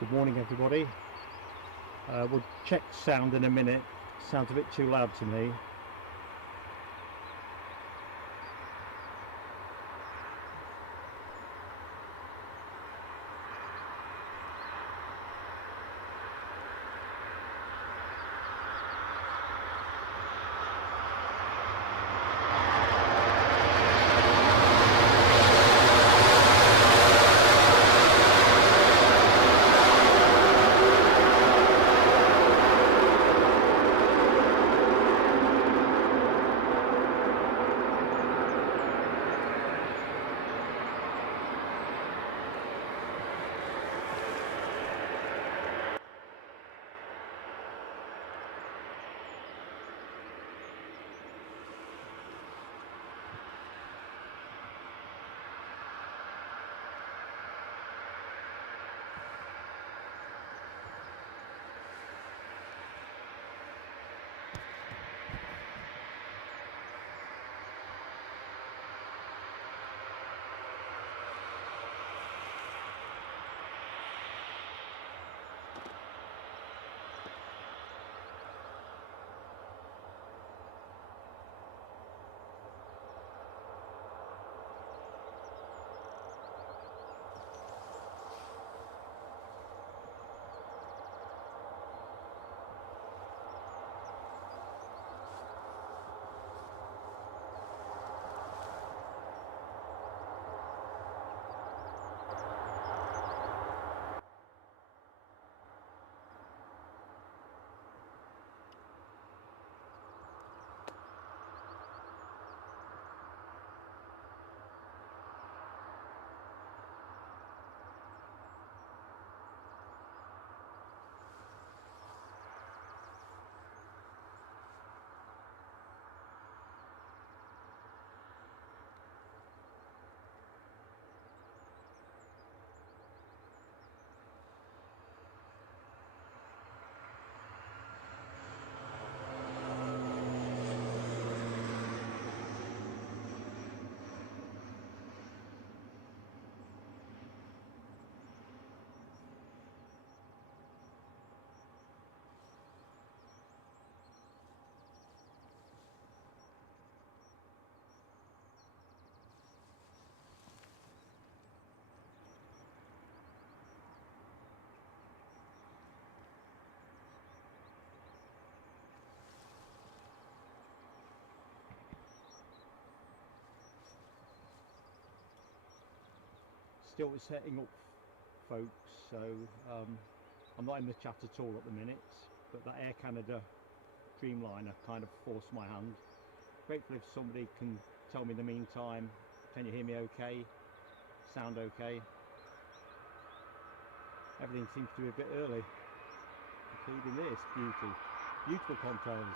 Good morning everybody. We'll check sound in a minute. Sounds a bit too loud to me. Still setting up, folks, so I'm not in the chat at all at the minute, but that Air Canada Dreamliner kind of forced my hand. Grateful if somebody can tell me in the meantime, can you hear me okay? Sound okay? Everything seems to be a bit early, including this beauty. Beautiful contours.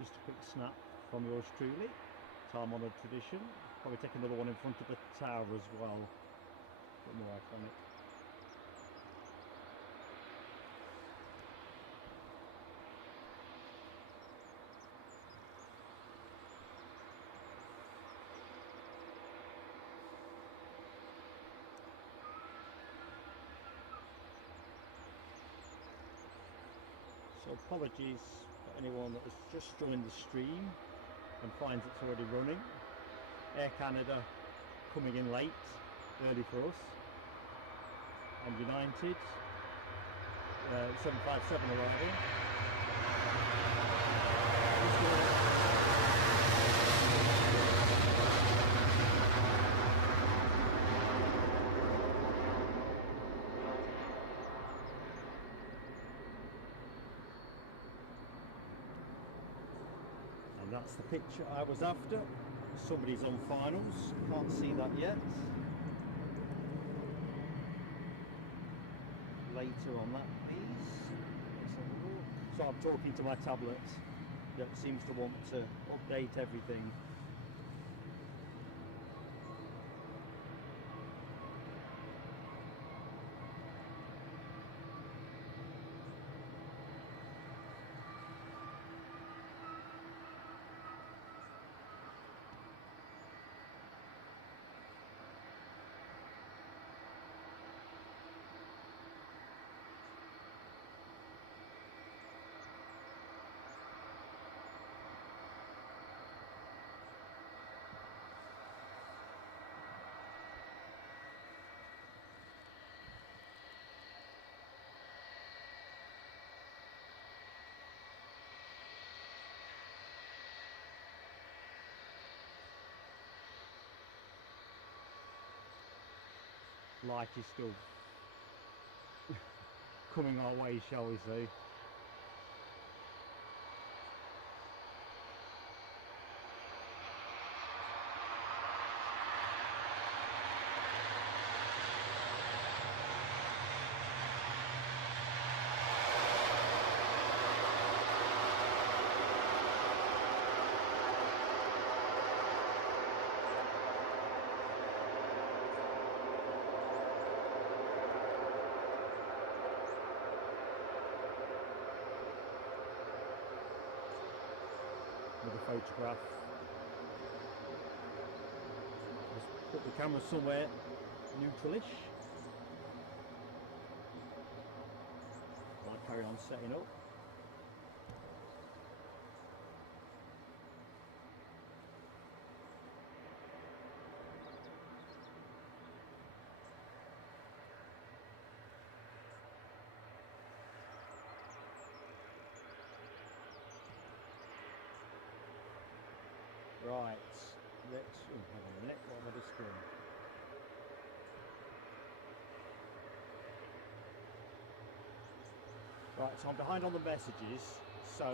Just a quick snap from yours truly, time honoured tradition. Probably take another one in front of the tower as well, a bit more iconic. So apologies for anyone that has just joined the stream and finds it's already running. Air Canada coming in late, early for us, and United 757 arriving. And that's the picture I was after. Somebody's on finals, can't see that yet. Later on that, please. Let's have a look. So I'm talking to my tablet that seems to want to update everything. Light is still coming our way, shall we say. With a photograph. Just put the camera somewhere neutralish. I'll carry on setting up. Right, let's hang on a minute, what am I just doing? Right, so I'm behind on the messages, so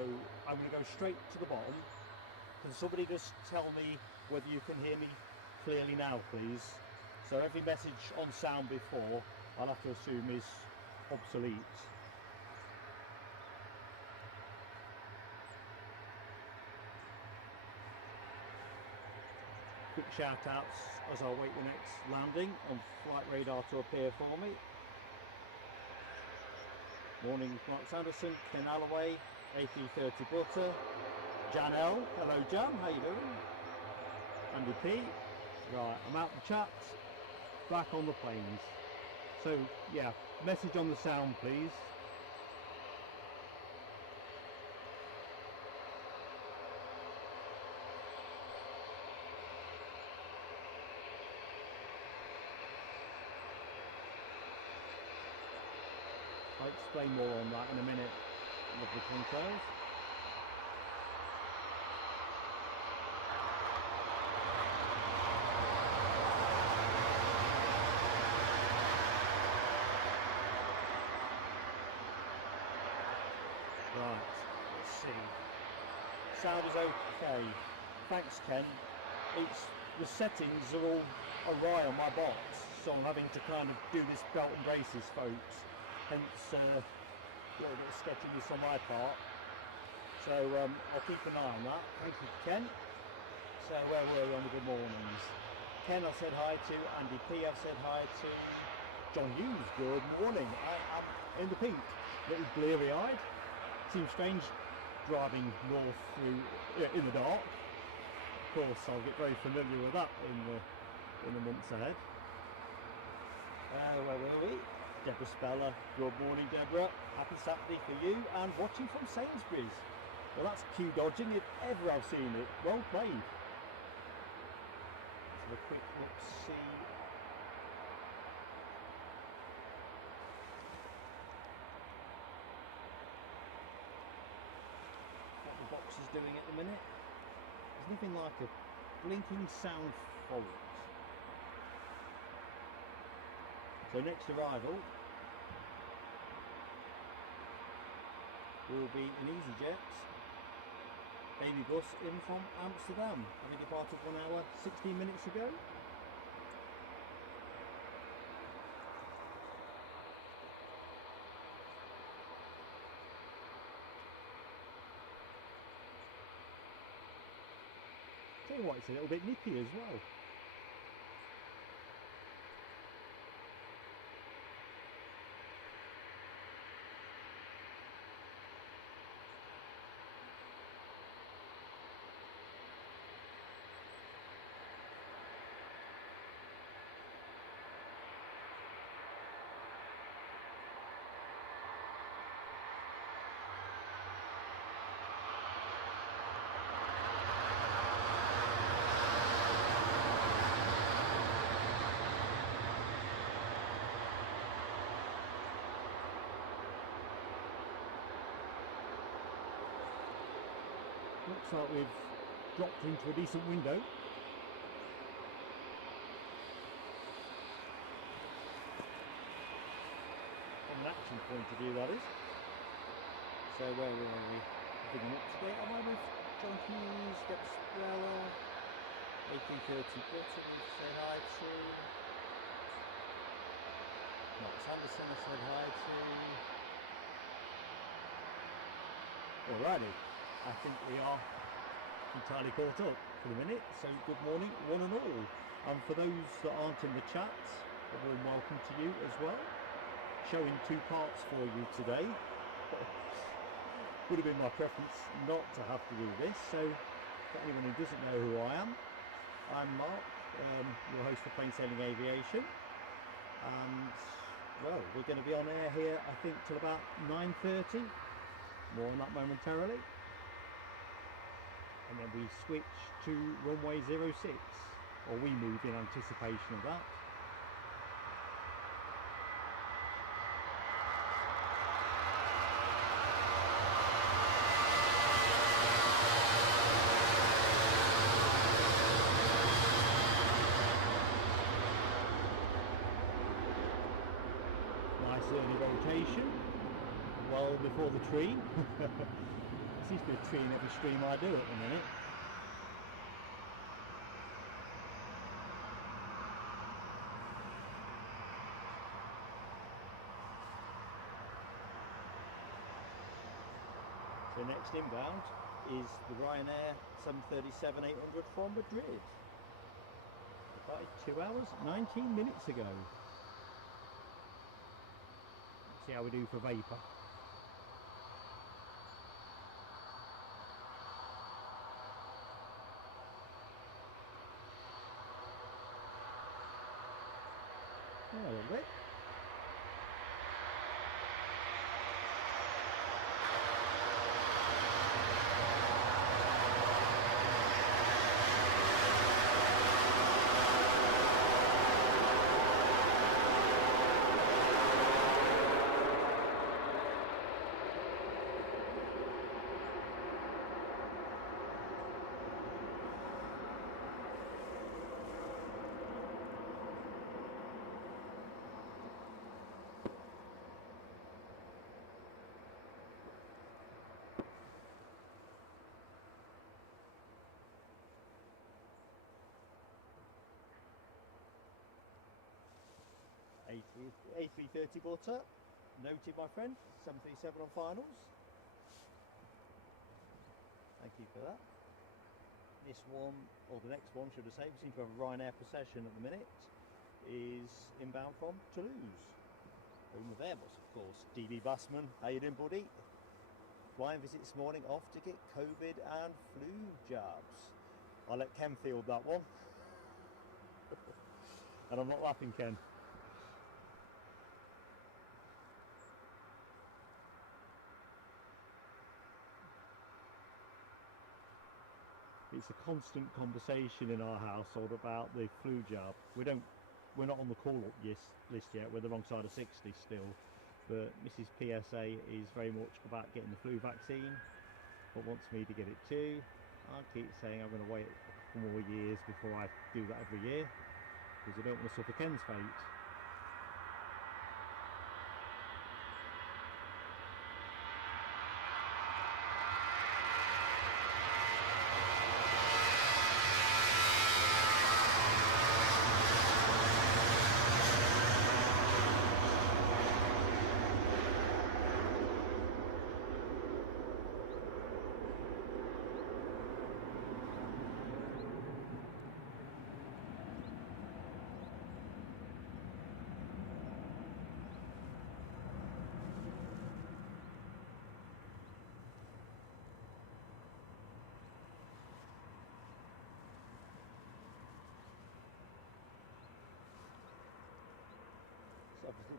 I'm going to go straight to the bottom. Can somebody just tell me whether you can hear me clearly now, please? So every message on sound before, I'll have to assume is obsolete. Quick shout outs as I wait the next landing on flight radar to appear for me. Morning, Mark Sanderson, Ken Alloway, A330 Butter, Jan L, hello Jan, how you doing? Andy P, right, I'm out the chat, back on the planes. So yeah, message on the sound please. I'll explain more on that in a minute with the controls. Right, let's see. Sound is okay. Thanks Ken. The settings are all awry on my box, so I'm having to kind of do this belt and braces, folks. Hence a little bit of sketchiness on my part. So I'll keep an eye on that. Thank you, Ken. So where were we on the good mornings? Ken I said hi to, Andy P I've said hi to, John Hughes, good morning. I'm in the pink, a little bleary eyed. Seems strange driving north through in the dark. Of course I'll get very familiar with that in the months ahead. Where were we? Deborah Speller, good morning Deborah, happy Saturday for you, and watching from Sainsbury's. Well that's queue dodging if ever I've seen it, well played. Let's have a quick look, see. doing at the minute. There's nothing like a blinking sound forward. So next arrival will be an EasyJet baby bus in from Amsterdam, having departed 1 hour 16 minutes ago. Tell you what, it's a little bit nippy as well. Looks like we've dropped into a decent window. From an action point of view, that is. So where are we? Picking up today. Am I with John Hughes, Deb Speller, 1830 Button, we said hi to. Max Anderson, I said hi to. Alrighty. I think we are entirely caught up for the minute, so good morning one and all, and for those that aren't in the chat, a warm welcome to you as well. Showing two parts for you today. Would have been my preference not to have to do this, so for anyone who doesn't know who I am, I'm Mark, your host for Plain Sailing Aviation, and well, we're going to be on air here I think till about 9:30, more on that momentarily. And then we switch to runway 06, or we move in anticipation of that. Nice early rotation, well before the tree. Seems to be a tree in every stream I do at the minute. So next inbound is the Ryanair 737-800 from Madrid. About 2 hours, 19 minutes ago. Let's see how we do for vapour. A little bit. A330 butter, noted my friend, 737 on finals. Thank you for that. This one, or the next one should I say, we seem to have a Ryanair procession at the minute, is inbound from Toulouse. Home of Airbus, of course. DB Bassman, how you doing, buddy? Flying visit this morning, off to get COVID and flu jabs. I'll let Ken field that one. And I'm not laughing, Ken. It's a constant conversation in our household about the flu jab. We're not on the call-up list yet. We're the wrong side of 60 still. But Mrs. PSA is very much about getting the flu vaccine. but wants me to get it too. I keep saying I'm going to wait a couple more years before I do that every year, because I don't want to suffer Ken's fate.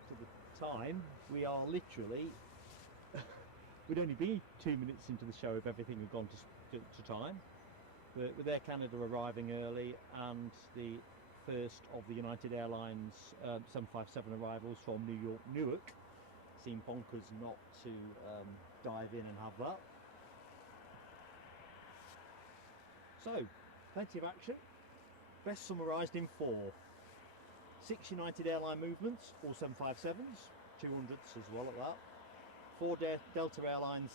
To the time, we are literally we'd only be 2 minutes into the show if everything had gone to time, but with Air Canada arriving early and the first of the United Airlines 757 arrivals from York Newark, seemed bonkers not to dive in and have that. So plenty of action, best summarised in 4. 6 United Airline movements, all 757s, 200s as well at that. 4 Delta Airlines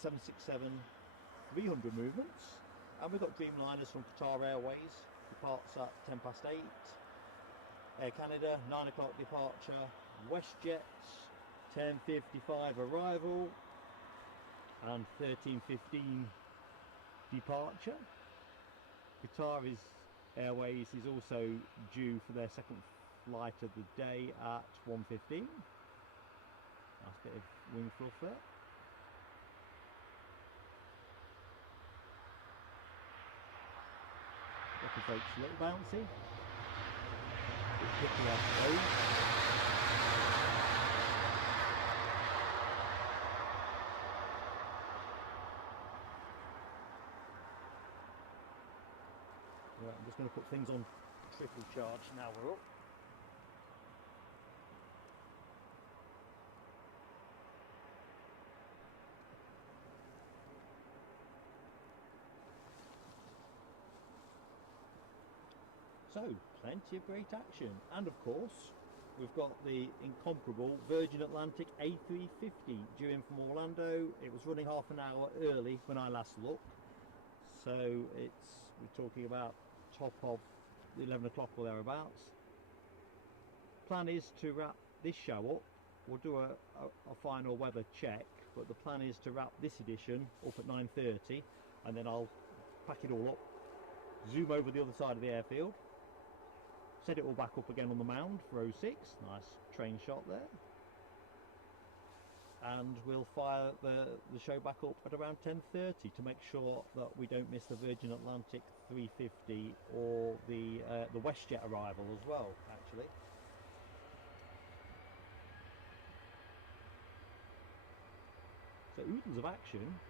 767-300 movements, and we've got Dreamliners from Qatar Airways, departs at 8:10. Air Canada 9 o'clock departure. Westjet's 10:55 arrival and 13:15 departure. Qatar Airways is also due for their second flight of the day at 1:15. Nice bit of wing fluff there. Looking folks a little bouncy. Bit picky I suppose. Right, I'm just going to put things on triple charge now we're up. So, plenty of great action, and of course we've got the incomparable Virgin Atlantic A350 due in from Orlando. It was running half an hour early when I last looked, so we're talking about top of 11 o'clock or thereabouts. Plan is to wrap this show up. We'll do a final weather check, but the plan is to wrap this edition up at 9:30, and then I'll pack it all up, zoom over the other side of the airfield, set it all back up again on the mound for 06, nice train shot there, and we'll fire the show back up at around 10:30 to make sure that we don't miss the Virgin Atlantic 350 or the Westjet arrival as well, actually. So oodles of action.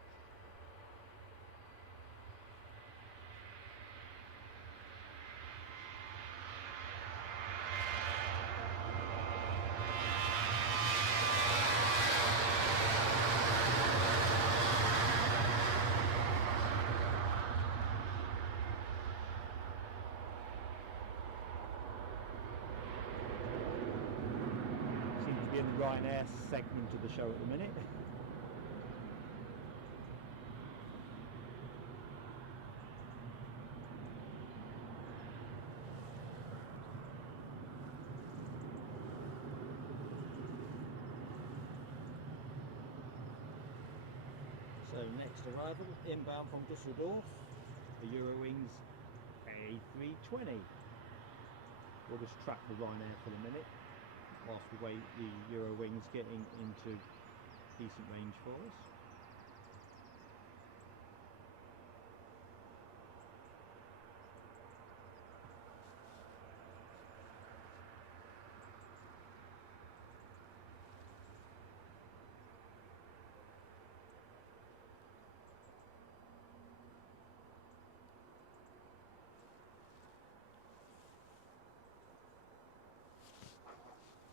In the Ryanair segment of the show at the minute. So next arrival, inbound from Dusseldorf, the Eurowings A320. We'll just track the Ryanair for the minute whilst we wait the Eurowings getting into decent range for us.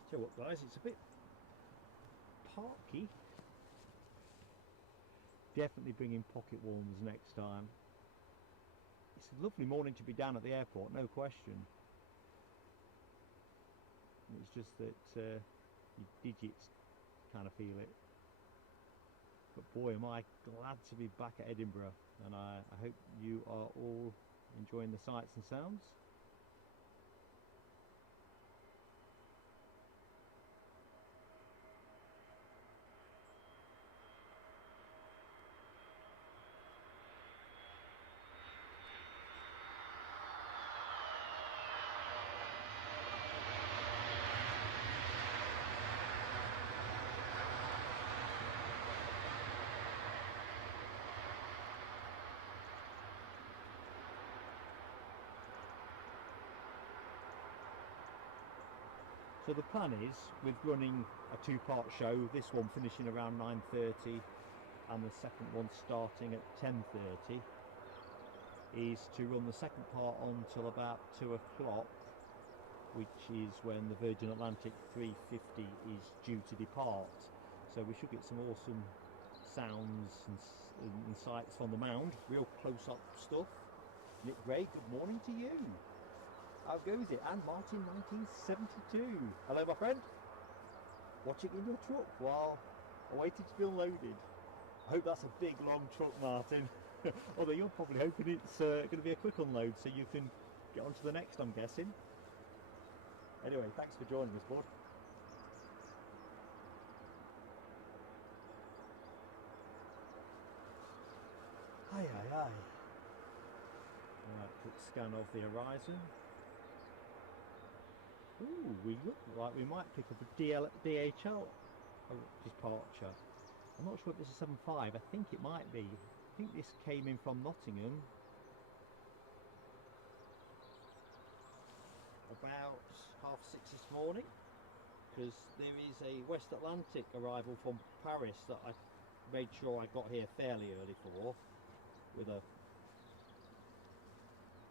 Tell you what guys, it's a bit parky. Definitely bringing pocket warmers next time. It's a lovely morning to be down at the airport, no question. It's just that your digits kind of feel it. But boy, am I glad to be back at Edinburgh, and I hope you are all enjoying the sights and sounds. So the plan is, with running a two-part show, this one finishing around 9:30 and the second one starting at 10:30, is to run the second part on till about 2 o'clock, which is when the Virgin Atlantic 350 is due to depart. So we should get some awesome sounds and sights from the mound, real close-up stuff. Nick Gray, good morning to you. How goes it? And Martin 1972. Hello my friend. Watching in your truck while awaiting to be unloaded. I hope that's a big long truck, Martin. Although you're probably hoping it's going to be a quick unload so you can get on to the next, I'm guessing. Anyway, thanks for joining us, bud. Aye aye aye. Right, quick scan of the horizon. Ooh, we look like we might pick up a DHL departure. I'm not sure if this is 75, I think it might be. I think this came in from Nottingham about 6:30 this morning, because there is a West Atlantic arrival from Paris that I made sure I got here fairly early for, with a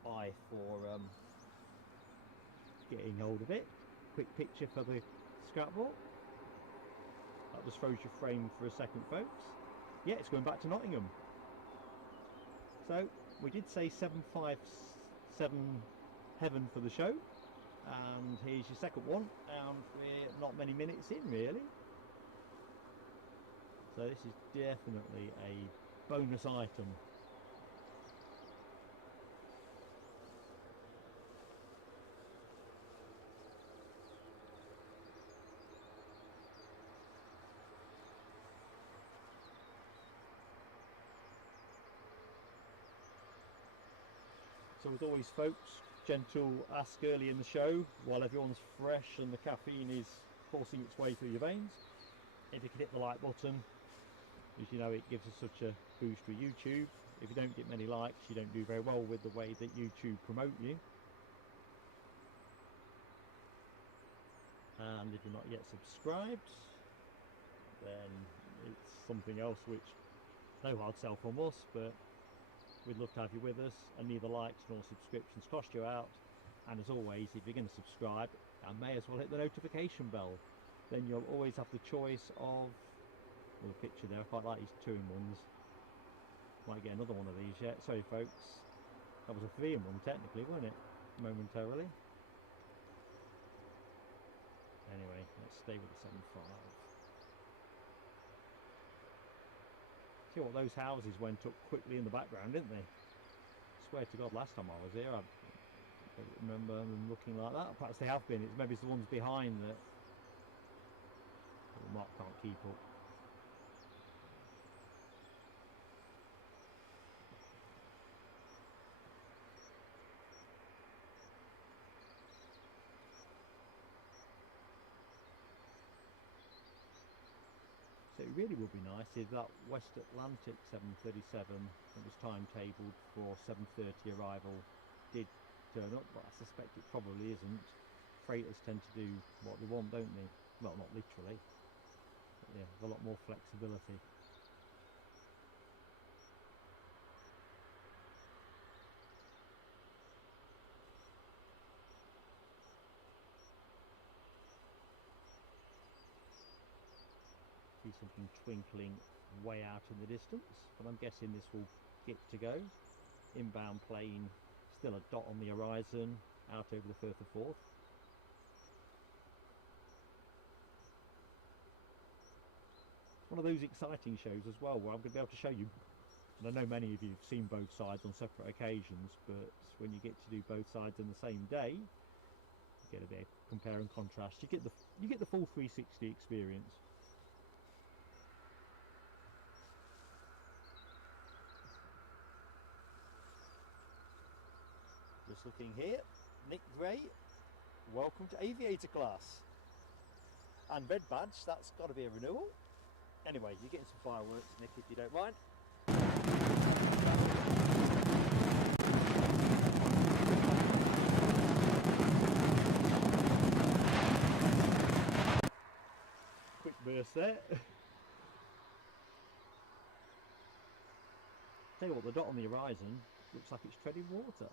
eye for getting hold of it. Quick picture for the scrapbook. That just froze your frame for a second, folks. Yeah, it's going back to Nottingham. So we did say 757 Heaven for the show, and here's your second one, and we're not many minutes in really. So this is definitely a bonus item. So as always folks, gentle ask early in the show while everyone's fresh and the caffeine is coursing its way through your veins. If you can hit the like button, as you know it gives us such a boost with YouTube. If you don't get many likes, you don't do very well with the way that YouTube promote you. And if you're not yet subscribed, then it's something else which no hard sell from us, but we'd love to have you with us, and neither likes nor subscriptions cost you out. And as always, if you're going to subscribe, I may as well hit the notification bell. Then you'll always have the choice of, well, the picture there, I quite like these 2-in-1s. Might get another one of these yet. Sorry folks, that was a 3-in-1 technically, wasn't it? Momentarily. Anyway, let's stay with the 75. See what, those houses went up quickly in the background, didn't they? I swear to God, last time I was here, I don't remember them looking like that. Perhaps they have been. It's maybe it's the ones behind that the mark can't keep up. So it really would be nice if that West Atlantic 737 that was timetabled for 7:30 arrival did turn up, but I suspect it probably isn't. Freighters tend to do what they want, don't they? Well, not literally, but yeah, there's a lot more flexibility. See something twinkling way out in the distance, but I'm guessing this will get to go. Inbound plane, still a dot on the horizon, out over the Firth of Forth. One of those exciting shows as well, where I'm going to be able to show you, and I know many of you have seen both sides on separate occasions, but when you get to do both sides in the same day, you get a bit of compare and contrast. You get the full 360 experience. Just looking here, Nick Gray, welcome to aviator class. And red badge, that's got to be a renewal. Anyway, you're getting some fireworks, Nick, if you don't mind. Quick burst there. Tell you what, the dot on the horizon looks like it's treading water.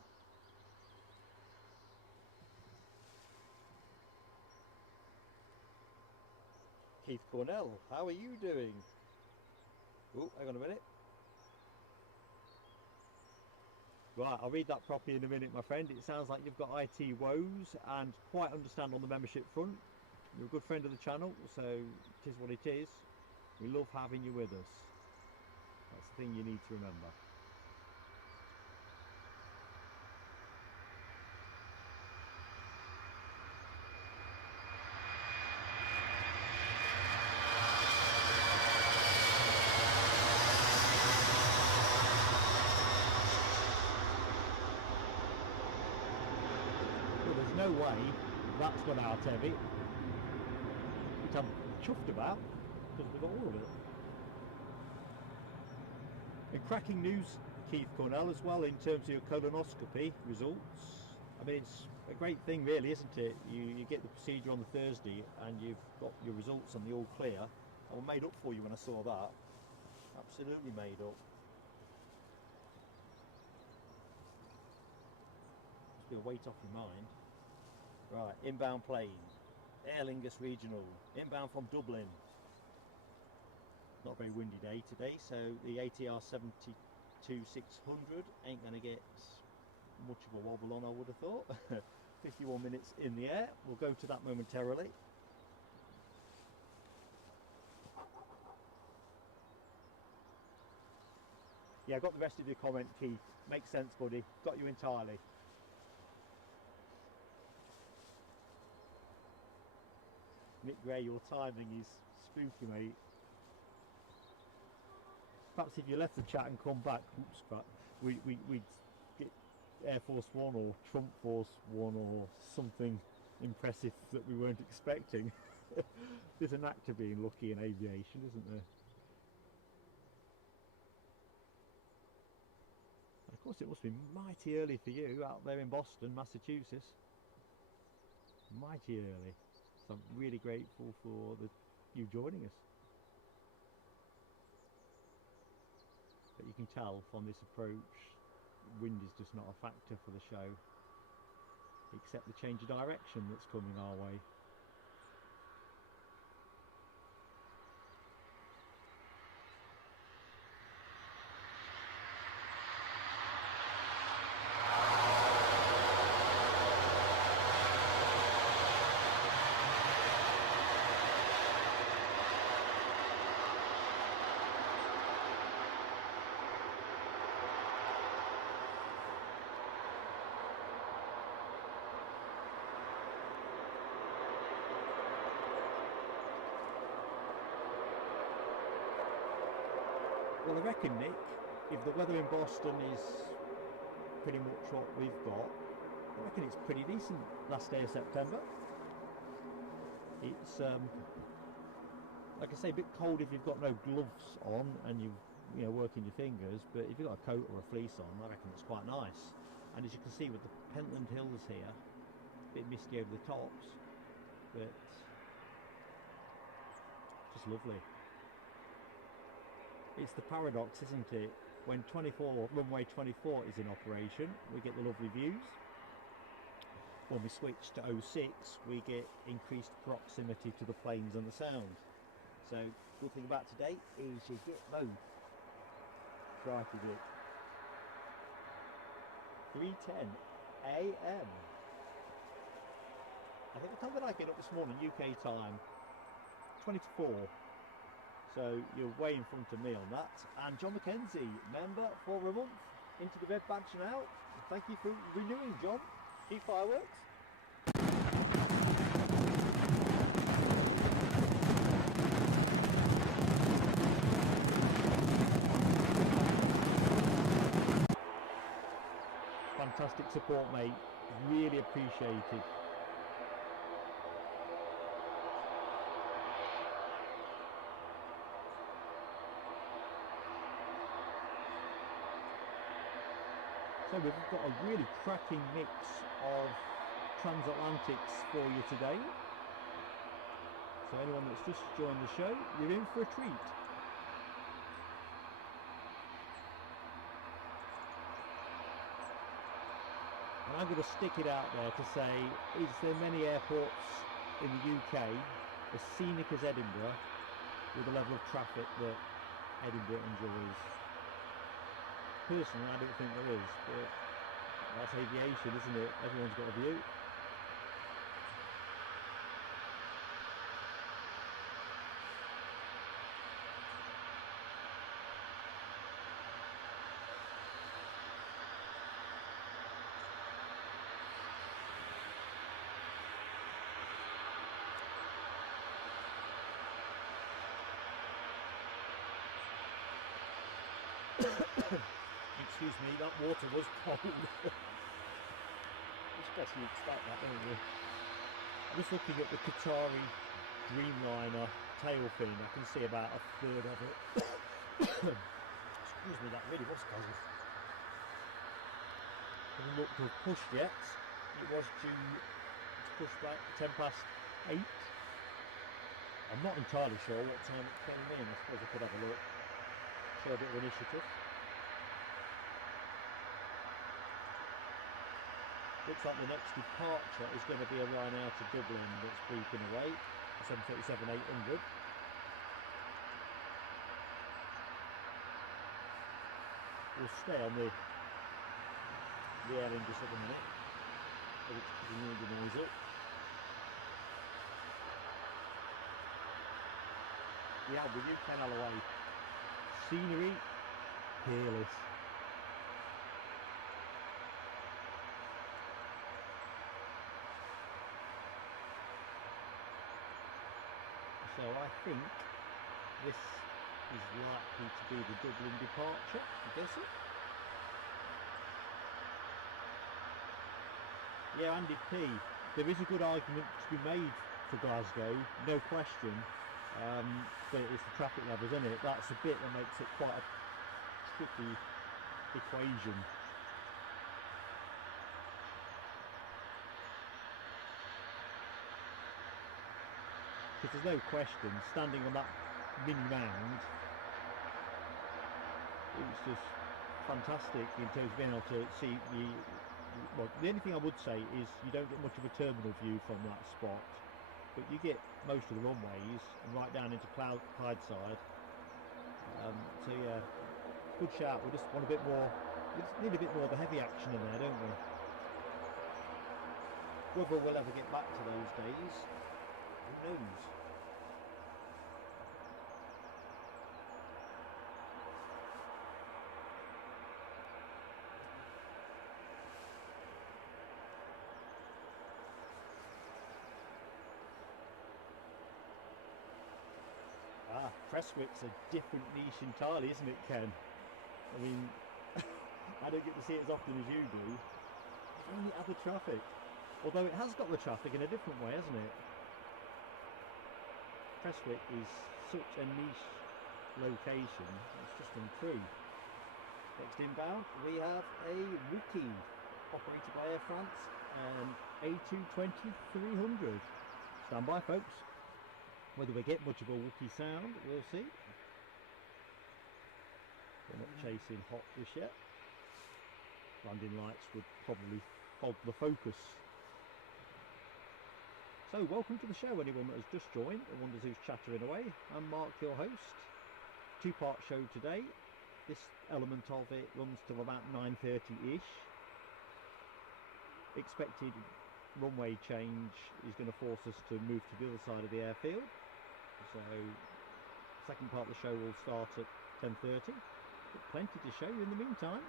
Keith Cornell, how are you doing? Oh, hang on a minute. Right, I'll read that properly in a minute, my friend. It sounds like you've got IT woes and quite understand on the membership front. You're a good friend of the channel, so it is what it is. We love having you with us. That's the thing you need to remember. No way that's gone out heavy, which I'm chuffed about because we've got all of it. And cracking news, Keith Cornell, as well, in terms of your colonoscopy results. I mean, it's a great thing really, isn't it? You get the procedure on the Thursday and you've got your results and they're all clear. I was made up for you when I saw that. Absolutely made up. Must be a weight off your mind. Right, inbound plane, Aer Lingus Regional, inbound from Dublin. Not a very windy day today, so the ATR 72600 ain't going to get much of a wobble on, I would have thought. 51 minutes in the air, we'll go to that momentarily. Yeah, I got the rest of your comment, Keith. Makes sense, buddy. Got you entirely. Nick Gray, your timing is spooky, mate. Perhaps if you left the chat and come back, oops, crap, we'd get Air Force One or Trump Force One or something impressive that we weren't expecting. There's a knack to being lucky in aviation, isn't there? And of course, it must be mighty early for you out there in Boston, Massachusetts. Mighty early. So I'm really grateful for you joining us. But you can tell from this approach, wind is just not a factor for the show, except the change of direction that's coming our way. Well, I reckon, Nick, if the weather in Boston is pretty much what we've got, I reckon it's pretty decent last day of September. It's, like I say, a bit cold if you've got no gloves on and you know, working your fingers, but if you've got a coat or a fleece on, I reckon it's quite nice. And as you can see with the Pentland Hills here, a bit misty over the tops, but just lovely. It's the paradox, isn't it? When runway 24 is in operation, we get the lovely views. When we switch to 06, we get increased proximity to the planes and the sound. So good thing about today is you get both. Crikey it. 3:10 AM. I think the time that I get up this morning, UK time, 20 to 4. So you're way in front of me on that. And John McKenzie, member for a month, into the red badge now. Thank you for renewing, John. Fireworks. Fantastic support, mate. Really appreciated. So we've got a really cracking mix of transatlantics for you today. So anyone that's just joined the show, you're in for a treat. And I'm going to stick it out there to say, is there many airports in the UK as scenic as Edinburgh with the level of traffic that Edinburgh enjoys? Personally, I don't think there is, but that's aviation, isn't it? Everyone's got a view. Excuse me, that water was cold. Especially expect that, don't you? I'm just looking at the Qatar Dreamliner tail fin. I can see about a third of it. Excuse me, that really was cold. Doesn't look to have pushed yet. It was due to push back 10 past 8. I'm not entirely sure what time it came in. I suppose I could have a look. Show a bit of initiative. Looks like the next departure is going to be a Ryanair to Dublin that's beeping away, 737-800. We'll stay on the Air Indus at the minute, but it's continuing to noise up. Yeah, with you, Ken Alloway. Scenery, peerless. So I think this is likely to be the Dublin departure, I guess it. Yeah, Andy P, there is a good argument to be made for Glasgow, no question, but it's the traffic levels, isn't it? That's the bit that makes it quite a tricky equation. Because there's no question, standing on that mini mound, it's just fantastic in terms of being able to see well, the only thing I would say is you don't get much of a terminal view from that spot, but you get most of the runways and right down into Clydeside. So yeah, good shout. We just want a bit more, we just need a bit more of the heavy action in there, don't we? Whether we'll ever get back to those days, who knows? Prestwick's a different niche entirely, isn't it, Ken? I mean, I don't get to see it as often as you do. It's only other traffic. Although it has got the traffic in a different way, hasn't it? Prestwick is such a niche location, it's just untrue. Next inbound, we have a Wookiee operated by Air France and A220-300. Stand by, folks. Whether we get much of a Wookiee sound, we'll see. We're not chasing hot just yet. Landing lights would probably fog the focus. So So welcome to the show, anyone that has just joined and wonders who's chattering away. I'm Mark, your host. Two-part show today. This element of it runs till about 9:30ish. Expected runway change is going to force us to move to the other side of the airfield. So second part of the show will start at 10:30. But plenty to show you in the meantime.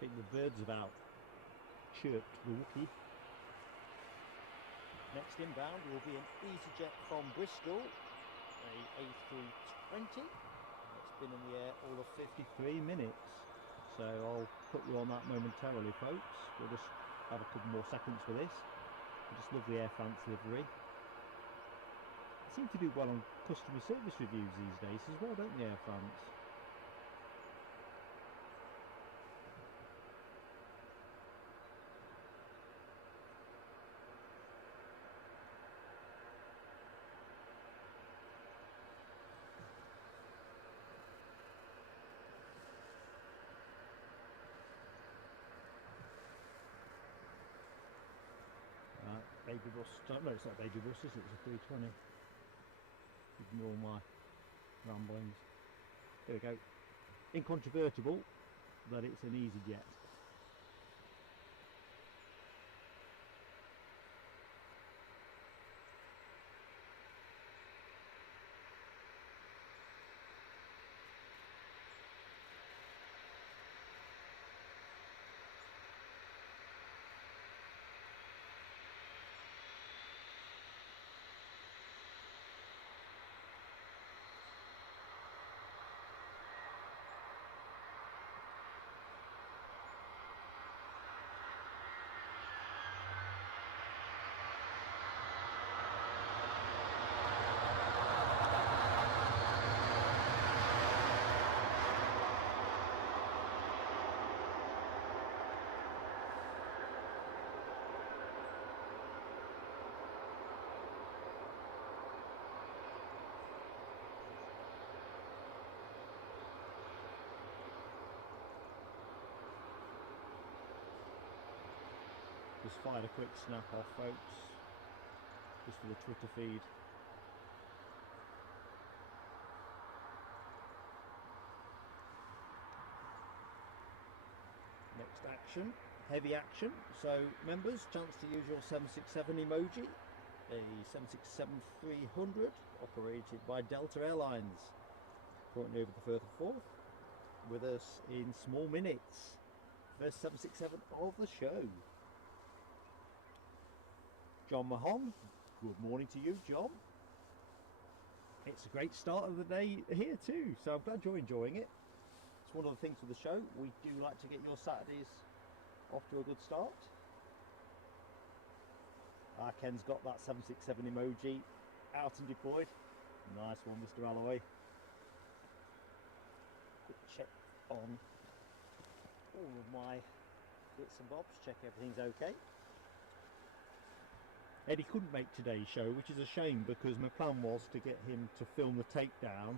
I think the birds have out chirped the Wookiee. Next inbound will be an EasyJet from Bristol, a A320. It's been in the air all of 53 minutes. So I'll put you on that momentarily, folks. We'll just have a couple more seconds for this. I just love the Air France livery. They seem to do well on customer service reviews these days as well, don't they, Air France? Baby bus, no, it's not a baby bus, is it? It's a 320. Ignore my ramblings. There we go. Incontrovertible that it's an EasyJet. Just fired a quick snap off, folks, just for the Twitter feed. Next action, heavy action. So members, chance to use your 767 emoji, a 767-300 operated by Delta Airlines, currently over the Firth of Forth, with us in small minutes. First 767 of the show. John Mahon, good morning to you, John. It's a great start of the day here too, so I'm glad you're enjoying it. It's one of the things with the show, we do like to get your Saturdays off to a good start. Ken's got that 767 emoji out and deployed. Nice one, Mr. Alloway. Quick check on all of my bits and bobs, check everything's okay. Eddie couldn't make today's show, which is a shame because my plan was to get him to film the takedown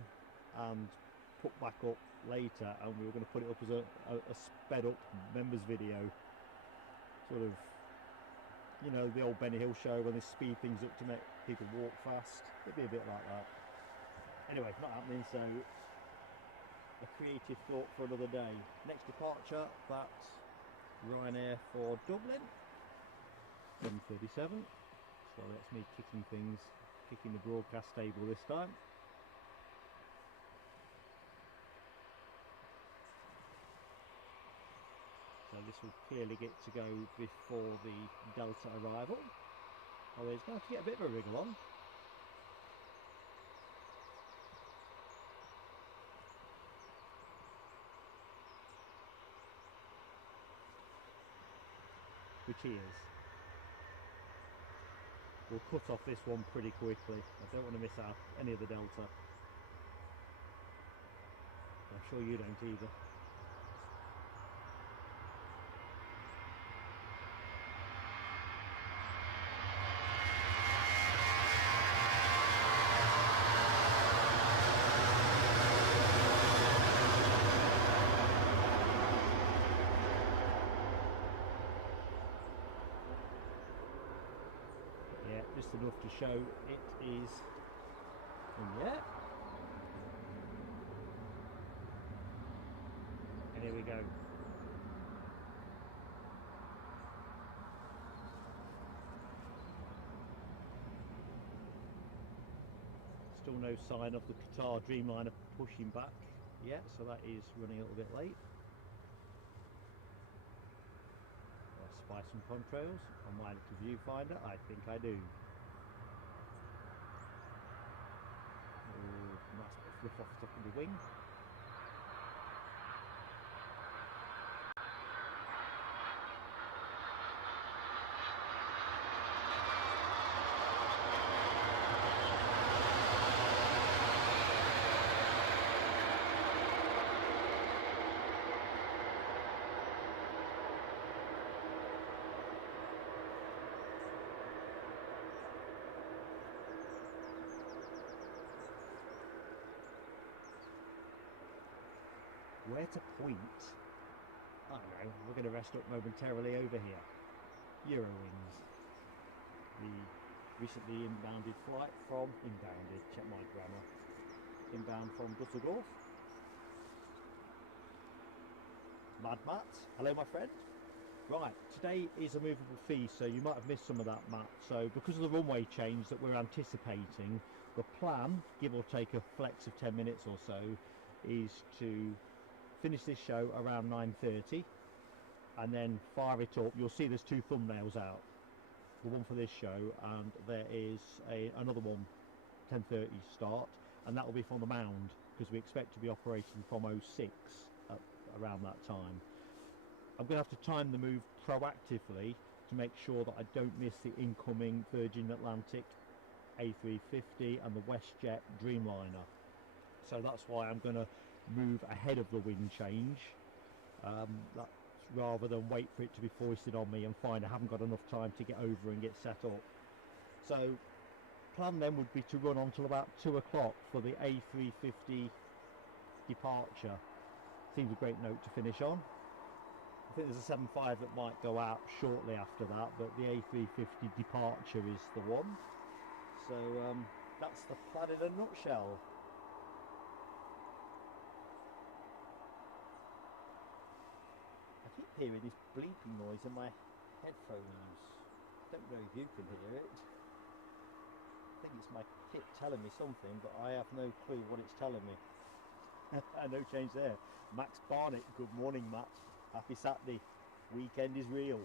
and put back up later, and we were going to put it up as a sped up members video, sort of, you know, the old Benny Hill show when they speed things up to make people walk fast. It'd be a bit like that. Anyway, not happening, so a creative thought for another day. Next departure, that's Ryanair for Dublin, 737. So that's me kicking the broadcast table this time. So this will clearly get to go before the Delta arrival. Although it's going to get a bit of a wriggle on. which he is. We'll cut off this one pretty quickly. I don't want to miss out any of the Delta. I'm sure you don't either. Just enough to show it is in the air. And here we go. Still no sign of the Qatar Dreamliner pushing back yet, so that is running a little bit late. I spy some contrails on my little viewfinder. I think I do. Nice bit of fluff off the top of the wing. Where to point? I don't know, we're going to rest up momentarily over here. Eurowings. The recently inbounded flight from, check my grammar, inbound from Dusseldorf. Mad Matt, hello my friend. Right, today is a movable feast, so you might have missed some of that, Matt. So because of the runway change that we're anticipating, the plan, give or take a flex of 10 minutes or so, is to finish this show around 9:30 and then fire it up. You'll see there's two thumbnails out, the one for this show, and there is another one 10:30 start, and that will be from the Mound because we expect to be operating from 06 at around that time. I'm going to have to time the move proactively to make sure that I don't miss the incoming Virgin Atlantic A350 and the Westjet Dreamliner, so that's why I'm going to move ahead of the wind change, that's rather than wait for it to be foisted on me and find I haven't got enough time to get over and get set up. So plan then would be to run until about 2 o'clock for the A350 departure. Seems a great note to finish on. I think there's a 75 that might go out shortly after that, but the A350 departure is the one. So that's the plan in a nutshell. Hearing this bleeping noise in my headphones. I don't know if you can hear it. I think it's my kit telling me something, but I have no clue what it's telling me. No change there. Max Barnett, good morning Matt. Happy Saturday. Weekend is real.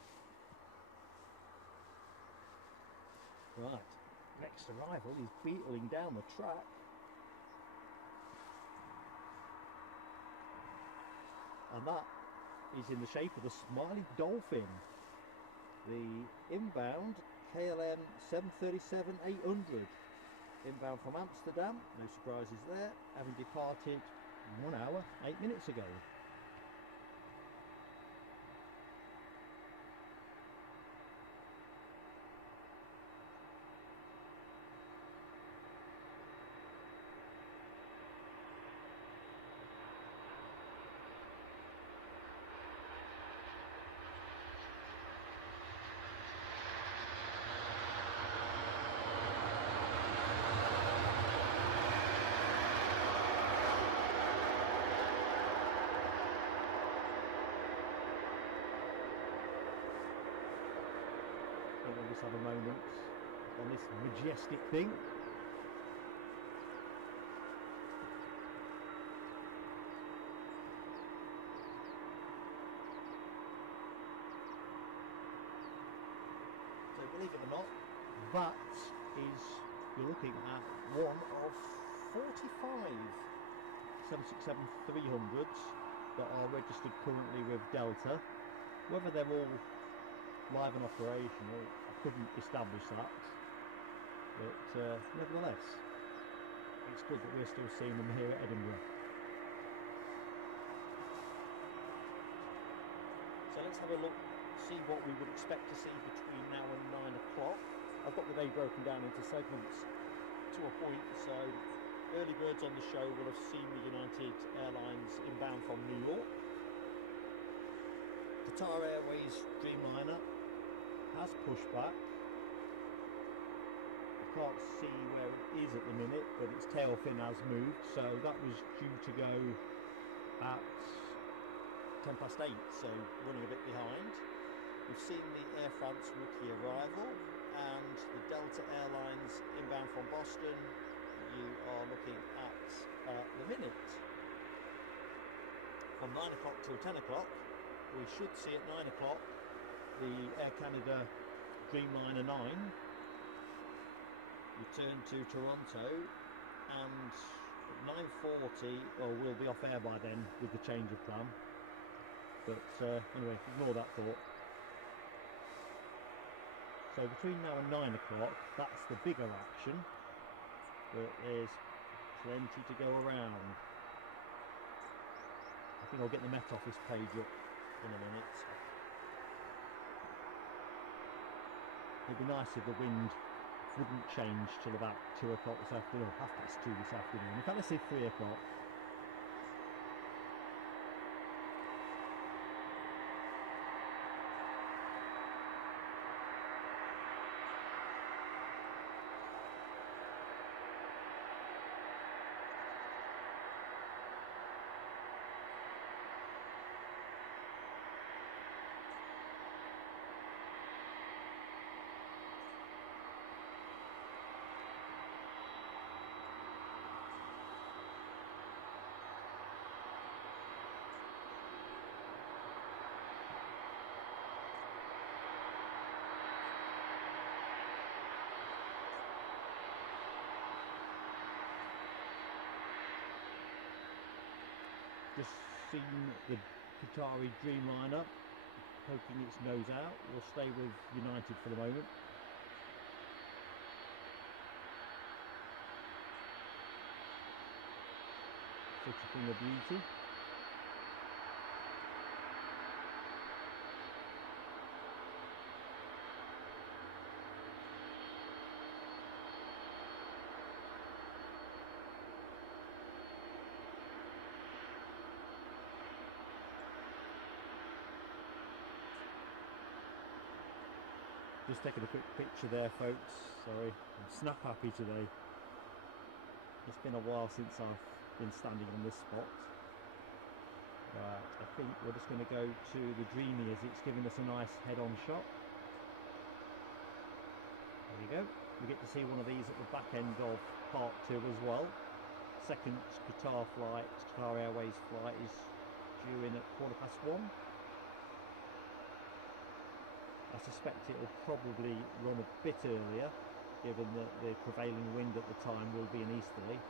Right, next arrival is beetling down the track. And that is in the shape of the Smiling Dolphin. The inbound KLM 737-800. Inbound from Amsterdam, no surprises there, having departed 1 hour, 8 minutes ago. Let's have a moment on this majestic thing. So believe it or not, that is, you're looking at one of 45 767-300s that are registered currently with Delta. Whether they're all live and operational. I couldn't establish that, but nevertheless, it's good that we're still seeing them here at Edinburgh. So let's have a look, see what we would expect to see between now and 9 o'clock. I've got the day broken down into segments to a point, so early birds on the show will have seen the United Airlines inbound from New York. Qatar Airways Dreamliner has pushed back. I can't see where it is at the minute, but its tail fin has moved, so that was due to go at 8:10, so running a bit behind. We've seen the Air France weekly arrival and the Delta Airlines inbound from Boston. You are looking at the minute from 9 o'clock till 10 o'clock. We should see at 9 o'clock the Air Canada Dreamliner 9 return to Toronto, and at 9:40, well, we'll be off air by then with the change of plan. But anyway, ignore that thought. So between now and 9 o'clock, that's the bigger action, but there's plenty to go around. I think I'll get the Met Office page up in a minute. It'd be nice if the wind wouldn't change till about 2 o'clock this afternoon, 2:30 this afternoon. In fact, let's say 3 o'clock. Just seen the Qatari Dreamliner poking its nose out. We'll stay with United for the moment. Such a thing of beauty. Just taking a quick picture there, folks. Sorry, I'm snap happy today. It's been a while since I've been standing on this spot. Right, I think we're just going to go to the Dreamy as it's giving us a nice head-on shot. There you go. We get to see one of these at the back end of part 2 as well. Second Qatar flight, Qatar Airways flight is due in at 1:15. I suspect it will probably run a bit earlier, given that the prevailing wind at the time will be an easterly.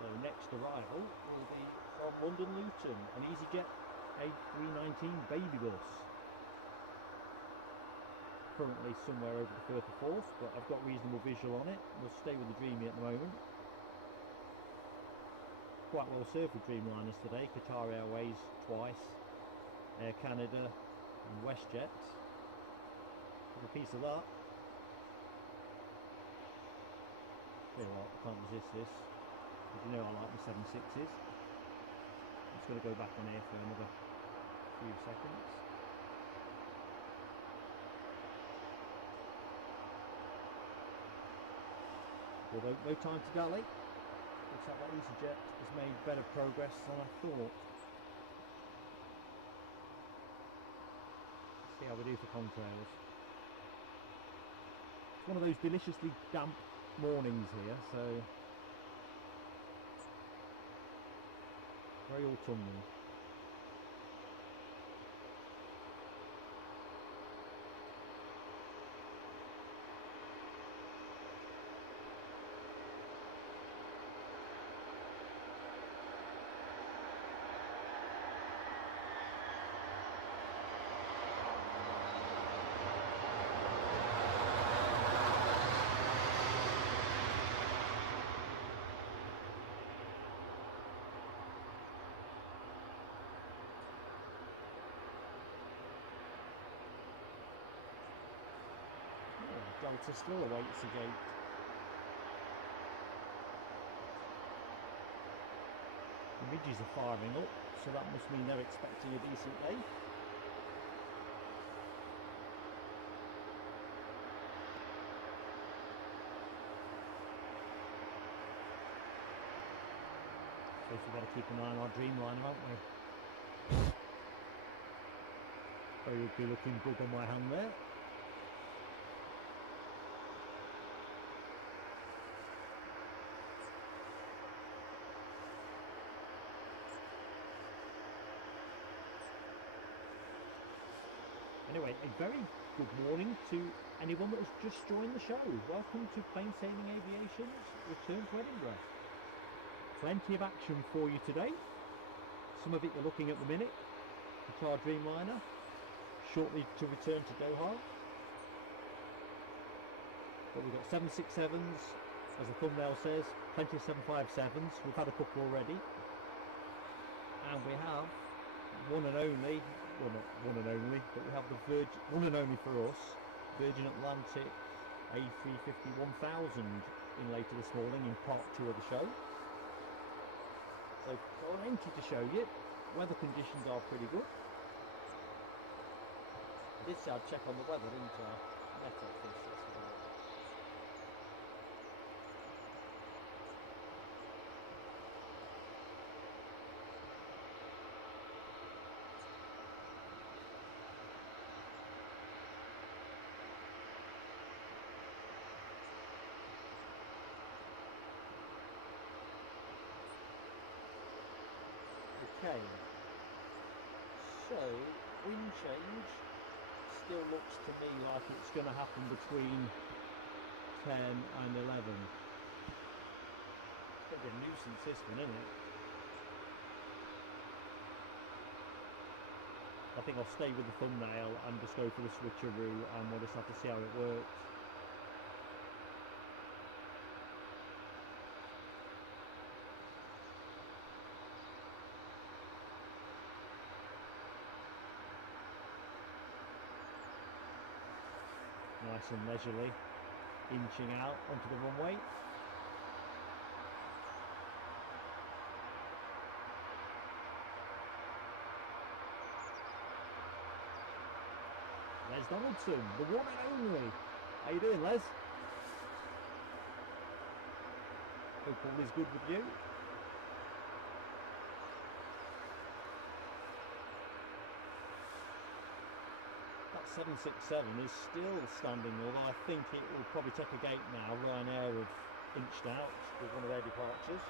So next arrival will be from London Luton, an EasyJet A319 baby bus. Currently somewhere over the Firth of Forth, but I've got reasonable visual on it. We'll stay with the Dreamy at the moment. Quite well served with Dreamliners today. Qatar Airways twice, Air Canada and Westjet. Took a piece of that. Tell you what, I can't resist this. As you know, I like the 767s. I'm just going to go back on here for another few seconds. Although no time to dally. Looks like that EasyJet has made better progress than I thought. Let's see how we do for contrails. It's one of those deliciously damp mornings here, so very autumnal. Delta still awaits the gate. The midges are firing up, so that must mean they're expecting a decent day. So we've got to keep an eye on our Dreamliner, haven't we? Very ugly looking bug on my hand there. Anyway, a very good morning to anyone that has just joined the show. Welcome to Plain Sailing Aviation's return to Edinburgh. Plenty of action for you today. Some of it you're looking at the minute. Qatar Dreamliner, shortly to return to Doha. But we've got 767s, as the thumbnail says, plenty of 757s. We've had a couple already. And we have one and only, well not one and only, but we have the one and only for us, Virgin Atlantic A350-1000 in later this morning in part 2 of the show. So plenty to show you. Weather conditions are pretty good. I did say I'd check on the weather, didn't I? Net office, let's have a look. Okay, so wind change still looks to me like it's going to happen between 10 and 11. It's going to be a nuisance this one, isn't it? I think I'll stay with the thumbnail and just go for the switcheroo, and we'll just have to see how it works. Nice and leisurely, inching out onto the runway. Les Donaldson, the one and only. How you doing, Les? Hope all is good with you. That 767 is still standing, although I think it will probably take a gate now. Ryanair have inched out with one of their departures.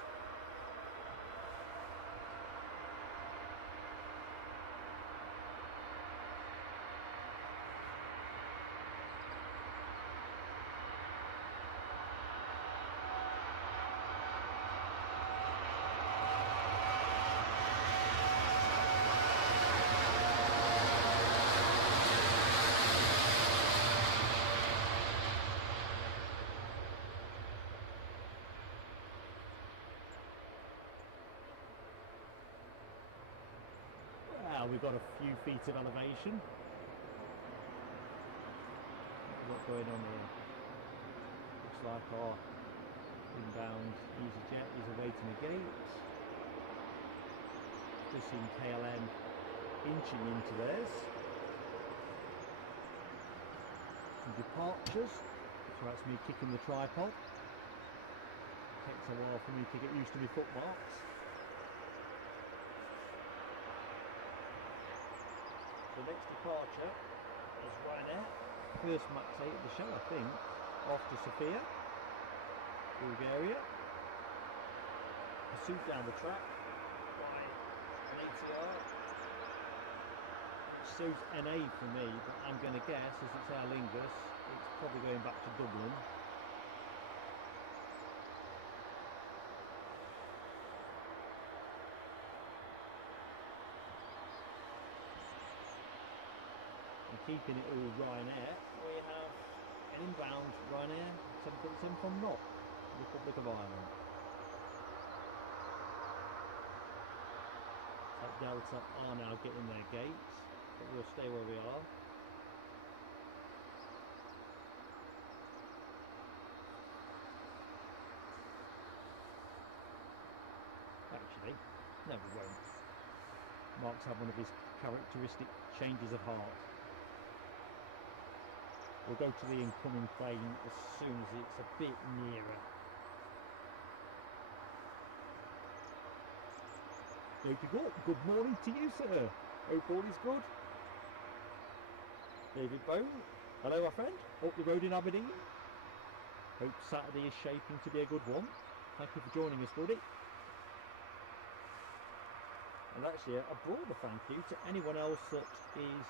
We've got a few feet of elevation. What's going on here? Looks like our inbound EasyJet is awaiting a gate. Just seen KLM inching into theirs. Some departures. So that's me kicking the tripod. Takes a while for me to get used to my footmarks. The next departure is Ryanair, first Max 8 of the show, I think, off to Sofia, Bulgaria. Pursued down the track by an ATR, which shows NA for me, but I'm going to guess, as it's Aer Lingus, it's probably going back to Dublin. Keeping it all Ryanair, we have an inbound Ryanair 757 from NOK, Republic of Ireland. That Delta are now getting their gates, but we'll stay where we are. No, we won't. Mark's had one of his characteristic changes of heart. We'll go to the incoming plane as soon as it's a bit nearer. David York, good morning to you, sir. Hope all is good. David Boeing, hello my friend, up the road in Aberdeen. Hope Saturday is shaping to be a good one. Thank you for joining us, buddy. And actually a broader thank you to anyone else that is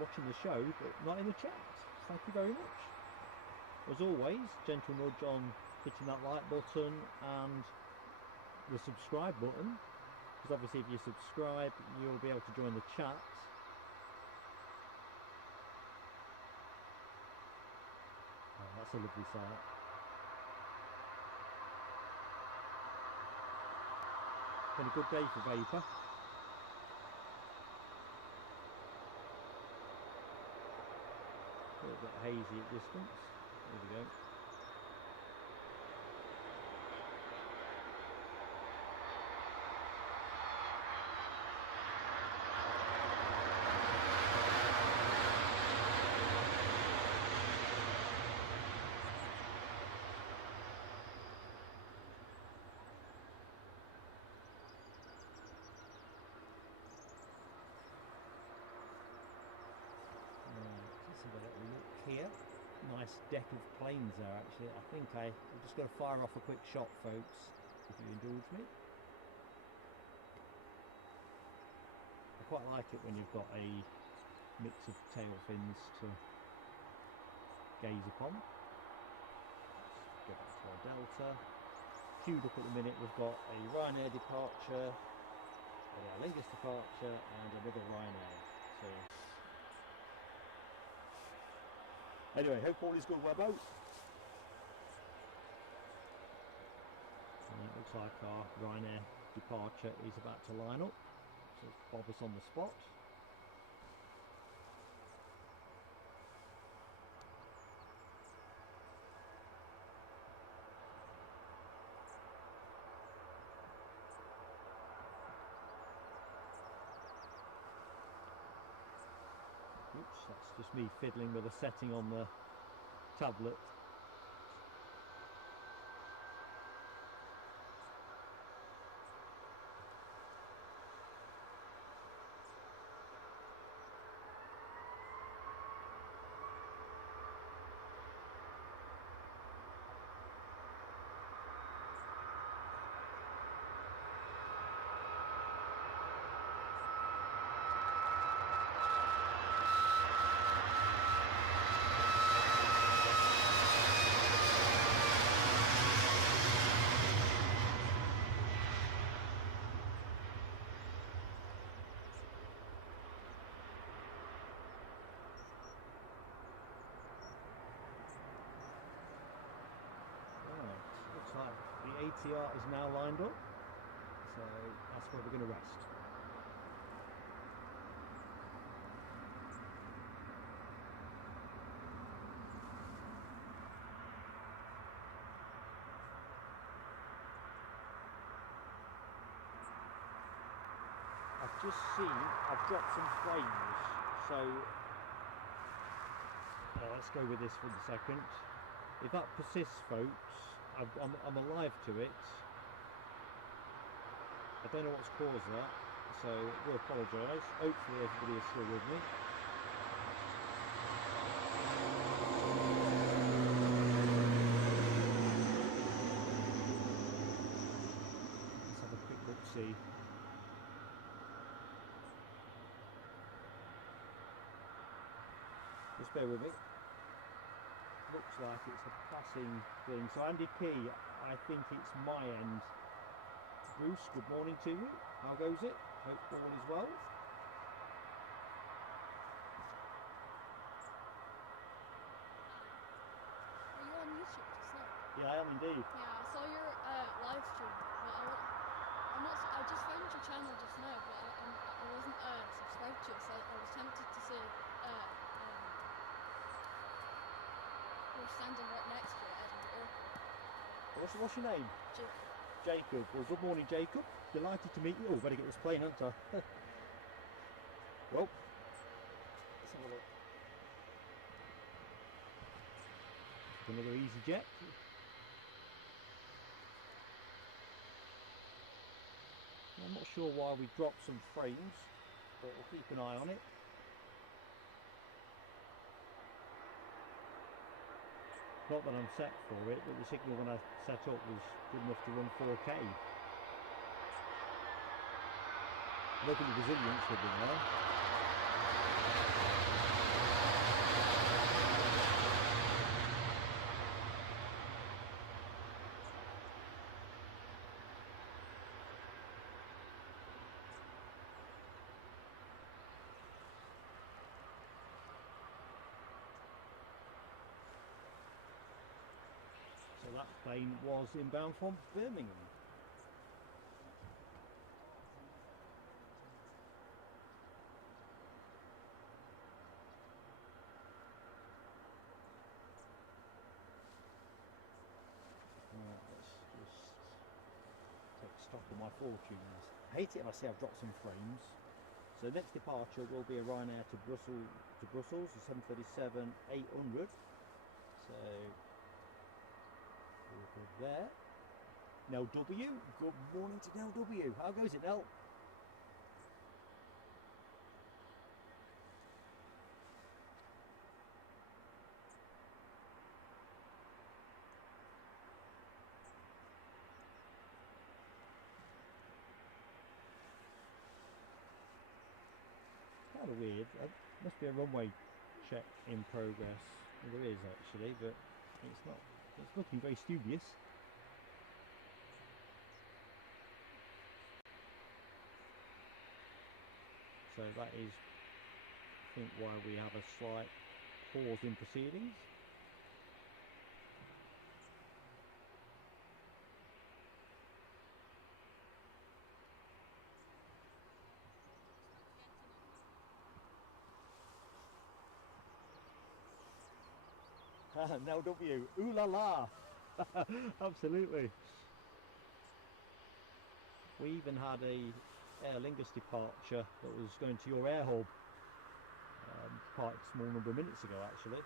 watching the show but not in the chat. Thank you very much. As always, gentle nudge on hitting that like button and the subscribe button, because obviously if you subscribe you'll be able to join the chat. Oh, that's a lovely sight. Been a good day for vapour. A little bit hazy at distance. There we go. Here, nice deck of planes there actually. I think I'm just going to fire off a quick shot, folks, if you indulge me. I quite like it when you've got a mix of tail fins to gaze upon. Let's go back to our Delta. Queued up at the minute, we've got a Ryanair departure, a Aer Lingus departure and another Ryanair. So anyway, hope all is good, Webbo. And it looks like our Ryanair departure is about to line up, so bob us on the spot. Oops, that's just me fiddling with a setting on the tablet. The ATR is now lined up, so that's where we're going to rest. I've just seen, I've dropped some flames, so let's go with this for the second. If that persists, folks, I'm alive to it. I don't know what's caused that, so I do apologise. Hopefully everybody is still with me. Let's have a quick look-see. Just bear with me. Looks like it's a passing thing. So Andy P, I think it's my end. Bruce, good morning to you. How goes it? Hope all is well. Are you on YouTube just now? Yeah, I am indeed. Yeah, I saw your live stream, but I'm not. I just found your channel just now, but I wasn't subscribed to you, so I was tempted to say. We're standing right next to it, Edinburgh. What's your name? Jacob. Well, good morning, Jacob. Delighted to meet you. Oh, better get this plane, haven't I? Well, let's have a look. Another EasyJet. I'm not sure why we dropped some frames, but we'll keep an eye on it. Not that I'm set for it, but the signal when I set up was good enough to run 4K. I don't think the resilience would be there. So that plane was inbound from Birmingham. Let's just take stock of my fortunes. I hate it if I say I've dropped some frames. So next departure will be a Ryanair to Brussels, a 737-800. So there. Nell W. Good morning to Nell W. How goes it, Nell? Kind of weird. Must be a runway check in progress. Well, there is actually, but it's not. It's looking very studious. So that is, I think, why we have a slight pause in proceedings. Nell W. Ooh la la. Absolutely. We even had a Aer Lingus departure that was going to your air hub quite a small number of minutes ago, actually.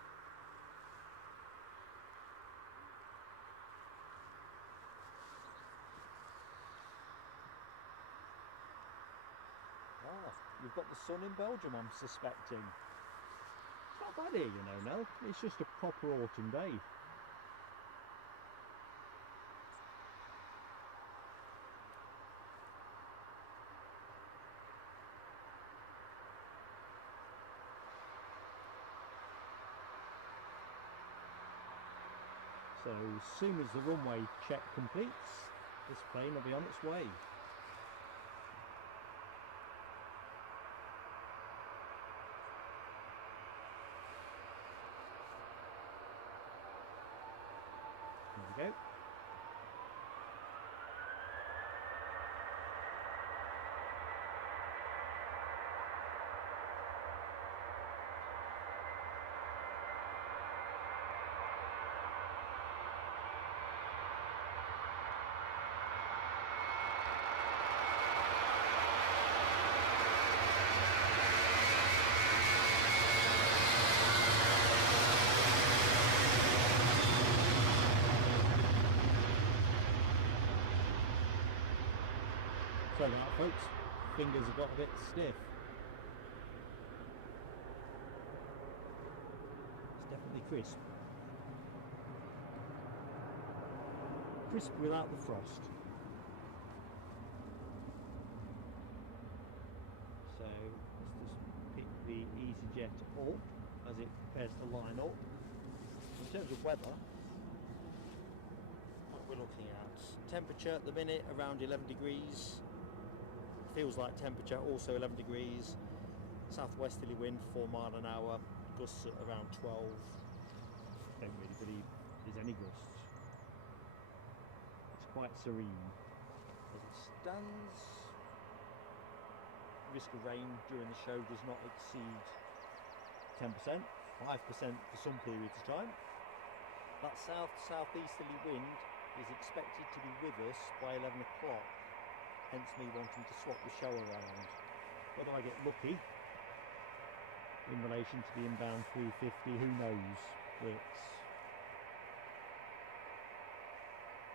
Ah, you've got the sun in Belgium, I'm suspecting. It's not bad here, you know, Nell. It's just a proper autumn day. So as soon as the runway check completes, this plane will be on its way. There we go. Sorry about that, folks. Fingers have got a bit stiff. It's definitely crisp. Crisp without the frost. So let's just pick the EasyJet up as it prepares to line up. In terms of weather, what we're looking at, temperature at the minute around 11 degrees. Feels like temperature also 11 degrees. Southwesterly wind 4 miles an hour, gusts at around 12. Don't really believe there's any gusts. It's quite serene as it stands. Risk of rain during the show does not exceed 10%, 5% for some periods of time. That southeasterly wind is expected to be with us by 11 o'clock, hence me wanting to swap the show around. Whether I get lucky in relation to the inbound 350, who knows, but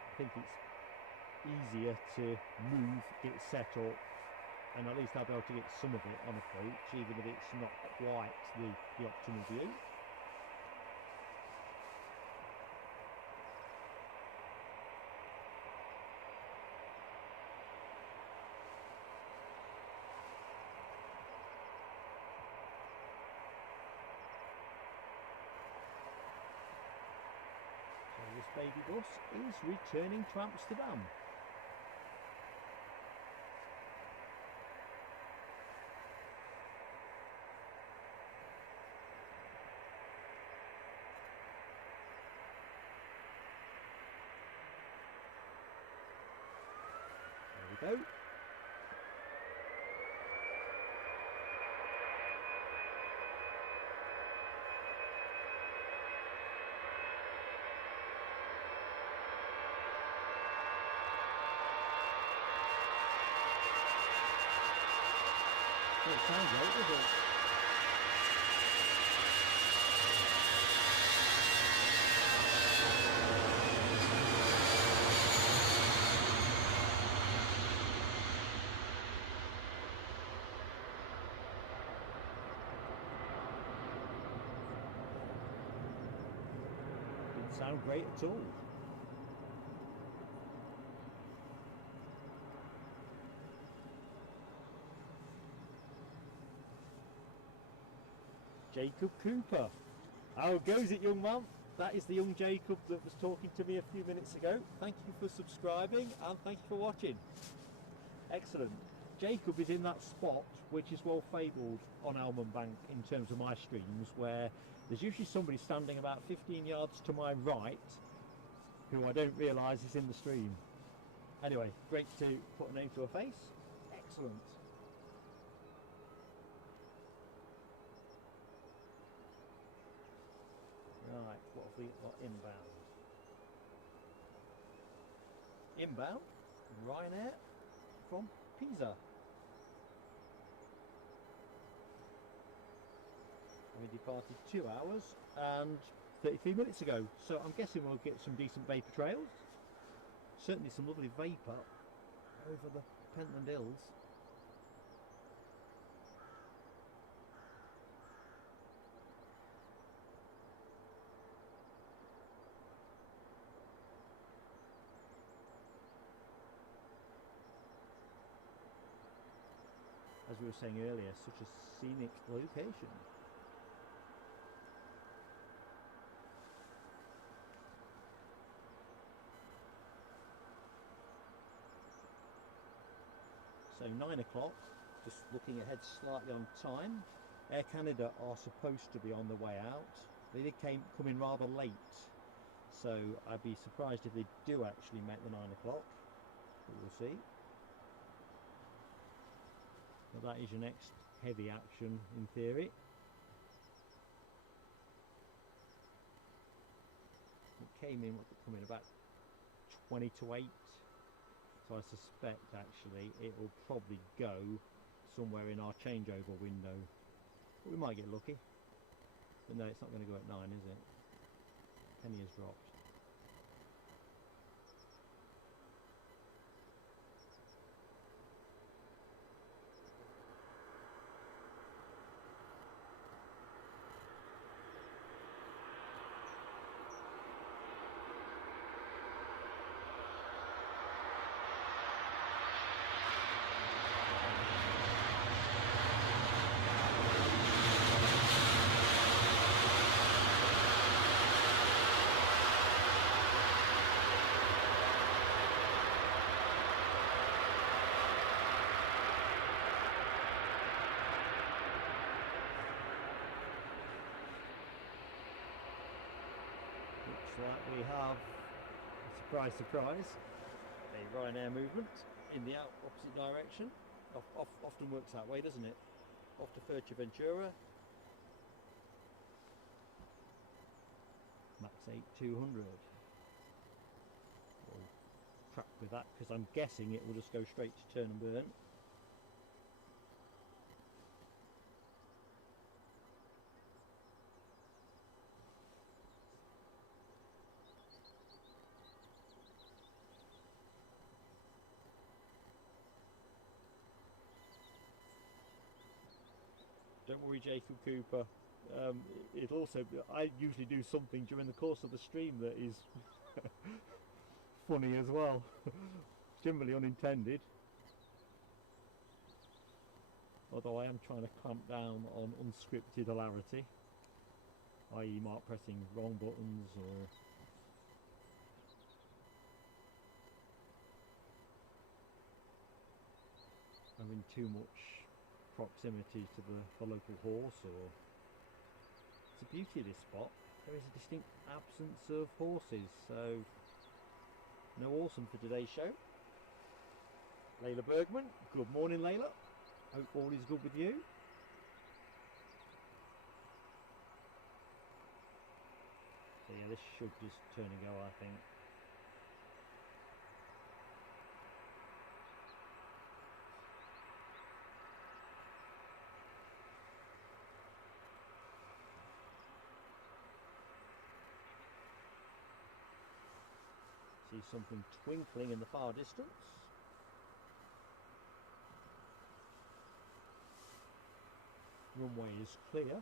I think it's easier to move it set up, and at least I'll be able to get some of it on approach, even if it's not quite the optimal view. This baby bus is returning to Amsterdam. There we go. It sounds right, doesn't it? Didn't sound great at all. Jacob Cooper. How goes it, young man? That is the young Jacob that was talking to me a few minutes ago. Thank you for subscribing and thank you for watching. Excellent. Jacob is in that spot which is well fabled on Almond Bank in terms of my streams, where there's usually somebody standing about 15 yards to my right who I don't realise is in the stream. Anyway, great to put a name to a face. Excellent. Right, what have we got inbound? Inbound, Ryanair from Pisa. We departed 2 hours and 33 minutes ago, so I'm guessing we'll get some decent vapour trails. Certainly some lovely vapour over the Pentland Hills. As we were saying earlier, such a scenic location. So 9 o'clock, just looking ahead slightly on time. Air Canada are supposed to be on the way out. They did come in rather late, so I'd be surprised if they do actually make the 9 o'clock, but we'll see. But that is your next heavy action in theory. It came in, what's it come in, about 20 to 8. So I suspect actually it will probably go somewhere in our changeover window. But we might get lucky. But no, it's not going to go at 9, is it? Penny has dropped. We have, surprise surprise, a Ryanair movement in the opposite direction. Often works that way, doesn't it? Off to Fuerteventura. Max 8200. track with that, because I'm guessing it will just go straight to turn and burn. Don't worry, Jacob Cooper. It'll also be, I usually do something during the course of the stream that is funny as well. Generally unintended. Although I am trying to clamp down on unscripted hilarity, i.e. Mark pressing wrong buttons or having too much proximity to the local horse. Or it's the beauty of this spot, there is a distinct absence of horses, so no awesome for today's show. Layla Bergman, good morning Layla, hope all is good with you. So yeah, this should just turn and go, I think. See something twinkling in the far distance. Runway is clear.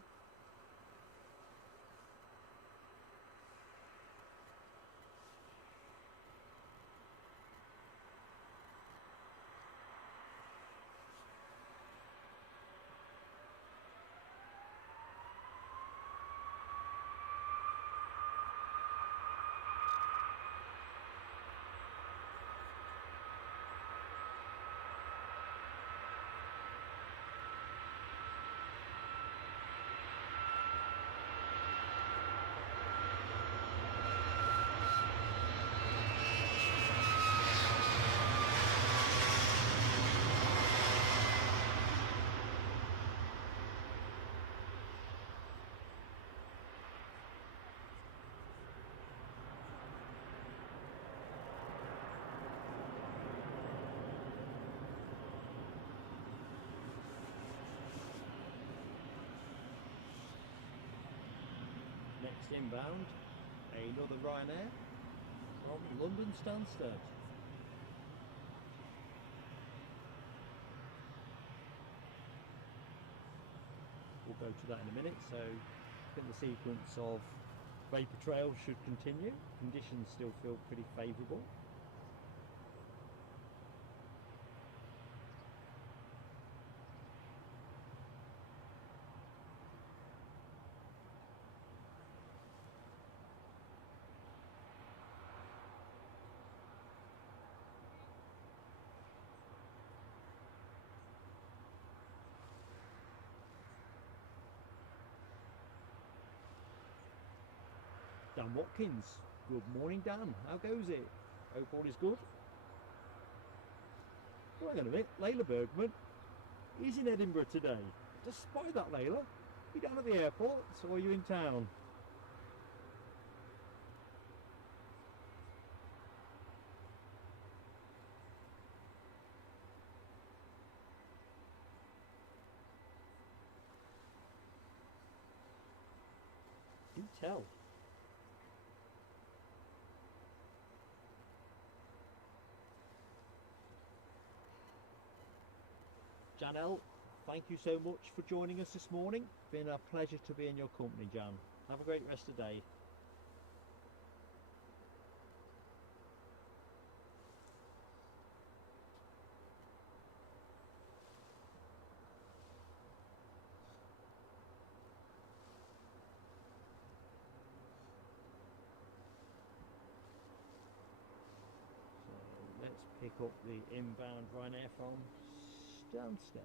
Next inbound, another Ryanair from London Stansted. We'll go to that in a minute, so I think the sequence of vapour trail should continue. Conditions still feel pretty favourable. Dan Watkins, good morning Dan, how goes it? Hope all is good. Well, hang on a minute, Layla Bergman is in Edinburgh today. Just spy that, Layla. You down at the airport or are you in town? Do tell. Janelle, thank you so much for joining us this morning. Been a pleasure to be in your company, Jan. Have a great rest of the day. So let's pick up the inbound Ryanair from Stansted.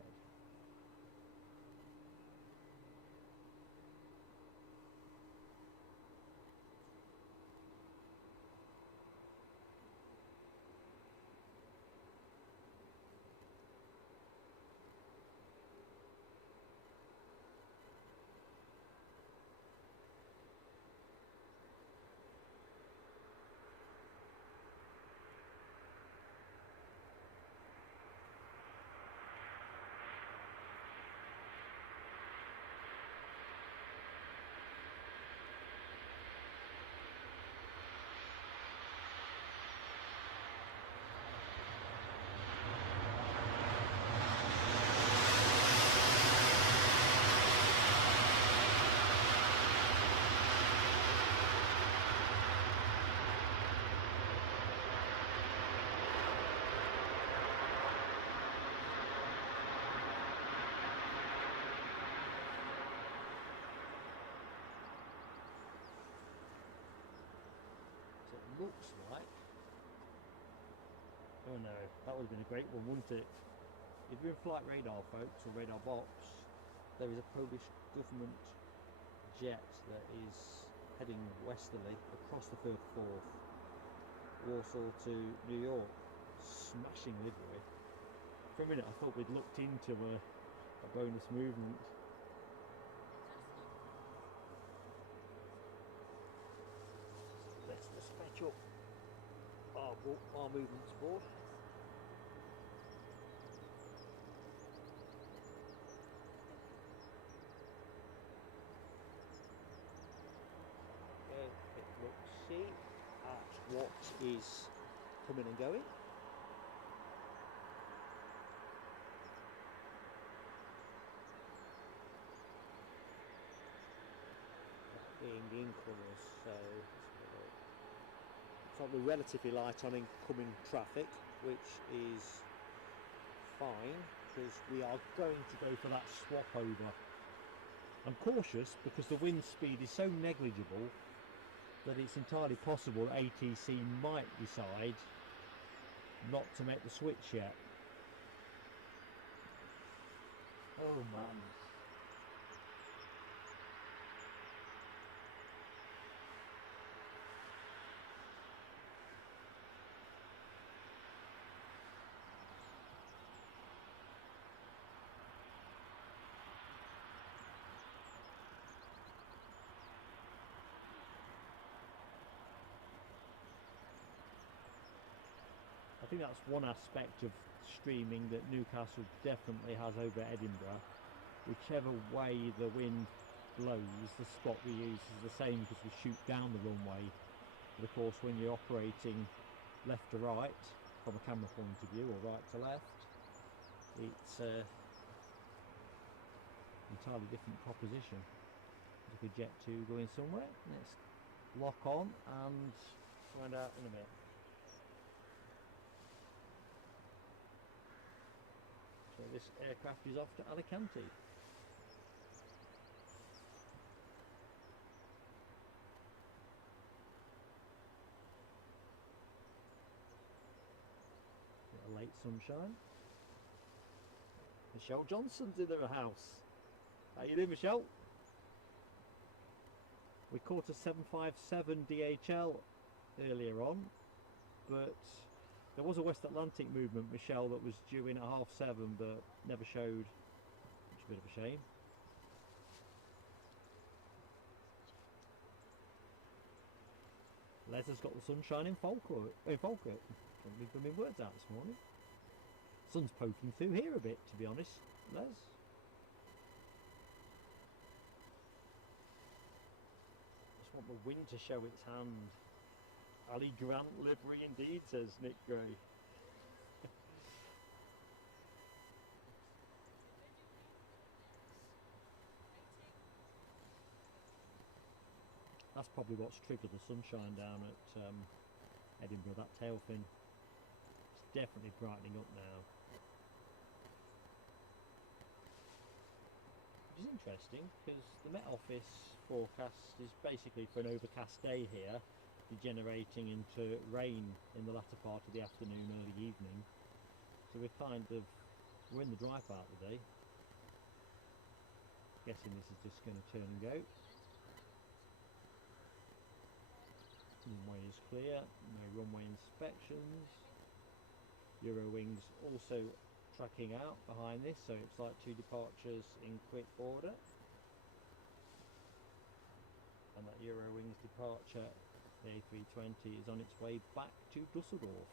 looks like. Oh no, that would have been a great one, wouldn't it? If you're in flight radar, folks, or radar box, there is a Polish government jet that is heading westerly across the Firth Forth, Warsaw to New York. Smashing livery. For a minute I thought we'd looked into a bonus movement. Let's dispatch up our movements board. Look, see at what is coming and going. Being in colours, so it's on the relatively light on incoming traffic, which is fine because we are going to go for that swap over. I'm cautious because the wind speed is so negligible that it's entirely possible ATC might decide not to make the switch yet. Oh man. I think that's one aspect of streaming that Newcastle definitely has over Edinburgh. Whichever way the wind blows, the spot we use is the same because we shoot down the runway. But of course when you're operating left to right from a camera point of view, or right to left, it's an entirely different proposition. If we jet 2 going somewhere, let's lock on and find out in a minute. So this aircraft is off to Alicante. A late sunshine. Michelle Johnson's in the house. How you doing, Michelle? We caught a 757 DHL earlier on, but there was a West Atlantic movement, Michelle, that was due in at 7:30 but never showed, which is a bit of a shame. Les has got the sunshine in Falkirk. We've been words out this morning. Sun's poking through here a bit, to be honest, Les. Just want the wind to show its hand. Ali Grant livery indeed, says Nick Gray. That's probably what's triggered the sunshine down at Edinburgh, that tail fin. It's definitely brightening up now. Which is interesting because the Met Office forecast is basically for an overcast day here, degenerating into rain in the latter part of the afternoon, early evening. So we're in the dry part of the day. Guessing this is just going to turn and go. Runway is clear, no runway inspections. Eurowings also tracking out behind this, so it's like 2 departures in quick order. And that Eurowings departure, the A320, is on its way back to Dusseldorf.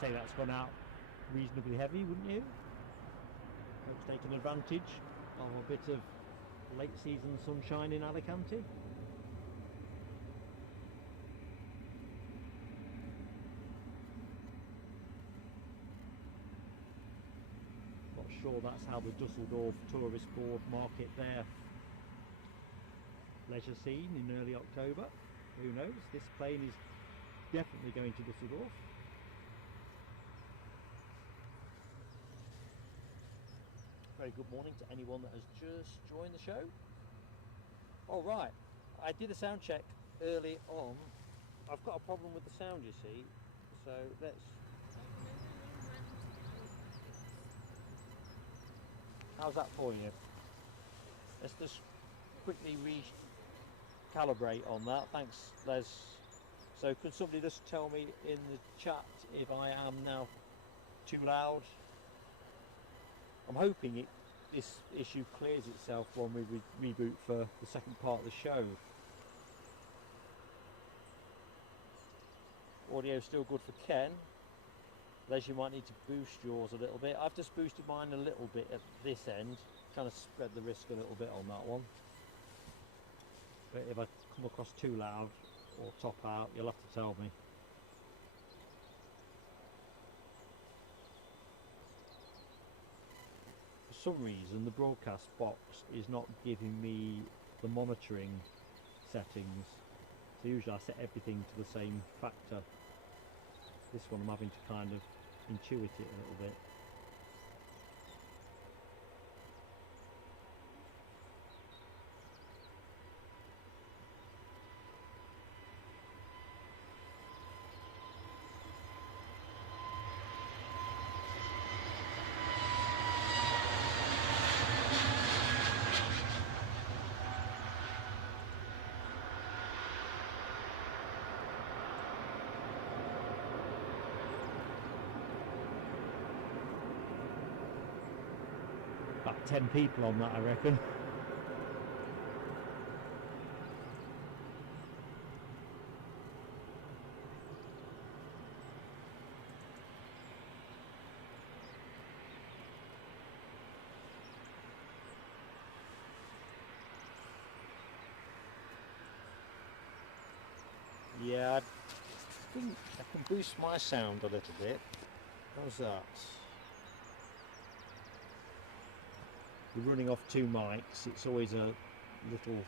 say that's gone out reasonably heavy, wouldn't you? Folks taking advantage of a bit of late season sunshine in Alicante. Not sure that's how the Dusseldorf tourist board market their leisure scene in early October. Who knows? This plane is definitely going to Dusseldorf. Very good morning to anyone that has just joined the show. All right, I did a sound check early on. I've got a problem with the sound, you see, so let's... How's that for you? Let's just quickly recalibrate on that. Thanks, Les. So can somebody just tell me in the chat if I am now too loud? I'm hoping this issue clears itself when we reboot for the second part of the show. Audio still good for Ken. Les, you might need to boost yours a little bit. I've just boosted mine a little bit at this end, kind of spread the risk a little bit on that one. But if I come across too loud or top out, you'll have to tell me. For some reason the broadcast box is not giving me the monitoring settings, so usually I set everything to the same factor. This one I'm having to kind of intuit it a little bit. About 10 people on that, I reckon. Yeah, I think I can boost my sound a little bit. How's that? We're running off two mics. It's always a little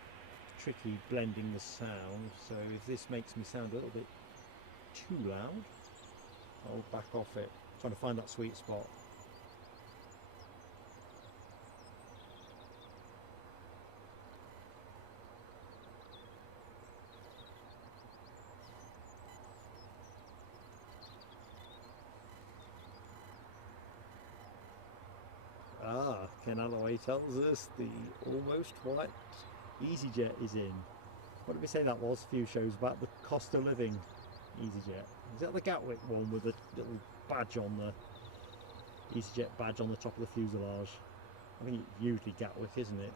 tricky blending the sound, so if this makes me sound a little bit too loud, I'll back off it. Trying to find that sweet spot. Ken Alloy tells us the almost white EasyJet is in. What did we say that was a few shows back? The cost of living EasyJet. Is that the Gatwick one with the little badge on the EasyJet badge on the top of the fuselage? I think it's usually Gatwick, isn't it?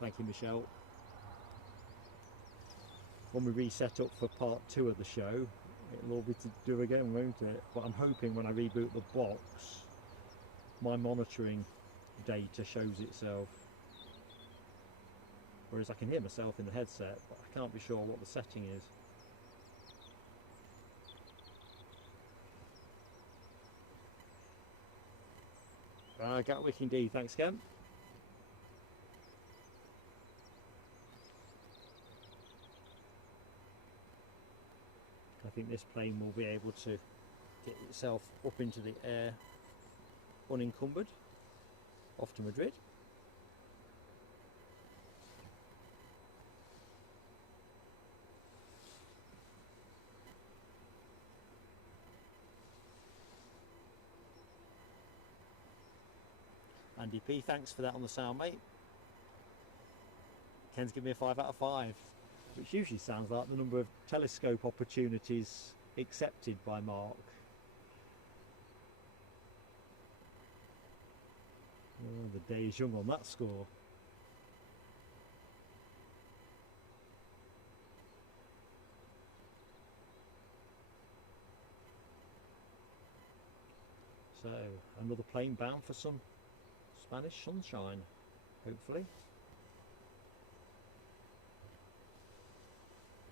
Thank you, Michelle. When we reset up for part 2 of the show, it'll all be to do again, won't it? But I'm hoping when I reboot the box, my monitoring data shows itself. Whereas I can hear myself in the headset, but I can't be sure what the setting is. Gatwick indeed, thanks Ken. I think this plane will be able to get itself up into the air unencumbered, off to Madrid. Andy P, thanks for that on the sound, mate. Ken's given me a 5 out of 5. Which usually sounds like the number of telescope opportunities accepted by Mark. Oh, the day is young on that score. So, another plane bound for some Spanish sunshine, hopefully.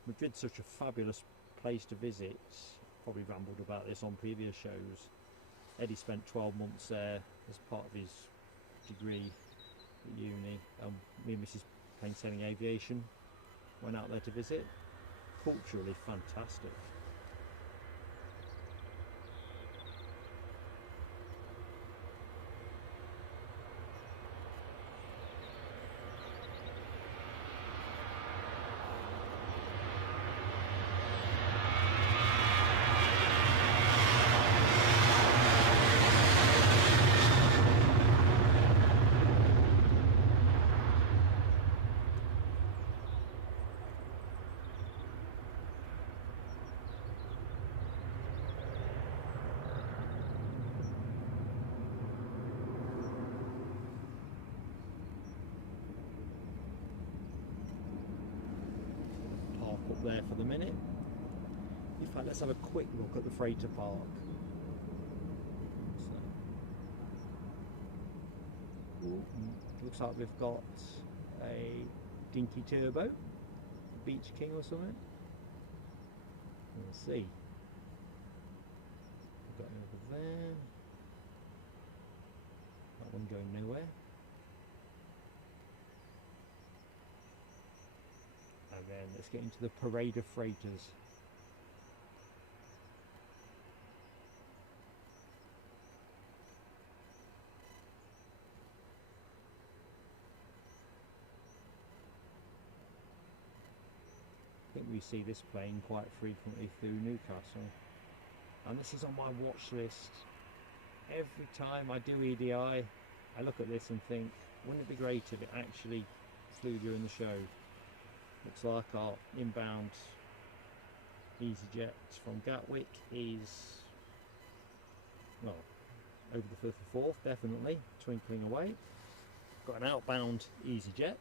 Madrid's such a fabulous place to visit. Probably rambled about this on previous shows. Eddie spent 12 months there as part of his degree at uni. Me and Mrs. Plain Sailing Aviation went out there to visit. Culturally fantastic. Up there for the minute. In fact, let's have a quick look at the freighter park. Looks like we've got a dinky turbo, Beach King or something. Let's see. We've got over there. That one going nowhere. And then let's get into the parade of freighters. I think we see this plane quite frequently through Newcastle. And this is on my watch list. Every time I do EDI, I look at this and think, wouldn't it be great if it actually flew during the show? Looks like our inbound EasyJet from Gatwick is, well, over the 5th or 4th, definitely, twinkling away. Got an outbound EasyJet,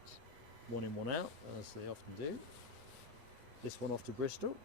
one in, one out, as they often do. This one off to Bristol.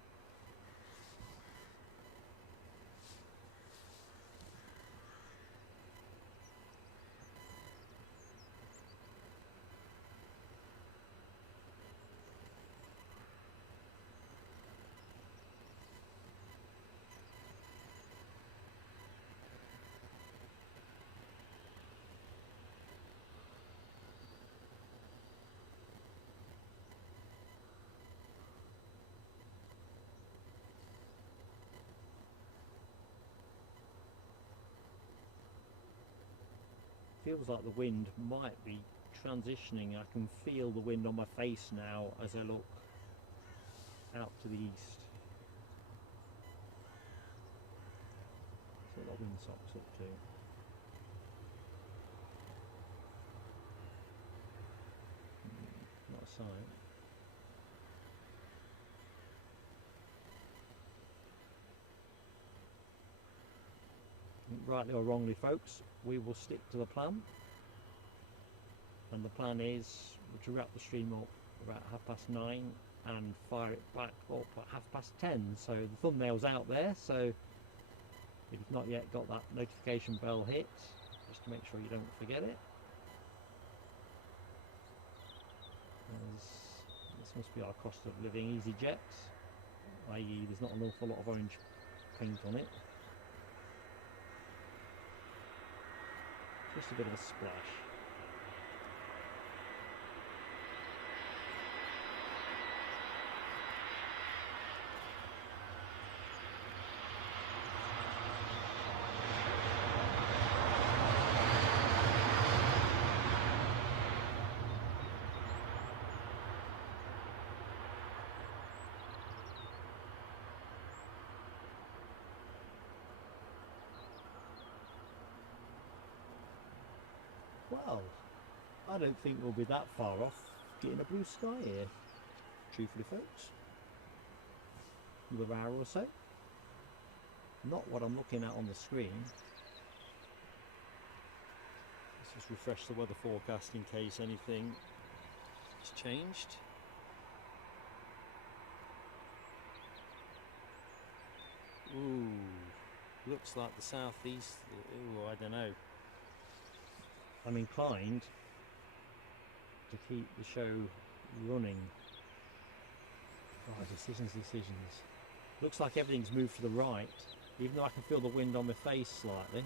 Feels like the wind might be transitioning. I can feel the wind on my face now as I look out to the east. That's what that windsock's up to. Not a sight. Rightly or wrongly, folks, we will stick to the plan, and the plan is to wrap the stream up about 9:30 and fire it back up at 10:30. So the thumbnail's out there, so if you've not yet got that notification bell hit, just to make sure you don't forget it. This must be our cost of living EasyJet, i.e. there's not an awful lot of orange paint on it. Just a bit of a splash. Well, I don't think we'll be that far off getting a blue sky here, truthfully, folks. Another hour or so. Not what I'm looking at on the screen. Let's just refresh the weather forecast in case anything has changed. Ooh, looks like the southeast. Ooh, I don't know. I'm inclined to keep the show running. Oh, decisions. Looks like everything's moved to the right, even though I can feel the wind on my face slightly.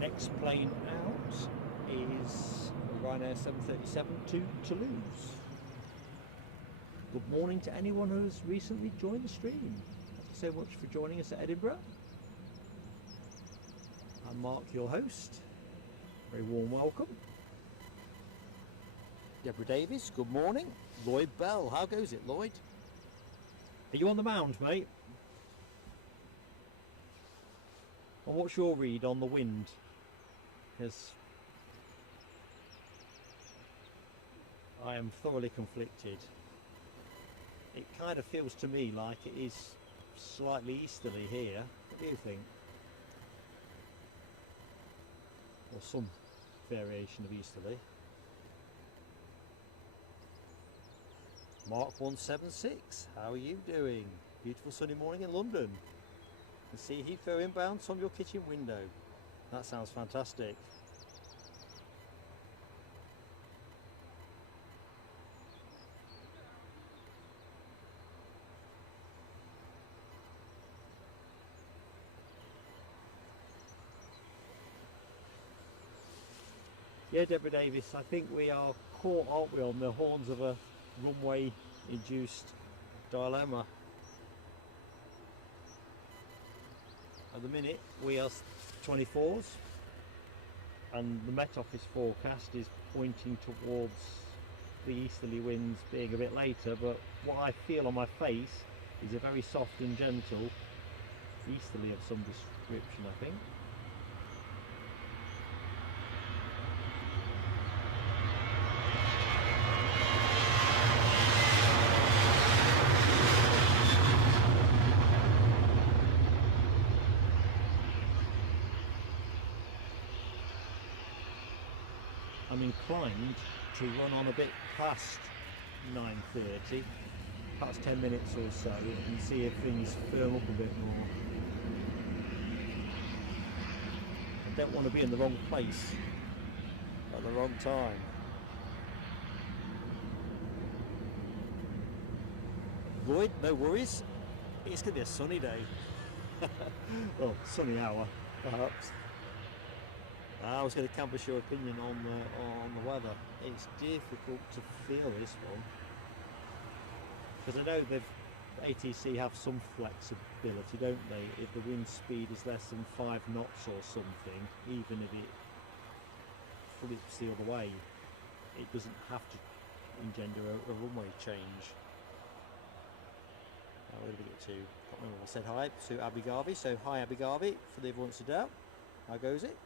Next plane out is a Ryanair 737 to Toulouse. Good morning to anyone who's recently joined the stream. Thank you so much for joining us at Edinburgh. I'm Mark, your host. Very warm welcome. Deborah Davis, good morning. Lloyd Bell, how goes it, Lloyd? Are you on the mound, mate? And what's your read on the wind? Because I am thoroughly conflicted. It kind of feels to me like it is slightly easterly here. What do you think? Or some variation of easterly. Mark 176, how are you doing? Beautiful sunny morning in London. And see Heathrow inbound from your kitchen window. That sounds fantastic. Yeah, Deborah Davis, I think we are caught, aren't we, on the horns of a runway-induced dilemma. At the minute, we are 24s, and the Met Office forecast is pointing towards the easterly winds being a bit later, but what I feel on my face is a very soft and gentle easterly of some description, I think. I'm inclined to run on a bit past 9:30, perhaps 10 minutes or so, and see if things firm up a bit more. I don't want to be in the wrong place at the wrong time. Lloyd, no worries, it's going to be a sunny day. Well, sunny hour, perhaps. I was going to canvass your opinion on the weather. It's difficult to feel this one because I know ATC have some flexibility, don't they? If the wind speed is less than 5 knots or something, even if it flips the other way, it doesn't have to engender a runway change. Where did we get to? I can't remember. I said hi to Abu Dhabi. So hi Abu Dhabi for the avoidance of doubt. How goes it?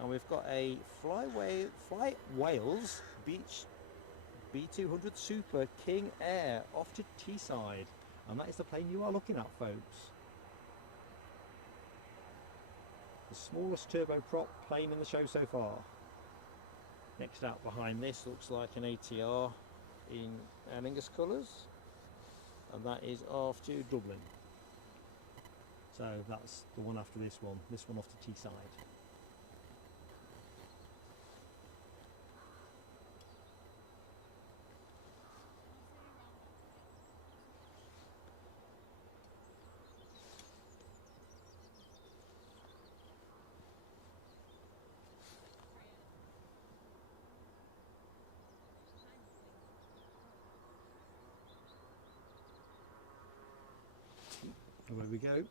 And we've got a Fly Wales Beach B200 Super King Air off to Teesside, and that is the plane you are looking at, folks. The smallest turboprop plane in the show so far. Next out behind this looks like an ATR in Angus colours, and that is off to Dublin. So that's the one after this one off to Teesside. we go.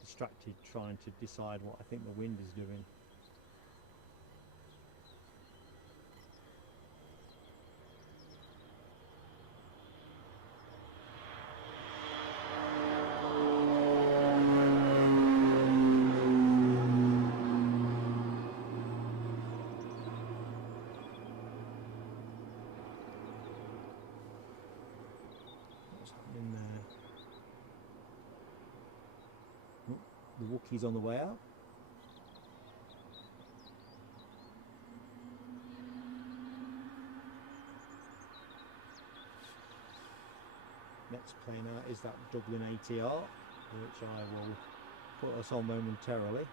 Distracted trying to decide what I think the wind is doing. The Wookiee's on the way out. Next plane out is that Dublin ATR, which I will put us on momentarily.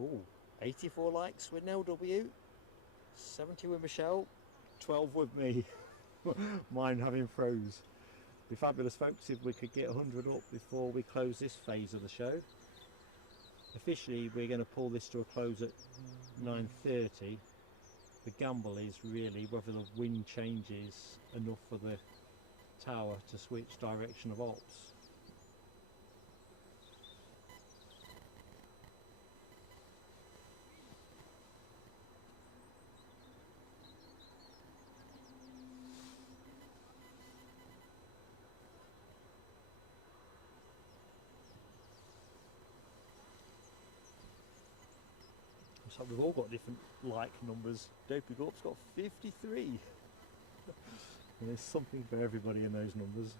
Ooh, 84 likes with Nell W, 70 with Michelle, 12 with me. Mine having froze. Be fabulous, folks, if we could get 100 up before we close this phase of the show. Officially we're going to pull this to a close at 9:30. The gamble is really whether the wind changes enough for the tower to switch direction of ops. So we've all got different like numbers. Dopey Gorp's got 53. And there's something for everybody in those numbers.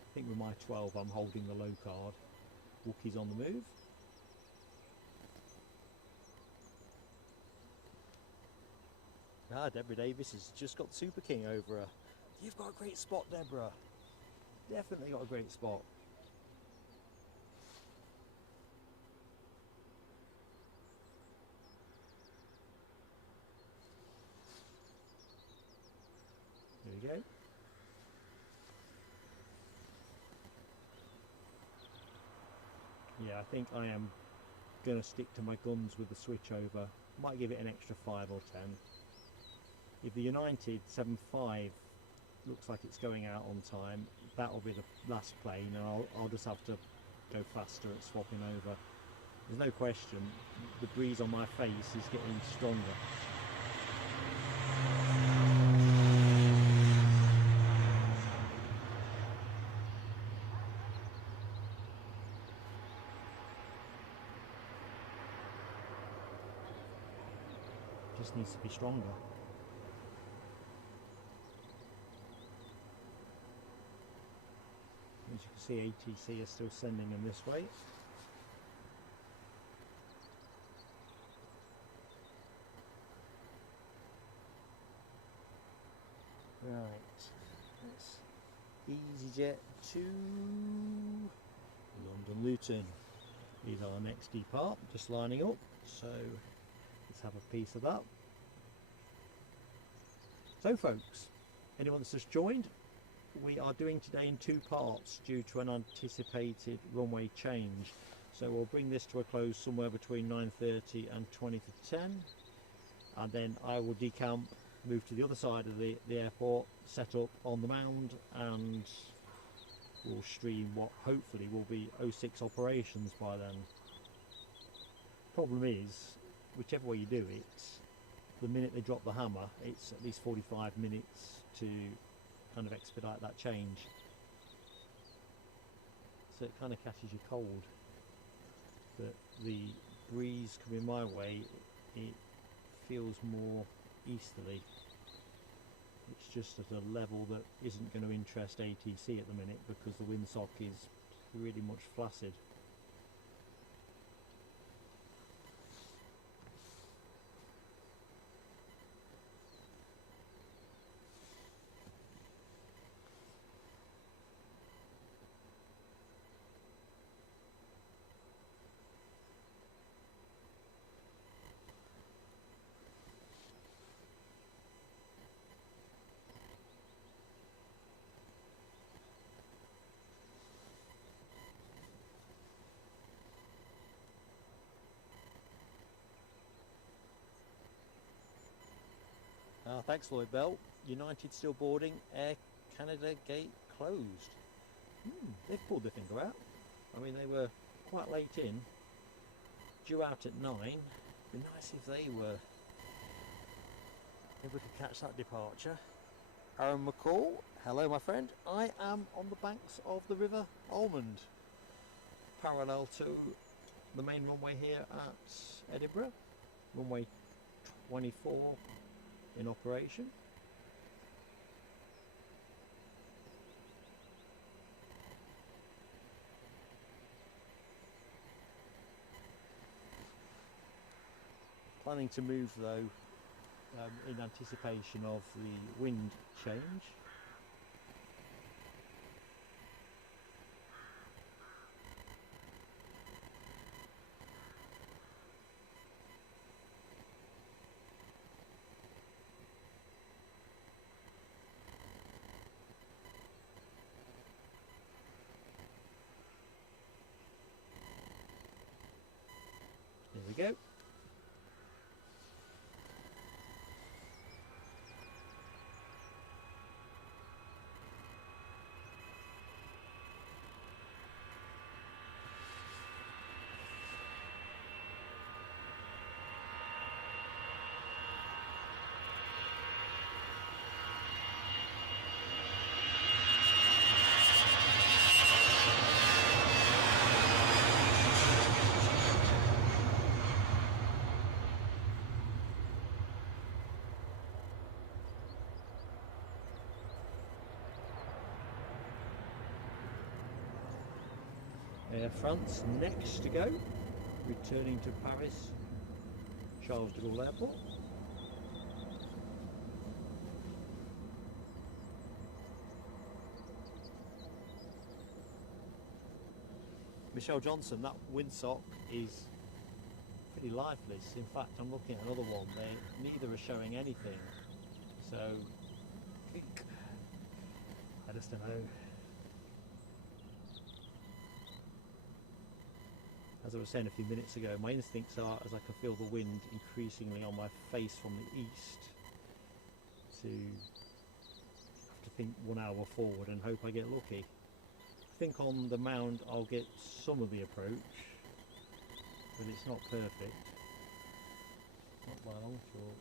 I think with my 12 I'm holding the low card. Wookiee's on the move. Ah, Deborah Davis has just got Super King over her. You've got a great spot, Deborah. Definitely got a great spot. There we go. Yeah, I think I am going to stick to my guns with the switch over. Might give it an extra 5 or 10. If the United 75 looks like it's going out on time, that'll be the last plane, and I'll just have to go faster at swapping over. There's no question, the breeze on my face is getting stronger. Just needs to be stronger. As you can see, ATC is still sending them this way. Right, let's EasyJet to London Luton. Is our next depart, just lining up, so let's have a piece of that. So folks, anyone that's just joined, we are doing today in 2 parts due to an anticipated runway change. So we'll bring this to a close somewhere between 9:30 and 20 to 10, and then I will decamp, move to the other side of the airport, set up on the mound, and we'll stream what hopefully will be 06 operations by then. Problem is, whichever way you do it, the minute they drop the hammer, it's at least 45 minutes to kind of expedite that change. So it kind of catches you cold. But the breeze coming my way, it feels more easterly. It's just at a level that isn't going to interest ATC at the minute because the windsock is pretty much flaccid. Thanks Lloyd Bell. United still boarding, Air Canada gate closed. They've pulled their finger out. I mean, they were quite late in, due out at 9. It'd be nice if they were, if we could catch that departure. Aaron McCall, hello my friend. I am on the banks of the River Almond, parallel to the main runway here at Edinburgh, runway 24 in operation. Planning to move though in anticipation of the wind change. Here we go. Air France next to go, returning to Paris Charles de Gaulle Airport. Michelle Johnson, that windsock is pretty lifeless. In fact, I'm looking at another one. Neither are showing anything. So I just don't know. As I was saying a few minutes ago, my instincts are, as I can feel the wind increasingly on my face from the east, to have to think 1 hour forward and hope I get lucky. I think on the mound I'll get some of the approach, but it's not perfect. Not by a long shot.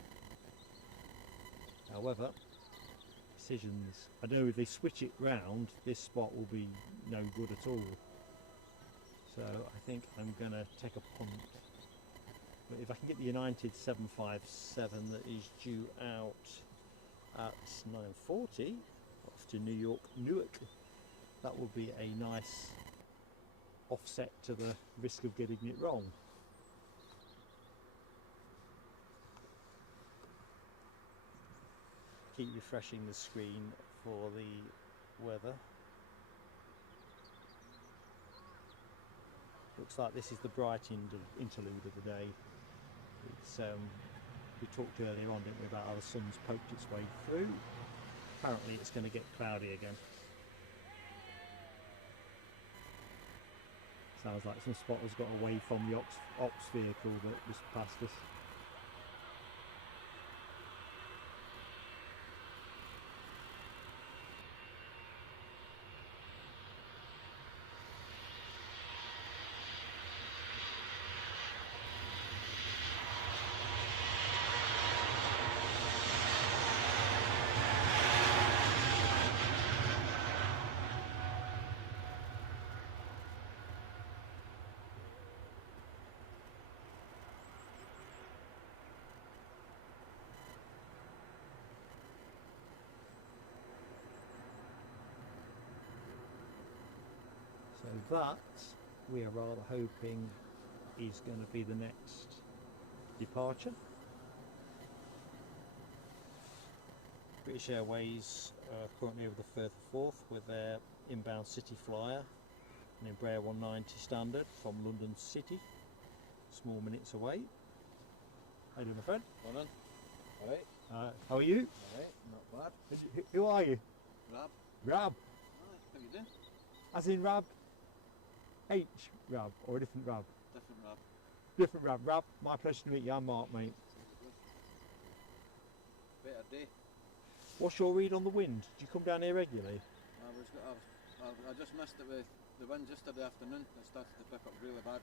However, decisions. I know if they switch it round, this spot will be no good at all. So I think I'm going to take a punt. But if I can get the United 757 that is due out at 9:40 off to York Newark, that would be a nice offset to the risk of getting it wrong. Keep refreshing the screen for the weather. Looks like this is the bright interlude of the day. It's, we talked earlier on, didn't we, about how the sun's poked its way through. Apparently it's going to get cloudy again. Sounds like some spotters got away from the ops vehicle that was past us. that we are rather hoping is going to be the next departure. British Airways currently over the Firth of Forth with their inbound city flyer, an Embraer 190 standard from London City, small minutes away. How you doing, my friend? Morning. Alright. How are you? Alright, not bad. Who are you? Rab. Rab. Aye, how you doing? As in Rab? H Rab or a different Rab? Different Rab. Different Rab. Rab, my pleasure to meet you. I'm Mark, mate. Better day. What's your read on the wind? Do you come down here regularly? I just missed it with the wind yesterday afternoon. It started to pick up really bad.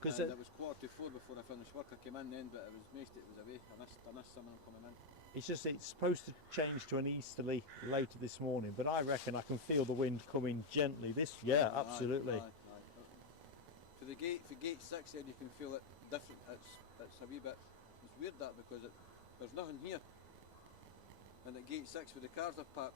Because it was 4:45 before I finished work. I came in then, but it was most it was away. I missed someone coming in. It's just it's supposed to change to an easterly later this morning, but I reckon I can feel the wind coming gently. Absolutely. Aye. For gate 6 then you can feel it different. It's a wee bit. It's weird that because there's nothing here. And at gate 6 where the cars are parked,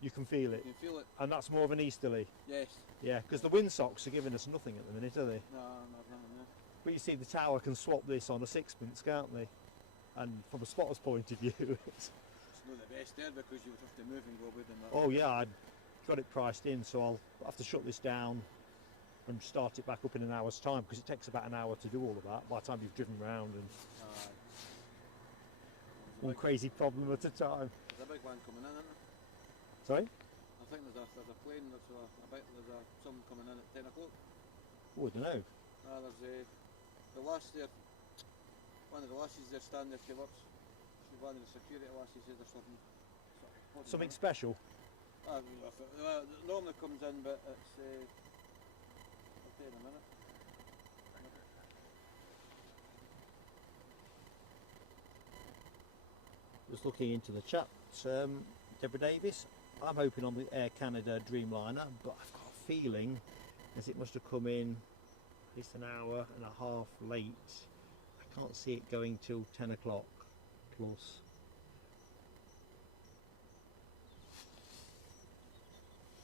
you can feel it. You can feel it. And that's more of an easterly. Yes. Yeah, because the windsocks are giving us nothing at the minute, are they? No, nothing there. But you see, the tower can swap this on a sixpence, can't they? And from a spotter's point of view, it's not the best there because you would have to move and go with them. Oh yeah, I got it priced in, so I'll have to shut this down and start it back up in an hour's time because it takes about an hour to do all of that by the time you've driven round and one crazy problem at a time. There's a big one coming in, isn't there? Sorry? I think there's a plane, there's someone coming in at 10 o'clock. Oh, I don't know. There's the lass there, one of the lasses there standing there, she works, she's one of the security lasses there, there's something special? Normally comes in, but it's, I'll tell you in a minute. Just looking into the chat, Deborah Davis, I'm hoping on the Air Canada Dreamliner, but I've got a feeling as it must have come in at least an hour and a half late. I can't see it going till 10 o'clock plus.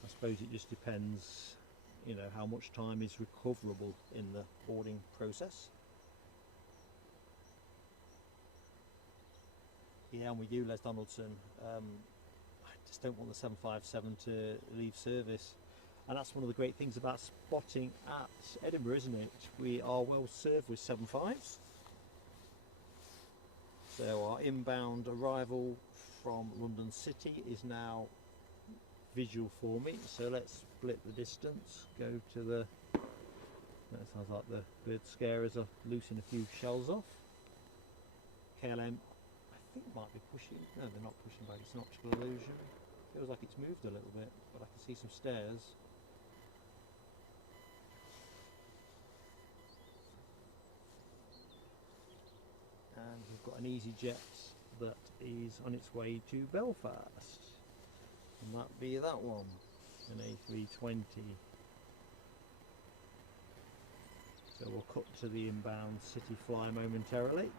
I suppose it just depends, you know, how much time is recoverable in the boarding process. Yeah, I'm with you, Les Donaldson. I just don't want the 757 to leave service. And that's one of the great things about spotting at Edinburgh, isn't it? We are well served with 75s. So our inbound arrival from London City is now visual for me. So let's split the distance, go to the... That sounds like the bird scarers are loosing a few shells off. KLM, I think might be pushing. No, they're not pushing back. It's an optical illusion. Feels like it's moved a little bit, but I can see some stairs. And we've got an EasyJet that is on its way to Belfast, and that be that one, an A320. So we'll cut to the inbound city fly momentarily.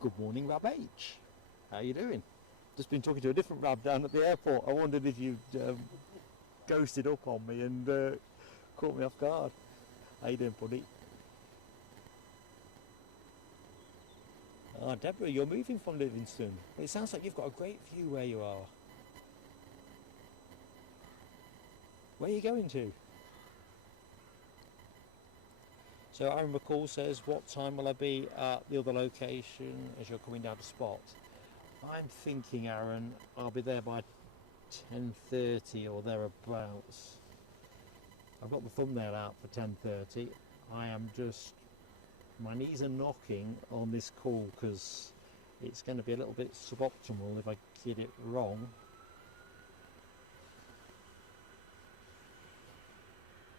Good morning, Rab H. How you doing? Just been talking to a different Rab down at the airport. I wondered if you'd ghosted up on me and caught me off guard. How you doing, buddy? Ah, Deborah, you're moving from Livingston. It sounds like you've got a great view where you are. Where are you going to? So Aaron McCall says, what time will I be at the other location as you're coming down to spot? I'm thinking, Aaron, I'll be there by 10:30 or thereabouts. I've got the thumbnail out for 10:30. I am just, my knees are knocking on this call because it's going to be a little bit suboptimal if I get it wrong.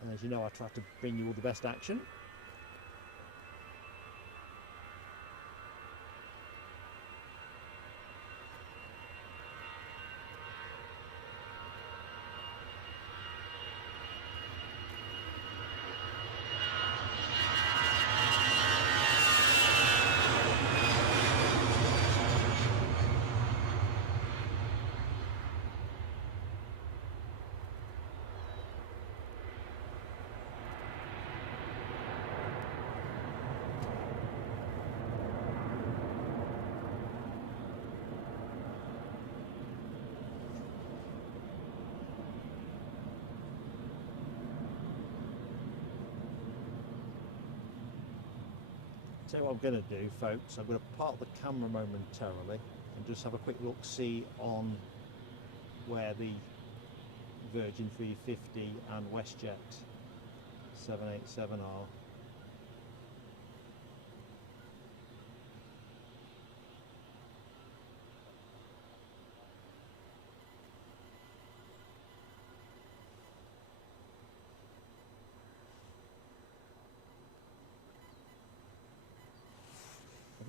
And as you know, I try to bring you all the best action. So what I'm going to do, folks, I'm going to park the camera momentarily and just have a quick look-see on where the Virgin 350 and Westjet 787 are.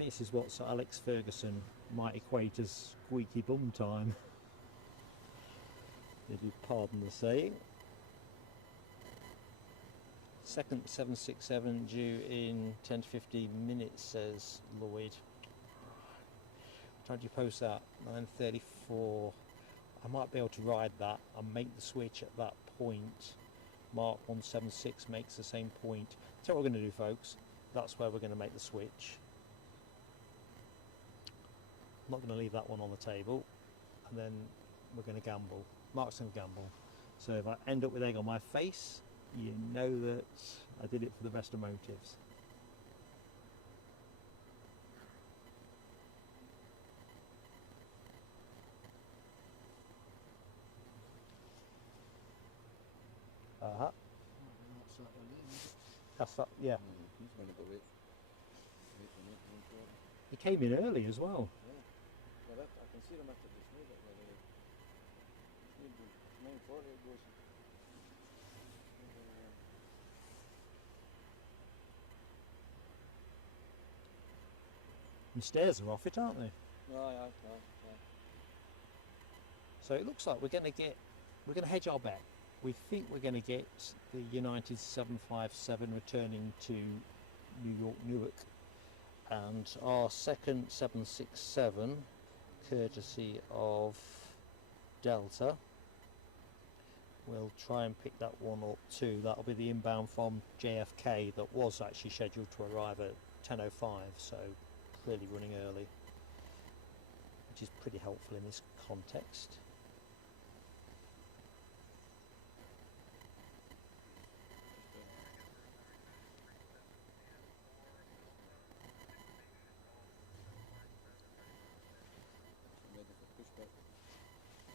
This is what Sir Alex Ferguson might equate as squeaky bum time, if you pardon the saying. Second 767 due in 10 to 15 minutes, says Lloyd. Time do you post that? 9:34. I might be able to ride that and make the switch at that point. Mark 176 makes the same point. So what we're going to do, folks, that's where we're going to make the switch. I'm not going to leave that one on the table, and then we're going to gamble. Mark's going to gamble. So if I end up with egg on my face, you know that I did it for the best of motives. That's that, yeah. He came in early as well. I can see them after the snow, but maybe 9:40 it goes. The stairs are off it, aren't they? Oh, yeah. So it looks like we're going to hedge our bet. We think we're going to get the United 757 returning to York Newark, and our second 767, courtesy of Delta, we'll try and pick that one up too. That'll be the inbound from JFK that was actually scheduled to arrive at 10:05, so clearly running early, which is pretty helpful in this context.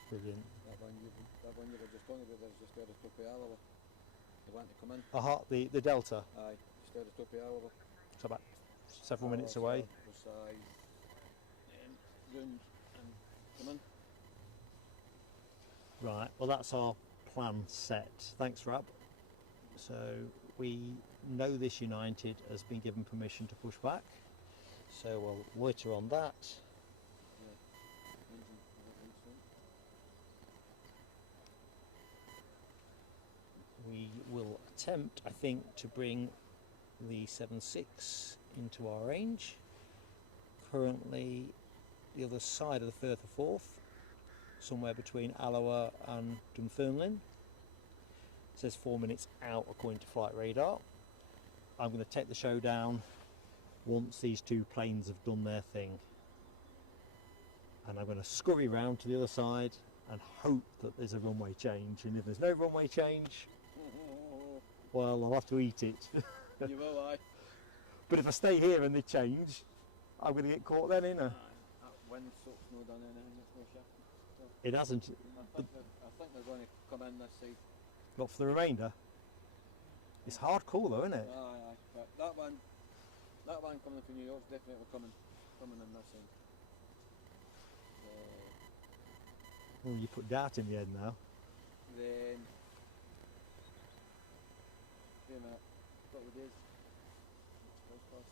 Brilliant. That one you were just talking about, there's just out of top of Alaba. They want to come in. Aha, the Delta. Aye, just out of top of Alaba. So about several minutes away. Round and come in. Right, well that's our plan set. Thanks, Rab. So we know this United has been given permission to push back, so we'll loiter on that. We will attempt, I think, to bring the 76 into our range. Currently the other side of the Firth of Forth, somewhere between Alloa and Dunfermline. It says 4 minutes out according to flight radar. I'm going to take the show down once these two planes have done their thing. And I'm going to scurry round to the other side and hope that there's a runway change. And if there's no runway change, well, I'll have to eat it. You will, aye. But if I stay here and they change, I'm going to get caught then, ain't I? That wind soak's no done anything, it's no shift. It hasn't. I think they're going to come in this side. Not for the remainder. It's hardcore though, isn't it? Aye. But that one coming from New York's definitely coming in this side. Oh, you put doubt in the head now. Then, wait a minute, what we did? First.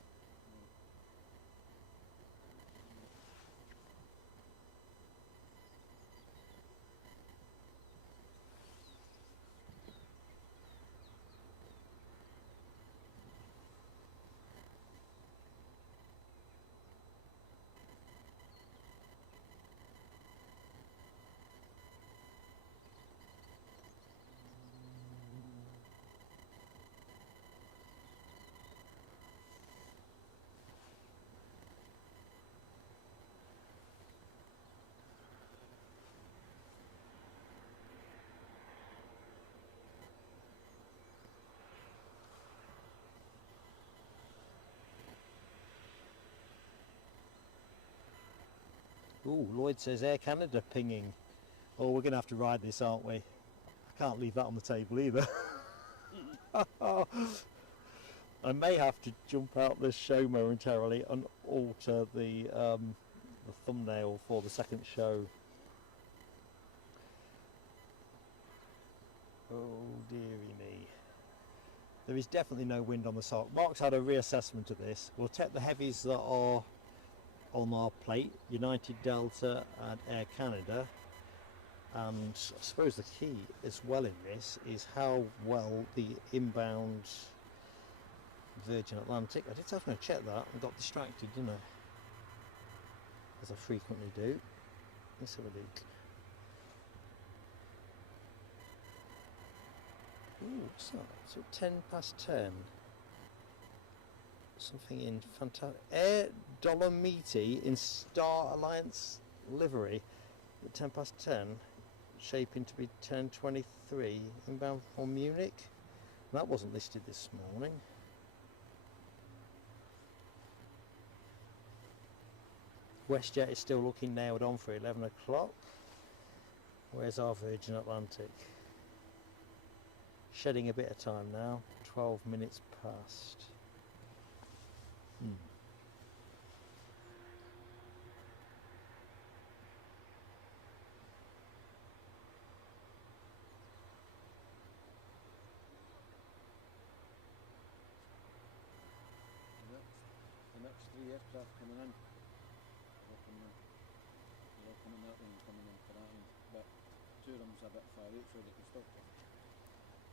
Ooh, Lloyd says Air Canada pinging. Oh, we're going to have to ride this, aren't we? I can't leave that on the table either. I may have to jump out this show momentarily and alter the thumbnail for the second show. Oh dearie me. There is definitely no wind on the SOC. Mark's had a reassessment of this. We'll take the heavies that are on our plate, United, Delta and Air Canada, and I suppose the key as well in this is how well the inbound Virgin Atlantic. I did have to check that and got distracted, didn't I? As I frequently do. Let's have a look. Ooh, what's that? So 10:10. Something in fantastic. Air Dolomiti in Star Alliance livery at 10:10, shaping to be 10:23, inbound from Munich. That wasn't listed this morning. Westjet is still looking nailed on for 11 o'clock. Where's our Virgin Atlantic? Shedding a bit of time now, 12 minutes past. The next three aircraft coming in. They're coming that way and coming in for that end. But two of them's a bit far out, so they can stop them.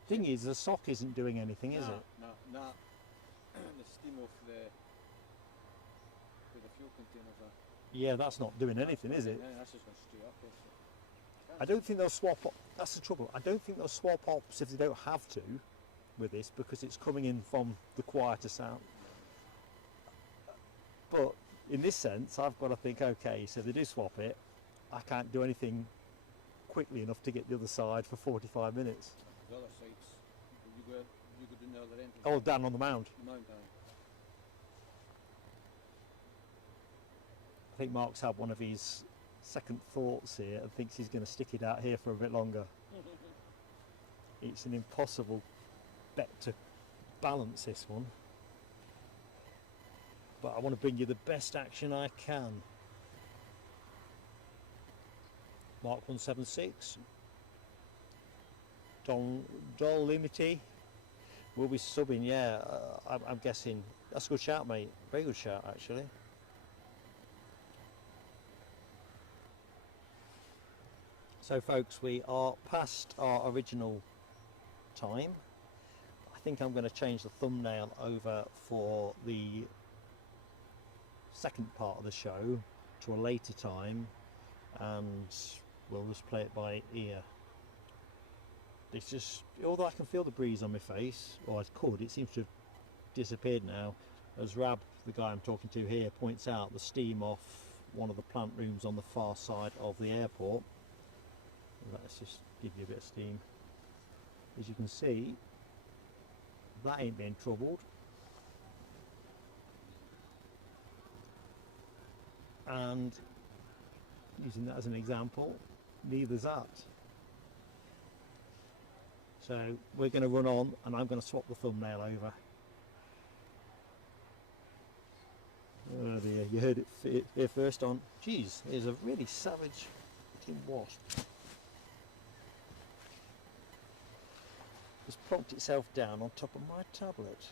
Thing is, the SOC isn't doing anything, is it? Nah. The steam off where the fuel containers are. Yeah, that's not doing anything, is it? Yeah, that's just going straight up. I don't think they'll swap op. That's the trouble. I don't think they'll swap ops if they don't have to with this, because it's coming in from the quieter sound. But in this sense, I've got to think, okay, so they do swap it. I can't do anything quickly enough to get the other side for 45 minutes. The other sides, you go down the other end. Oh, down on the mound. The mound down. I think Mark's had one of his second thoughts here and thinks he's going to stick it out here for a bit longer. It's an impossible bet to balance this one. But I want to bring you the best action I can. Mark 176. Dolomiti will be subbing, yeah, I'm guessing. That's a good shout, mate. Very good shout, actually. So, folks, we are past our original time. I think I'm going to change the thumbnail over for the second part of the show to a later time, and we'll just play it by ear. It's just, although I can feel the breeze on my face, or I could, it seems to have disappeared now, as Rab, the guy I'm talking to here, points out the steam off one of the plant rooms on the far side of the airport. Let's just give you a bit of steam. As you can see, that ain't being troubled. And using that as an example, neither's that. So we're going to run on, and I'm going to swap the thumbnail over. Oh dear, you heard it here first on. Geez, here's a really savage tin wasp. It's plonked itself down on top of my tablet.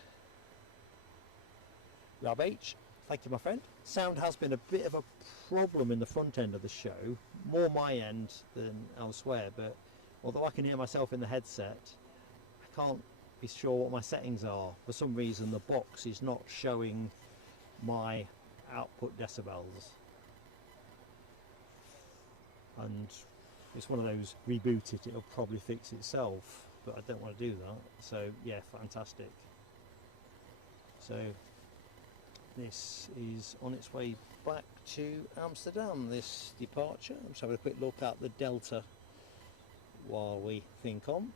Rob H, thank you my friend. Sound has been a bit of a problem in the front end of the show, more my end than elsewhere, but although I can hear myself in the headset, I can't be sure what my settings are. For some reason the box is not showing my output decibels, and it's one of those reboot it, it'll probably fix itself, but I don't want to do that. So yeah, fantastic. So this is on its way back to Amsterdam, this departure. I'm just having a quick look at the Delta while we think on.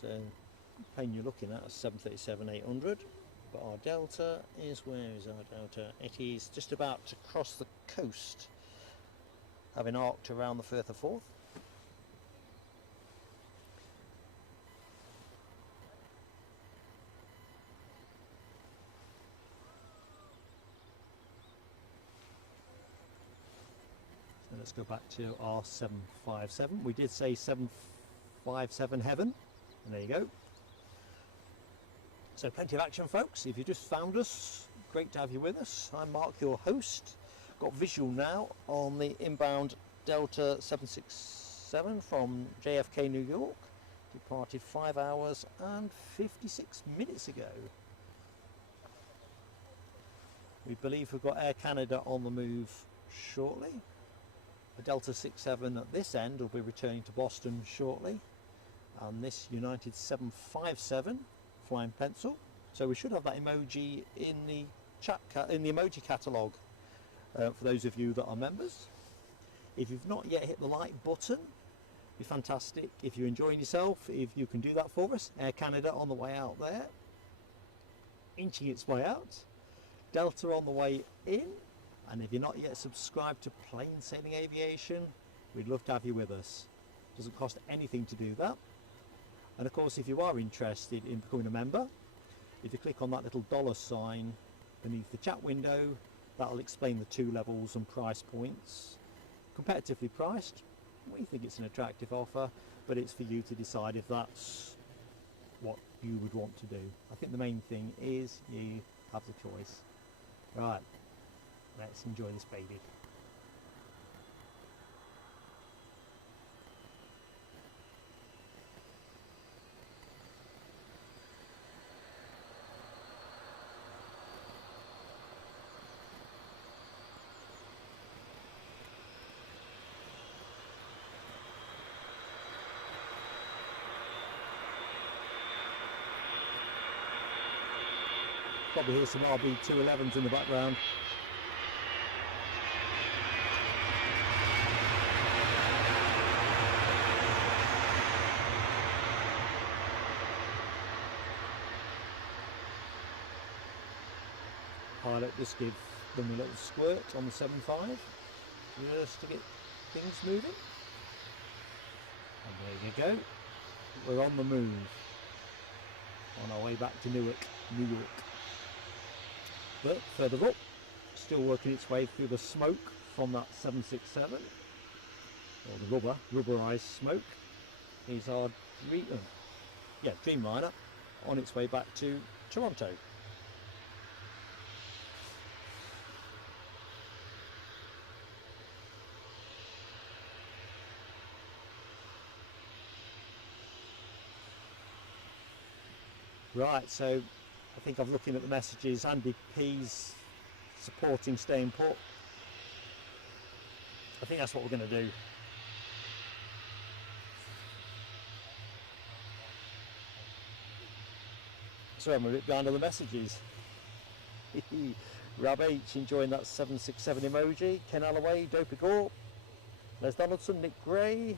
So the plane you're looking at is 737-800, but our Delta is, where is our Delta? It is just about to cross the coast, having arced around the Firth of Forth. So let's go back to our 757. We did say 757 Heaven, and there you go. So plenty of action, folks. If you just found us, great to have you with us. I'm Mark, your host. Got visual now on the inbound Delta 767 from JFK, New York. Departed 5 hours and 56 minutes ago. We believe we've got Air Canada on the move shortly. The Delta 67 at this end will be returning to Boston shortly. And this United 757 flying pencil. So we should have that emoji in the chat in the emoji catalogue for those of you that are members. If you've not yet hit the like button, it'd be fantastic if you're enjoying yourself, if you can do that for us. Air Canada on the way out there, inching its way out. Delta on the way in, and if you're not yet subscribed to Plain Sailing Aviation, we'd love to have you with us. Doesn't cost anything to do that. And of course, if you are interested in becoming a member, if you click on that little $sign beneath the chat window, that'll explain the 2 levels and price points. Competitively priced, we think it's an attractive offer, but it's for you to decide if that's what you would want to do. I think the main thing is you have the choice. Right, let's enjoy this baby. Probably hear some RB211s in the background. Pilot just give them a little squirt on the 7.5 just to get things moving. And there you go. We're on the move. On our way back to Newark, New York. But further up, still working its way through the smoke from that 767, or the rubberized smoke, is our Dreamliner on its way back to Toronto. Right, so I think I'm looking at the messages. Andy P's supporting staying put. I think that's what we're going to do. Sorry, I'm a bit behind on the messages. Rab H enjoying that 767 emoji. Ken Alloway, Dopey Corp, Les Donaldson, Nick Gray,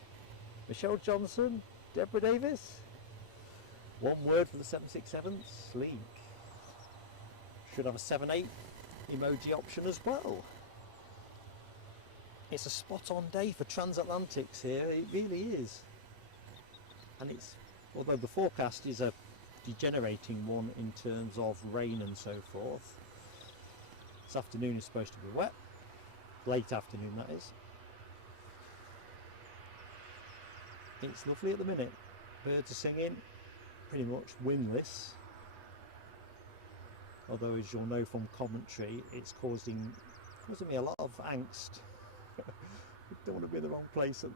Michelle Johnson, Deborah Davis. One word for the 767, sleek. Should have a 7.8 emoji option as well. It's a spot on day for transatlantics here, it really is. And it's, although the forecast is a degenerating one in terms of rain and so forth, this afternoon is supposed to be wet, late afternoon that is. It's lovely at the minute, birds are singing, pretty much wingless, although as you'll know from commentary it's causing me a lot of angst. Don't want to be in the wrong place at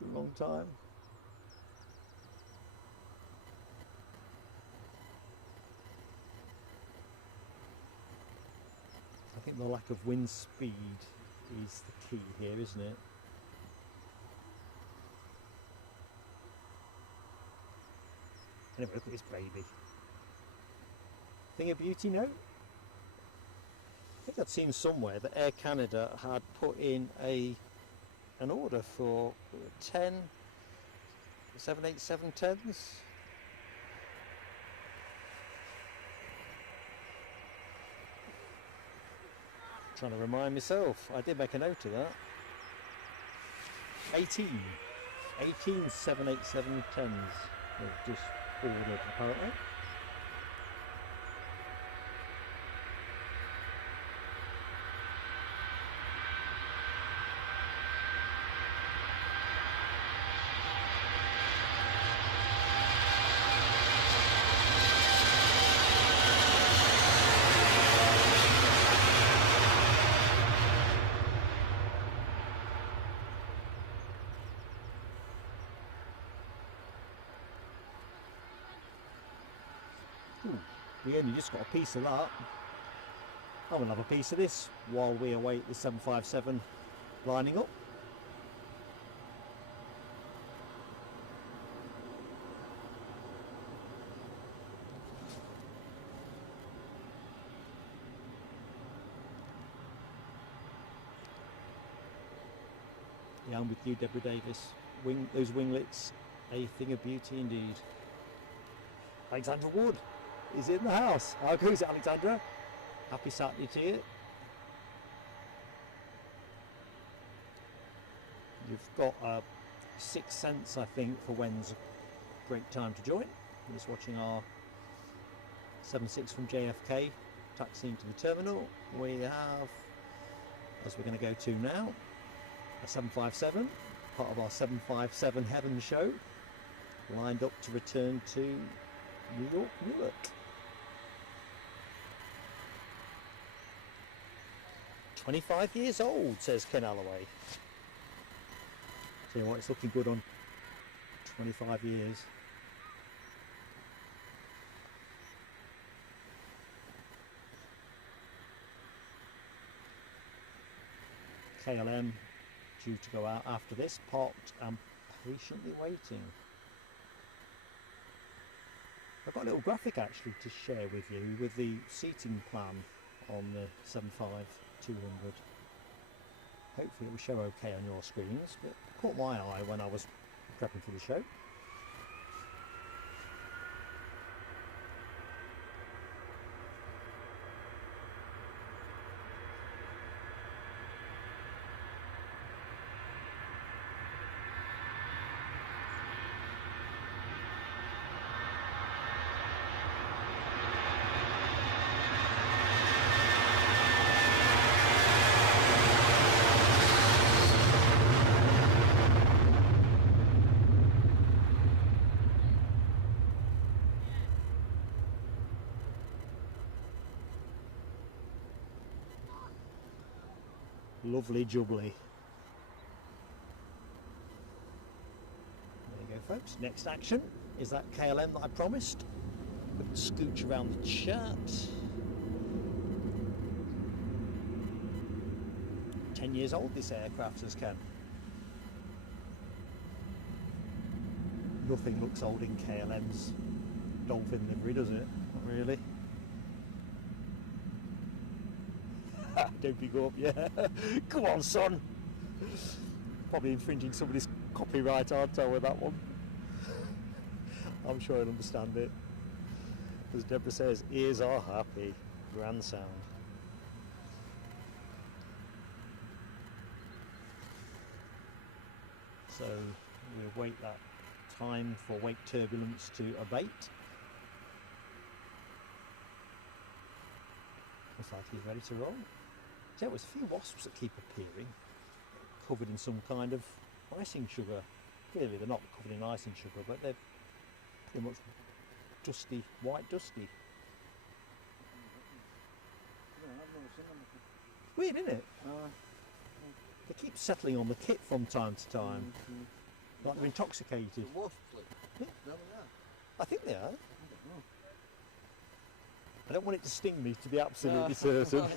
the wrong time. I think the lack of wind speed is the key here, isn't it? Anyway, look at this baby. Thing of beauty note? I think I'd seen somewhere that Air Canada had put in an order for 10 787-10s. Trying to remind myself, I did make a note of that. 18 787-10s were just ordered apparently. We only just got a piece of that. I'm going to have a piece of this while we await the 757 lining up. Yeah, I'm with you, Deborah Davis. Those winglets, a thing of beauty indeed. Alexandra Wood is in the house. How goes it, Alexandra? Happy Saturday to you. You've got a sixth sense, I think, for when's a great time to join. I'm just watching our 76 from JFK taxiing to the terminal. We have, as we're going to go to now, a 757, part of our 757 Heaven show, lined up to return to York Newark. "25 years old," says Ken Alloway. Tell you what, it's looking good on 25 years. KLM due to go out after this, parked and patiently waiting. I've got a little graphic actually to share with you with the seating plan on the 75200. Hopefully it will show okay on your screens, but it caught my eye when I was prepping for the show. Lovely jubbly. There you go, folks. Next action is that KLM that I promised. We'll scooch around the chart. 10 years old this aircraft, says Ken. Nothing looks old in KLMs dolphin livery, does it? Not really. Don't pick up, yeah. Come on, son. Probably infringing somebody's copyright, aren't I, with that one? I'm sure I'd understand it. As Deborah says, ears are happy. Grand sound. So we'll wait that time for wake turbulence to abate. Looks like he's ready to roll. There was a few wasps that keep appearing, covered in some kind of icing sugar. Clearly they're not covered in icing sugar, but they're pretty much dusty, white dusty. Weird, isn't it? They keep settling on the kit from time to time, like they're intoxicated. The wasps, like, Yeah. they are. I think they are. I don't want it to sting me, to be absolutely certain.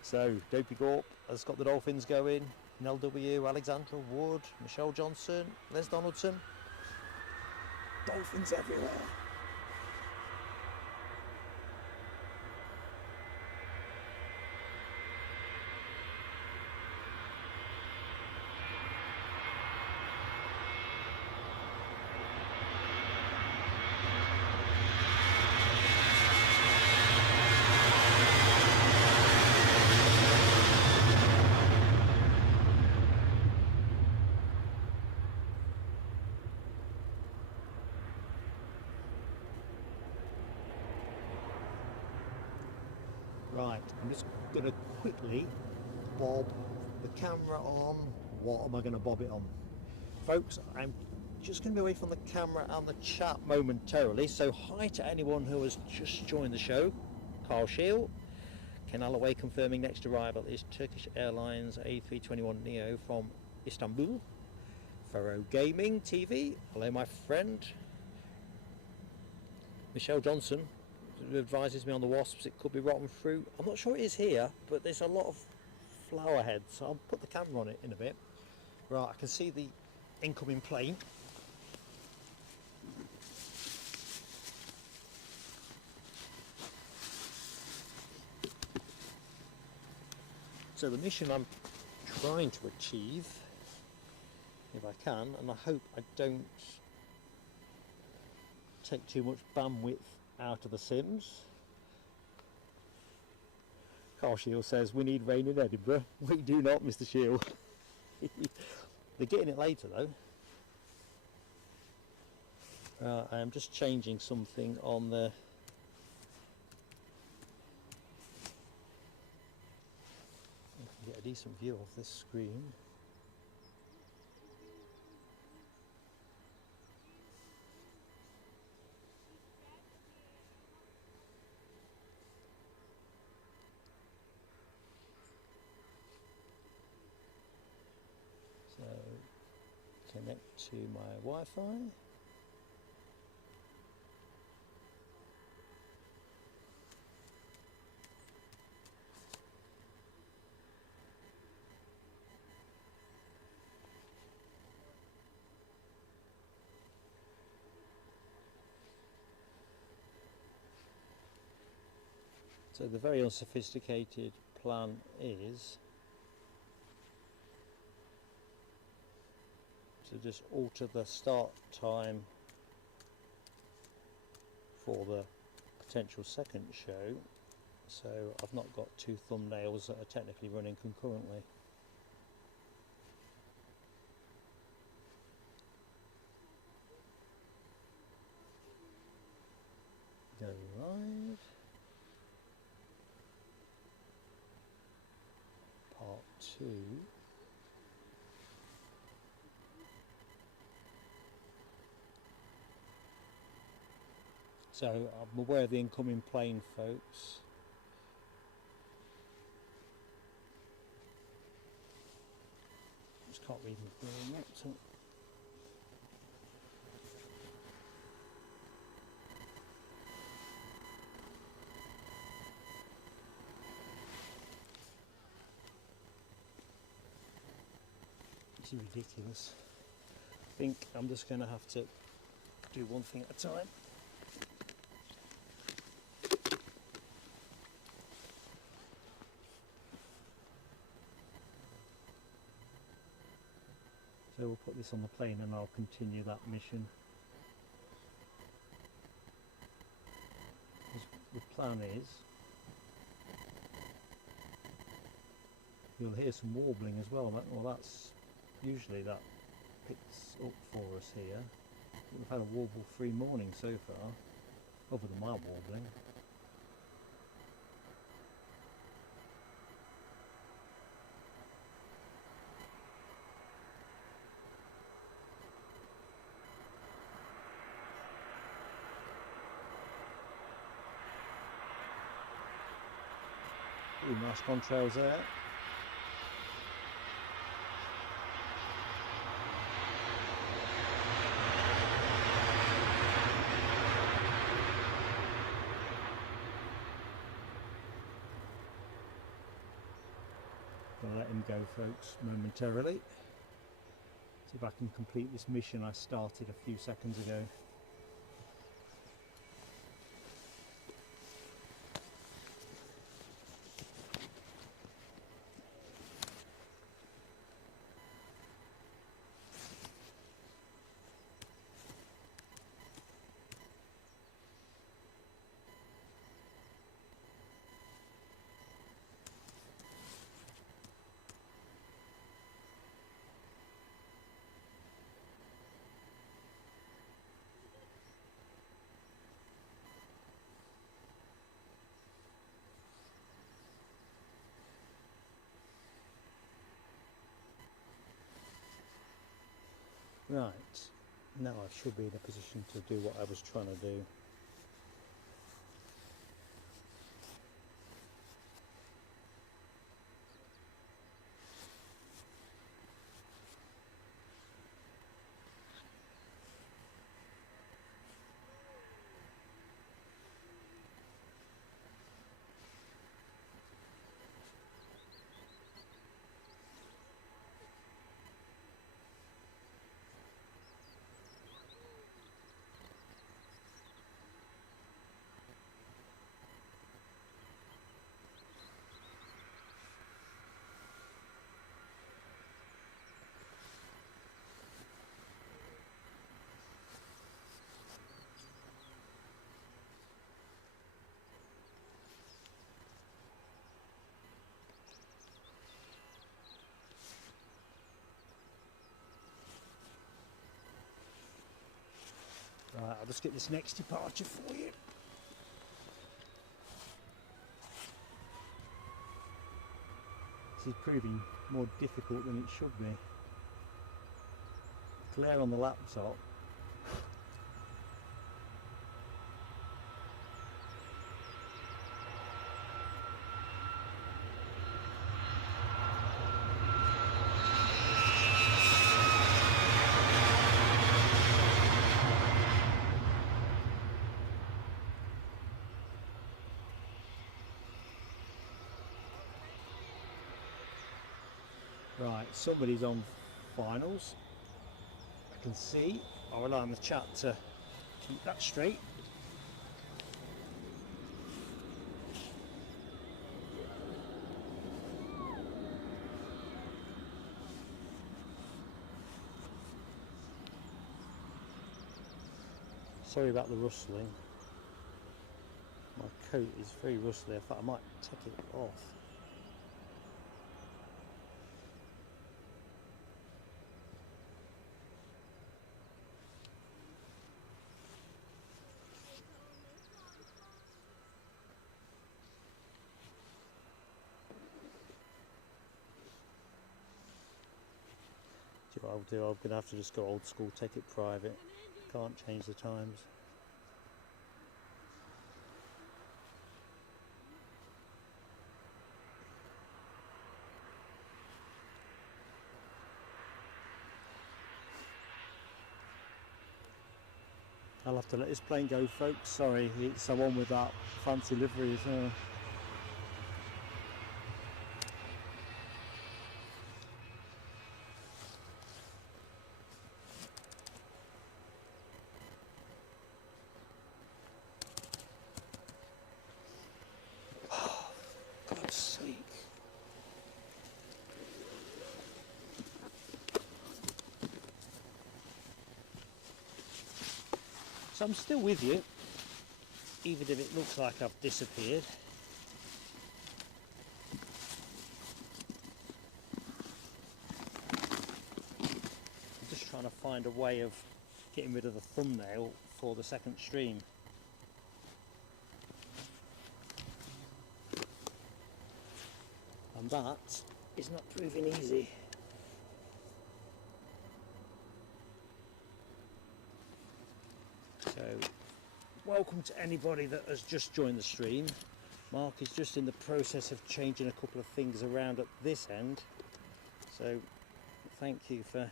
So, Dopey Gorp has got the Dolphins going. NLW, Alexandra Wood, Michelle Johnson, Les Donaldson. Dolphins everywhere. Right, I'm just going to quickly bob the camera on. What am I going to bob it on? Folks, I'm just going to be away from the camera and the chat momentarily, so hi to anyone who has just joined the show. Carl Scheel, Ken Alloway confirming next arrival is Turkish Airlines A321neo from Istanbul. Faro Gaming TV, hello my friend. Michelle Johnson advises me on the wasps, it could be rotten fruit. I'm not sure it is here, but there's a lot of flower heads, so I'll put the camera on it in a bit. Right, I can see the incoming plane. So the mission I'm trying to achieve, if I can, and I hope I don't take too much bandwidth out of the Sims. Carl Shield says, we need rain in Edinburgh. We do not, Mr. Shield. They're getting it later though. I am just changing something on the I can get a decent view of this screen. Connect to my Wi-Fi. So the very unsophisticated plan is to just alter the start time for the potential second show, so I've not got two thumbnails that are technically running concurrently. Go live. Part 2. So I'm aware of the incoming plane, folks. Just can't read my brain laptop. This is ridiculous. I think I'm just going to have to do one thing at a time. So we'll put this on the plane and I'll continue that mission. The plan is, you'll hear some warbling as well. Well, that's usually that picks up for us here. We've had a warble-free morning so far, other than my warbling. Ooh, nice contrails there. Gonna let him go, folks, momentarily. See if I can complete this mission I started a few seconds ago. Right, now I should be in a position to do what I was trying to do. Right, I'll just get this next departure for you. This is proving more difficult than it should be. Glare on the laptop. Right, somebody's on finals. I can see. I'll rely on the chat to keep that straight. Sorry about the rustling. My coat is very rustly. In fact, I might take it off. What I'll do, I'm going to have to just go old school, take it private. Can't change the times. I'll have to let this plane go, folks. Sorry, it's the one with that fancy livery as well. So I'm still with you, even if it looks like I've disappeared. I'm just trying to find a way of getting rid of the thumbnail for the second stream. And that is not proving easy. So, welcome to anybody that has just joined the stream. Mark is just in the process of changing a couple of things around at this end. So, thank you for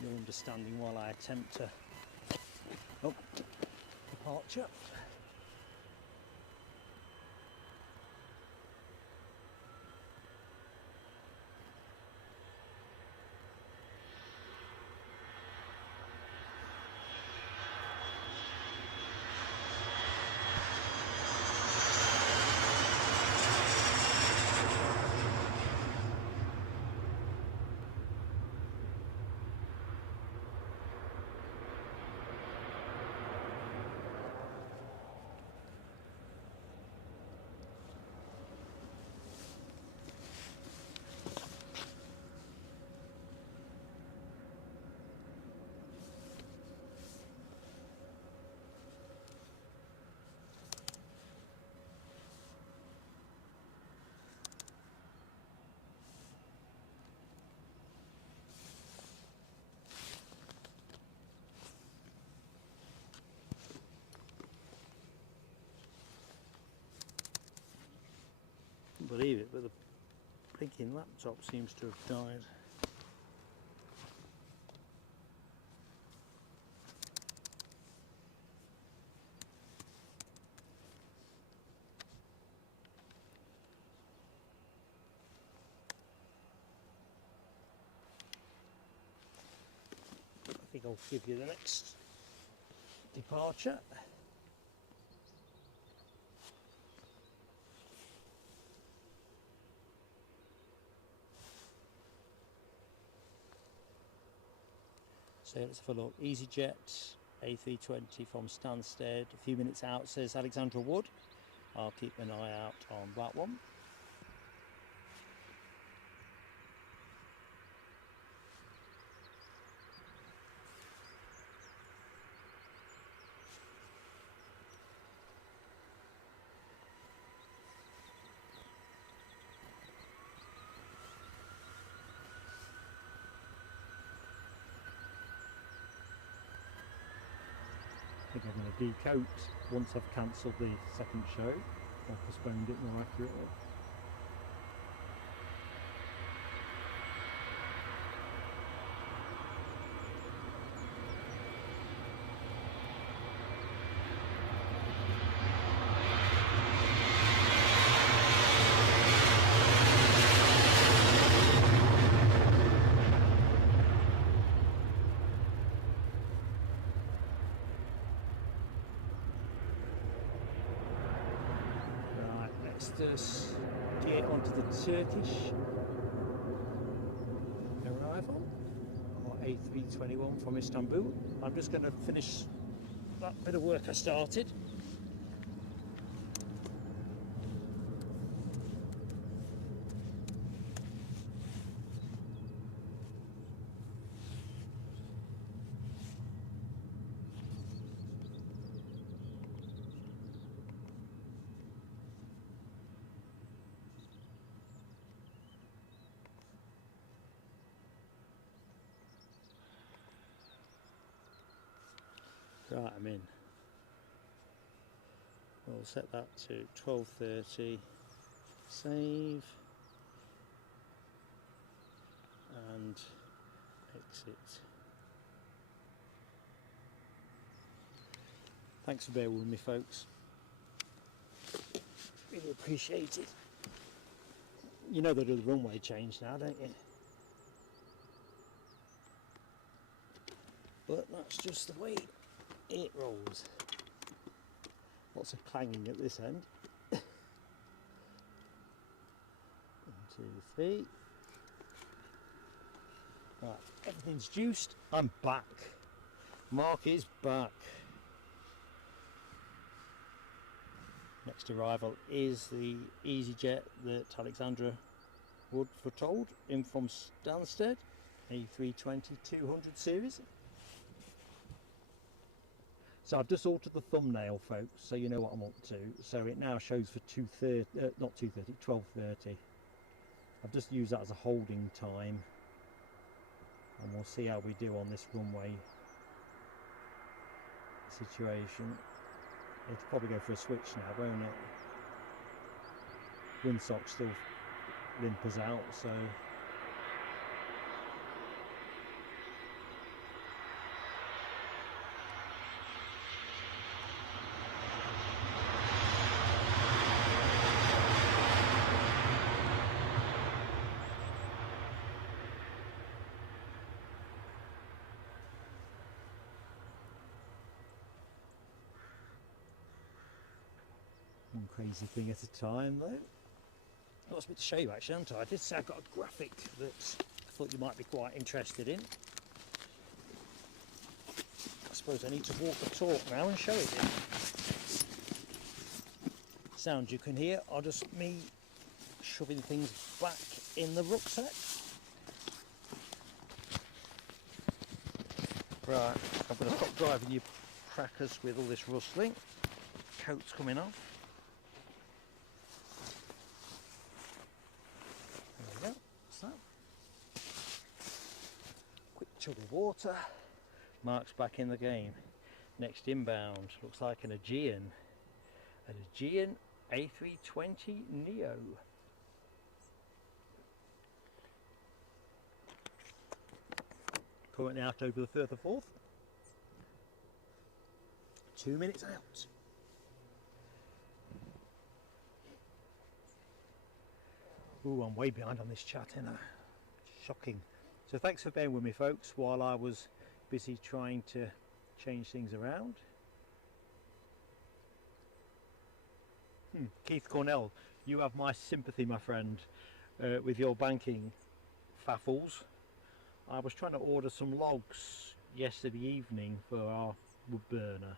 your understanding while I attempt to... Oh, departure. Believe it, but the blinking laptop seems to have died. I think I'll give you the next departure. So let's have a look. EasyJet A320 from Stansted, a few minutes out, says Alexandra Wood. I'll keep an eye out on that one. I think I'm going to decoat once I've cancelled the second show, or postponed it more accurately. Let's get onto the Turkish arrival, or A321 from Istanbul. I'm just going to finish that bit of work I started. Right, I'm in. We'll set that to 12:30. Save. And exit. Thanks for bearing with me, folks. Really appreciate it. You know they do the runway change now, don't you? But that's just the way it rolls. Lots of clanging at this end. 1, 2, 3. Right, everything's juiced. I'm back. Mark is back. Next arrival is the EasyJet that Alexandra Wood foretold in from Stansted, A320-200 series. So I've just altered the thumbnail, folks, so you know what I'm up to. So it now shows for 2:30, not 2:30, 12:30. I've just used that as a holding time, and we'll see how we do on this runway situation. It'll probably go for a switch now, won't it? Windsock still limpers out, so one crazy thing at a time, though. I've got something to show you actually, haven't I? I did say I've got a graphic that I thought you might be quite interested in. I suppose I need to walk the talk now and show it you. Sounds you can hear are just me shoving things back in the rucksack. Right, I'm going to stop driving you crackers with all this rustling. Coat's coming off. Chug of water. Mark's back in the game. Next inbound looks like an Aegean A320 Neo. Currently out over the Firth of Forth. 2 minutes out. Ooh, I'm way behind on this chat, ain't I? Shocking. So thanks for bearing with me, folks, while I was busy trying to change things around. Keith Cornell, you have my sympathy, my friend, with your banking faffles. I was trying to order some logs yesterday evening for our wood burner,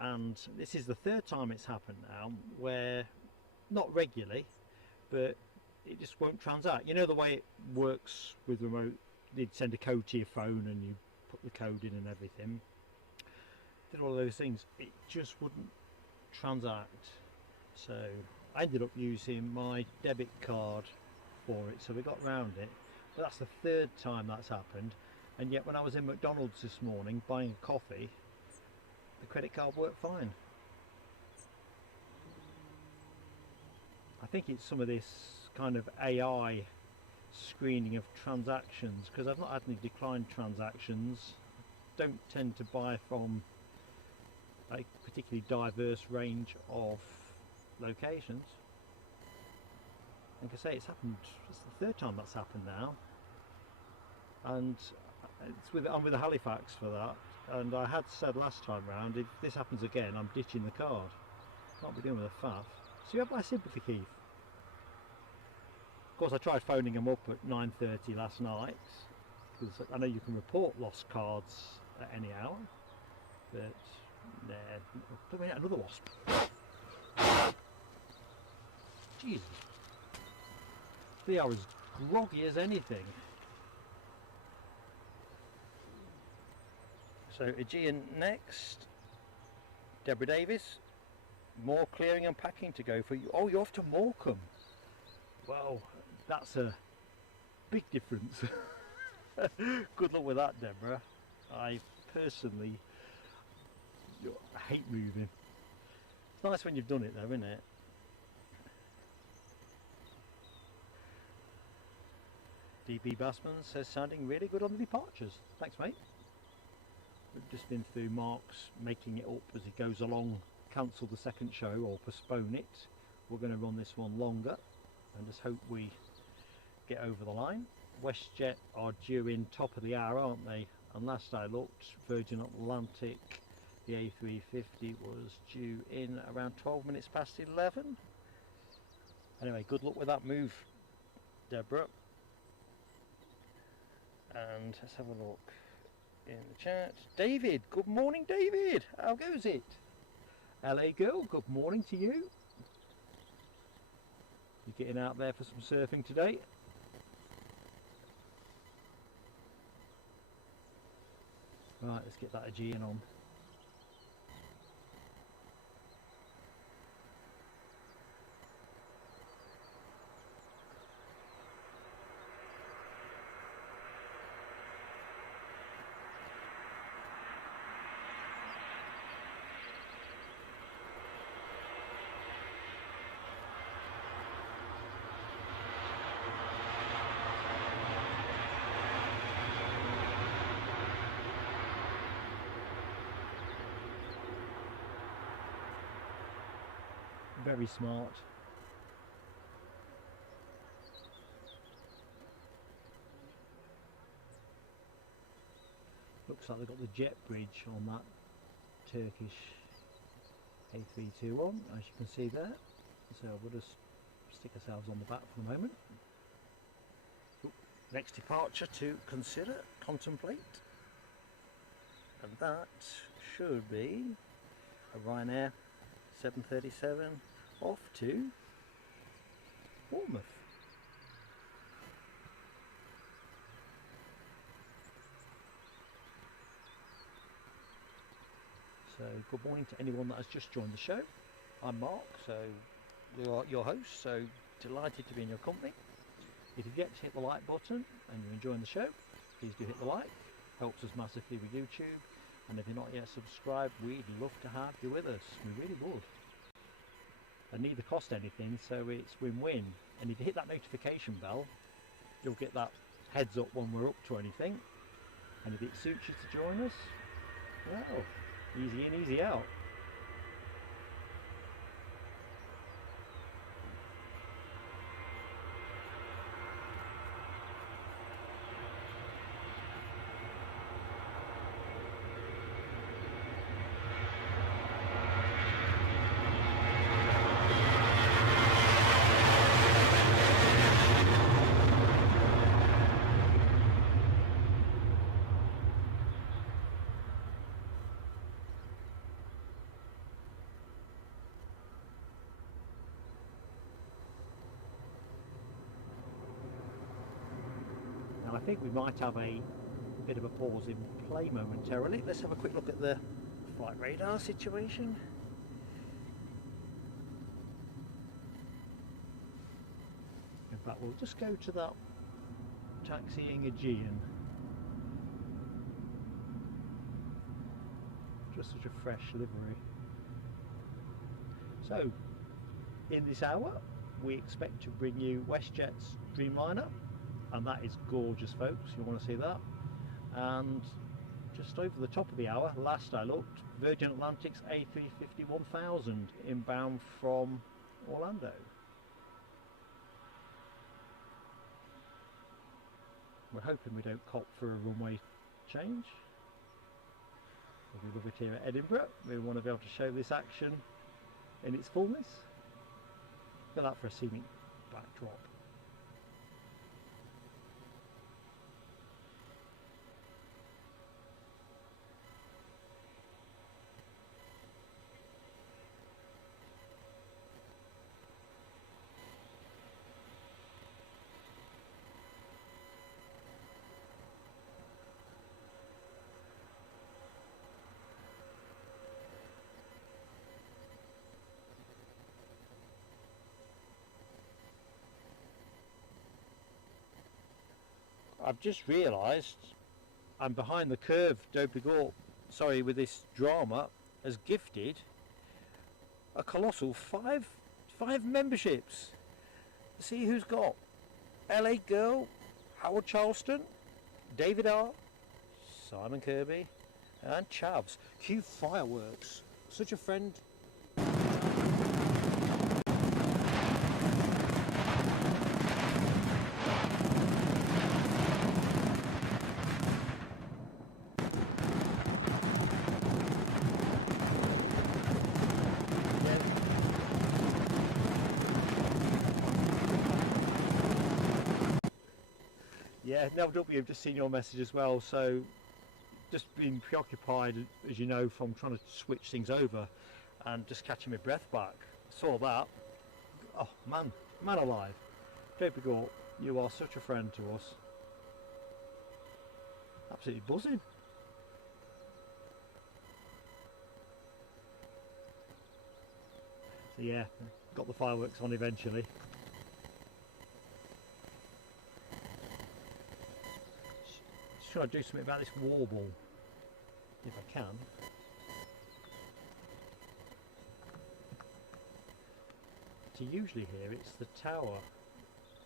and this is the third time it's happened now, where, not regularly, but it just won't transact. You know the way it works with remote, you'd send a code to your phone and you put the code in and everything. Did all of those things, it just wouldn't transact. So I ended up using my debit card for it, so we got round it. But that's the third time that's happened, and yet when I was in McDonald's this morning buying a coffee, the credit card worked fine. I think it's some of this kind of AI screening of transactions, because I've not had any declined transactions. Don't tend to buy from a particularly diverse range of locations. Like I say, it's happened, it's the third time that's happened now, and I'm with the Halifax for that, and I had said last time round, if this happens again, I'm ditching the card. Can't be doing with a faff. So you have my sympathy, Keith. Of course, I tried phoning them up at 9:30 last night, because I know you can report lost cards at any hour, but nah, another wasp. Jesus, they are as groggy as anything. So Aegean next, Deborah Davis, more clearing and packing to go for you. Oh, you're off to Morecambe. Well, that's a big difference. Good luck with that, Deborah. I personally hate moving. It's nice when you've done it though, isn't it? DB Bassman says sounding really good on the departures. Thanks, mate. We've just been through Mark's making it up as he goes along. Cancel the second show or postpone it. We're going to run this one longer and just hope we get over the line. Westjet are due in top of the hour, aren't they? And last I looked, Virgin Atlantic, the A350 was due in around 12 minutes past 11. Anyway, good luck with that move, Deborah. And let's have a look in the chat. David, good morning David, how goes it? LA girl, good morning to you. You getting out there for some surfing today? Right, let's get that Aegean on. Very smart. Looks like they've got the jet bridge on that Turkish A321, as you can see there. So we'll just stick ourselves on the back for the moment. Next departure to contemplate. And that should be a Ryanair 737 off to Bournemouth. So good morning to anyone that has just joined the show. I'm Mark, so your host, so delighted to be in your company. If you get to hit the like button and you're enjoying the show, please do hit the like, helps us massively with YouTube. And if you're not yet subscribed, we'd love to have you with us. We really would. And neither cost anything, so it's win-win. And if you hit that notification bell, you'll get that heads up when we're up to anything. And if it suits you to join us, well, easy in, easy out. I think we might have a bit of a pause in play momentarily. Let's have a quick look at the flight radar situation. In fact, we'll just go to that taxiing Aegean. Just such a fresh livery. So, in this hour, we expect to bring you Westjet's Dreamliner. And that is gorgeous, folks. You want to see that. And just over the top of the hour, last I looked, Virgin Atlantic's A350-1000 inbound from Orlando. We're hoping we don't cop for a runway change. We love it here at Edinburgh. We want to be able to show this action in its fullness. Look at that for a scenic backdrop. I've just realised I'm behind the curve. Dobigor, sorry, with this drama, has gifted a colossal five memberships. See who's got: LA Girl, Howard Charleston, David R, Simon Kirby, and Chavs. Q Fireworks, such a friend. Yeah, Neil W, I've just seen your message as well. So, just been preoccupied, as you know, from trying to switch things over and just catching my breath back. Saw that. Oh, man alive. David Gort, you are such a friend to us. Absolutely buzzing. So yeah, got the fireworks on eventually. Should I do something about this warble? If I can. So usually here it's the tower,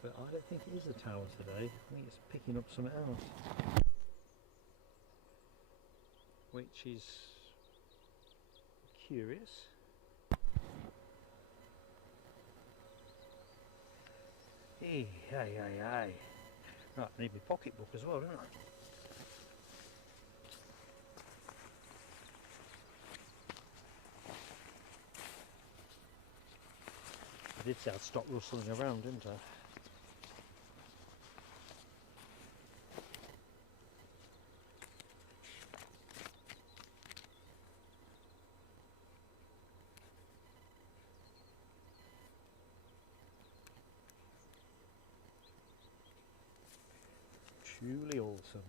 but I don't think it is the tower today. I think it's picking up something else, which is curious. Hey. Right, I need my pocketbook as well, don't I? I did say I'd stop rustling around, didn't I? Truly awesome.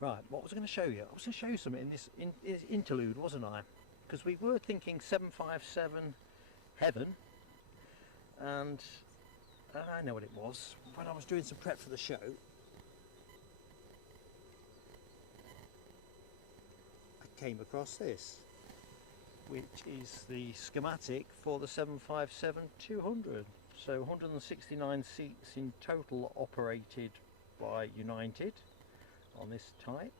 Right, what was I going to show you? I was going to show you something in this interlude, wasn't I? Because we were thinking 757 Heaven, and I know what it was. When I was doing some prep for the show, I came across this, which is the schematic for the 757-200. So 169 seats in total operated by United on this type,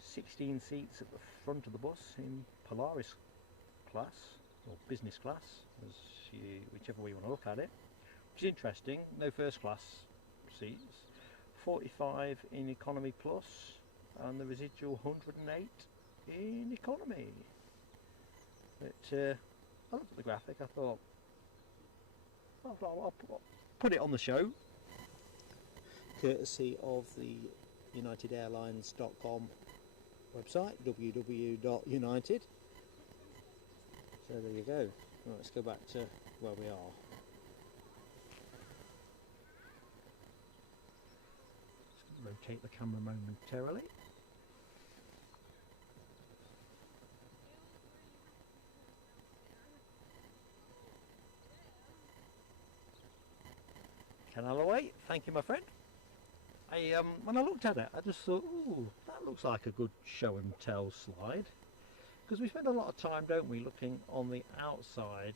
16 seats at the front of the bus in Polaris class or business class, whichever way you want to look at it, which is interesting. No first class seats, 45 in economy plus, and the residual 108 in economy. But I looked at the graphic, I thought I'll put it on the show, courtesy of the UnitedAirlines.com website, www.united. So there you go. Right, let's go back to where we are. Let's rotate the camera momentarily. Canal away, thank you my friend. When I looked at it, I just thought, ooh, that looks like a good show and tell slide. Because we spend a lot of time, don't we, looking on the outside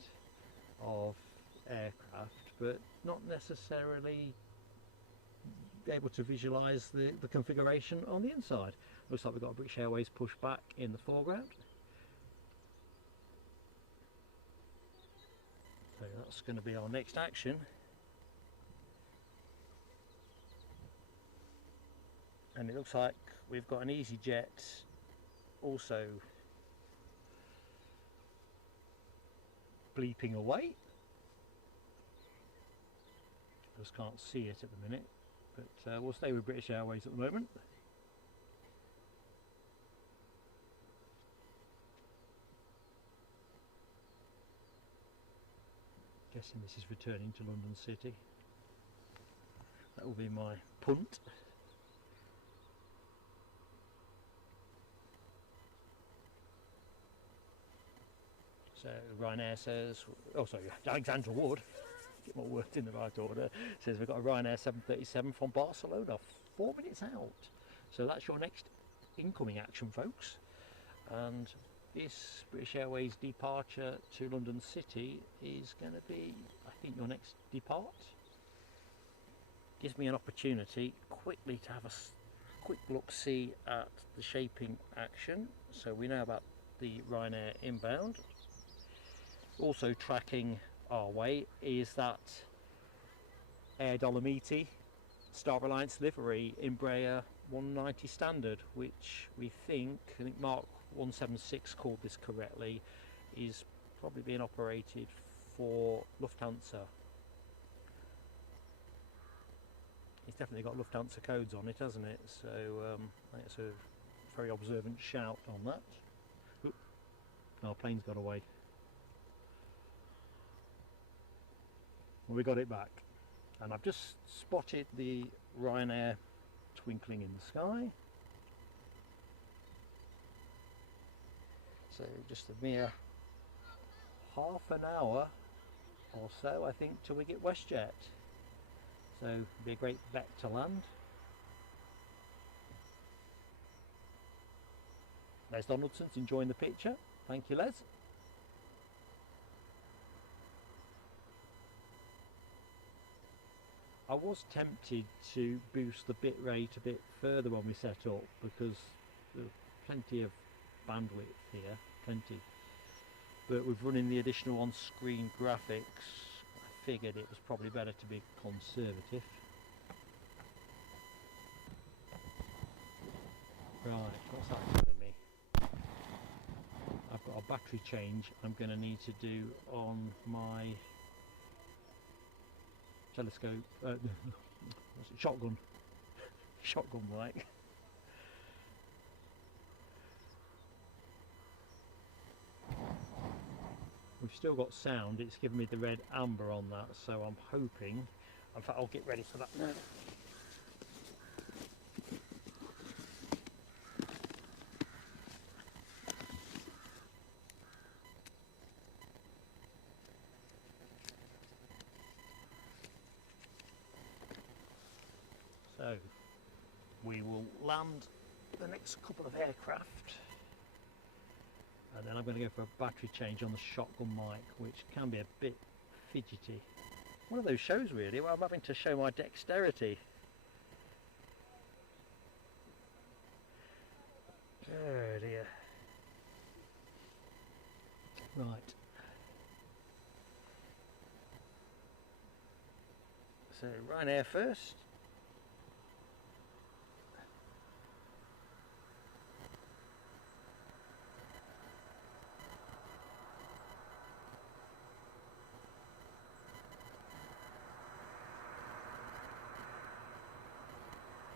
of aircraft, but not necessarily able to visualise the configuration on the inside. Looks like we've got a British Airways pushback in the foreground. So that's going to be our next action. And it looks like we've got an EasyJet also bleeping away. Just can't see it at the minute, but we'll stay with British Airways at the moment. Guessing this is returning to London City. That will be my punt. So Ryanair says, oh sorry, Alexandra Wood, get my words in the right order, says we've got a Ryanair 737 from Barcelona, 4 minutes out. So that's your next incoming action, folks. And this British Airways departure to London City is going to be, I think, your next depart. Gives me an opportunity quickly to have a quick look-see at the shaping action. So we know about the Ryanair inbound. Also tracking our way is that Air Dolomiti Star Alliance livery Embraer 190 standard, which I think Mark 176 called this correctly, is probably being operated for Lufthansa. It's definitely got Lufthansa codes on it, hasn't it? So I think it's a very observant shout on that. Oop, our plane's got away. Well, we got it back, and I've just spotted the Ryanair twinkling in the sky. So just a mere half an hour or so, I think, till we get Westjet. So it'll be a great bet to land. There's Donaldson's enjoying the picture. Thank you, Les. I was tempted to boost the bit rate a bit further when we set up, because there's plenty of bandwidth here, plenty. But with running the additional on-screen graphics, I figured it was probably better to be conservative. Right, what's that telling me? I've got a battery change I'm going to need to do on my telescope, what's it, shotgun light. We've still got sound, it's given me the red amber on that, so I'm hoping, in fact I'll get ready for that now. So we will land the next couple of aircraft, and then I'm going to go for a battery change on the shotgun mic, which can be a bit fidgety. One of those shows really where I'm having to show my dexterity. Oh dear. Right. So Ryanair first.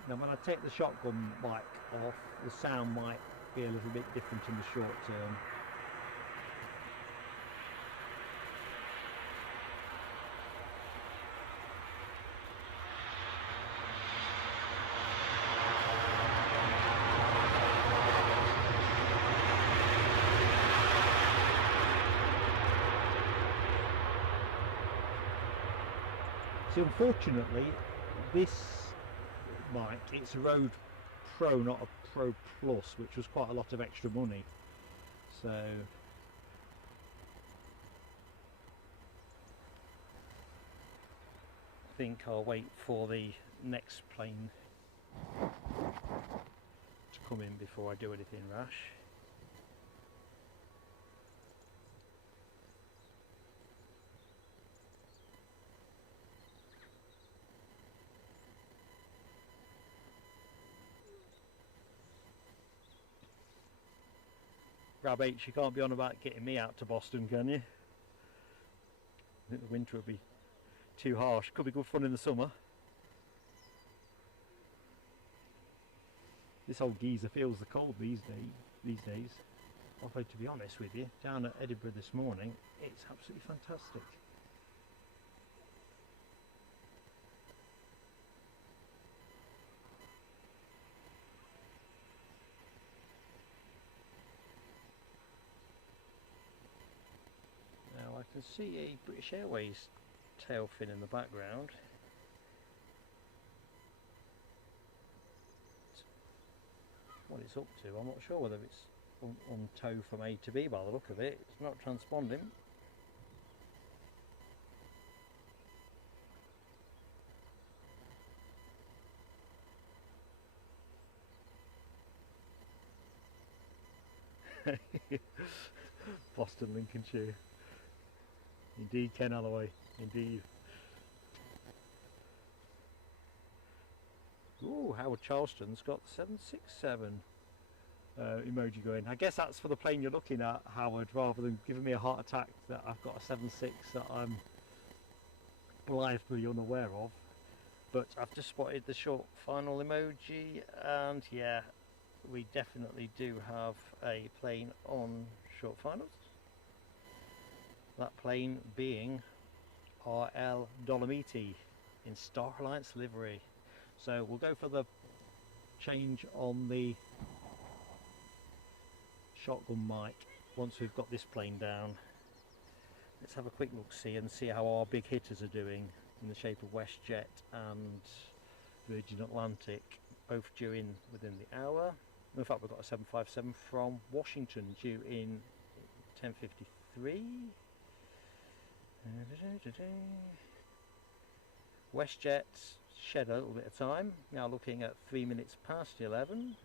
Now when I take the shotgun mic off, the sound might be a little bit different in the short term. So unfortunately, this mic, it's a Rode Pro, not a Pro Plus, which was quite a lot of extra money. So I think I'll wait for the next plane to come in before I do anything rash. Grab H, you can't be on about getting me out to Boston, can you? I think the winter would be too harsh. Could be good fun in the summer. This old geezer feels the cold these days. Although to be honest with you, down at Edinburgh this morning, it's absolutely fantastic. I can see a British Airways tail fin in the background. What it's up to, I'm not sure whether it's on tow from A to B by the look of it. It's not transponding. Boston, Lincolnshire. Indeed, Ken Alloway, indeed. Ooh, Howard Charleston's got 767. emoji going. I guess that's for the plane you're looking at, Howard, rather than giving me a heart attack that I've got a 7.6 that I'm blithely unaware of. But I've just spotted the short final emoji, and yeah, we definitely do have a plane on short finals. That plane being RL Dolomiti in Star Alliance livery. So we'll go for the change on the shotgun mic once we've got this plane down. Let's have a quick look see and see how our big hitters are doing in the shape of Westjet and Virgin Atlantic, both due in within the hour. In fact, we've got a 757 from Washington due in 10:53. Westjet shed a little bit of time, now looking at 3 minutes past 11.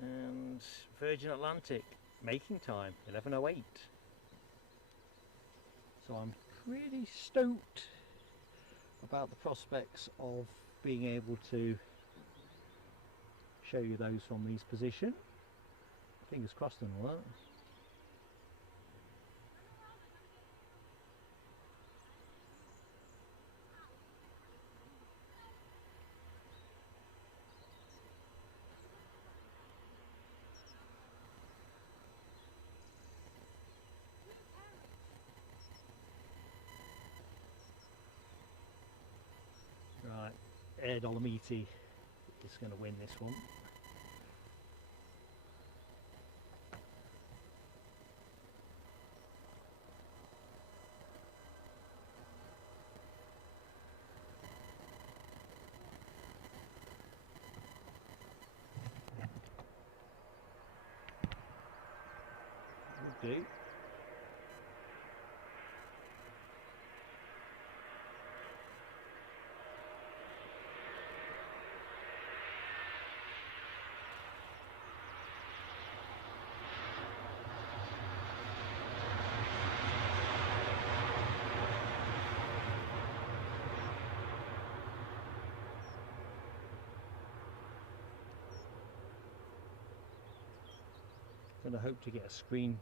And Virgin Atlantic making time, 11:08. So I'm pretty stoked about the prospects of being able to show you those from these positions. Fingers crossed on all that. Right, Air Dolomiti is going to win this one. Will do. And I hope to get a screen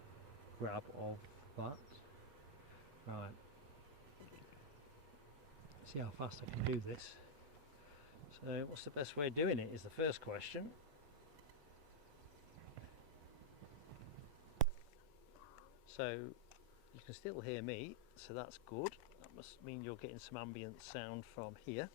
grab of that. Right, see how fast I can do this. So what's the best way of doing it is the first question. So you can still hear me, so that's good. That must mean you're getting some ambient sound from here.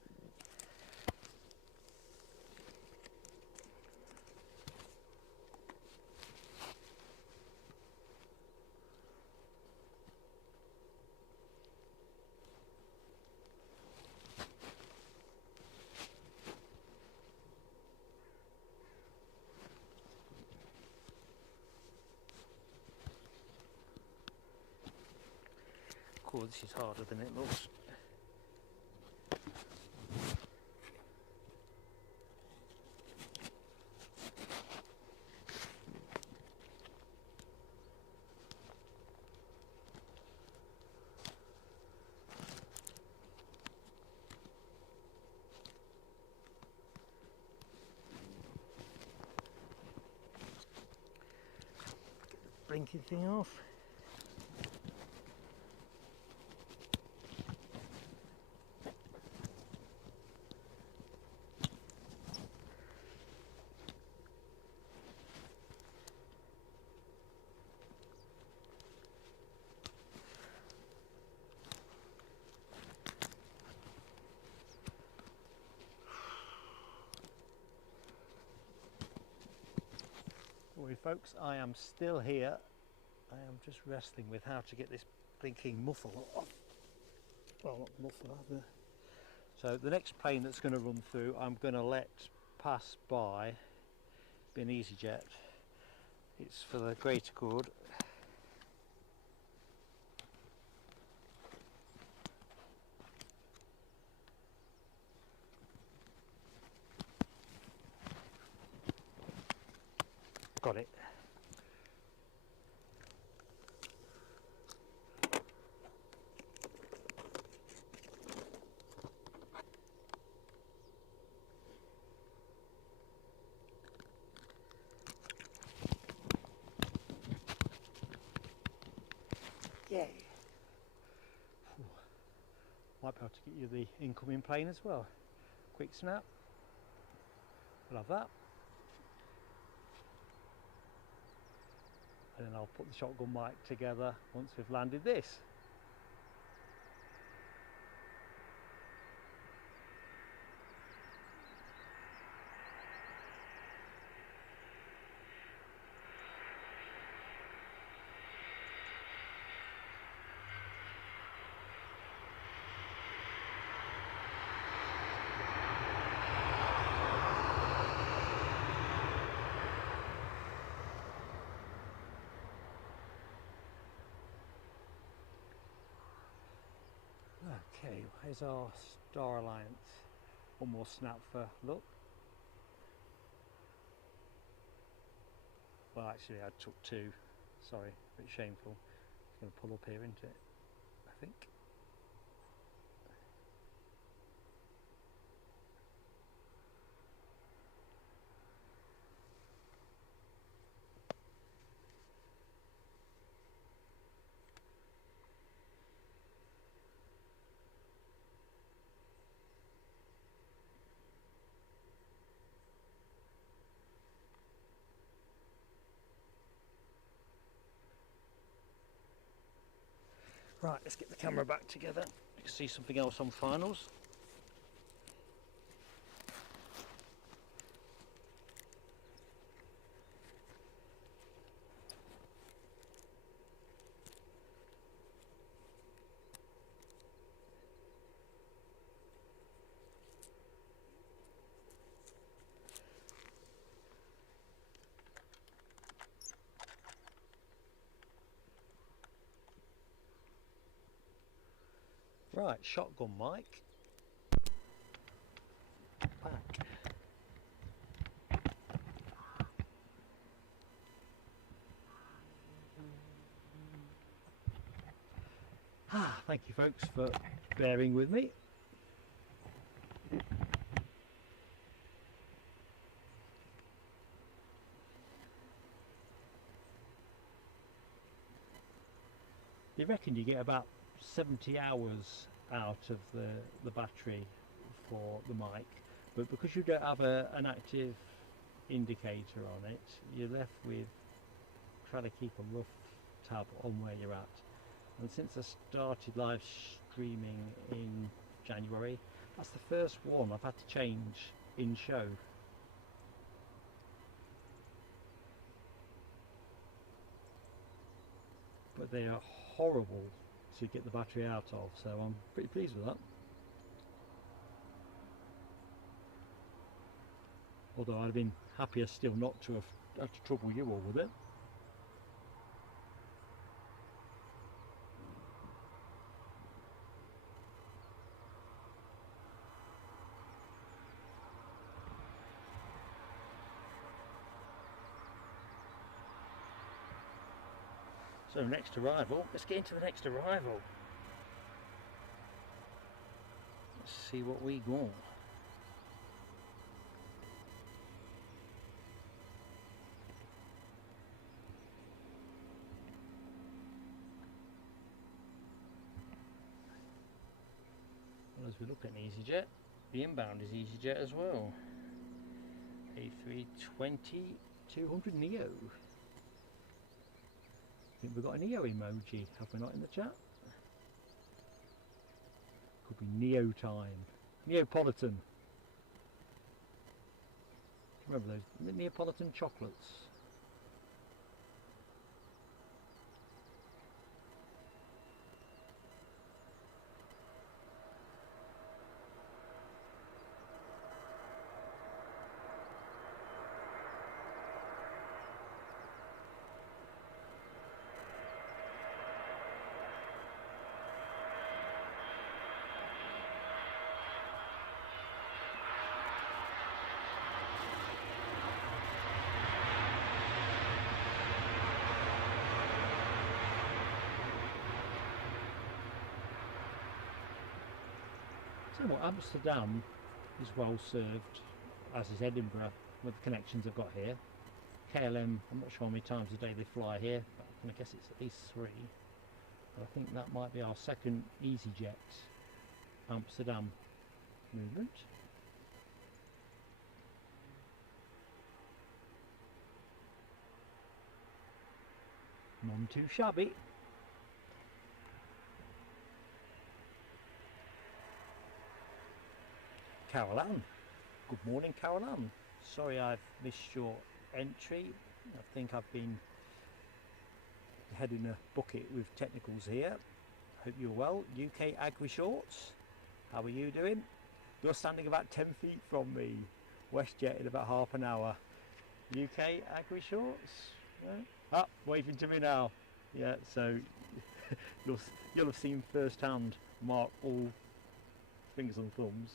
Cool, this is harder than it looks. Get the blinking thing off. Folks, I am still here. I am just wrestling with how to get this blinking muffle off. Well, not muffle either. So the next plane that's going to run through, I'm going to let pass by, be an EasyJet. It's for the greater good. Got it. Might be able to get you the incoming plane as well. Quick snap. We'll have that. And then I'll put the shotgun mic together once we've landed this. Okay, here's our Star Alliance. One more snap for look. Well, actually I took two. Sorry, a bit shameful. It's going to pull up here, isn't it? I think. Right, let's get the camera back together. You can see something else on finals. Right, shotgun mic. Back. Thank you folks for bearing with me. They reckon you get about 70 hours out of the battery for the mic, but because you don't have an active indicator on it, you're left with trying to keep a rough tab on where you're at. And since I started live streaming in January, that's the first one I've had to change in show. But they are horrible to get the battery out of, so I'm pretty pleased with that. Although I'd have been happier still not to have had to trouble you all with it. So next arrival, let's get into the next arrival. Let's see what we got. Well, as we look at an EasyJet, the inbound is EasyJet as well. A320-200 Neo. I think we've got a Neo emoji, have we not, in the chat? Could be Neo time. Neapolitan. Remember those Neapolitan chocolates? Well, Amsterdam is well served, as is Edinburgh, with the connections I've got here. KLM, I'm not sure how many times a day they fly here, but I guess it's at least 3. But I think that might be our second EasyJet Amsterdam movement. None too shabby. Carol Ann. Good morning, Carol Ann. Sorry I've missed your entry. I think I've been head in a bucket with technicals here. Hope you're well. UK Agri Shorts, how are you doing? You're standing about 10 feet from me. Westjet in about half an hour. UK Agri Shorts? No? Ah, waving to me now. Yeah, so you'll have seen firsthand Mark all fingers and thumbs.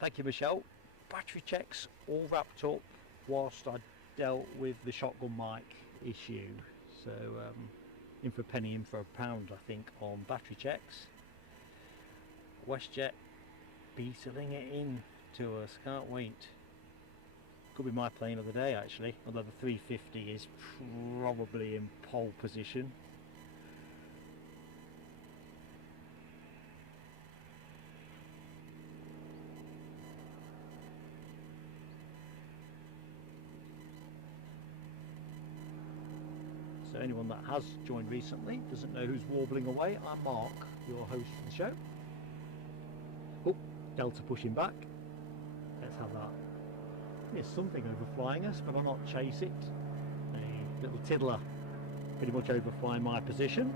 Thank you, Michelle. Battery checks all wrapped up whilst I dealt with the shotgun mic issue. So in for a penny, in for a pound, I think, on battery checks. Westjet beetling it in to us. Can't wait. Could be my plane of the day, actually, although the 350 is probably in pole position. So anyone that has joined recently doesn't know who's warbling away. I'm Mark, your host for the show. Oh, Delta pushing back. Let's have that. There's something overflying us, but I'll not chase it. A little tiddler pretty much overflying my position.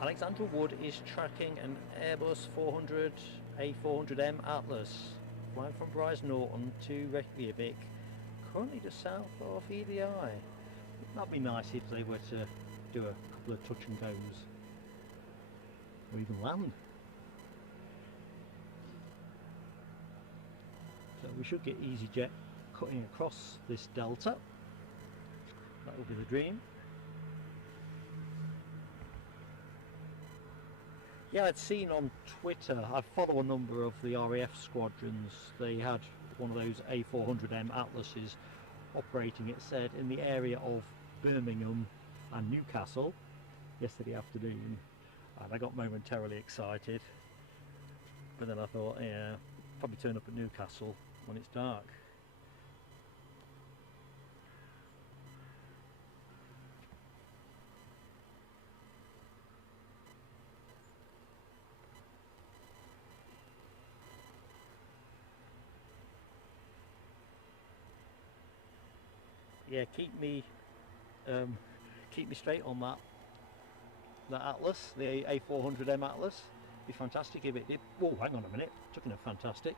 Alexandra Wood is tracking an Airbus 400 A400M Atlas flying from Bryce Norton to Reykjavik, currently just south of EDI. That'd be nice if they were to do a couple of touch and goes, or even land. So we should get EasyJet cutting across this delta. That will be the dream. Yeah, I'd seen on Twitter, I follow a number of the RAF squadrons. They had one of those A400M Atlases operating, it said, in the area of Birmingham and Newcastle yesterday afternoon. And I got momentarily excited, but then I thought, yeah, probably turn up at Newcastle when it's dark. Yeah, keep me straight on that Atlas, the A400M Atlas. Be fantastic if it did. Oh, hang on a minute, talking of fantastic,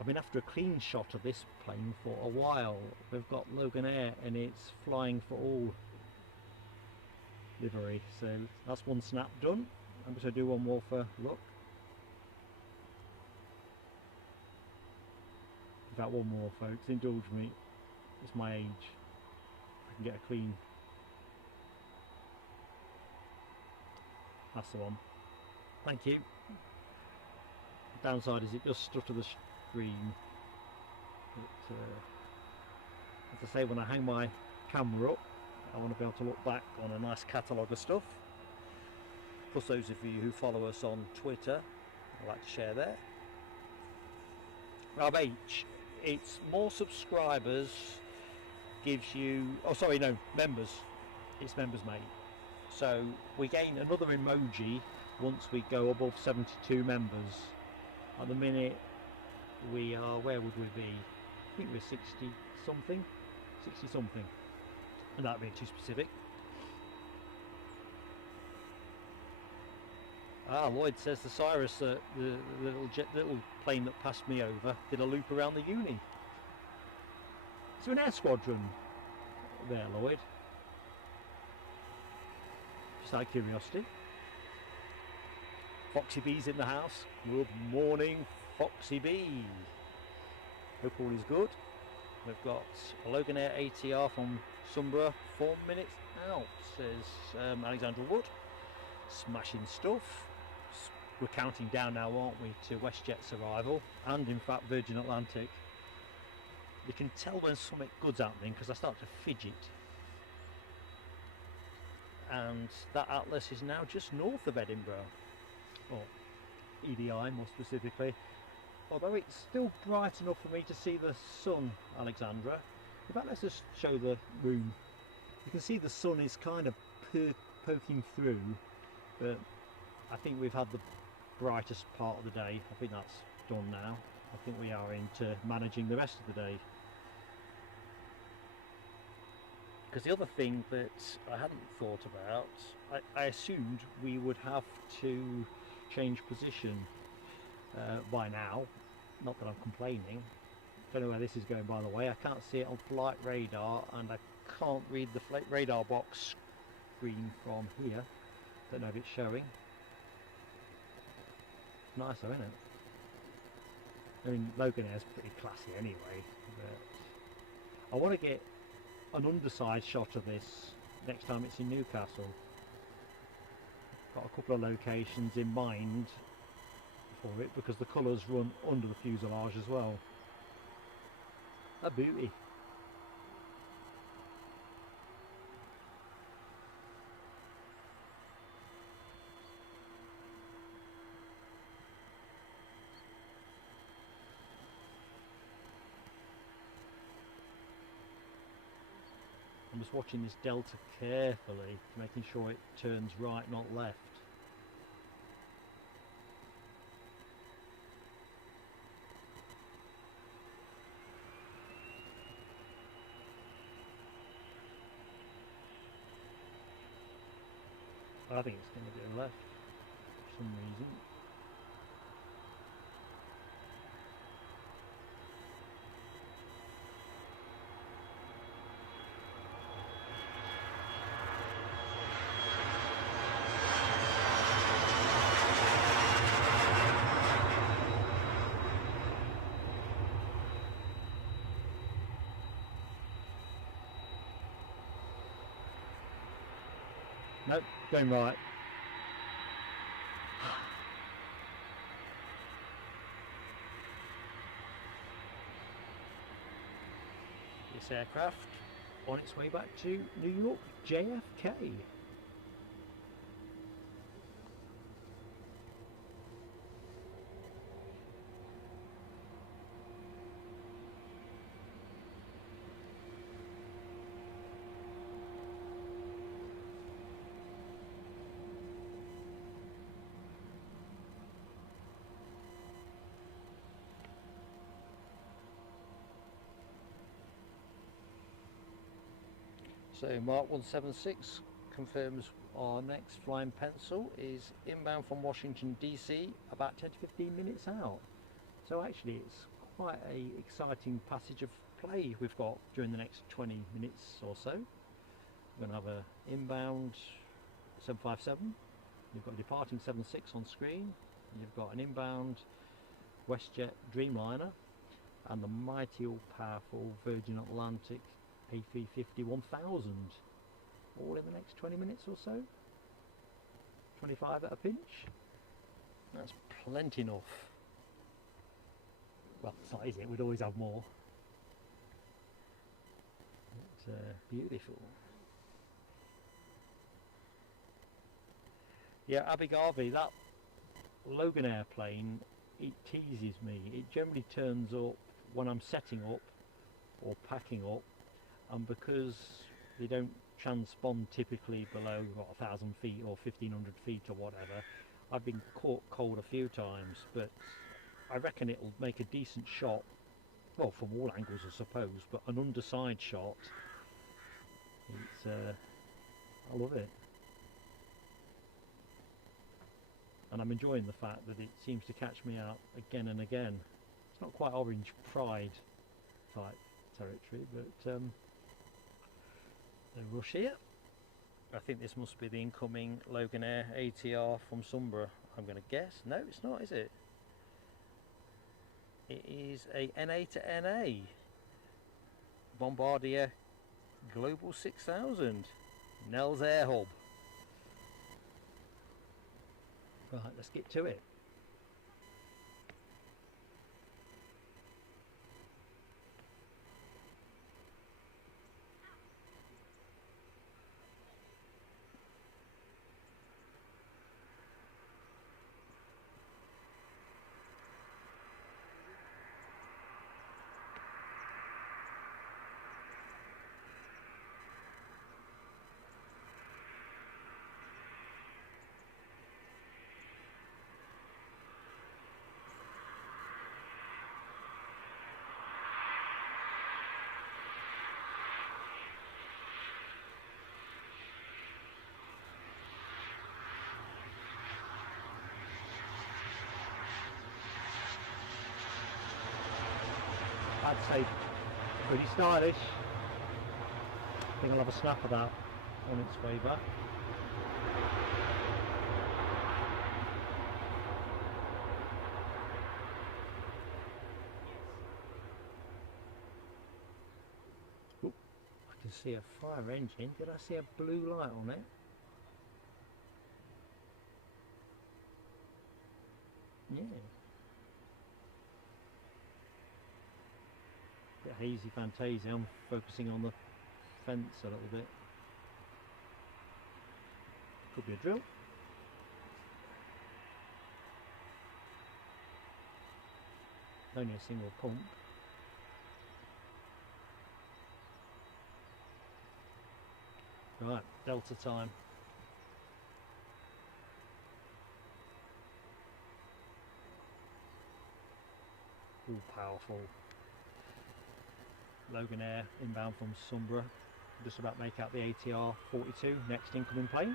I've been after a clean shot of this plane for a while. We've got Logan Air and it's flying for all livery, so that's one snap done. I'm just going to do one more for look. In fact, one more, folks, indulge me. It's my age. I can get a clean. That's the one. Thank you. The downside is it does stutter the screen. But, as I say, when I hang my camera up, I want to be able to look back on a nice catalogue of stuff. Plus those of you who follow us on Twitter, I'd like to share there. Rob H, it's more subscribers gives you, oh sorry, no, members. It's members, mate. So we gain another emoji once we go above 72 members. At the minute we are, where would we be? I think we're 60 something. And that'd be too specific. Ah, Lloyd says the Cyrus, the little plane that passed me over, did a loop around the uni. So an air squadron there, Lloyd. Just out of curiosity. Foxy B's in the house. Good morning, Foxy B. Hope all is good. We've got a Logan Air ATR from Sunborough, 4 minutes out, says Alexandra Wood. Smashing stuff. We're counting down now, aren't we, to Westjet's arrival, and in fact Virgin Atlantic. You can tell when something good's happening because I start to fidget. And and that Atlas is now just north of Edinburgh, or EDI more specifically, although it's still bright enough for me to see the sun, Alexandra. In fact, let's just show the room. You can see the sun is kind of poking through, but I think we've had the brightest part of the day. I think that's done now. I think we are into managing the rest of the day. Because the other thing that I hadn't thought about, I assumed we would have to change position by now. Not that I'm complaining. Don't know where this is going, by the way. I can't see it on flight radar, and I can't read the radar box screen from here. Don't know if it's showing. Nice though, isn't it? I mean, Loganair's pretty classy anyway, but I want to get an underside shot of this next time it's in Newcastle. Got a couple of locations in mind for it because the colours run under the fuselage as well. A beauty. I'm just watching this delta carefully, making sure it turns right, not left. I think it's going to go left for some reason. Nope, going right. This aircraft on its way back to New York JFK. So Mark 176 confirms our next flying pencil is inbound from Washington DC, about 10 to 15 minutes out. So actually it's quite a exciting passage of play we've got during the next 20 minutes or so. We're going to have a inbound 757, you've got a departing 76 on screen, you've got an inbound Westjet Dreamliner and the mighty all powerful Virgin Atlantic A350-1000, all in the next 20 minutes or so. 25 at a pinch. That's plenty enough. Well, it's not, is it? We'd always have more. It's beautiful. Yeah, Abigavi, that Logan airplane, it teases me. It generally turns up when I'm setting up or packing up, and because they don't transpond typically below what, 1,000 feet or 1,500 feet or whatever, I've been caught cold a few times, but I reckon it'll make a decent shot, well, from all angles I suppose, but an underside shot, it's I love it. And I'm enjoying the fact that it seems to catch me out again and again. It's not quite Orange Pride type territory, but no rush here. I think this must be the incoming Loganair ATR from Sunborough, I'm going to guess. No, it's not, is it? It is a NA to NA Bombardier Global 6000 Nels Air Hub. Right, let's get to it. say pretty stylish. I think I'll have a snap of that on its way back. Ooh, I can see a fire engine. Did I see a blue light on it? Yeah. Bit hazy fantasia. I'm focusing on the fence a little bit. Could be a drill. Only a single pump. Right, Delta time. All powerful. Logan Air inbound from Sunborough. Just about make out the ATR 42, next incoming plane.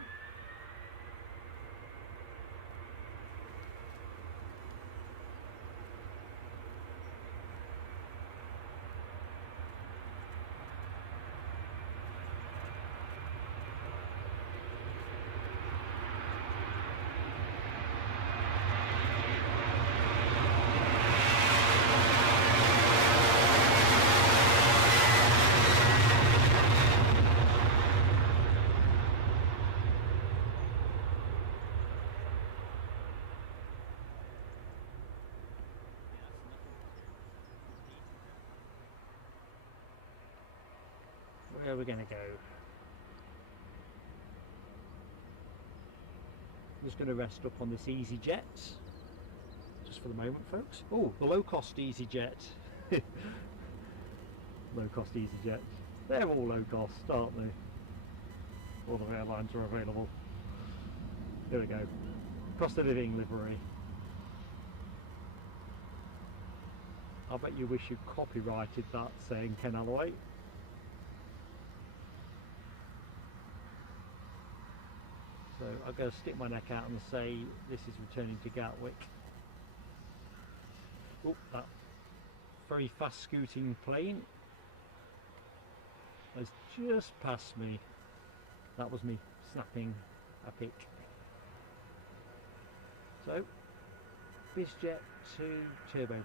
Where are we going to go? I'm just going to rest up on this EasyJet, just for the moment, folks. Oh, the low-cost EasyJet. Low-cost EasyJet. They're all low-cost, aren't they? All the airlines are available. There we go. Cost of living livery. I bet you wish you copyrighted that saying Ken Alloway. So I'm going to stick my neck out and say this is returning to Gatwick. Oh, that very fast scooting plane has just passed me. That was me snapping a pic. So, BizJet to turboprop.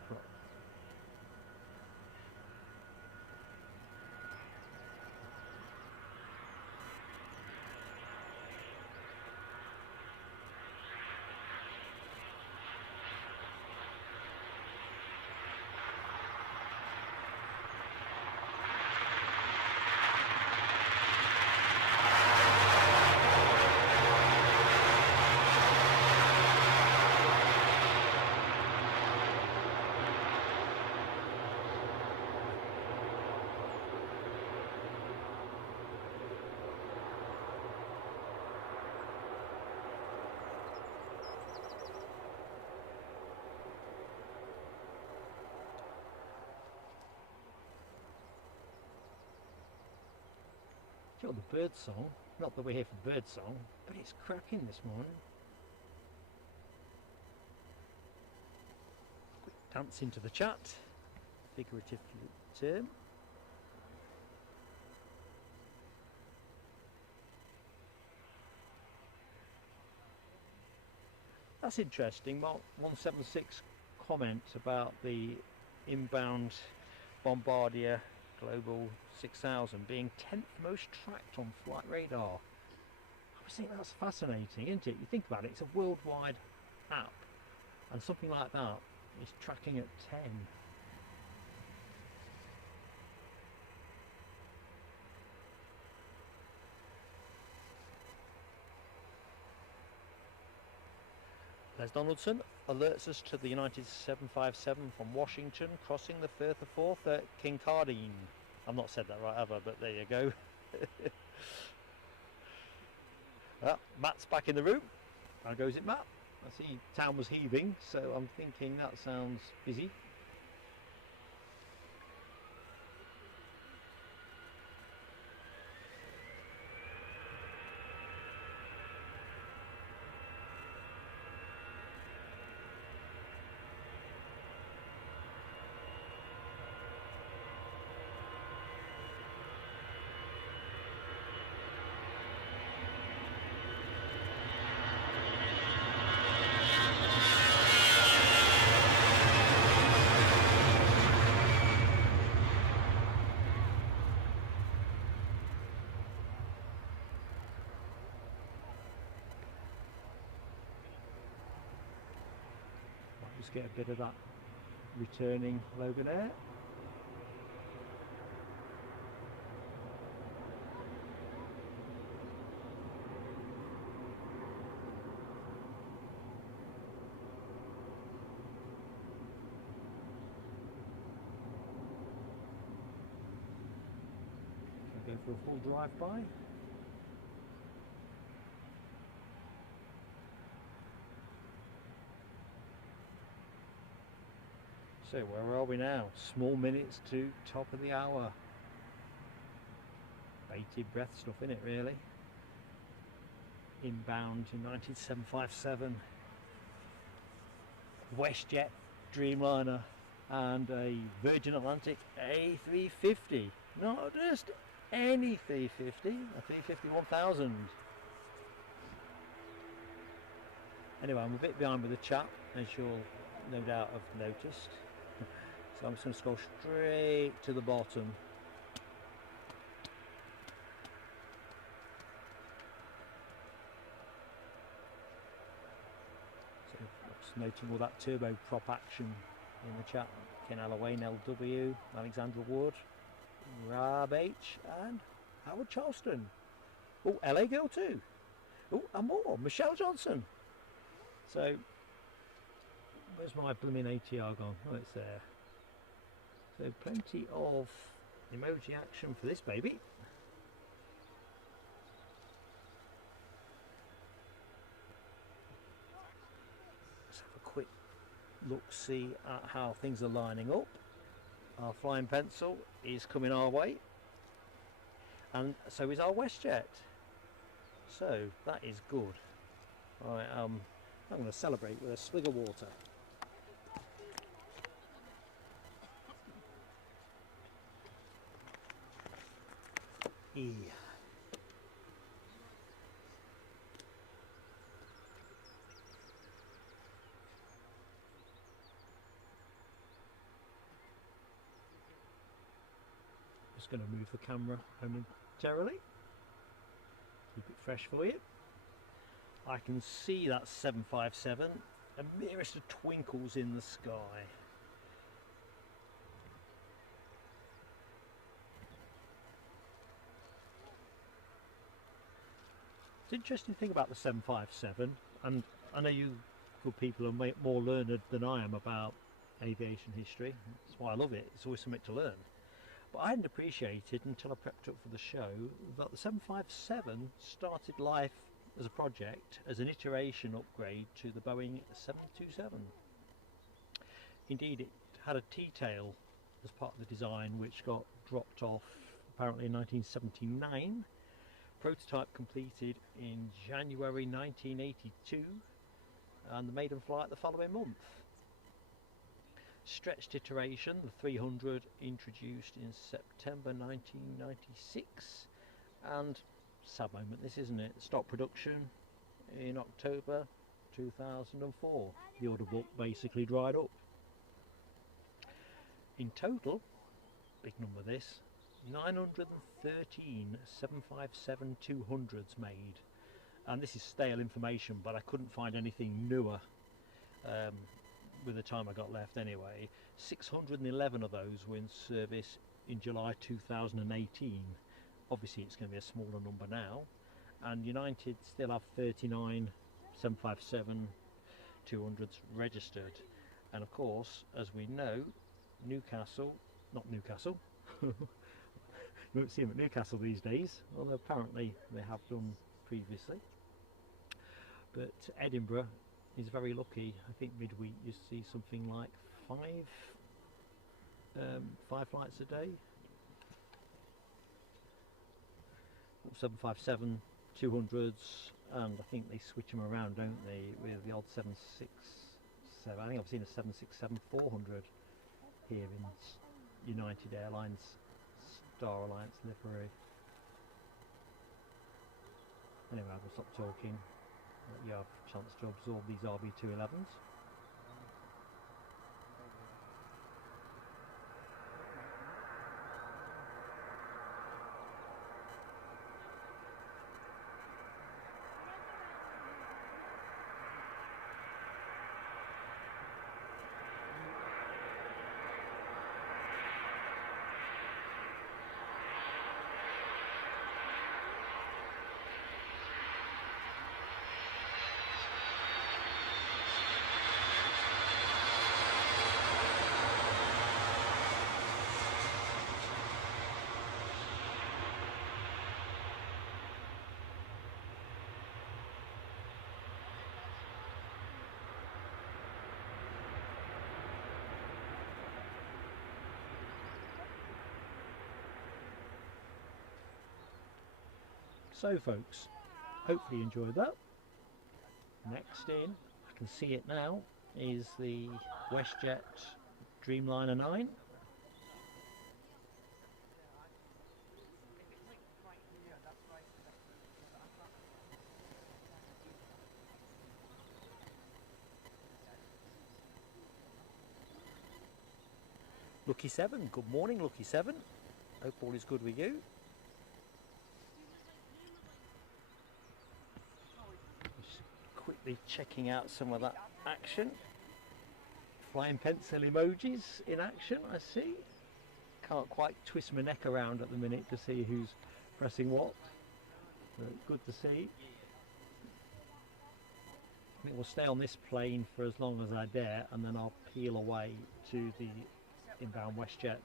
The bird song, not that we're here for bird song, but it's cracking this morning. Quick dance into the chat, figurative term. That's interesting. Mark 176 comment about the inbound Bombardier Global 6000 being 10th most tracked on flight radar. I think that's fascinating, isn't it? You think about it, it's a worldwide app, and something like that is tracking at 10. Les Donaldson alerts us to the United 757 from Washington crossing the Firth of Forth at Kincardine. I've not said that right, have I? But there you go. Matt's back in the room. How goes it, Matt? I see town was heaving, so I'm thinking that sounds busy. Just get a bit of that returning Logan Air. Go for a full drive-by. So where are we now? Small minutes to top of the hour. Bated breath stuff in it, really. Inbound United 757, Westjet Dreamliner, and a Virgin Atlantic A350. Not just any 350, a 350-1000. Anyway, I'm a bit behind with the chat, as you'll no doubt have noticed. So I'm just going to scroll straight to the bottom. So just noting all that turboprop action in the chat. Ken Alloway, LW, Alexandra Wood, Rob H, and Howard Charleston. Oh, LA Girl too. Oh, and more, Michelle Johnson. So, where's my blooming ATR gone? Oh, it's there. So plenty of emoji action for this baby. Let's have a quick look-see at how things are lining up. Our flying pencil is coming our way, and so is our Westjet. So that is good. Right, I'm going to celebrate with a swig of water. Yeah. Just going to move the camera momentarily. Keep it fresh for you. I can see that 757, a merest of twinkles in the sky. The interesting thing about the 757, and I know you good people are more learned than I am about aviation history, that's why I love it, it's always something to learn. But I hadn't appreciated until I prepped up for the show that the 757 started life as a project, as an iteration upgrade to the Boeing 727. Indeed, it had a T-tail as part of the design which got dropped off apparently in 1979. Prototype completed in January 1982 and the maiden flight the following month. Stretched iteration, the 300, introduced in September 1996, and sad moment this, isn't it? Stop production in October 2004. The order book basically dried up. In total, big number this, 913 757-200s made, and this is stale information, but I couldn't find anything newer with the time I got left anyway. 611 of those were in service in July 2018. Obviously it's going to be a smaller number now, and United still have 39 757-200s registered, and of course, as we know, Newcastle, not Newcastle, you won't see them at Newcastle these days, although apparently they have done previously, but Edinburgh is very lucky. I think midweek you see something like five flights a day. 757-200s, and I think they switch them around, don't they, with the odd 767. I think I've seen a 767-400 here in United Airlines Star Alliance livery. Anyway, I will stop talking. You have a chance to absorb these RB211s. So folks, hopefully you enjoyed that. Next in, I can see it now, is the Westjet Dreamliner 9. Lucky 7, good morning Lucky 7. Hope all is good with you. Just quickly checking out some of that action. Flying pencil emojis in action, I see. Can't quite twist my neck around at the minute to see who's pressing what. But good to see. I think we'll stay on this plane for as long as I dare, and then I'll peel away to the inbound Westjet.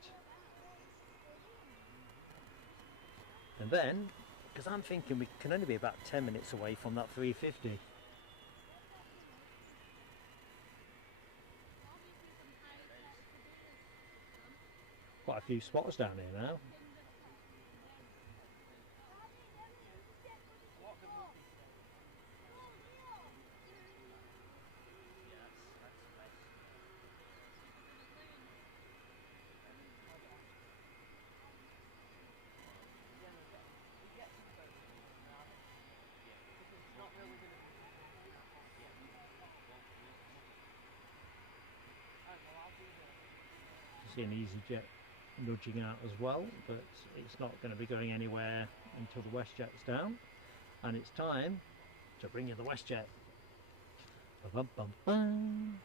And then, because I'm thinking we can only be about 10 minutes away from that 350. Quite a few spotters down here now. See an EasyJet nudging out as well, but it's not going to be going anywhere until the Westjet's down, and it's time to bring you the Westjet. Ba-bum-bum-bum.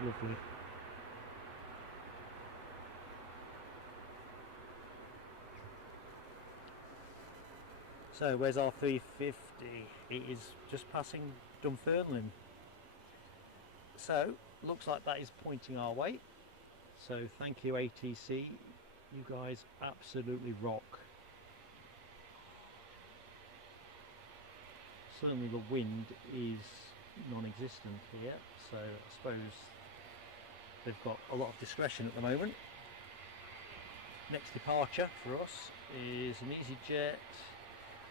Lovely. So where's our 350? It is just passing Dunfermline. So looks like that is pointing our way. So thank you ATC, you guys absolutely rock. Certainly the wind is non-existent here, so I suppose they've got a lot of discretion at the moment. Next departure for us is an EasyJet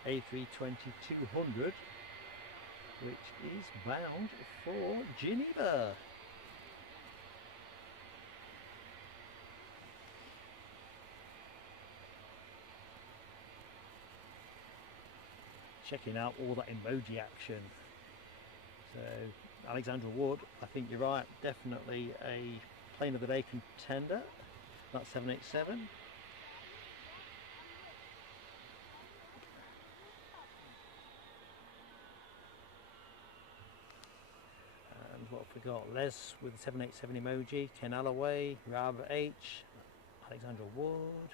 A320-200, which is bound for Geneva. Checking out all that emoji action. So Alexandra Wood, I think you're right, definitely a plane of the day contender. That's 787. And what have we got? Les with the 787 emoji, Ken Alloway, Rav H, Alexandra Wood,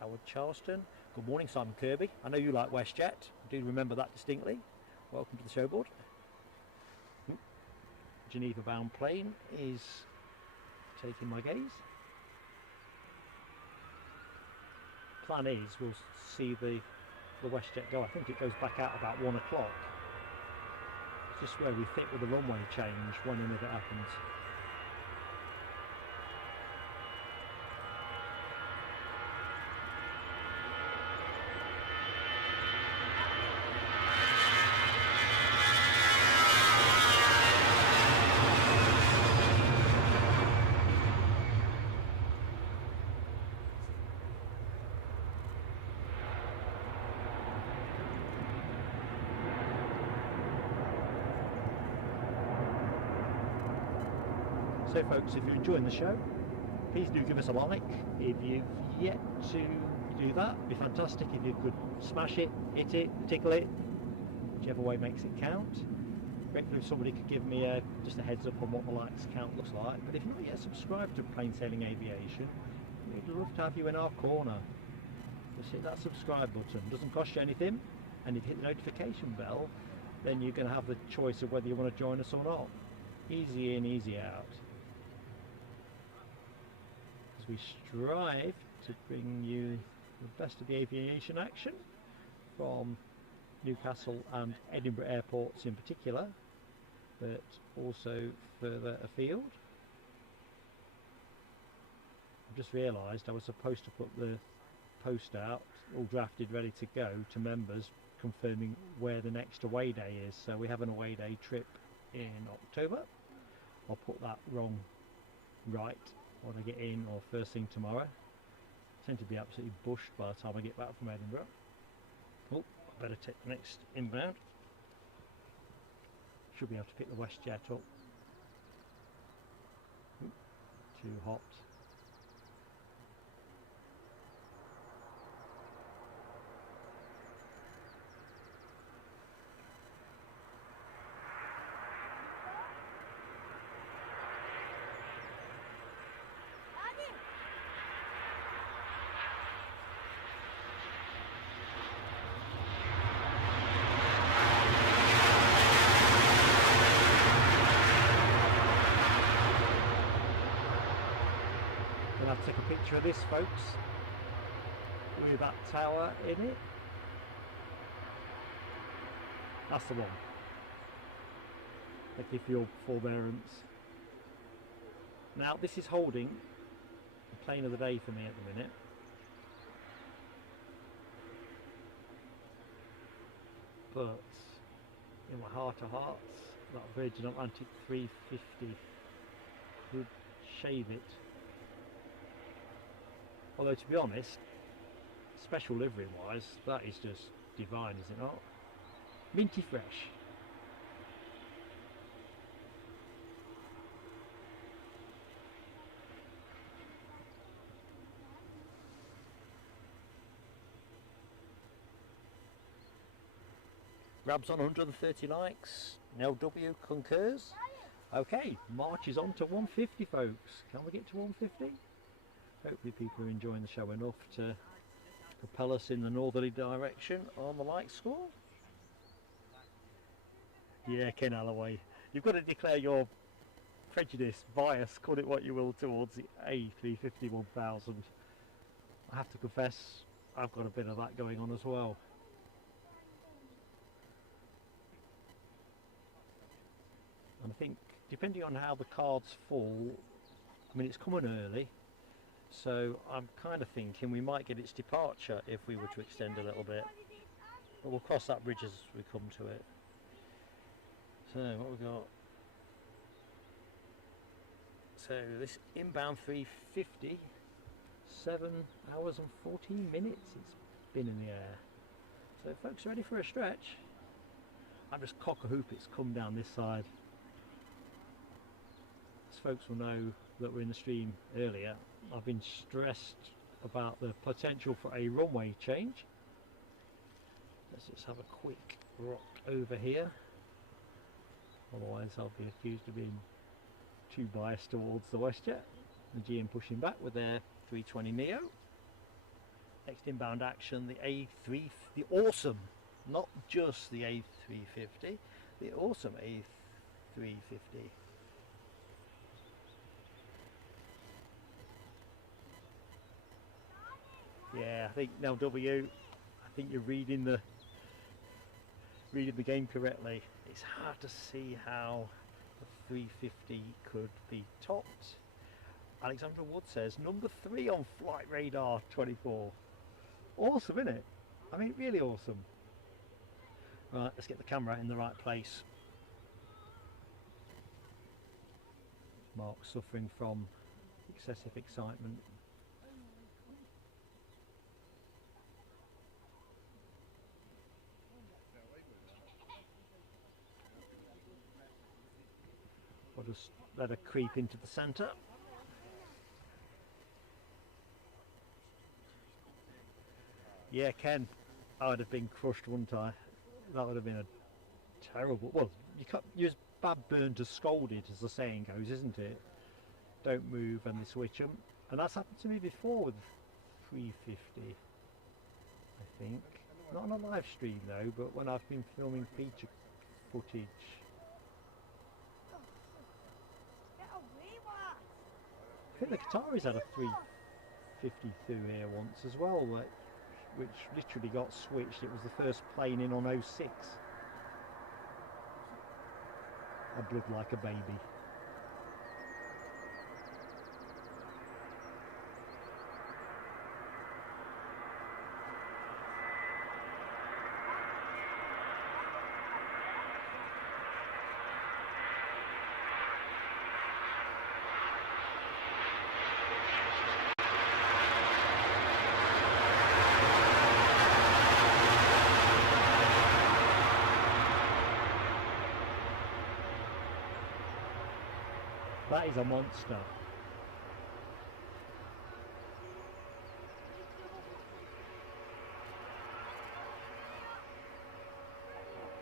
Howard Charleston. Good morning Simon Kirby. I know you like Westjet, I do remember that distinctly. Welcome to the show board. Geneva bound plane is taking my gaze. Plan is we'll see the Westjet go. I think it goes back out about 1 o'clock. It's just where we fit with the runway change when and if it happens. So folks, if you're enjoying the show, please do give us a like. If you've yet to do that, it'd be fantastic if you could smash it, hit it, tickle it, whichever way makes it count. Grateful if somebody could give me just a heads up on what the likes count looks like. But if you're not yet subscribed to Plain Sailing Aviation, we'd love to have you in our corner. Just hit that subscribe button, doesn't cost you anything, and if you hit the notification bell, then you're going to have the choice of whether you want to join us or not. Easy in, easy out. As we strive to bring you the best of the aviation action from Newcastle and Edinburgh airports in particular, but also further afield. I've just realised I was supposed to put the post out, all drafted, ready to go to members, confirming where the next away day is. So we have an away day trip in October. I'll put that right when I get in, or first thing tomorrow. I tend to be absolutely bushed by the time I get back from Edinburgh. Oh, I better take the next inbound. Should be able to pick the Westjet up. Ooh, too hot. I'll take a picture of this, folks, with that tower in it. That's the one. Thank you for your forbearance. Now this is holding the plane of the day for me at the minute. But in my heart of hearts, that Virgin Atlantic 350 would shave it. Although, to be honest, special livery wise, that is just divine, is it not? Minty fresh. Grabs on 130 likes. LW concurs. Okay, March is on to 150, folks. Can we get to 150? Hopefully people are enjoying the show enough to propel us in the northerly direction on the like score. Yeah, Ken Alloway, you've got to declare your prejudice, bias, call it what you will, towards the A350-1000. I have to confess, I've got a bit of that going on as well. And I think, depending on how the cards fall, I mean, it's coming early. So I'm kind of thinking we might get its departure if we were to extend a little bit. But we'll cross that bridge as we come to it. So what we got? So this inbound 350, 7 hours and 14 minutes it's been in the air. So folks, ready for a stretch? I'm just cock a hoop it's come down this side. As folks will know that were in the stream earlier, I've been stressed about the potential for a runway change. Let's just have a quick rock over here, otherwise I'll be accused of being too biased towards the Westjet. The GM pushing back with their 320 Neo. Next inbound action, the awesome, not just the A350, the awesome A350. Yeah, I think now W, I think you're reading the game correctly. It's hard to see how the 350 could be topped. Alexandra Wood says number 3 on Flight Radar 24. Awesome, isn't it? I mean, really awesome. Right, let's get the camera in the right place. Mark's suffering from excessive excitement. I'll just let her creep into the centre. Yeah, Ken, I would have been crushed, wouldn't I? That would have been a terrible... Well, you're as bad burned as scolded, as the saying goes, isn't it? Don't move and they switch them. And that's happened to me before with 350, I think. Not on a live stream though, but when I've been filming feature footage. I think the Qataris had a 350 through here once as well, which literally got switched. It was the first plane in on 06. A blood like a baby. That is a monster.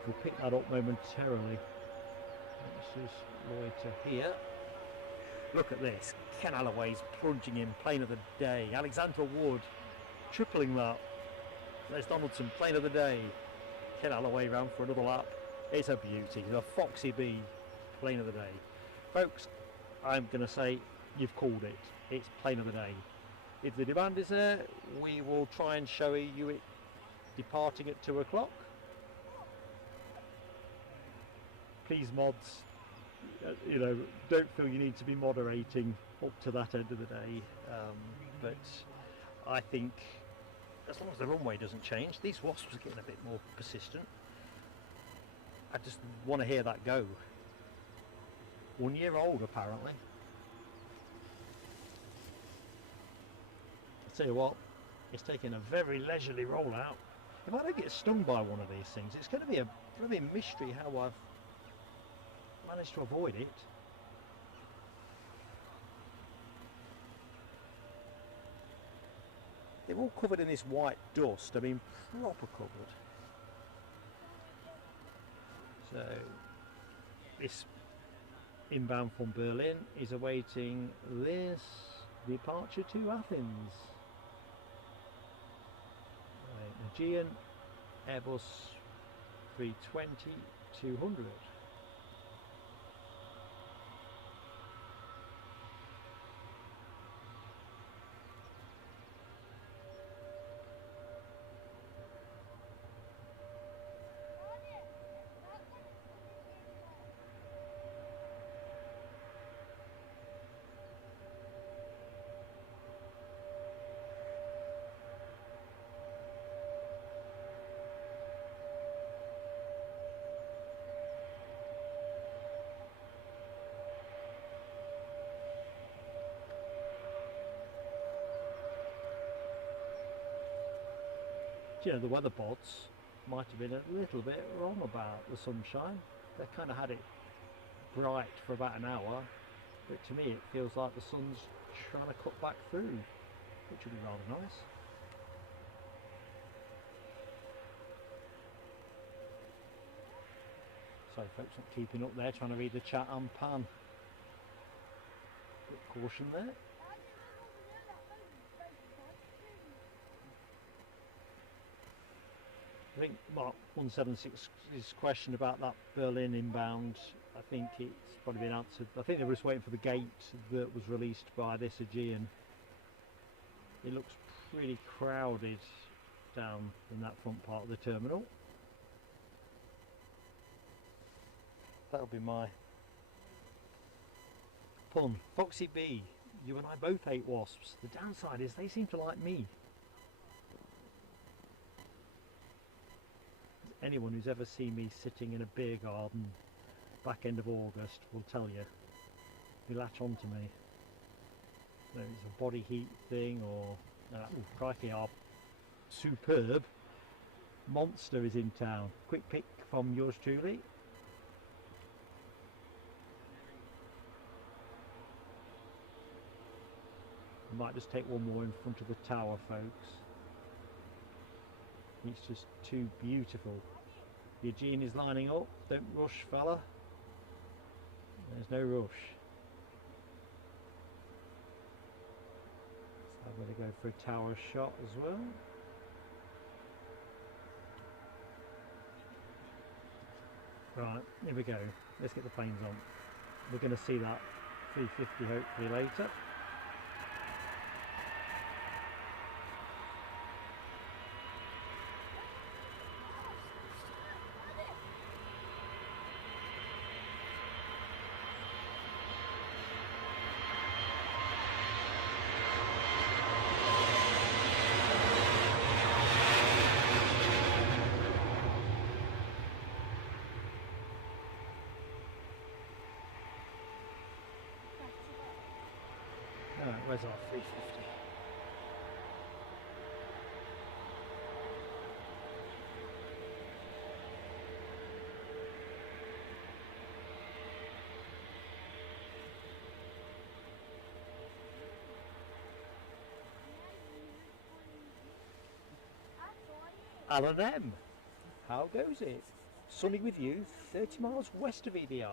We'll pick that up momentarily. Let's just loiter here. Look at this. Ken Alloway's plunging in, plane of the day. Alexander Wood tripling that. There's Donaldson, plane of the day. Ken Alloway round for another lap. It's a beauty. The Foxy B, plane of the day. Folks, I'm going to say you've called it. It's plane of the day. If the demand is there, we will try and show you it departing at 2 o'clock. Please, mods, you know, don't feel you need to be moderating up to that end of the day. But I think as long as the runway doesn't change, these wasps are getting a bit more persistent. I just want to hear that go. 1 year old apparently. I'll tell you what, it's taking a very leisurely rollout. If I don't get stung by one of these things, it's going to be a bloody mystery how I've managed to avoid it. They're all covered in this white dust, I mean proper covered. So this inbound from Berlin is awaiting this departure to Athens. Right, Aegean Airbus 320-200. You know, the weather bots might have been a little bit wrong about the sunshine. They kind of had it bright for about an hour, but to me it feels like the sun's trying to cut back through, which would be rather nice. Sorry folks, not keeping up there, trying to read the chat and pan. Bit of caution there. I think Mark 176's question about that Berlin inbound, I think it's probably been answered. I think they were just waiting for the gate that was released by this Aegean. It looks pretty crowded down in that front part of the terminal. That'll be my pun. Foxy B, you and I both hate wasps. The downside is they seem to like me. Anyone who's ever seen me sitting in a beer garden back end of August will tell you, they latch on to me. Whether it's a body heat thing or crikey, our superb monster is in town. Quick pick from yours truly. I might just take one more in front of the tower, folks. It's just too beautiful. Eugene is lining up. Don't rush, fella. There's no rush. So I'm going to go for a tower shot as well. Right, here we go. Let's get the planes on. We're going to see that 350 hopefully later. Where's our 350? Alan M. How goes it? Sunny with you, 30 miles west of EDI.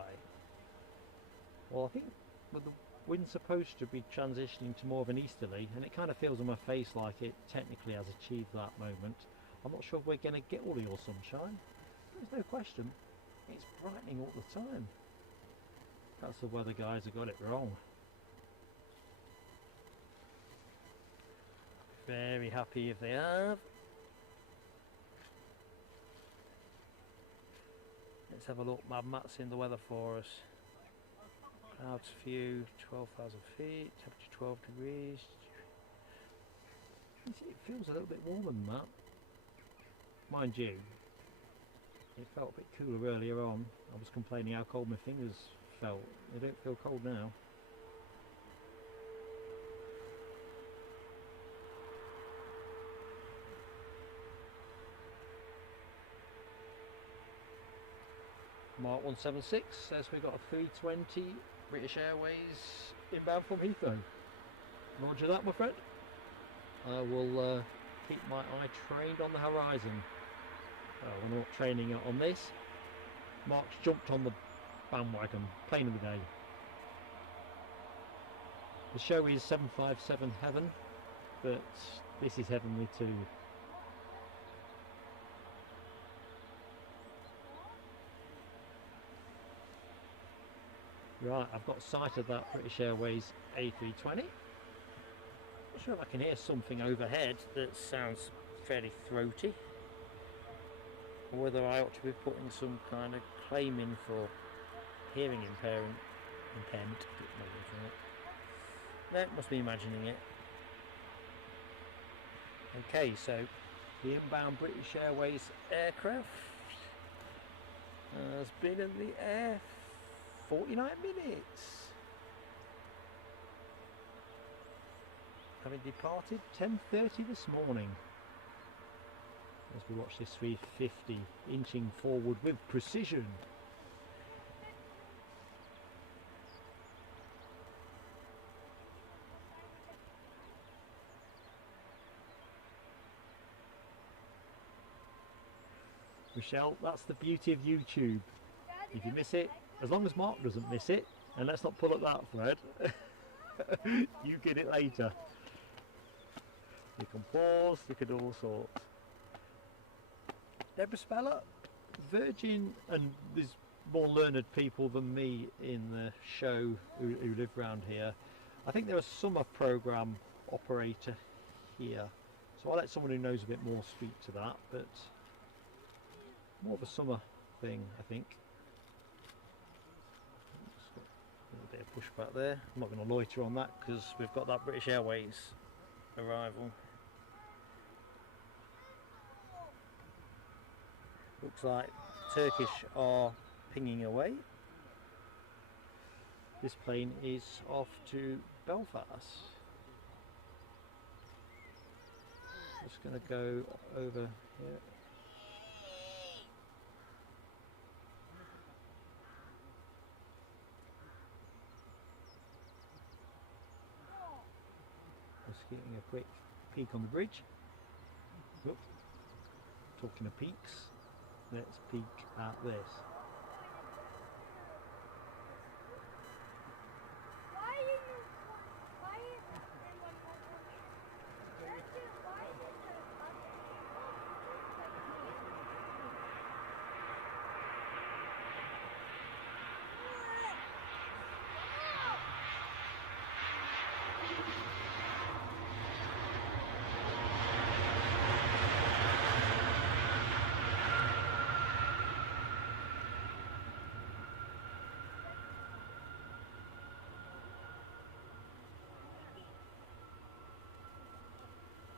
Well, I think with the wind's supposed to be transitioning to more of an easterly, and it kind of feels on my face like it technically has achieved that moment. I'm not sure if we're going to get all your sunshine. There's no question. It's brightening all the time. Perhaps the weather guys have got it wrong. Very happy if they have. Let's have a look. Mad Matt's in the weather for us. Clouds few, 12,000 feet, temperature 12 degrees. It feels a little bit warmer than that. Mind you, it felt a bit cooler earlier on. I was complaining how cold my fingers felt. They don't feel cold now. Mark 176 says we've got a 320 British Airways inbound from Heathrow. Roger that, my friend. I will keep my eye trained on the horizon. We're not training on this. Mark's jumped on the bandwagon. Plane of the day. The show is 757 Heaven, but this is heavenly too. Right, I've got sight of that British Airways A320. Not sure if I can hear something overhead that sounds fairly throaty, or whether I ought to be putting some kind of claim in for hearing impairment. No, must be imagining it. Okay, so the inbound British Airways aircraft has been in the air 49 minutes, having departed 10:30 this morning. As we watch this 350 inching forward with precision. Michelle, that's the beauty of YouTube. If you miss it, as long as Mark doesn't miss it, and let's not pull at that thread, you get it later. You can pause, you can do all sorts. Deborah Speller, Virgin, and there's more learned people than me in the show who live around here. I think they're a summer programme operator here, so I'll let someone who knows a bit more speak to that, but more of a summer thing, I think. A little bit of push back there. I'm not going to loiter on that because we've got that British Airways arrival. Looks like Turkish are pinging away. This plane is off to Belfast. Just going to go over here. a quick peek on the bridge. Oop. Talking of peaks, let's peek at this.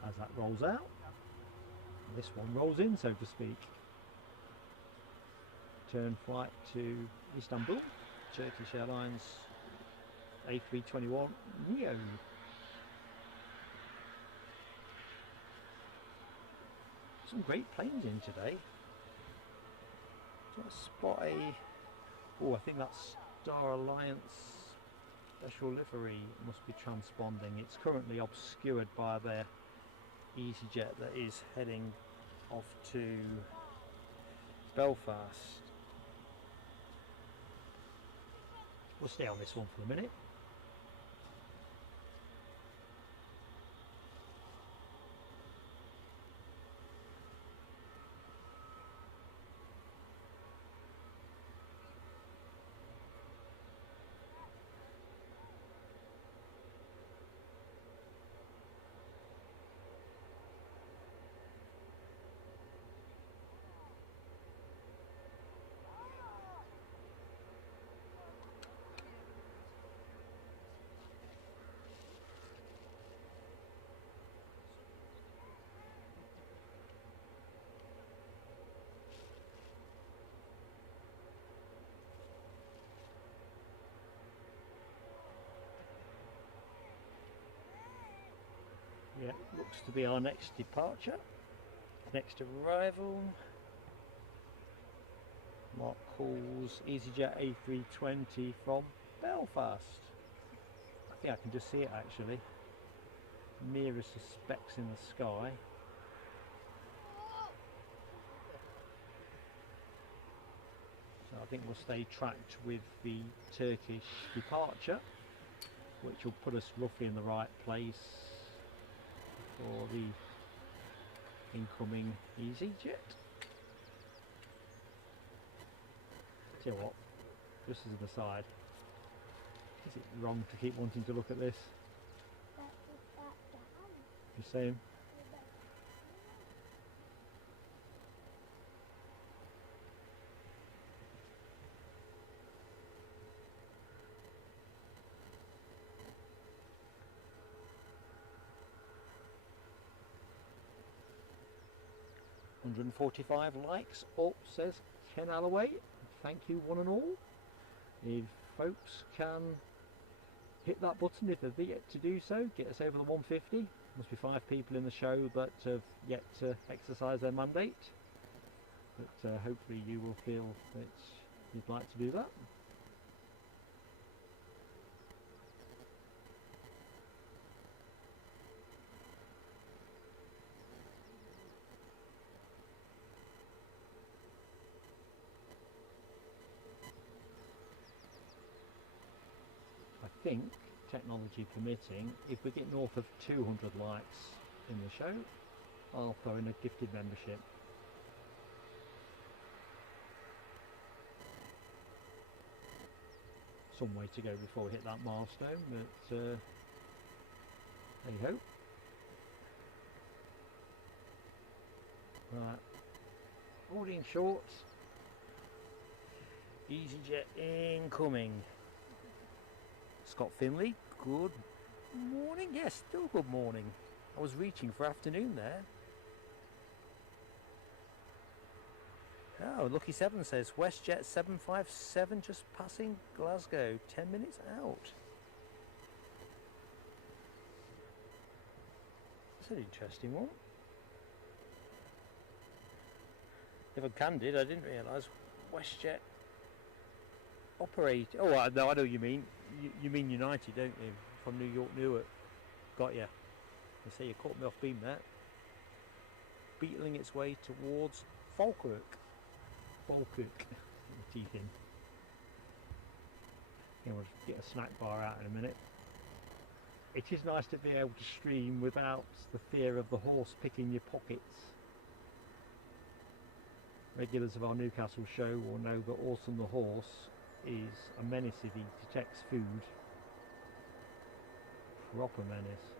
As that rolls out, this one rolls in, so to speak. Turn flight to Istanbul, Turkish Airlines A321 Neo. Some great planes in today. Do I spot a... oh, I think that's Star Alliance special livery. Must be transponding. It's currently obscured by their EasyJet that is heading off to Belfast. We'll stay on this one for a minute. Yeah, looks to be our next departure, next arrival. Mark calls EasyJet A320 from Belfast. I think I can just see it actually. Nearest the specks in the sky. So I think we'll stay tracked with the Turkish departure, which will put us roughly in the right place for the incoming EasyJet. Tell you what, just as an aside, is it wrong to keep wanting to look at this? You're saying? "145 likes up," says Ken Alloway. Thank you one and all. If folks can hit that button if they've yet to do so, get us over the 150. Must be 5 people in the show that have yet to exercise their mandate, but hopefully you will feel that you'd like to do that. I think, technology permitting, if we get north of 200 likes in the show, I'll throw in a gifted membership. Some way to go before we hit that milestone, but hey ho. Right, boarding shorts. EasyJet incoming. Scott Finley, good morning. Yes, still good morning. I was reaching for afternoon there. Oh, Lucky 7 says Westjet 757 just passing Glasgow, 10 minutes out. That's an interesting one. If I'm candid, I didn't realise Westjet operate. Oh, no, I know what you mean. You mean United, don't you? From York Newark. Got ya. I say you caught me off beam there. Beetling its way towards Falkirk. Teeth in. Yeah, we'll get a snack bar out in a minute. It is nice to be able to stream without the fear of the horse picking your pockets. Regulars of our Newcastle show will know that Orson the horse is a menace if he detects food. Proper menace.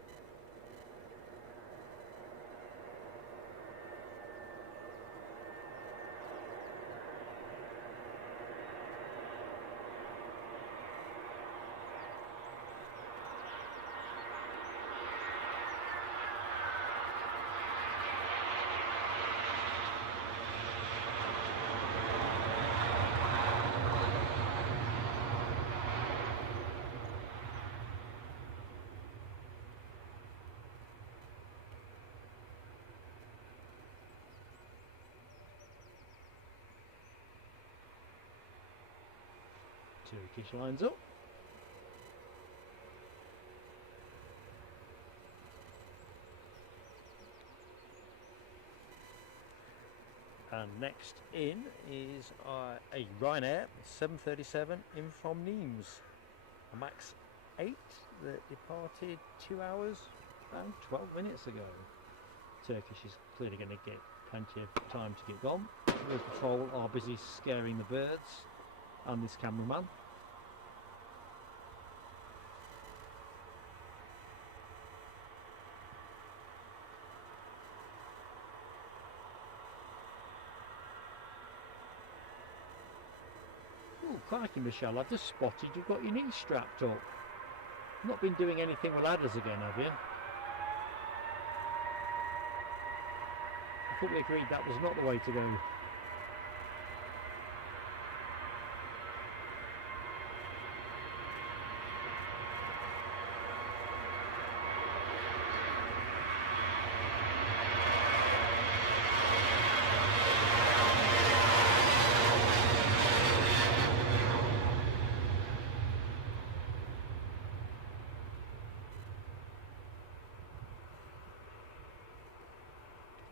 Turkish lines up. And next in is a Ryanair 737 in from Nimes, a MAX 8 that departed 2 hours and 12 minutes ago. Turkish is clearly going to get plenty of time to get gone. Road Patrol are busy scaring the birds and this cameraman. Oh, crikey, Michelle, I've just spotted you've got your knees strapped up. Not been doing anything with ladders again, have you? I thought we agreed that was not the way to go.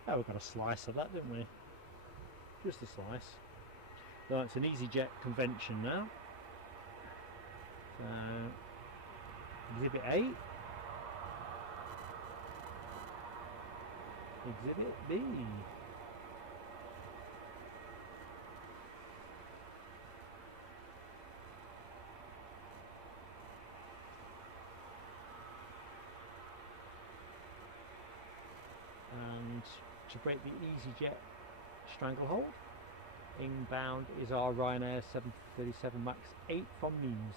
Oh, we got a slice of that, didn't we? Just a slice. So it's an EasyJet convention now. So, Exhibit A. Exhibit B. And to break the EasyJet stranglehold, inbound is our Ryanair 737 MAX 8 from Nimes.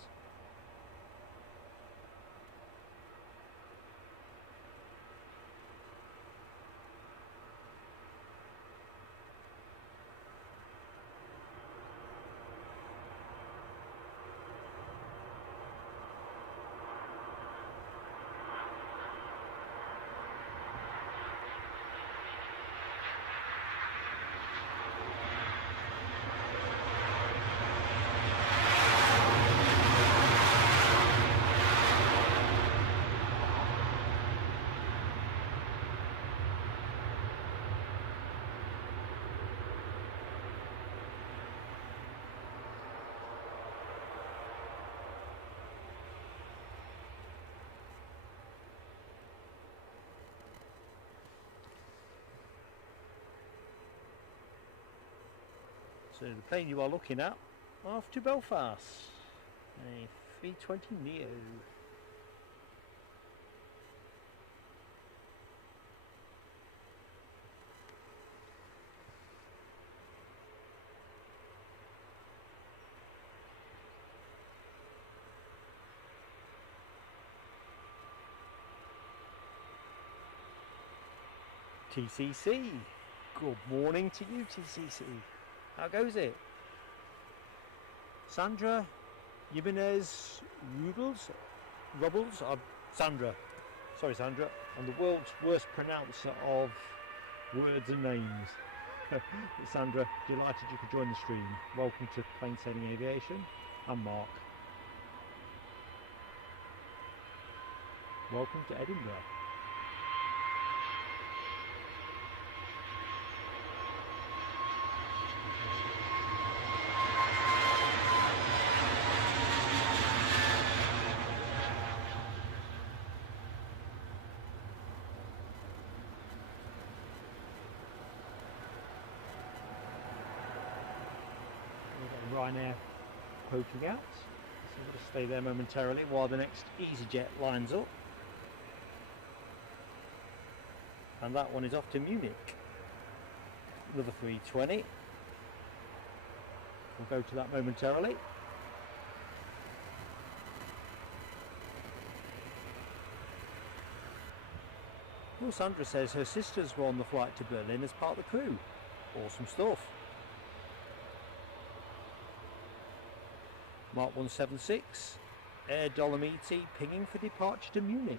So the plane you are looking at, off to Belfast, a 320 Neo. TCC, good morning to you, TCC. How goes it? Sandra Jimenez Rubbles, Sandra. Sorry, Sandra. I'm the world's worst pronouncer of words and names. Sandra, delighted you could join the stream. Welcome to Plain Sailing Aviation. I'm Mark. Welcome to Edinburgh. Ryanair poking out. So I'm going to stay there momentarily while the next EasyJet lines up. And that one is off to Munich. Another 320. We'll go to that momentarily. Well, Sandra says her sisters were on the flight to Berlin as part of the crew. Awesome stuff. Mark 176, Air Dolomiti pinging for departure to Munich.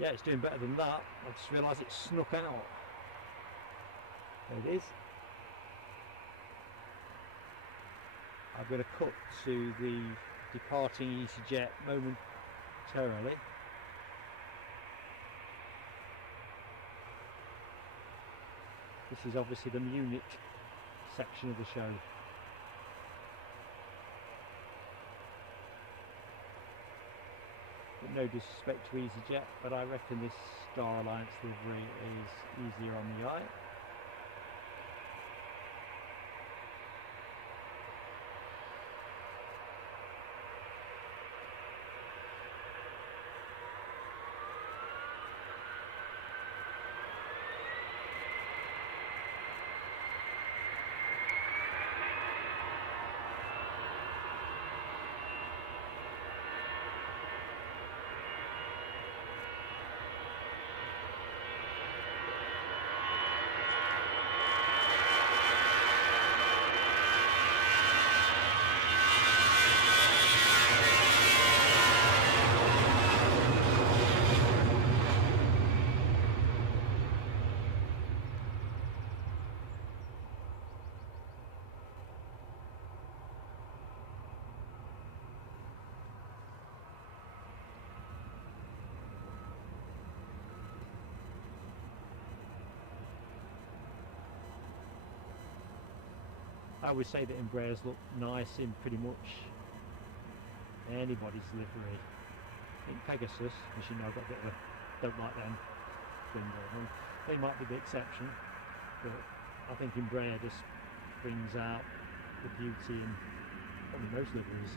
Yeah, it's doing better than that. I just realised it snuck out. There it is. I'm going to cut to the departing EasyJet momentarily. This is obviously the Munich section of the show. But no disrespect to EasyJet, but I reckon this Star Alliance livery is easier on the eye. I would say that Embraers look nice in pretty much anybody's livery. In Pegasus, as you know, I've got a bit of a don't like them thing going on. They might be the exception, but I think Embraer just brings out the beauty in probably most liveries.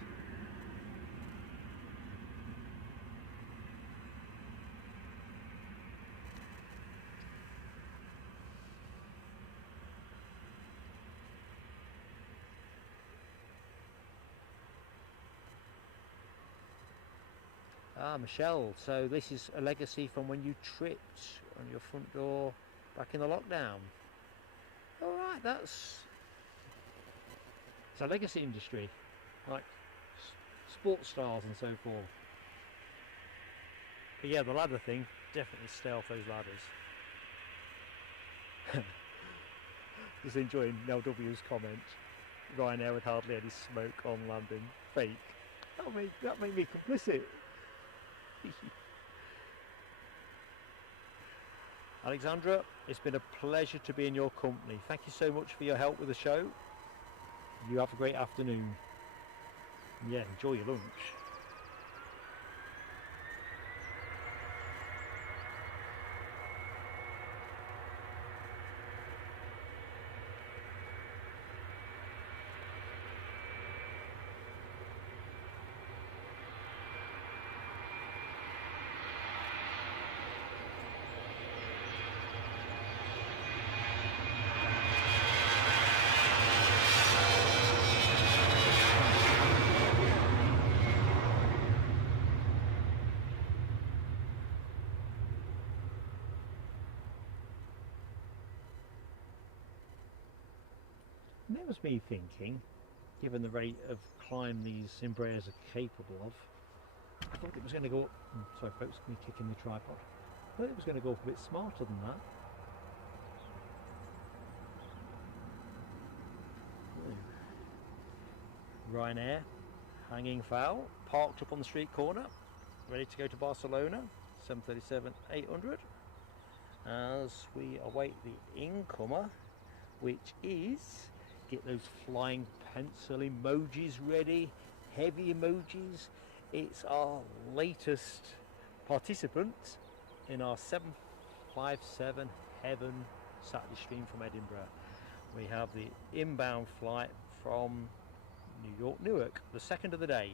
Ah, Michelle, so this is a legacy from when you tripped on your front door back in the lockdown. Alright, it's a legacy industry, like sports stars and so forth. But yeah, the ladder thing, definitely stay off those ladders. Just enjoying Nell W's comment. Ryanair with hardly any smoke on landing. Fake. That made me complicit. Alexandra, it's been a pleasure to be in your company. Thank you so much for your help with the show. You have a great afternoon. Yeah, enjoy your lunch. And that was me thinking, given the rate of climb these Embraers are capable of, I thought it was going to go up, sorry folks, me kicking the tripod, I thought it was going to go up a bit smarter than that. Ryanair, hanging foul, parked up on the street corner, ready to go to Barcelona, 737-800, as we await the incomer, which is, get those flying pencil emojis ready, heavy emojis. It's our latest participant in our 757 Heaven Saturday stream from Edinburgh. We have the inbound flight from New York Newark, the second of the day.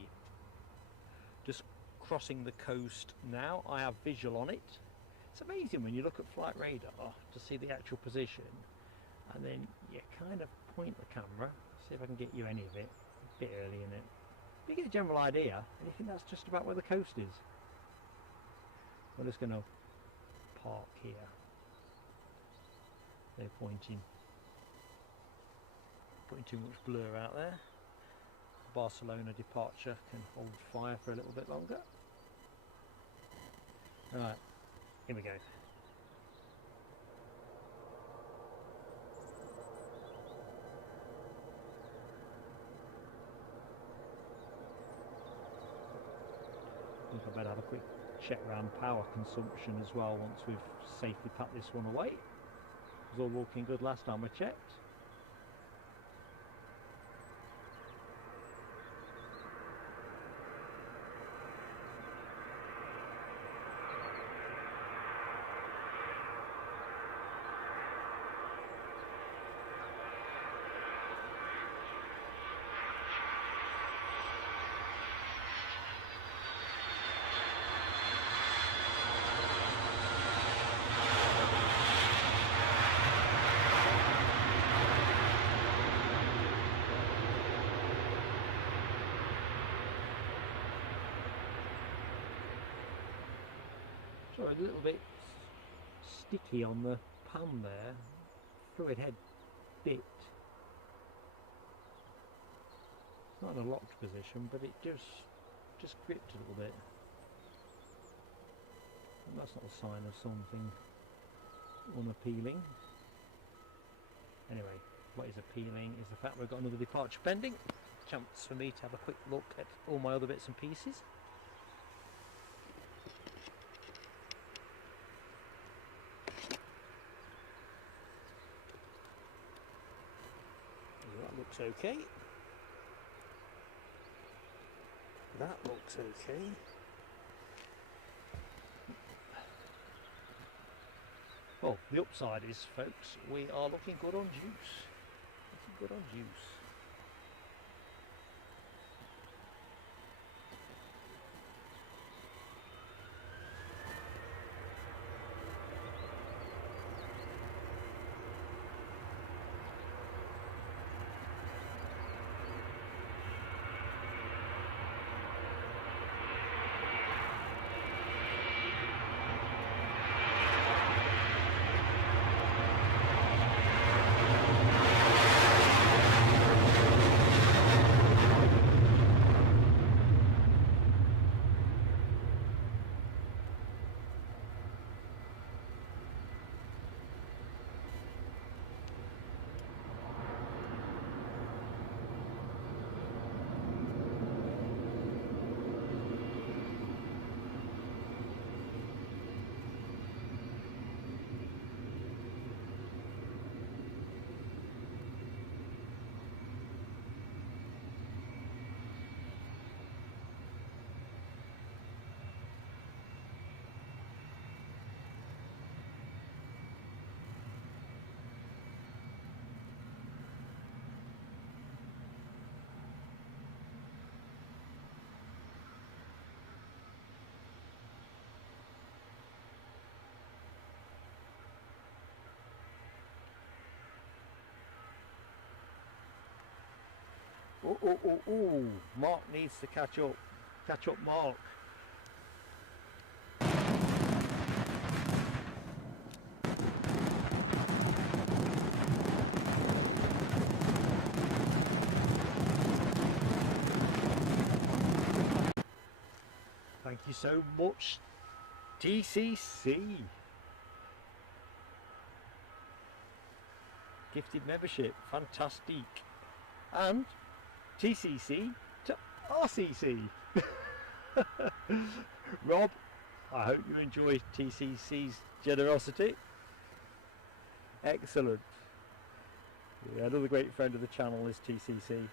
Just crossing the coast now. I have visual on it. It's amazing when you look at flight radar to see the actual position, and then you kind of point the camera, see if I can get you any of it, a bit early in it. You get a general idea, and you think that's just about where the coast is. We're just going to park here. They're pointing. Putting too much blur out there. Barcelona departure can hold fire for a little bit longer. Right, here we go. I think I better have a quick check around power consumption as well once we've safely packed this one away. It was all looking good last time I checked. Sorry, a little bit sticky on the pan there, fluid head bit. It's not in a locked position, but it just gripped a little bit. And that's not a sign of something unappealing. Anyway, what is appealing is the fact we've got another departure pending. Chance for me to have a quick look at all my other bits and pieces. Okay, that looks okay. Well, the upside is, folks, we are looking good on juice. Looking good on juice. Oh, Mark needs to catch up. Catch up, Mark. Thank you so much, TCC. Gifted membership, fantastic. And TCC to RCC. Rob, I hope you enjoy TCC's generosity. Excellent. Yeah, another great friend of the channel is TCC.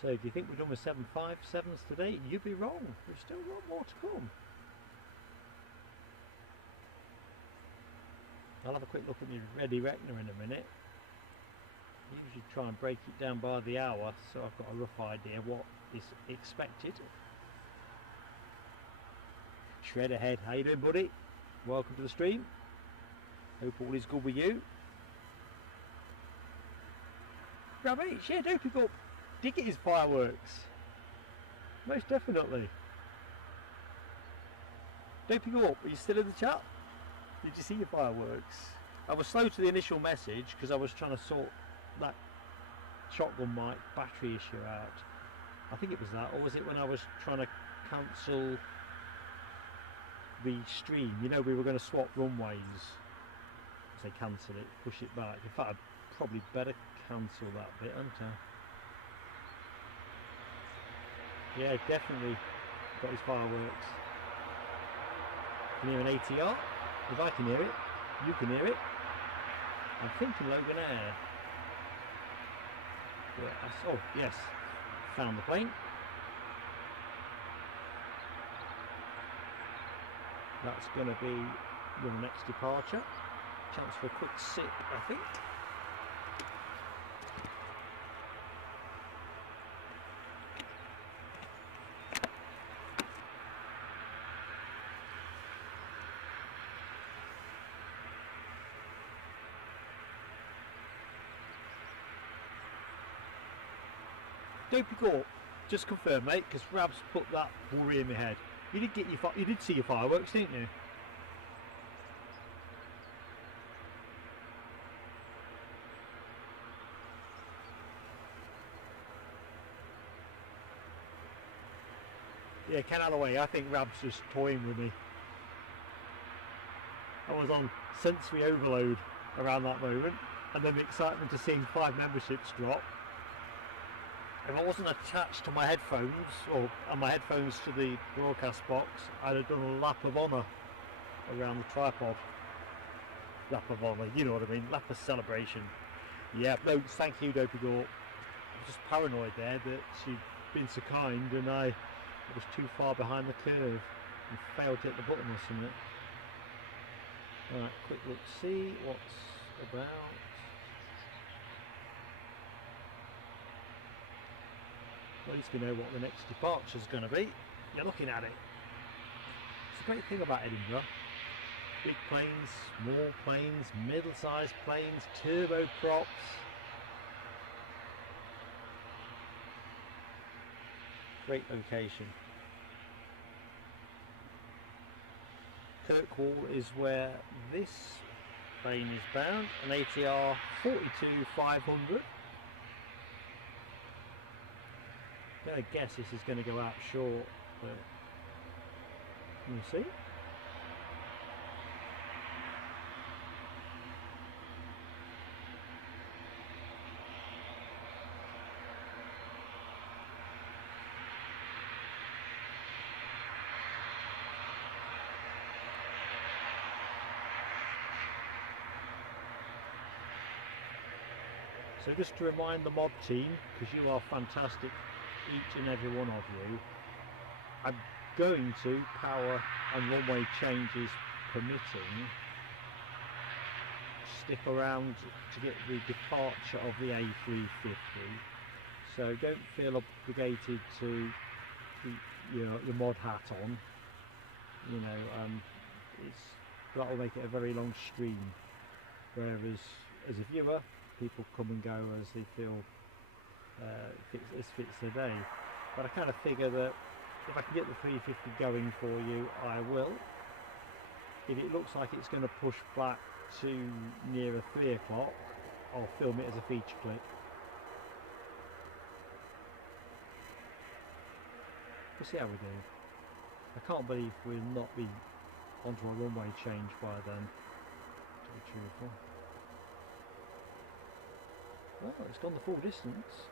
So if you think we're done with 757s today, you'd be wrong. We've still got more to come. I'll have a quick look at my ready reckoner in a minute. I usually try and break it down by the hour, so I've got a rough idea what is expected. Shred ahead, how you doing, buddy? Welcome to the stream. Hope all is good with you. Rabbit, yeah, do pick up. Dig it is fireworks. Most definitely. Don't pick up. Are you still in the chat? Did you see your fireworks? I was slow to the initial message because I was trying to sort that shotgun mic battery issue out. I think it was that, or was it when I was trying to cancel the stream? You know, we were going to swap runways. I say cancel it, push it back. In fact, I'd probably better cancel that bit, hadn't I? Yeah, definitely got his fireworks. Can you hear an ATR? If I can hear it, you can hear it. I'm thinking Logan Air. Yeah, oh, yes. Found the plane. That's going to be your next departure. Chance for a quick sip, I think. Don't pick up. Just confirm, mate, because Rab's put that worry in my head. You did get your you did see your fireworks, didn't you? Yeah, Ken Alloway, I think Rab's just toying with me. I was on sensory overload around that moment, and then the excitement of seeing 5 memberships drop. If I wasn't attached to my headphones, or my headphones to the broadcast box, I'd have done a lap of honour around the tripod. Lap of honour, you know what I mean, lap of celebration. Yeah, no, thank you, Dopey Gore. I was just paranoid there that she'd been so kind and I was too far behind the curve and failed to hit the button or something. Alright, quick look, see what's about. At least we know what the next departure is going to be. You're looking at it. It's a great thing about Edinburgh. Big planes, small planes, middle-sized planes, turboprops. Great location. Kirkwall is where this plane is bound, an ATR 42-500. I'm going to guess this is going to go out short, but we'll see. So just to remind the mod team, because you are fantastic, each and every one of you, I'm going to, power and runway changes permitting, stick around to get the departure of the A350. So don't feel obligated to keep your mod hat on. You know, that will make it a very long stream. Whereas as a viewer, people come and go as they feel fits their day. But I kind of figure that if I can get the 350 going for you, I will. If it looks like it's going to push back to nearer 3 o'clock, I'll film it as a feature clip. We'll see how we do. I can't believe we'll not be onto a runway change by then, to be truthful. Oh, it's gone the full distance.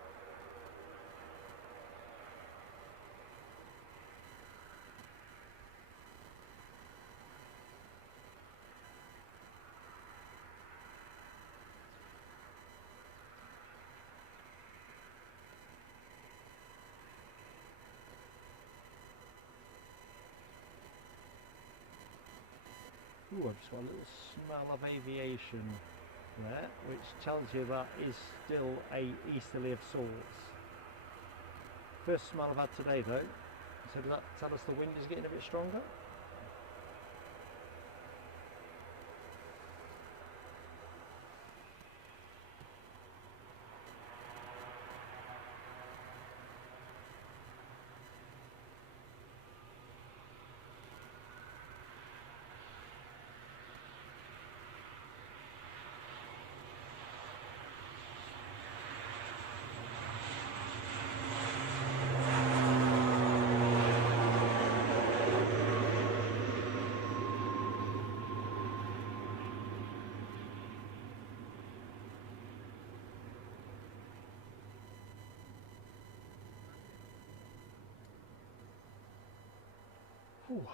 Ooh, I've just got a little smell of aviation there, which tells you that is still a easterly of sorts. First smell I've had today though, so does that tell us the wind is getting a bit stronger? Ooh,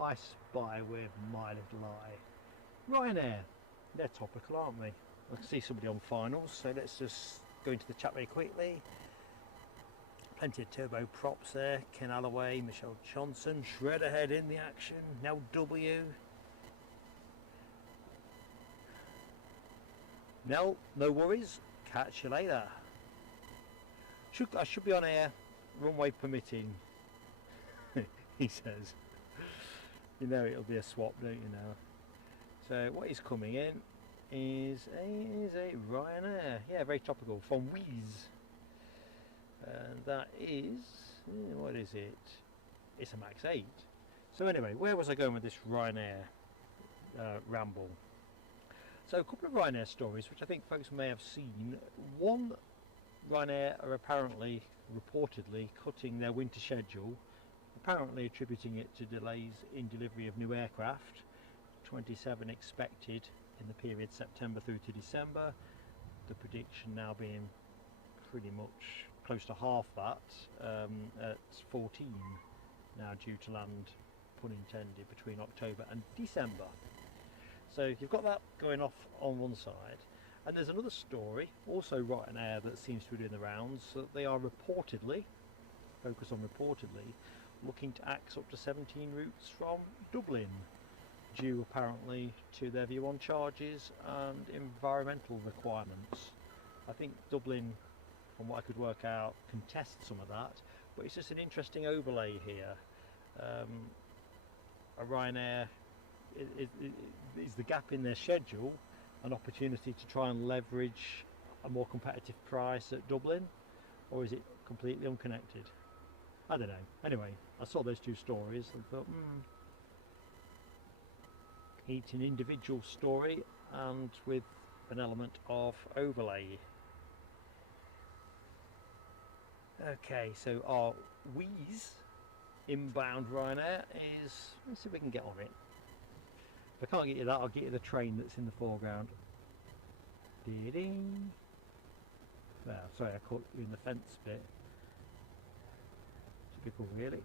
I spy with my little eye. Ryanair, they're topical, aren't they? I can see somebody on finals, so let's just go into the chat very quickly. Plenty of turbo props there. Ken Alloway, Michelle Johnson, Shredderhead in the action. Now W. Nell, no worries. Catch you later. I should be on air, runway permitting. He says. You know it'll be a swap, don't you know? So what is coming in is a Ryanair. Yeah, very topical, from Wheeze. And that is, what is it? It's a Max 8. So anyway, where was I going with this Ryanair ramble? So a couple of Ryanair stories which I think folks may have seen. One, Ryanair are apparently, reportedly, cutting their winter schedule, apparently attributing it to delays in delivery of new aircraft. 27 expected in the period September through to December. The prediction now being pretty much close to half that, at 14 now due to land, pun intended, between October and December. So you've got that going off on one side, and there's another story, also Ryanair, that seems to be doing the rounds, that they are reportedly, focus on reportedly, looking to axe up to 17 routes from Dublin, due apparently to their view on charges and environmental requirements. I think Dublin, from what I could work out, contests some of that, but it's just an interesting overlay here. A Ryanair, is the gap in their schedule an opportunity to try and leverage a more competitive price at Dublin, or is it completely unconnected? I don't know. Anyway, I saw those two stories and thought, each an individual story and with an element of overlay. Okay, so our Wheeze inbound Ryanair is, let's see if we can get on it. If I can't get you that, I'll get you the train that's in the foreground. Ding. Well, sorry, I caught you in the fence bit. Typical, really.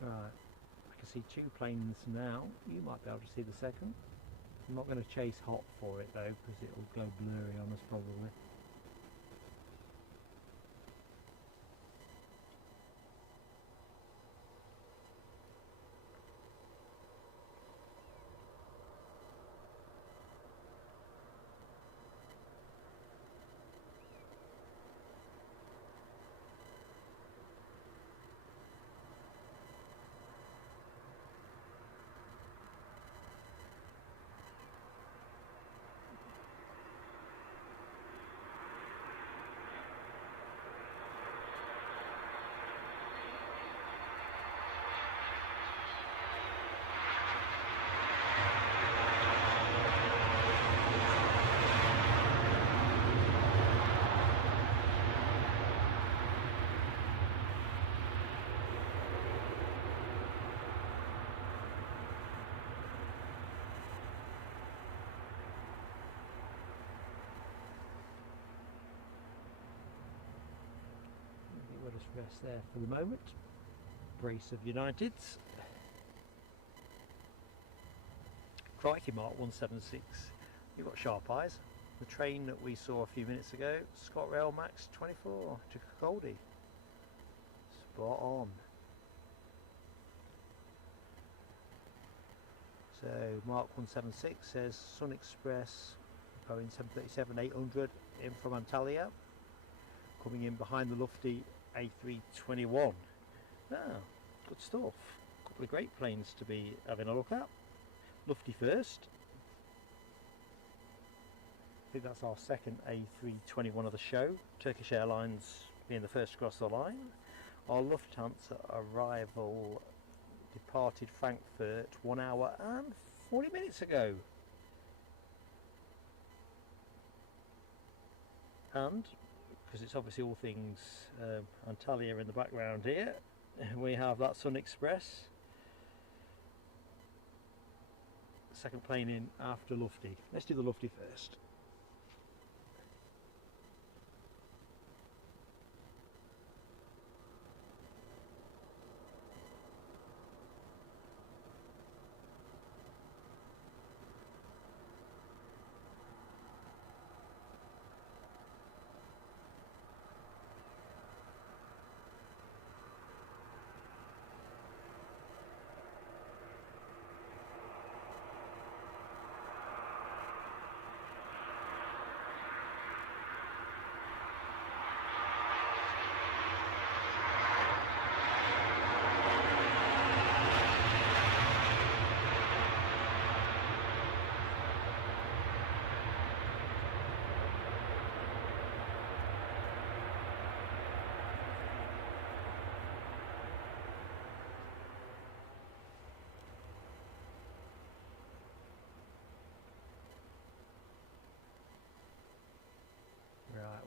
Right, I can see two planes now. You might be able to see the second. I'm not going to chase hot for it though, because it'll go blurry on us probably. We'll just rest there for the moment. Brace of Uniteds. Crikey, Mark 176. You've got sharp eyes. The train that we saw a few minutes ago, ScotRail Max 24 to Goldie. Spot on. So Mark 176 says Sun Express Boeing 737-800 in from Antalya, coming in behind the lofty A321. Ah, good stuff. A couple of great planes to be having a look at. Lufty first. I think that's our second A321 of the show. Turkish Airlines being the first to cross the line. Our Lufthansa arrival departed Frankfurt 1 hour and 40 minutes ago. And because it's obviously all things Antalya in the background here, we have that Sun Express. Second plane in after Lufty. Let's do the Lufty first.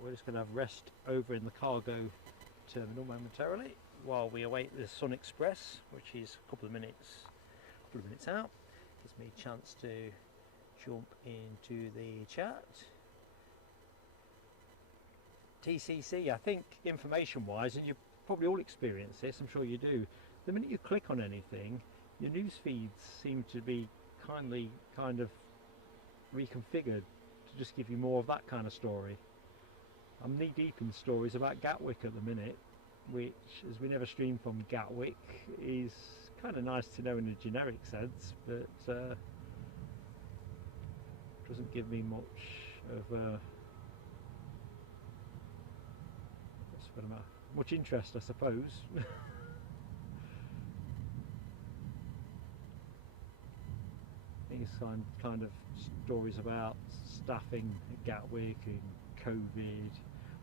We're just going to have rest over in the cargo terminal momentarily while we await the Sun Express, which is a couple of minutes out. Gives me a chance to jump into the chat. TCC, I think information wise, and you probably all experience this, I'm sure you do, the minute you click on anything, your news feeds seem to be kind of reconfigured to just give you more of that kind of story. I'm knee deep in stories about Gatwick at the minute, which, as we never stream from Gatwick, is kind of nice to know in a generic sense, but doesn't give me much of much interest, I suppose. I think it's kind of stories about staffing at Gatwick and COVID.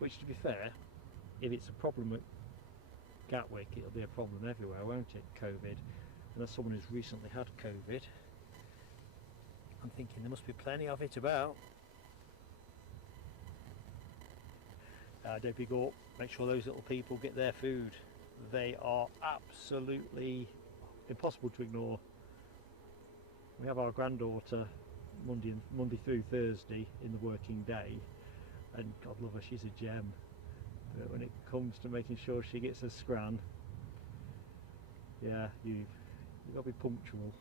Which, to be fair, if it's a problem at Gatwick, it'll be a problem everywhere, won't it? COVID. And as someone who's recently had COVID, I'm thinking there must be plenty of it about. Don't be go up. Make sure those little people get their food. They are absolutely impossible to ignore. We have our granddaughter Monday through Thursday in the working day. And God love her, she's a gem. But when it comes to making sure she gets a scran, yeah, you've got to be punctual.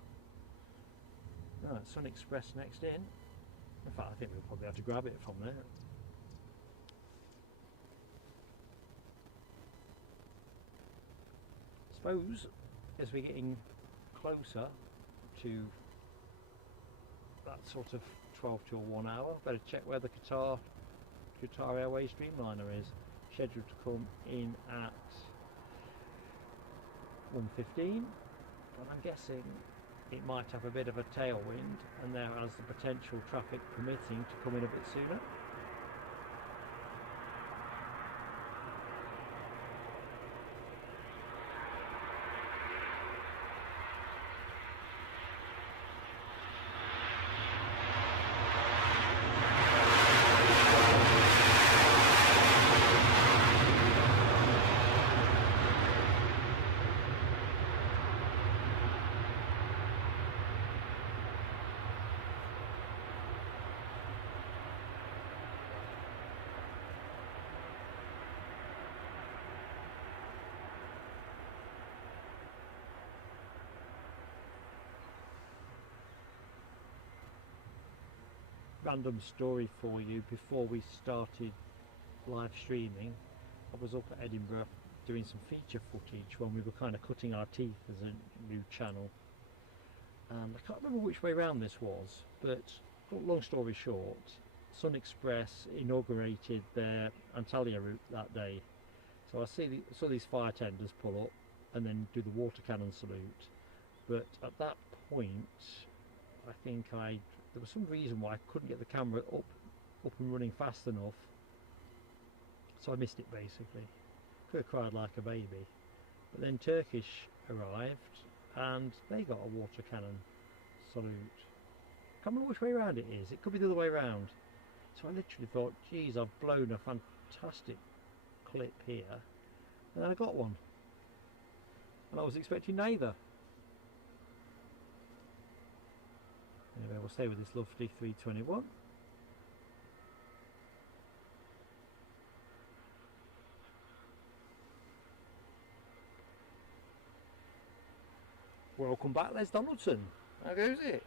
Right, Sun Express next in. In fact, I think we'll probably have to grab it from there. I suppose as we're getting closer to that sort of 12 to 1 hour, better check where the Qatar Airways Dreamliner is, scheduled to come in at 1:15, but I'm guessing it might have a bit of a tailwind and there has the potential, traffic permitting, to come in a bit sooner. Random story for you before we started live streaming. I was up at Edinburgh doing some feature footage when we were kind of cutting our teeth as a new channel, and I can't remember which way round this was, but long story short, Sun Express inaugurated their Antalya route that day. So I saw these fire tenders pull up and then do the water cannon salute. But at that point, I think there was some reason why I couldn't get the camera up and running fast enough. So I missed it basically. Could have cried like a baby. But then Turkish arrived and they got a water cannon salute. Can't remember which way around it is. It could be the other way around. So I literally thought, geez, I've blown a fantastic clip here, and then I got one, and I was expecting neither. Anyway, we'll stay with this lovely 321. Welcome back, Les Donaldson. How goes it?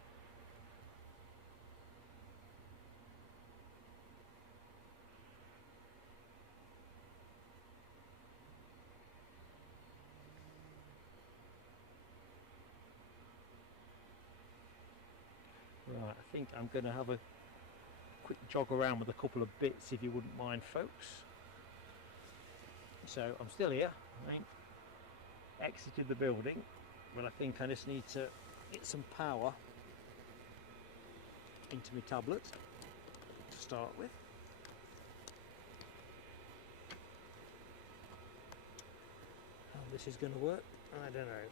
Right, I think I'm going to have a quick jog around with a couple of bits, if you wouldn't mind, folks. So I'm still here. I ain't exited the building, but I think I just need to get some power into my tablet to start with. How this is going to work, I don't know.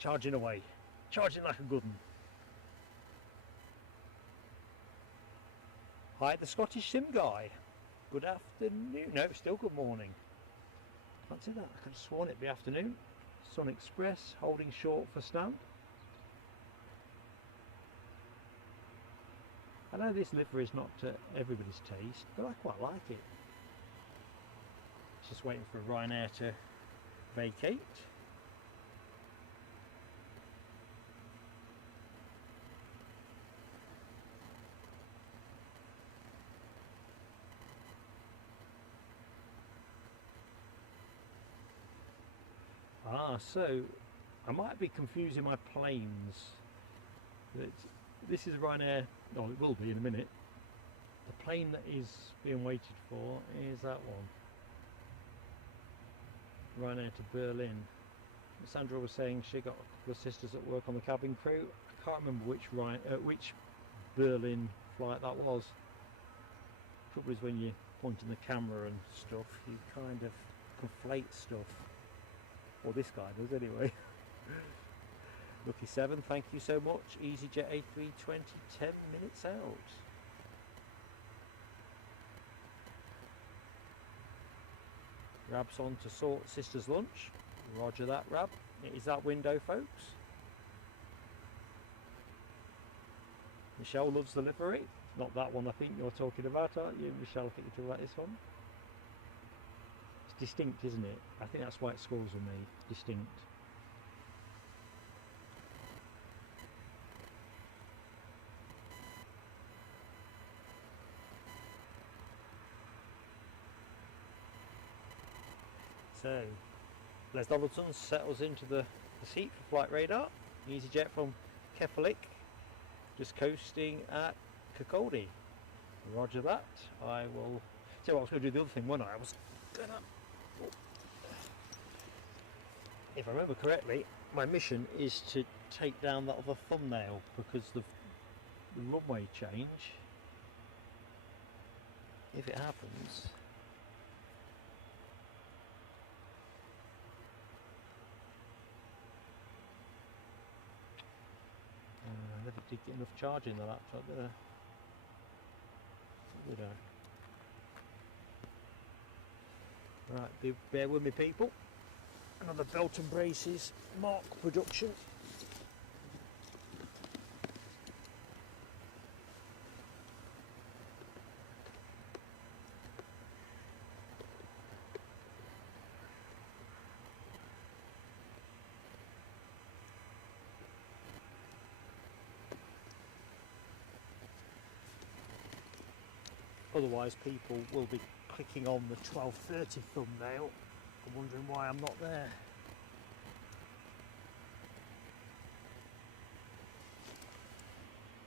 Charging away, charging like a good one. Hi, the Scottish Sim guy. Good afternoon. No, still good morning. Fancy that. I could have sworn it'd be afternoon. Sun Express holding short for stand. I know this livery is not to everybody's taste, but I quite like it. Just waiting for Ryanair to vacate. So I might be confusing my planes. This is Ryanair, oh it will be in a minute. The plane that is being waited for is that one. Ryanair to Berlin. Sandra was saying she got a couple of sisters that work on the cabin crew. I can't remember which Berlin flight that was. Trouble is when you're pointing the camera and stuff, you kind of conflate stuff. Or this guy does anyway. Lucky 7, thank you so much. EasyJet A320, 10 minutes out. Rab's on to sort sister's lunch. Roger that, Rab. It is that window, folks. Michelle loves the livery. Not that one I think you're talking about, aren't you, Michelle? I think you're talking about this one. Distinct, isn't it? I think that's why it scores with me. Distinct. So, Les Donaldson settles into the seat for flight radar. EasyJet from C-FULX, just coasting at Kirkcaldy. Roger that. I will. So I was going to do the other thing, wasn't I? I was going to. If I remember correctly, my mission is to take down that other thumbnail because the runway change, if it happens, I never did get enough charge in the laptop, did I? Did I? Right, bear with me, people. Another belt and braces Mark production. otherwise people will be clicking on the 12:30 thumbnail and wondering why I'm not there.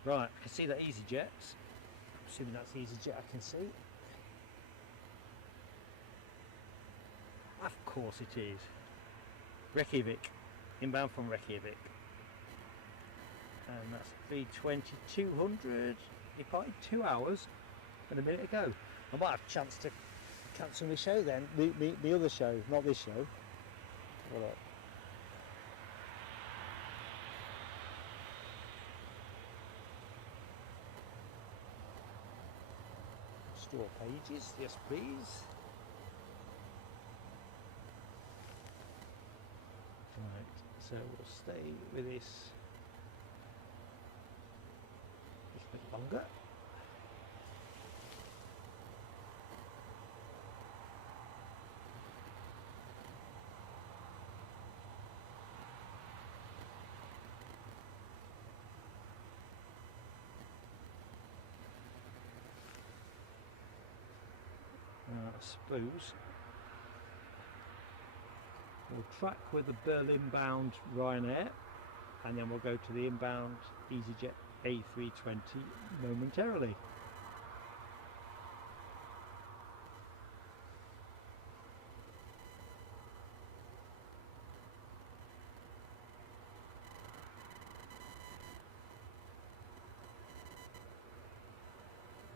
Right, I can see that EasyJet. I'm assuming that's EasyJet I can see. Of course it is. Reykjavik, inbound from Reykjavik. And that's B2200, departed 2 hours and a minute ago. I might have a chance to cancel my show then, the other show, not this show. Hold up. Store pages, yes please. Right, so we'll stay with this just a bit longer. I suppose we'll track with the Berlin bound Ryanair and then we'll go to the inbound EasyJet A320 momentarily.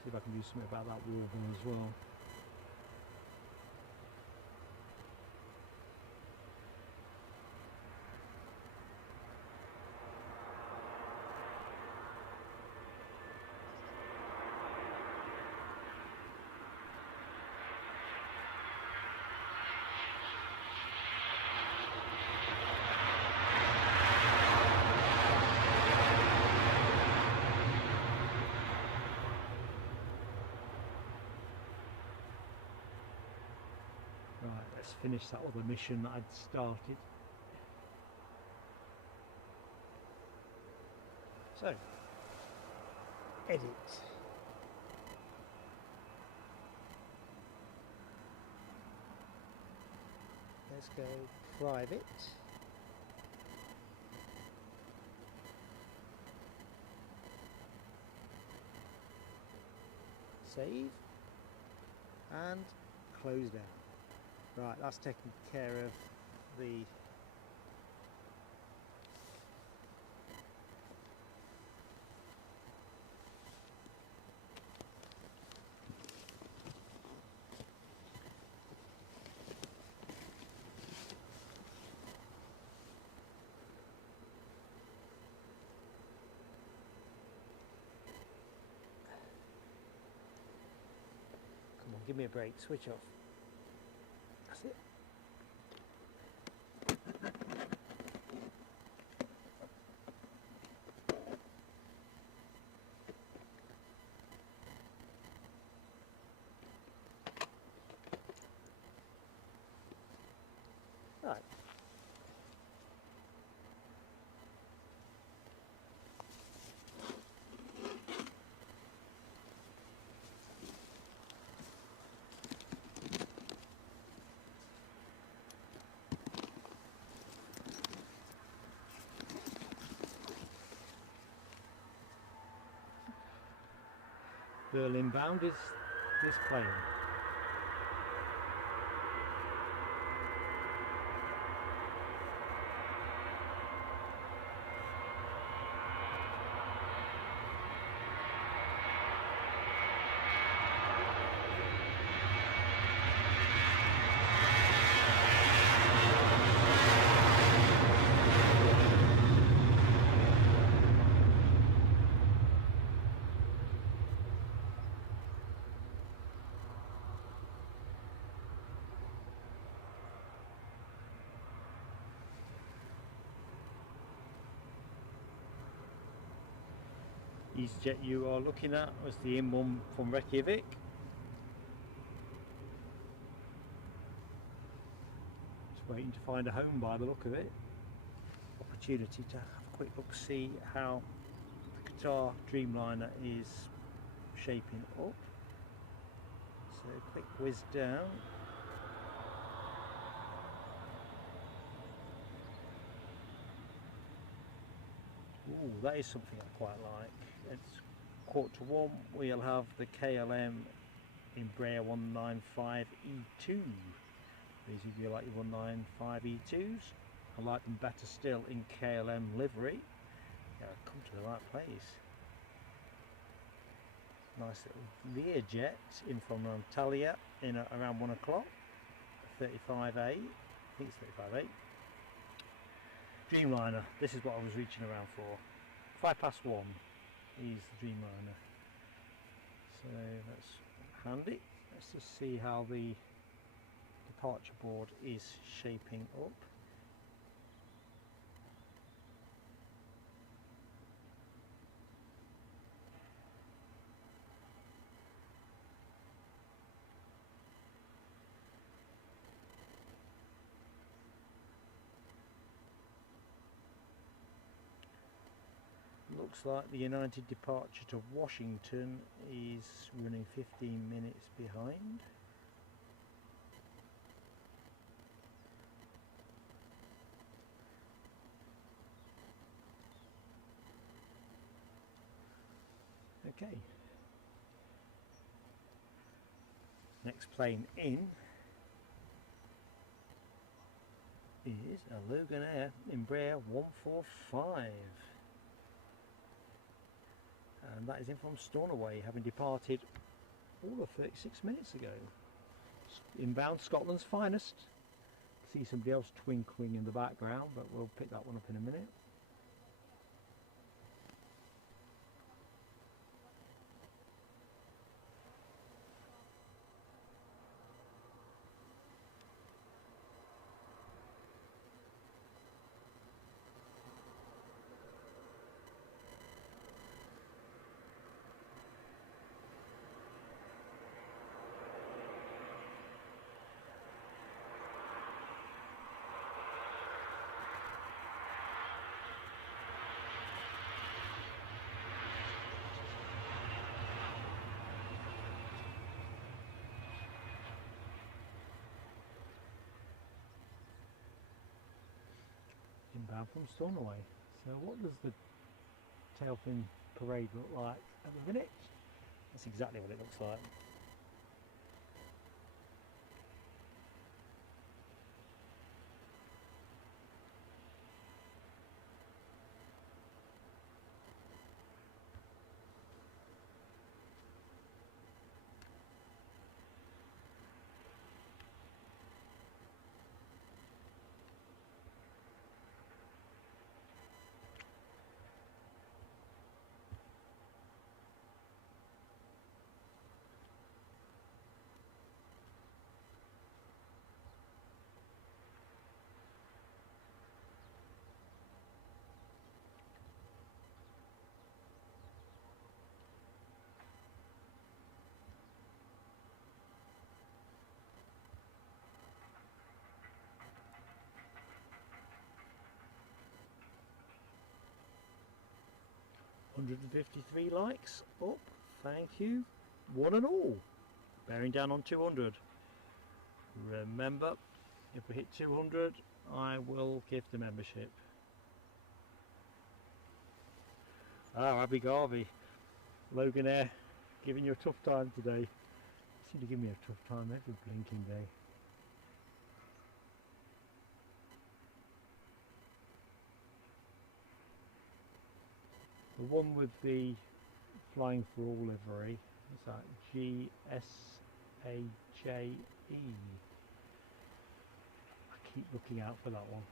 See if I can do something about that warbler as well. Right, let's finish that other mission that I'd started. So, edit. Let's go private. Save. And close down. Right, that's taking care of the come on, give me a break, switch off. That's it. Right. Berlin bound is this plane. EasyJet you are looking at was the in-one from Reykjavik. Just waiting to find a home by the look of it. Opportunity to have a quick look, see how the Qatar Dreamliner is shaping up. So quick whiz down. Ooh, that is something I quite like. It's 1:45. We'll have the KLM Embraer 195E2. These of you like your 195E2s. I like them better still in KLM livery. Yeah, I've come to the right place. Nice little Learjet in from Antalya in around 1 o'clock. 35A. I think it's 35A. Dreamliner. This is what I was reaching around for. 1:05 is the Dreamliner. So that's handy. Let's just see how the departure board is shaping up. Looks like the United departure to Washington is running 15 minutes behind. Okay. Next plane in is a Logan Air Embraer 145. And that is in from Stornoway, having departed all of 36 minutes ago. Inbound, Scotland's finest. See somebody else twinkling in the background, but we'll pick that one up in a minute. Inbound from Stornoway. So what does the tail fin parade look like at the minute? That's exactly what it looks like. $153 likes up, thank you, one and all. Bearing down on 200. Remember, if we hit 200, I will give the membership. Ah, Abby Garvey, Logan Air, giving you a tough time today. Seem to give me a tough time every blinking day. The one with the Flying for All livery is that G-SAJE. I keep looking out for that one.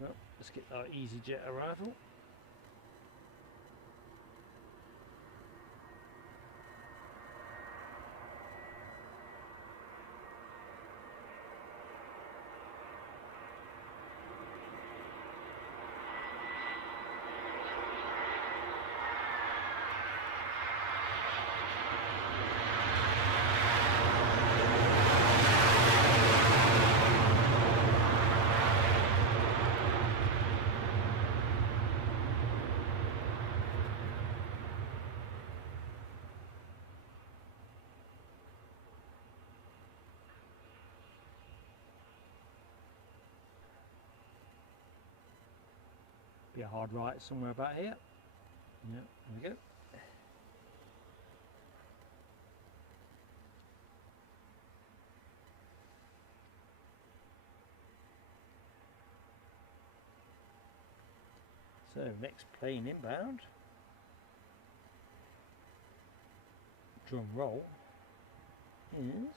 Well, let's get our EasyJet arrival. Be a hard right somewhere about here. Yeah, there we go. So next plane inbound, drum roll, is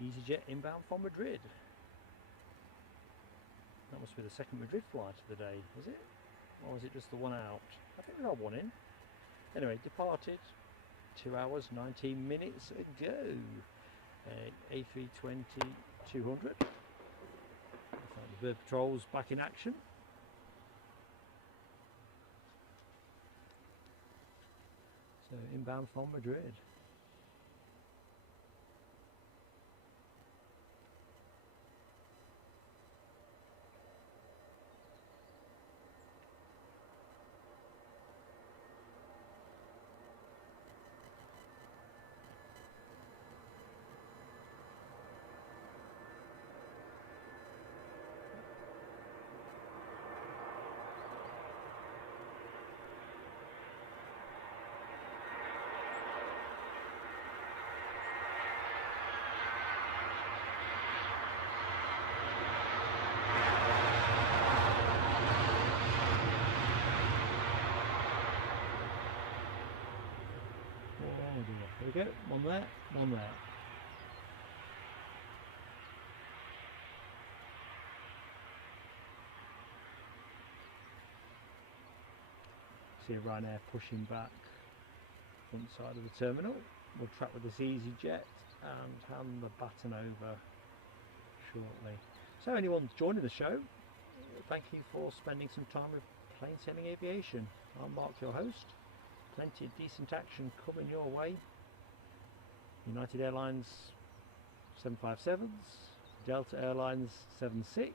EasyJet inbound from Madrid. That must be the second Madrid flight of the day, is it? Or is it just the one out? I think we got one in. Anyway, departed 2 hours 19 minutes ago. A320-200. The bird patrol's back in action. So inbound from Madrid. There we go, one there, one there. See Ryanair pushing back front side of the terminal. We'll track with this EasyJet and hand the baton over shortly. So anyone joining the show, thank you for spending some time with Plain Sailing Aviation. I'm Mark, your host. Plenty of decent action coming your way. United Airlines 757s, Delta Airlines 76.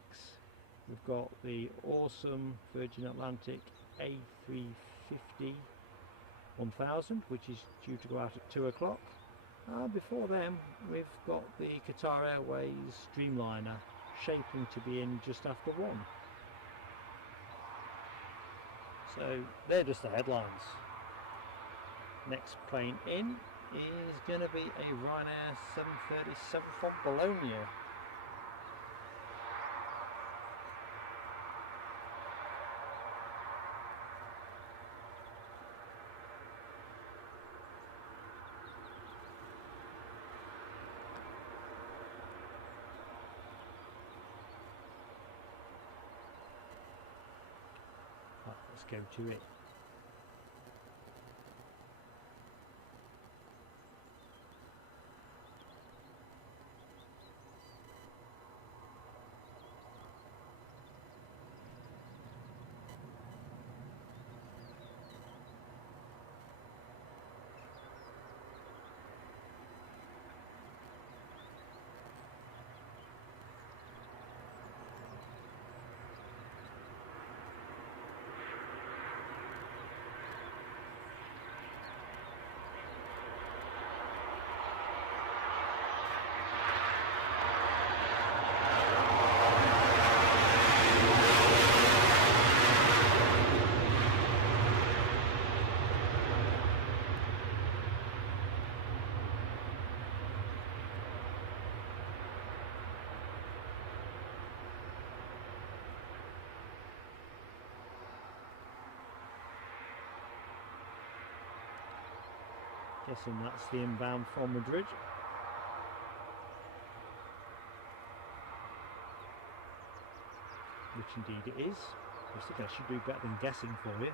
We've got the awesome Virgin Atlantic A350-1000, which is due to go out at 2 o'clock. Before them, we've got the Qatar Airways Dreamliner, shaping to be in just after 1. So they're just the headlines. Next plane in is going to be a Ryanair 737 from Bologna. Right, let's go to it. Guessing that's the inbound from Madrid. Which indeed it is. I think I should do better than guessing for you.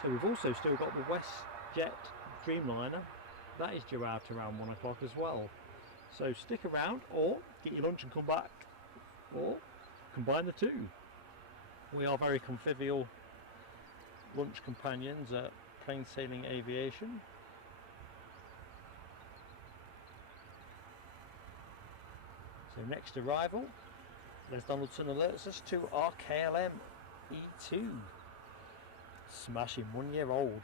So we've also still got the Westjet Dreamliner. That is due out around 1 o'clock as well. So stick around, or get your lunch and come back, or combine the two. We are very convivial lunch companions at Plain Sailing Aviation. So next arrival, Les Donaldson alerts us to our KLM E2. Smashing, 1 year old.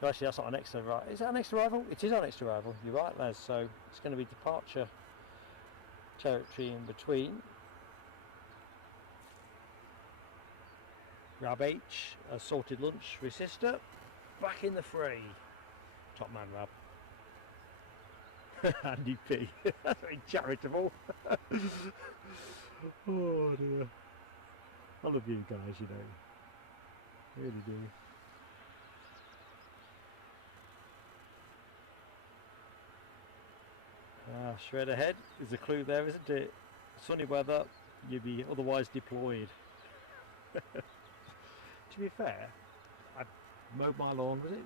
Actually, that's not our next arrival. Is that our next arrival? It is our next arrival. You're right, Les. So it's going to be departure territory in between. Rab H, a sorted lunch for his sister. Back in the fray. Top man, Rab. Andy P. That's very charitable. Oh dear. I love you guys, you know. Really do. Straight ahead is a clue there, isn't it? Sunny weather, you'd be otherwise deployed. To be fair, I mowed my lawn, was it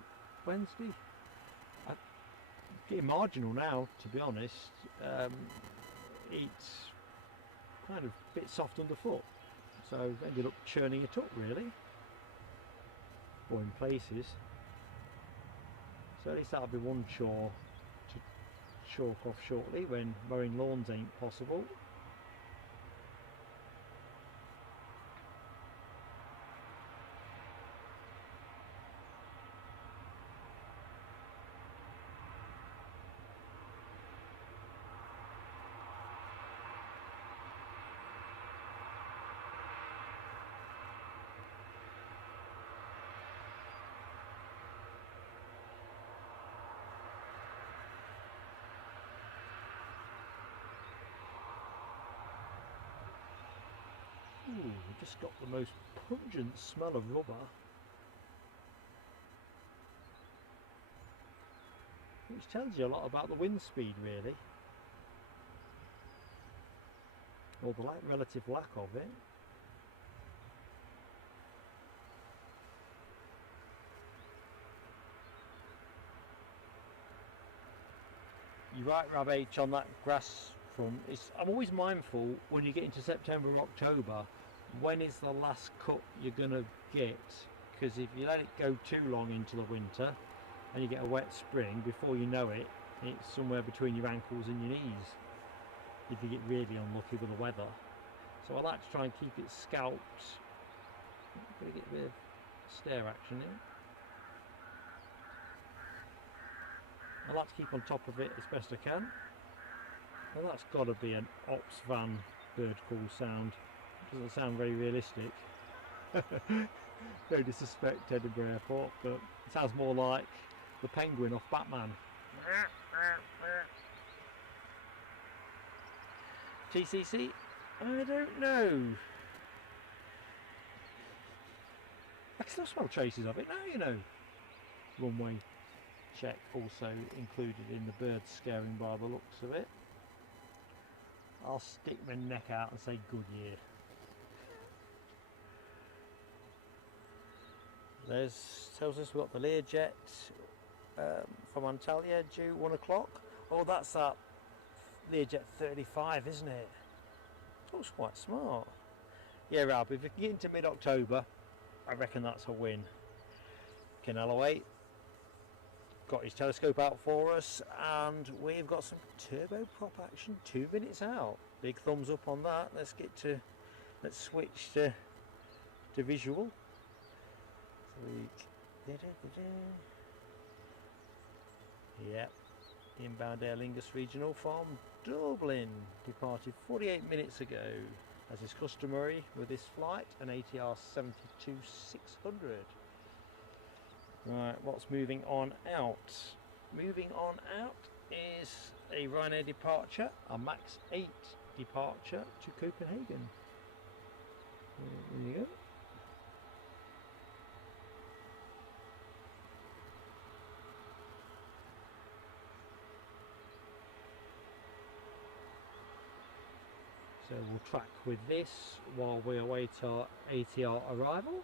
Wednesday? I'm getting marginal now, to be honest. It's kind of a bit soft underfoot, so ended up churning it up really, or in places. So at least that'll be one chore to chalk off shortly when mowing lawns ain't possible. Ooh, we just got the most pungent smell of rubber. Which tells you a lot about the wind speed really. Or the relative lack of it. You're right, Rab H, on that grass front. I'm always mindful when you get into September or October, when is the last cut you're going to get? Because if you let it go too long into the winter and you get a wet spring, before you know it, it's somewhere between your ankles and your knees if you get really unlucky with the weather. So I like to try and keep it scalped. Got to get a bit of stare action in. I like to keep on top of it as best I can. Well, that's got to be an ops van bird call sound. Doesn't sound very realistic. No disrespect to Edinburgh Airport, but it sounds more like the penguin off Batman. TCC? I don't know. I can still smell traces of it now, you know. Runway check also included in the bird scaring by the looks of it. I'll stick my neck out and say good year. There's tells us we've got the Learjet from Antalya due 1 o'clock. Oh, that's that Learjet 35, isn't it? Looks quite smart. Yeah, Ralph, if we can get into mid-October, I reckon that's a win. Canelo got his telescope out for us, and we've got some turboprop action 2 minutes out. Big thumbs up on that. Let's switch to visual. Yep, inbound Aer Lingus Regional from Dublin, departed 48 minutes ago, as is customary with this flight, an ATR 72-600. Right, what's moving on out? Moving on out is a Ryanair departure, a MAX 8 departure to Copenhagen. There you go. So we'll track with this while we await our ATR arrival.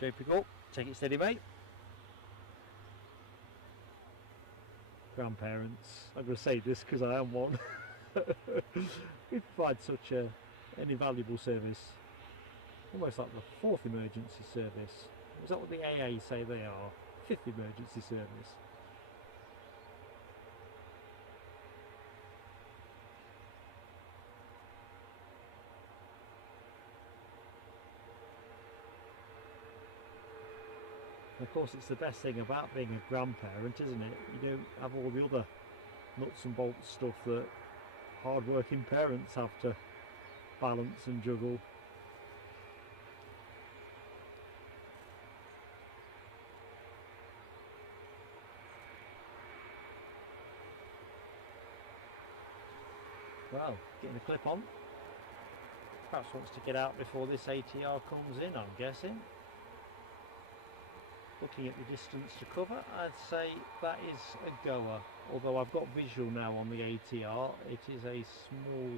Don't pick up, take it steady, mate. Grandparents, I'm going to say this because I am one. We provide such an invaluable service. Almost like the 4th emergency service. Is that what the AA say they are? 5th emergency service. Of course, it's the best thing about being a grandparent, isn't it? You don't have all the other nuts and bolts stuff that hard-working parents have to balance and juggle. Well, getting the clip on. Perhaps wants to get out before this ATR comes in, I'm guessing. Looking at the distance to cover, I'd say that is a goer. Although I've got visual now on the ATR, it is a small,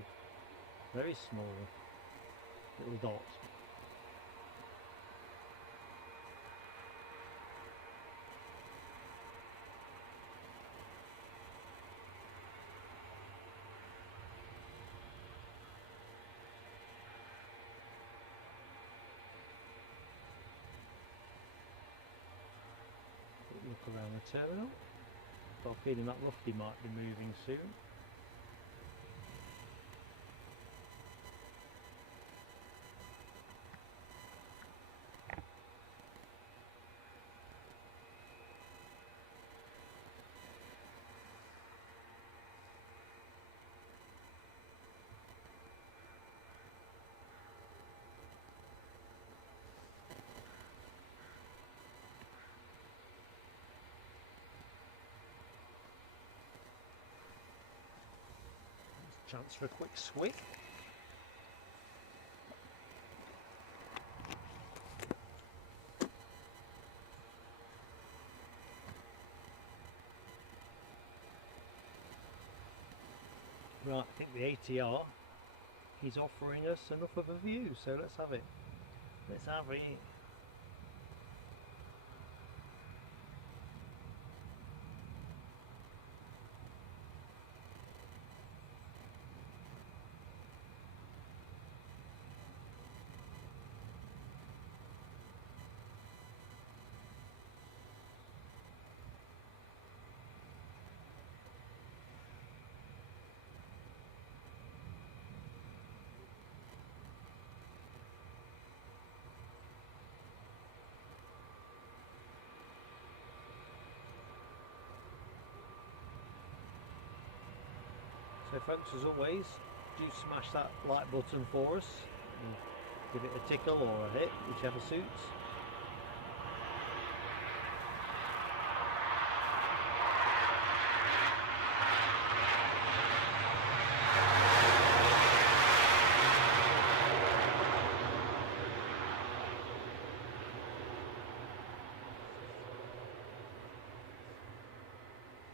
very small little dot. Look around the terminal. Got a feeling that lofty might be moving soon. Chance for a quick swig. Right, I think the ATR, he's offering us enough of a view, so let's have it. Let's have it. So folks, as always, do smash that like button for us and give it a tickle or a hit, whichever suits.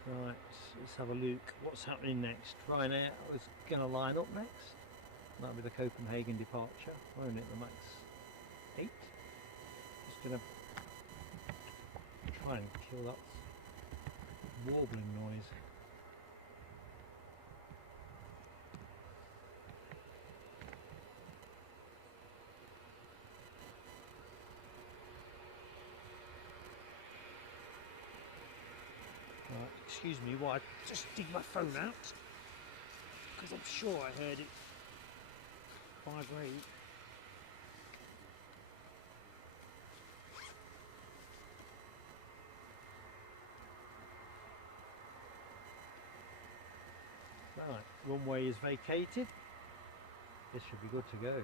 Right, let's have a look. What's happening next? Ryanair is going to line up next. That'll be the Copenhagen departure. We're only at the max 8. Just going to try and kill that warbling noise. Excuse me while I just dig my phone out, because I'm sure I heard it vibrate. Right, runway is vacated. This should be good to go.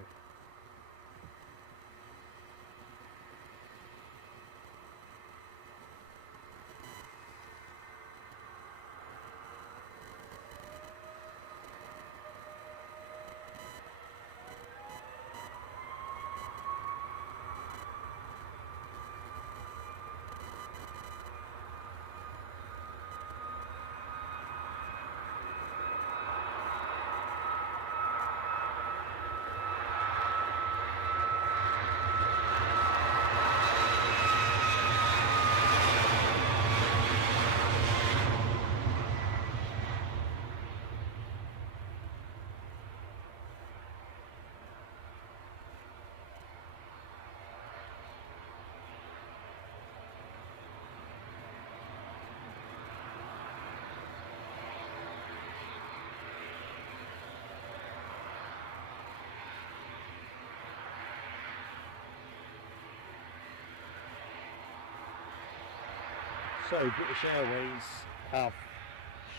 So British Airways have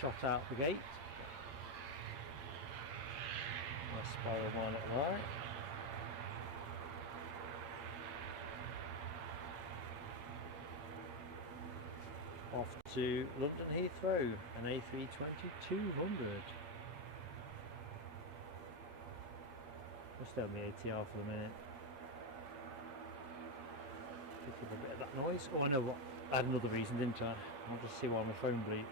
shot out the gate. I'll spiral mine at the right. Off to London Heathrow, an A320-200. We'll stay on the ATR for the minute. Pick up a bit of that noise. Oh, I know what. I had another reason, didn't I? I'll just see why my phone bleeped.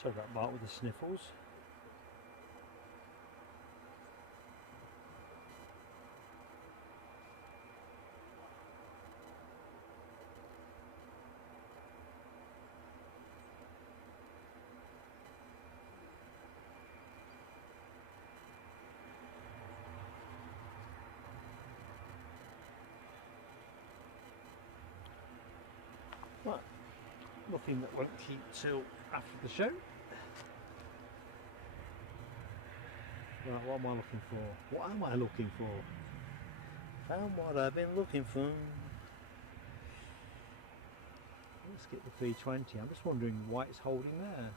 Sorry about Mark with the sniffles. Well, nothing that won't keep till after the show. Right, what am I looking for? What am I looking for? Found what I've been looking for. Let's get the 320. I'm just wondering why it's holding there.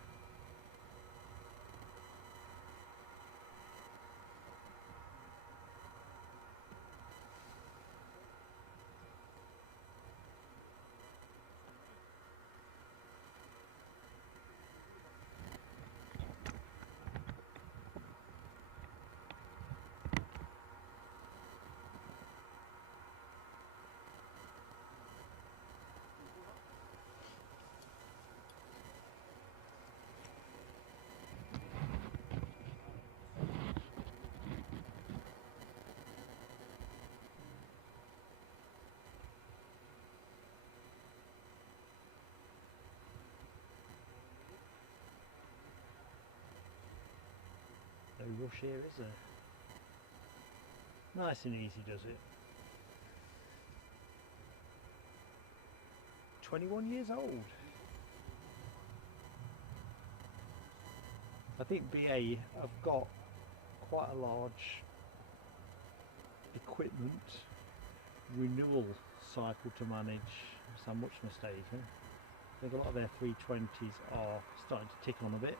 No rush here, is there? Nice and easy, does it? 21 years old. I think BA have got quite a large equipment renewal cycle to manage, so I'm much mistaken. I think a lot of their 320s are starting to tick on a bit.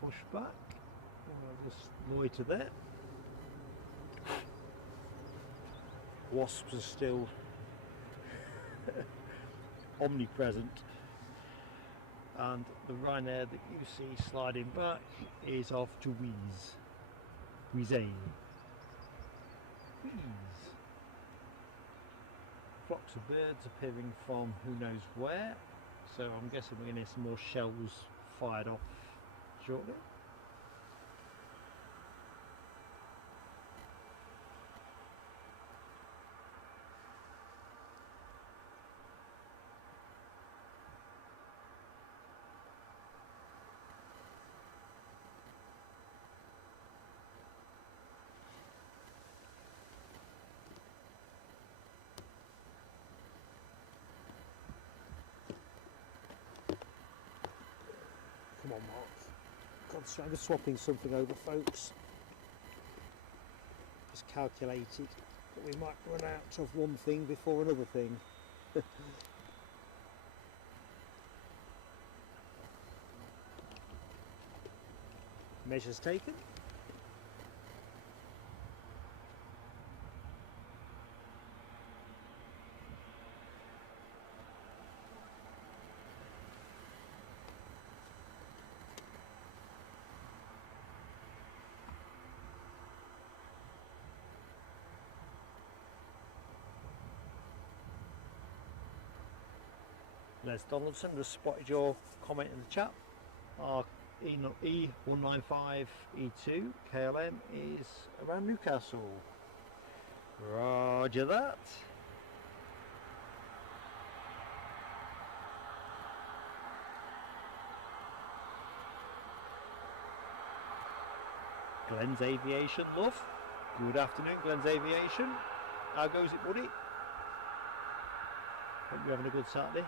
Push back, and I'll just loiter there. Wasps are still omnipresent, and the Ryanair that you see sliding back is off to Wheeze. Flocks of birds appearing from who knows where, so I'm guessing we're going to hear some more shells fired off shortly. Come on, Mark. I'm just swapping something over, folks. It's calculated that we might run out of one thing before another thing. Measures taken. Les Donaldson just spotted your comment in the chat. Our E195E2 KLM is around Newcastle. Roger that. Glenn's Aviation Love. Good afternoon, Glenn's Aviation. How goes it, buddy? Hope you're having a good Saturday.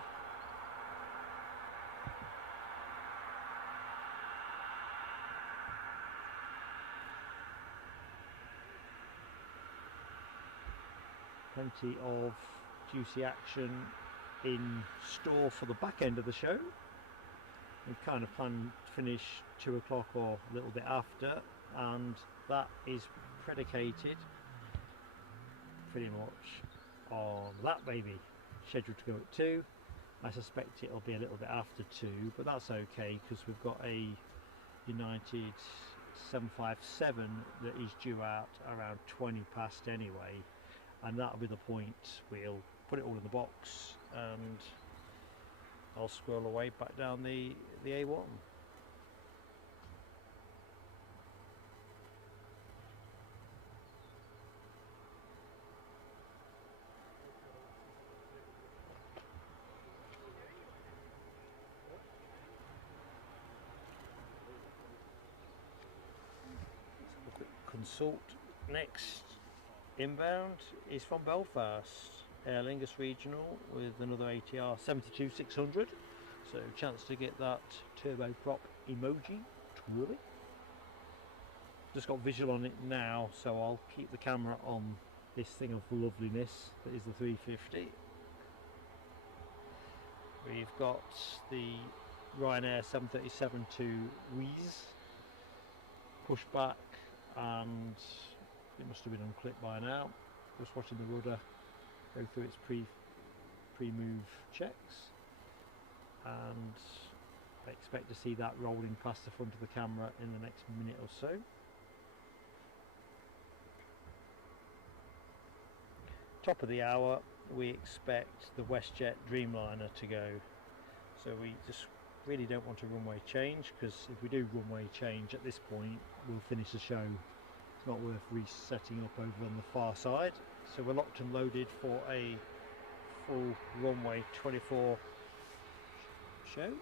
Plenty of juicy action in store for the back end of the show. We kind of planned to finish 2 o'clock or a little bit after, and that is predicated pretty much on that baby. Scheduled to go at 2. I suspect it'll be a little bit after 2, but that's okay because we've got a United 757 that is due out around 20 past anyway. And that'll be the point. We'll put it all in the box and I'll scroll away back down the A1. Consult next. Inbound is from Belfast, Aer Lingus Regional with another ATR 72600, so chance to get that turboprop emoji twirly. Just got visual on it now, so I'll keep the camera on this thing of loveliness that is the 350. We've got the Ryanair 737 to Wheeze, pushback, and it must have been unclipped by now. Just watching the rudder go through its pre-move checks, and I expect to see that rolling past the front of the camera in the next minute or so. Top of the hour, we expect the Westjet Dreamliner to go, so we just really don't want a runway change, because if we do runway change at this point we'll finish the show. It's not worth resetting up over on the far side, so we're locked and loaded for a full runway 24 show.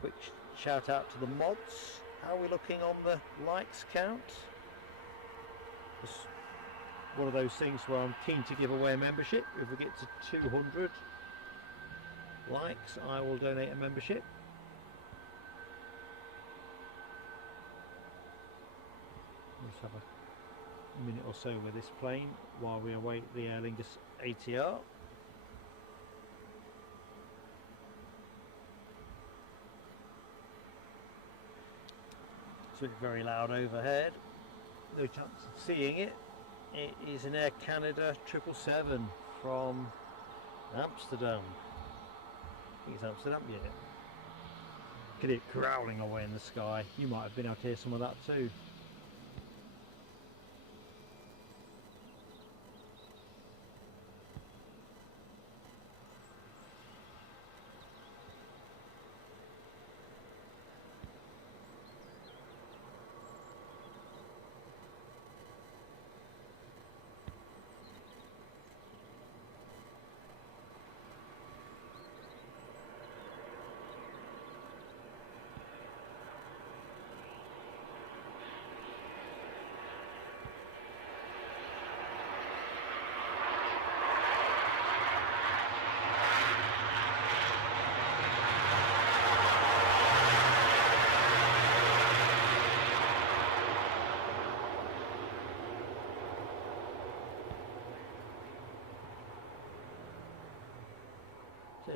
Quick shout out to the mods. How are we looking on the likes count? It's one of those things where I'm keen to give away a membership. If we get to 200 likes, I will donate a membership. Let's have a minute or so with this plane while we await the Aer Lingus ATR. It's very loud overhead. No chance of seeing it. It is an Air Canada 777 from Amsterdam. I think it's Amsterdam, yeah. Look at it growling away in the sky. You might have been able to hear some of that too.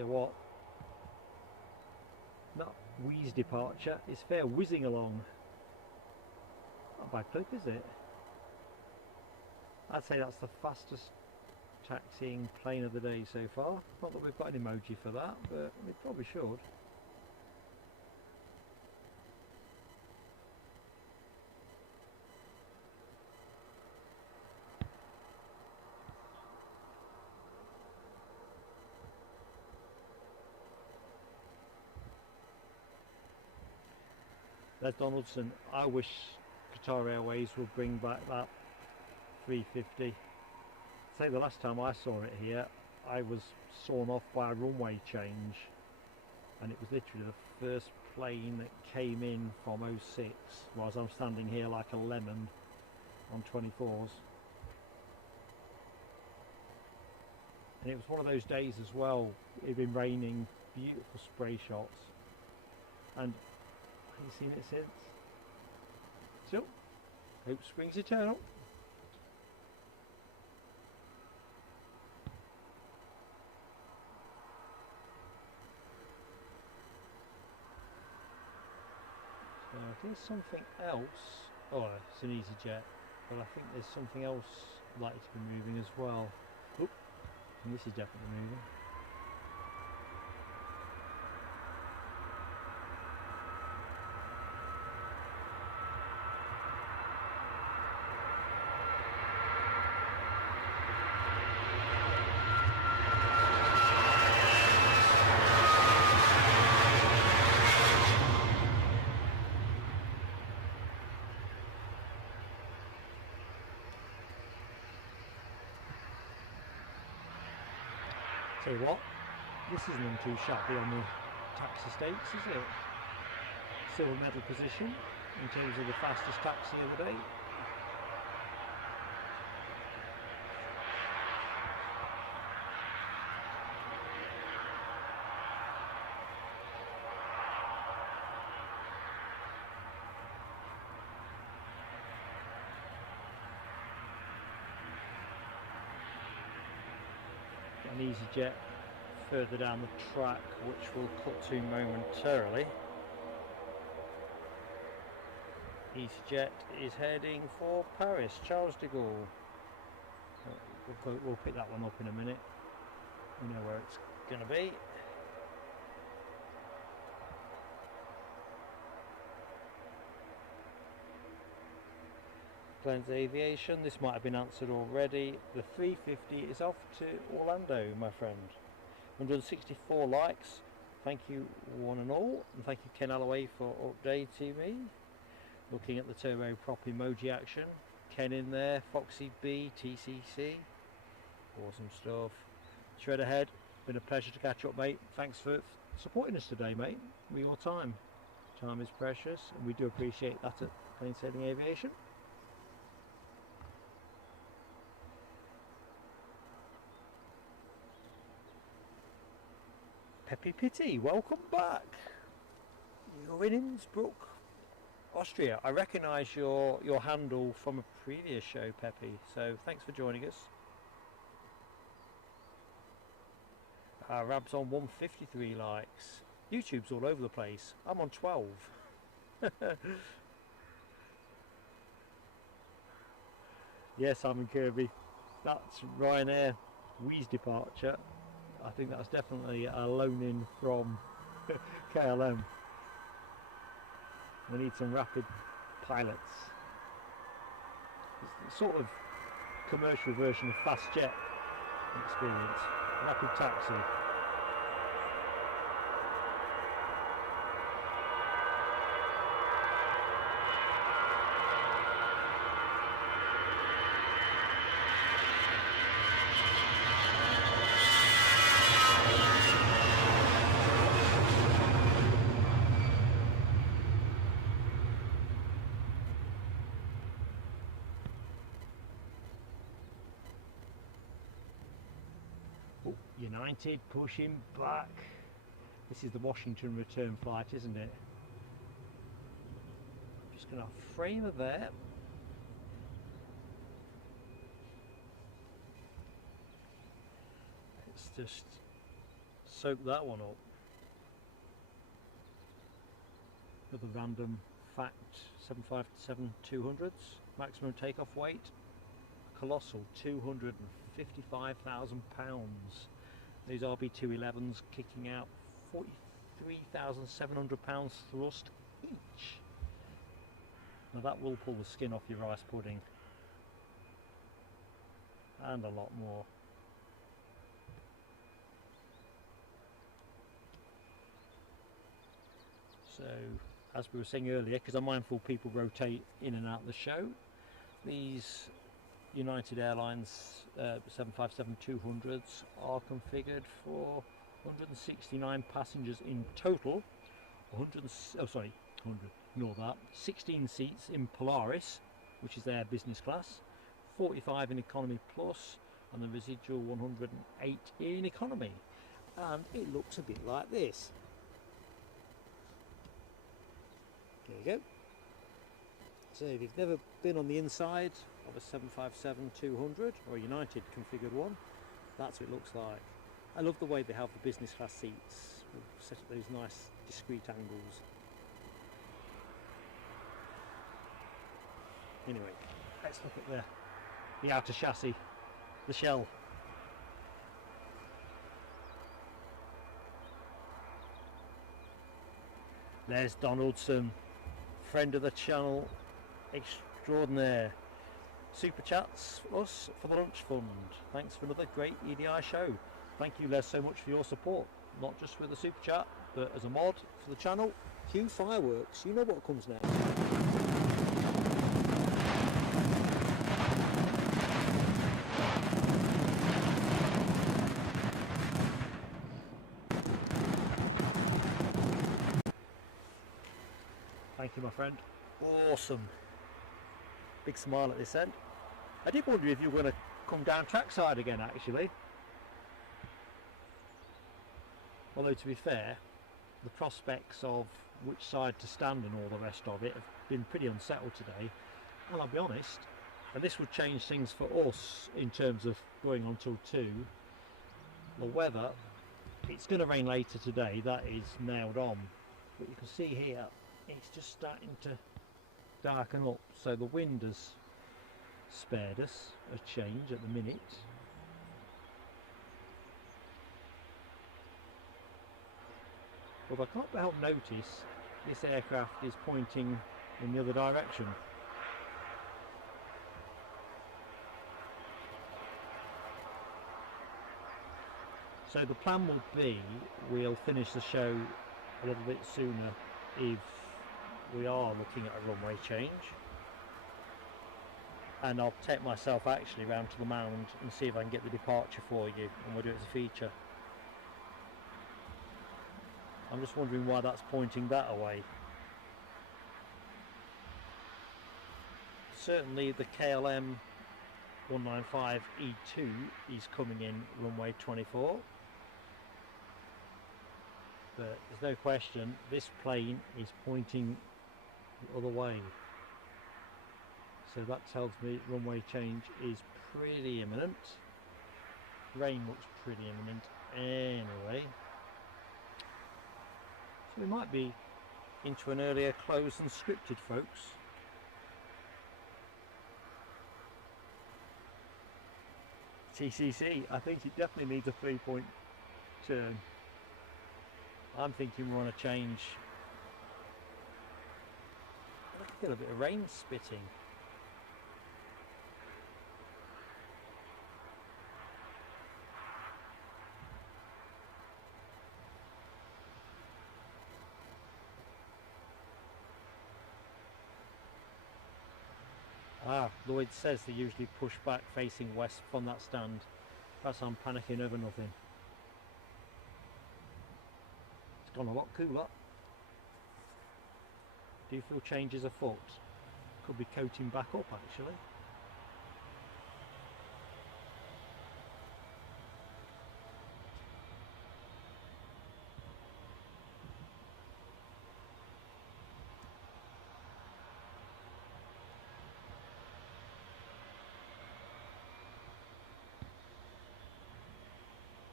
you what, not wheeze departure, it's fair whizzing along. Not a bad clip, is it? I'd say that's the fastest taxiing plane of the day so far. Not that we've got an emoji for that, but we probably should. There's Donaldson. I wish Qatar Airways would bring back that 350. Say the last time I saw it here, I was sawn off by a runway change, and it was literally the first plane that came in from 06, whilst I'm standing here like a lemon on 24s. And it was one of those days as well, it had been raining, beautiful spray shots, and I haven't seen it since. So, hope spring's eternal. So there's something else. Oh, it's an EasyJet, but I think there's something else likely to be moving as well. Oop, and this is definitely moving. Tell you what, this isn't too shabby on the taxi stakes, is it? Silver medal position in terms of the fastest taxi of the day. An EasyJet further down the track, which we'll cut to momentarily. EasyJet is heading for Paris, Charles de Gaulle. We'll pick that one up in a minute. We know where it's going to be. Plains Aviation, this might have been answered already. The 350 is off to Orlando, my friend. 164 likes. Thank you one and all, and thank you Ken Alloway for updating me. Looking at the turboprop emoji action. Ken in there, Foxy B, TCC. Awesome stuff. Shred ahead. Been a pleasure to catch up, mate. Thanks for supporting us today, mate, with your time. Time is precious, and we do appreciate that at Plain Sailing Aviation. Peppy Pitty, welcome back. You're in Innsbruck, Austria. I recognise your handle from a previous show, Peppy, so thanks for joining us. Rab's on 153 likes. YouTube's all over the place. I'm on 12. Yes, Simon Kirby. That's Ryanair Wheeze departure. I think that's definitely a loan in from KLM. We need some rapid pilots. It's sort of commercial version of fast jet experience. Rapid taxi. United pushing back. This is the Washington return flight, isn't it? Just going to frame her there. It's just soak that one up. Another random fact, 757-200s, maximum takeoff weight, colossal 255,000 pounds. These RB211s kicking out 43,700 pounds thrust each. Now that will pull the skin off your rice pudding, and a lot more. So, as we were saying earlier, because I'm mindful people rotate in and out of the show, these United Airlines 757-200s are configured for 169 passengers in total. 16 seats in Polaris, which is their business class, 45 in economy plus, and the residual 108 in economy. And it looks a bit like this. There you go. So if you've never been on the inside of a 757-200 or a United configured one, that's what it looks like. I love the way they have the business class seats, set up those nice discrete angles. Anyway, let's look at the outer chassis, the shell. There's Donaldson, friend of the channel extraordinaire. Super chats us for the lunch fund. Thanks for another great EDI show. Thank you, Les, so much for your support, not just with the super chat, but as a mod for the channel. Cue fireworks, you know what comes next. Thank you, my friend. Awesome. Big smile at this end. I did wonder if you were going to come down trackside again, actually. Although, to be fair, the prospects of which side to stand and all the rest of it have been pretty unsettled today. And I'll be honest, and this would change things for us in terms of going on till 2. The weather, it's going to rain later today, that is nailed on. But you can see here, it's just starting to darken up, so the wind has spared us a change at the minute. But I can't help notice this aircraft is pointing in the other direction. So the plan will be we'll finish the show a little bit sooner if we are looking at a runway change, and I'll take myself actually round to the mound and see if I can get the departure for you, and we'll do it as a feature. I'm just wondering why that's pointing that away. Certainly the KLM 195E2 is coming in runway 24. But there's no question this plane is pointing the other way. So that tells me runway change is pretty imminent. Rain looks pretty imminent anyway. So we might be into an earlier close than scripted, folks. TCC, I think it definitely needs a 3-point turn. I'm thinking we're on a change. I can feel a bit of rain spitting. Lloyd says they usually push back facing west from that stand. Perhaps I'm panicking over nothing. It's gone a lot cooler. Do you feel changes afoot? Could be coating back up actually.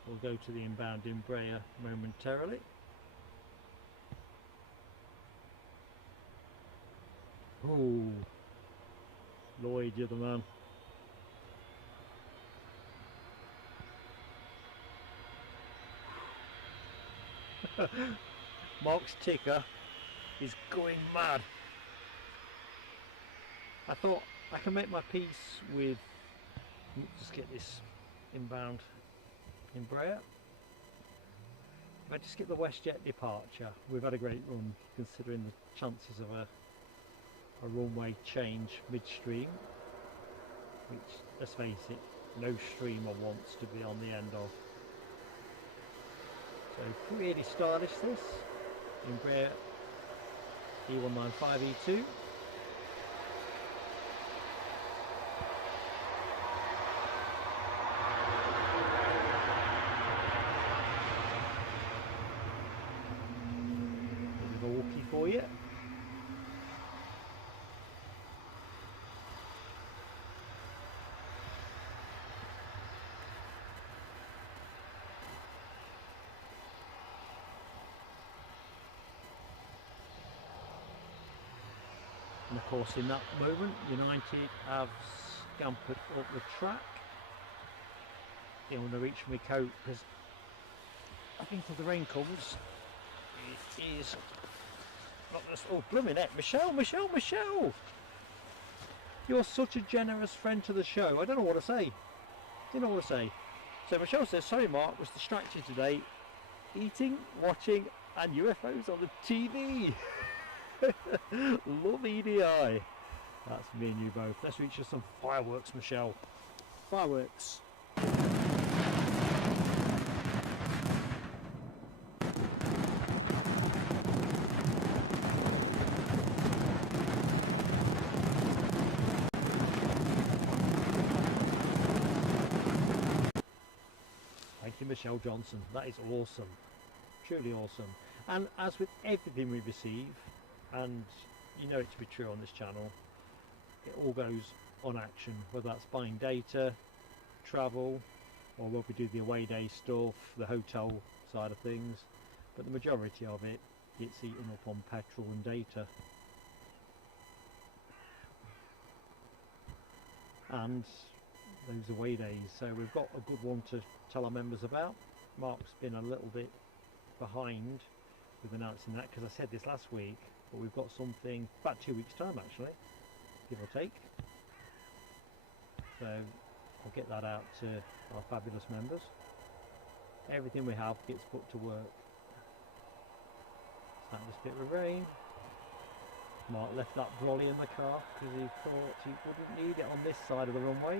We'll go to the inbound Embraer momentarily. Oh, Lloyd, you're the man. Mark's ticker is going mad. I thought I can make my peace with, just get this inbound Embraer. If I just get the Westjet departure, we've had a great run considering the chances of a runway change midstream, which, let's face it, no streamer wants to be on the end of. So really stylish this Embraer E195E2. A walkie for you. And of course in that moment United have scampered up the track. They want to reach for my coat because I think if the rain comes it is not this. Oh blooming heck, Michelle! You're such a generous friend to the show. I don't know what to say. Don't know what to say. So Michelle says, sorry Mark, was distracted today eating, watching and UFOs on the TV. Love EDI. That's me and you both. Let's reach for some fireworks, Michelle. Fireworks. Thank you, Michelle Johnson. That is awesome. Truly awesome. And as with everything we receive, and you know it to be true on this channel, it all goes on action, whether that's buying data, travel, or when we do the away day stuff, the hotel side of things, but the majority of it gets eaten up on petrol and data. And those away days, so we've got a good one to tell our members about. Mark's been a little bit behind with announcing that because I said this last week, but we've got something about 2 weeks time actually, give or take. So I'll get that out to our fabulous members. Everything we have gets put to work. Starting to spit with rain. Mark left that brolly in the car because he thought he wouldn't need it on this side of the runway.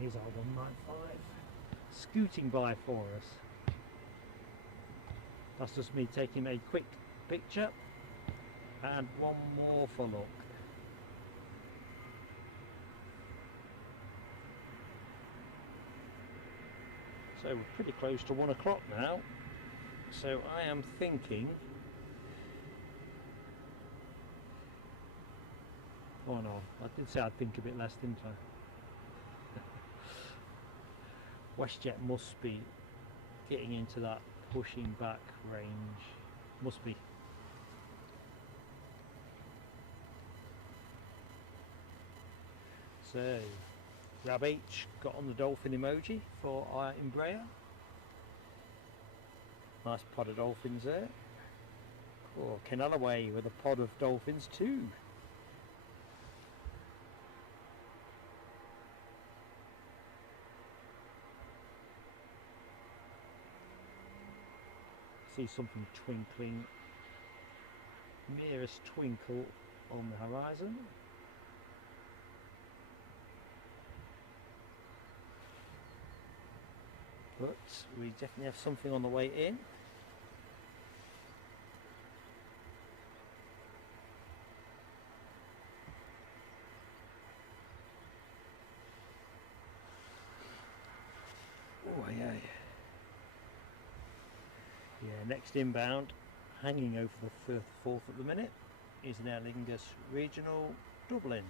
Here's our 195 scooting by for us. That's just me taking a quick picture and one more for look. So we're pretty close to 1 o'clock now, so I am thinking, oh no, I did say I'd think a bit less, didn't I? Westjet must be getting into that pushing back range, must be. So Grab H got on the dolphin emoji for our Embraer. Nice pod of dolphins there. Oh, Canada Boeing with a pod of dolphins too. See something twinkling merest twinkle on the horizon. But we definitely have something on the way in. Oh yeah. Yeah, next inbound, hanging over the 4th at the minute, is an Aer Lingus Regional Dublin.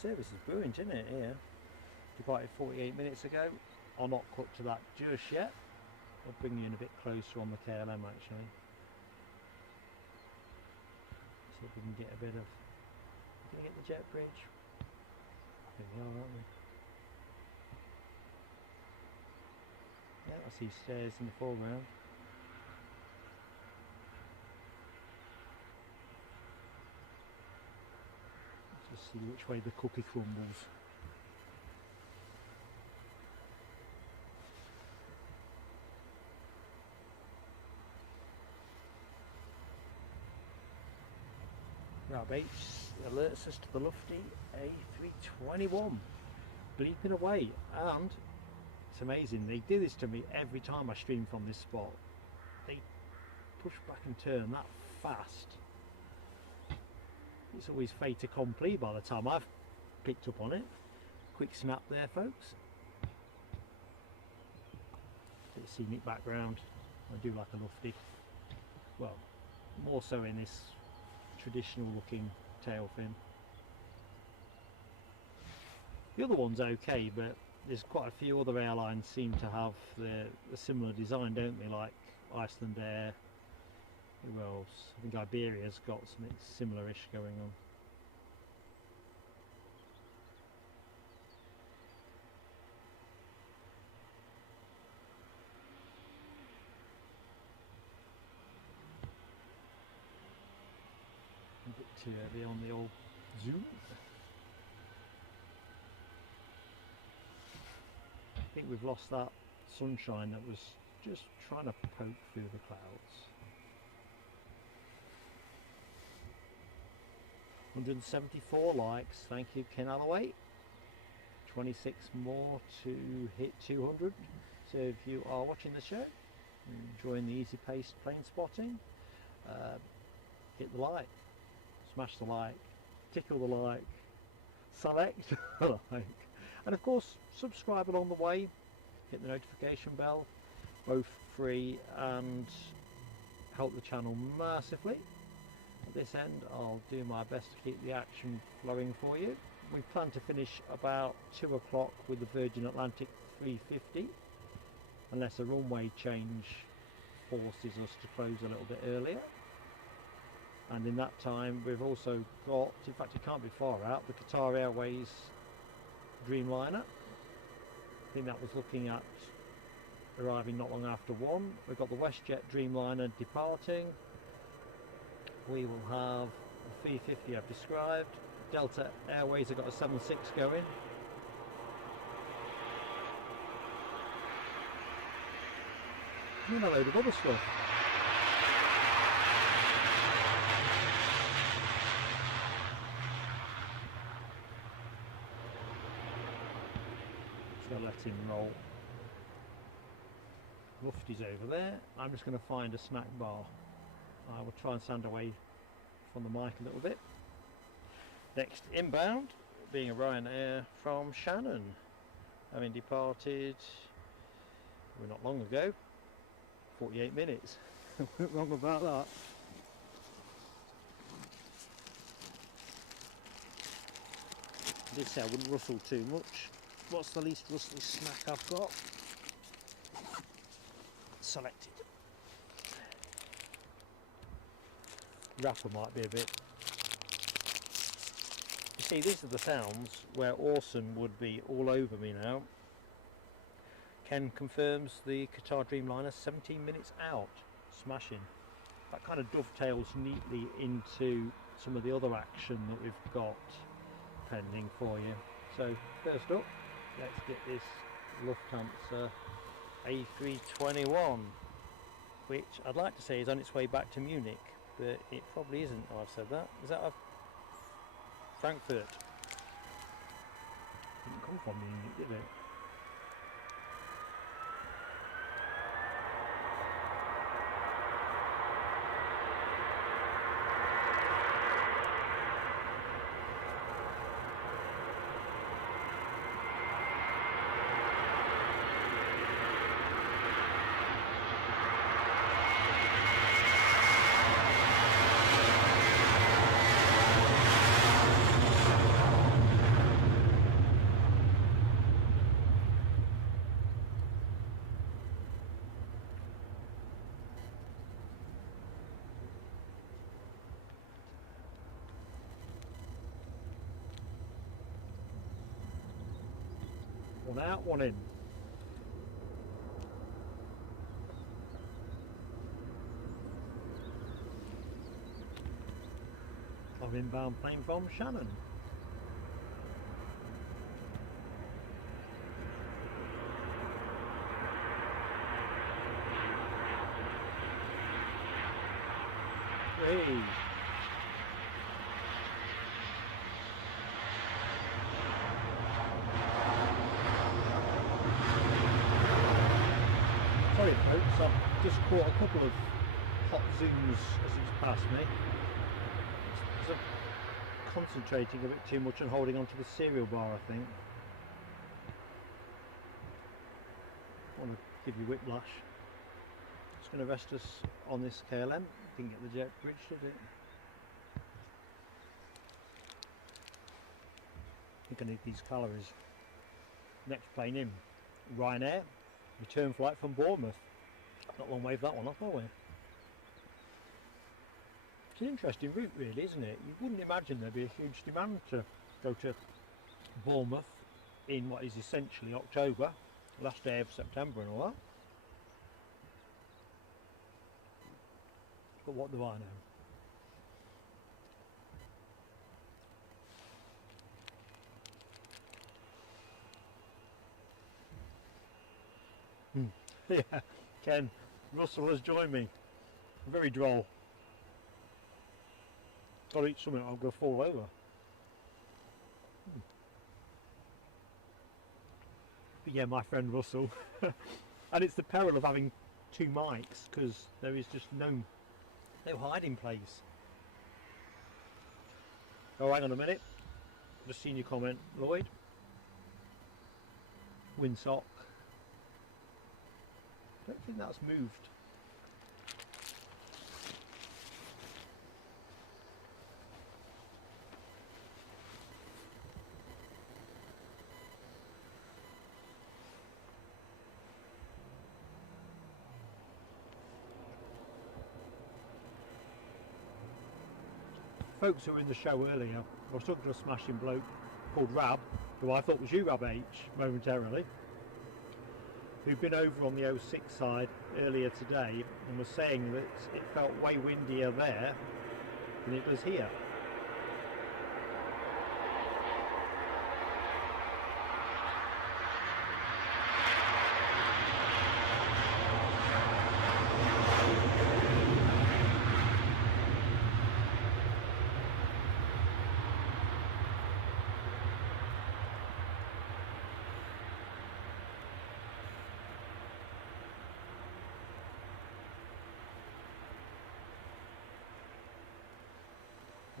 Service is brilliant, isn't it, here? Departed 48 minutes ago. I'll not cut to that just yet. I'll bring you in a bit closer on the KLM actually. See if we can get a bit of... Can we get the jet bridge? There we are, aren't we? Yeah, I see stairs in the foreground. Let's just see which way the cookie crumbles. Grab H alerts us to the lofty A321 bleeping away, and it's amazing, they do this to me every time I stream from this spot. They push back and turn that fast. It's always fait accompli by the time I've picked up on it. Quick snap there, folks. Bit of scenic background. I do like a lofty. Well, more so in this traditional looking tail fin. The other one's okay, but there's quite a few other airlines seem to have a similar design, don't they? Like Iceland Air. Who else? I think Iberia's got something similar-ish going on. A bit too heavy on the old zoom. I think we've lost that sunshine that was just trying to poke through the clouds. 174 likes, thank you Ken Alloway. 26 more to hit 200. So if you are watching the show, enjoying the easy paced plane spotting, hit the like, smash the like, tickle the like, select the like, and of course subscribe along the way, hit the notification bell, both free and help the channel massively. At this end I'll do my best to keep the action flowing for you. We plan to finish about 2 o'clock with the Virgin Atlantic 350, unless a runway change forces us to close a little bit earlier. And in that time we've also got, in fact it can't be far out, the Qatar Airways Dreamliner. I think that was looking at arriving not long after 1. We've got the Westjet Dreamliner departing. We will have the 350 I've described. Delta Airways have got a 76 going. And a load of other stuff. So let him roll. Lufty's over there. I'm just going to find a snack bar. I will try and stand away from the mic a little bit. Next inbound being a Ryanair from Shannon, having departed not long ago, 48 minutes. Wrong about that. I did say I wouldn't rustle too much. What's the least rustly snack I've got? Selected. Wrapper might be a bit. You see, these are the sounds where Orson would be all over me now. Ken confirms the Qatar Dreamliner 17 minutes out. Smashing. That kind of dovetails neatly into some of the other action that we've got pending for you. So first up, let's get this Lufthansa A321, which I'd like to say is on its way back to Munich, but it probably isn't. I've said that. Is that a Frankfurt? Didn't come from Munich, did it? One out, one in. Our inbound plane from Shannon. Hey. Sorry folks, I've just caught a couple of hot zooms as it's passed me. I'm concentrating a bit too much and holding onto the serial bar, I think. I want to give you whiplash. It's going to rest us on this KLM. Didn't get the jet bridge, did it? I think I need these calories. Next plane in, Ryanair. Return flight from Bournemouth. Not long wave that one off, are we? It's an interesting route really, isn't it? You wouldn't imagine there'd be a huge demand to go to Bournemouth in what is essentially October, last day of September and all that. But what do I know? Yeah, Ken Russell has joined me. Very droll. I'll eat something, I'll go fall over. But yeah, my friend Russell. And it's the peril of having two mics, because there is just no hiding place. Oh, hang on a minute. I've just seen your comment, Lloyd. Windsock. I don't think that's moved. Folks who were in the show earlier, I was talking to a smashing bloke called Rab, who I thought was you, Rab H, momentarily, who'd been over on the 06 side earlier today and was saying that it felt way windier there than it does here.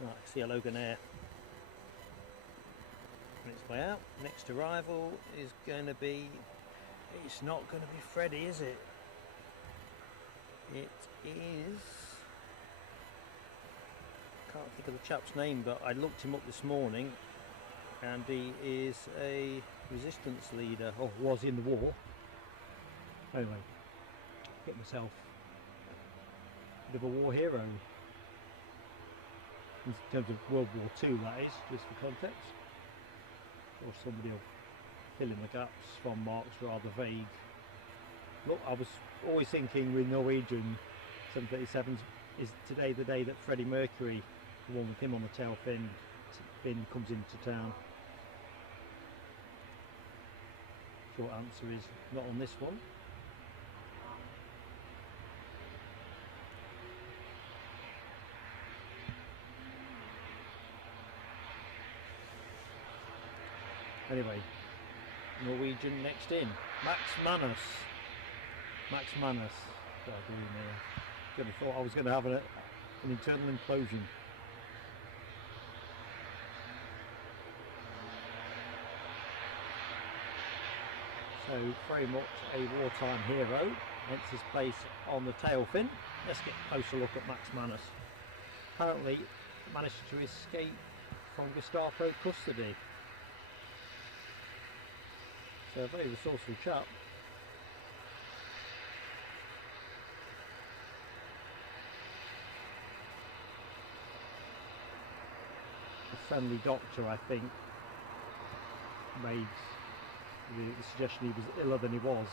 Right, see a Logan Air on its way out. Next arrival is going to be, it's not going to be Freddie, is it? It is, can't think of the chap's name, but I looked him up this morning and he is a resistance leader, or was in the war. Anyway, get myself a bit of a war hero. In terms of World War II, that is, just for context. Or somebody will fill in the gaps from Mark's rather vague. Look, I was always thinking with Norwegian 737s, is today the day that Freddie Mercury, the one with him on the tail fin, comes into town? Short answer is not on this one. Anyway, Norwegian next in. Max Manus. God, I thought I was going to have an internal implosion. So very much a wartime hero, hence his place on the tail fin. Let's get a closer look at Max Manus. Apparently managed to escape from Gestapo custody. So a very resourceful chap. The friendly doctor, I think, made the suggestion he was iller than he was.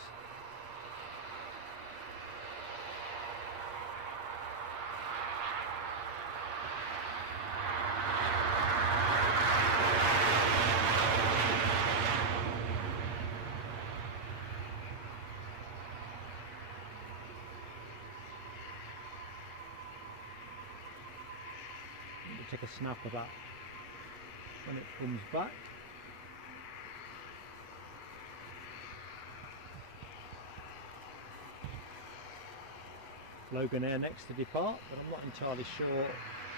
Take a snap of that when it comes back. Logan Air next to depart, but I'm not entirely sure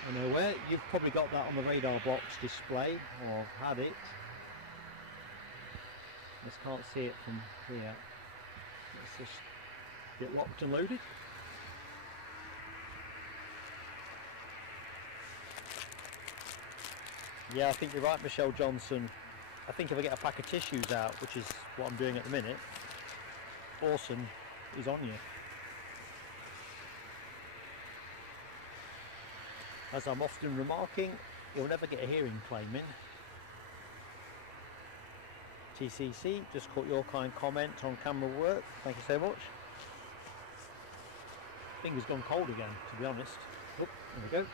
I know where. You've probably got that on the radar box display, or had it. Just can't see it from here. Let's just get locked and loaded. Yeah, I think you're right, Michelle Johnson. I think if I get a pack of tissues out, which is what I'm doing at the minute, Orson is on you. As I'm often remarking, you'll never get a hearing claim in. TCC, just caught your kind comment on camera work. Thank you so much. Finger's gone cold again, to be honest. Oh, there we go.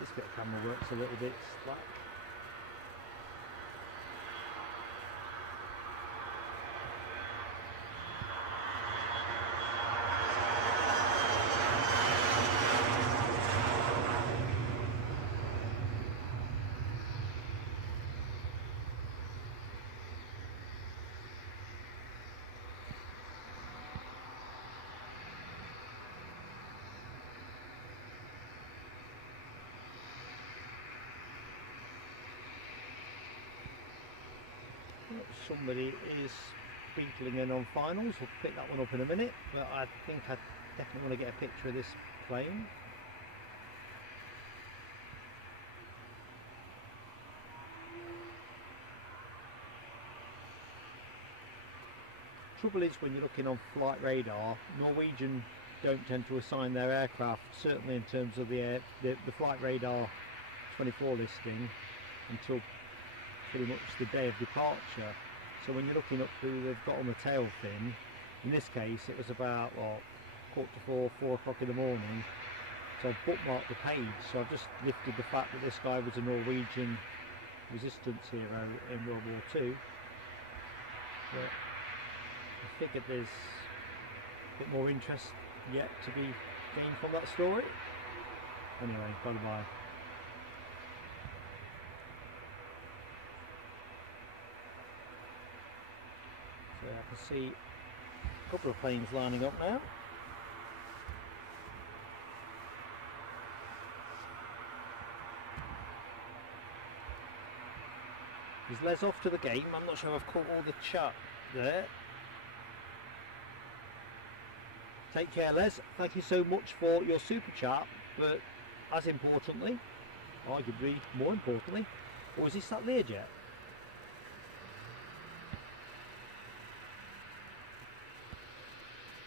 This bit of camera work's a little bit slack. Somebody is beetling in on finals. We'll pick that one up in a minute, but I think I definitely want to get a picture of this plane. Trouble is, when you're looking on flight radar, Norwegian don't tend to assign their aircraft, certainly in terms of the flight radar 24 listing, until pretty much the day of departure. So when you're looking up who they've got on the tail fin, in this case it was about, what, 3:45, 4 o'clock in the morning. So I've bookmarked the page, so I've just lifted the fact that this guy was a Norwegian resistance hero in World War II. But I figured there's a bit more interest yet to be gained from that story. Anyway, bye-bye. So I can see a couple of planes lining up now. Is Les off to the game? I'm not sure I've caught all the chat there. Take care, Les. Thank you so much for your super chat, but as importantly, arguably more importantly, or is this that Learjet?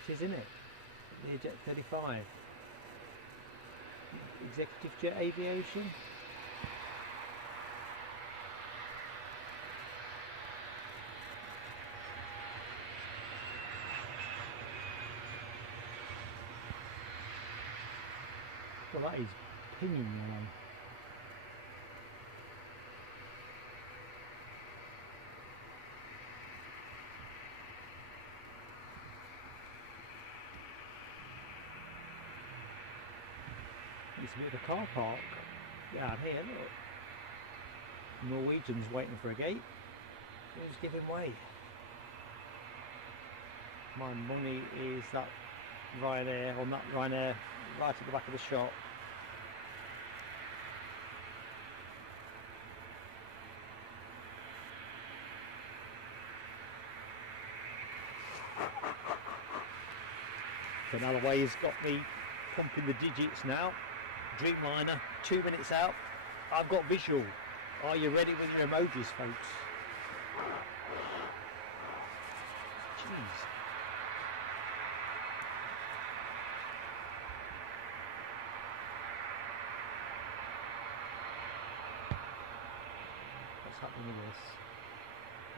It is, isn't it? Learjet 35. Executive Jet Aviation. Well, that is pinging along. Used to be at the car park down here, look. Norwegians waiting for a gate. who's giving way? My money is that Ryanair, on that Ryanair right at the back of the shop. So now the way's got me pumping the digits now. Dreamliner, 2 minutes out. I've got visual. Are you ready with your emojis, folks? Jeez. What's happening with this?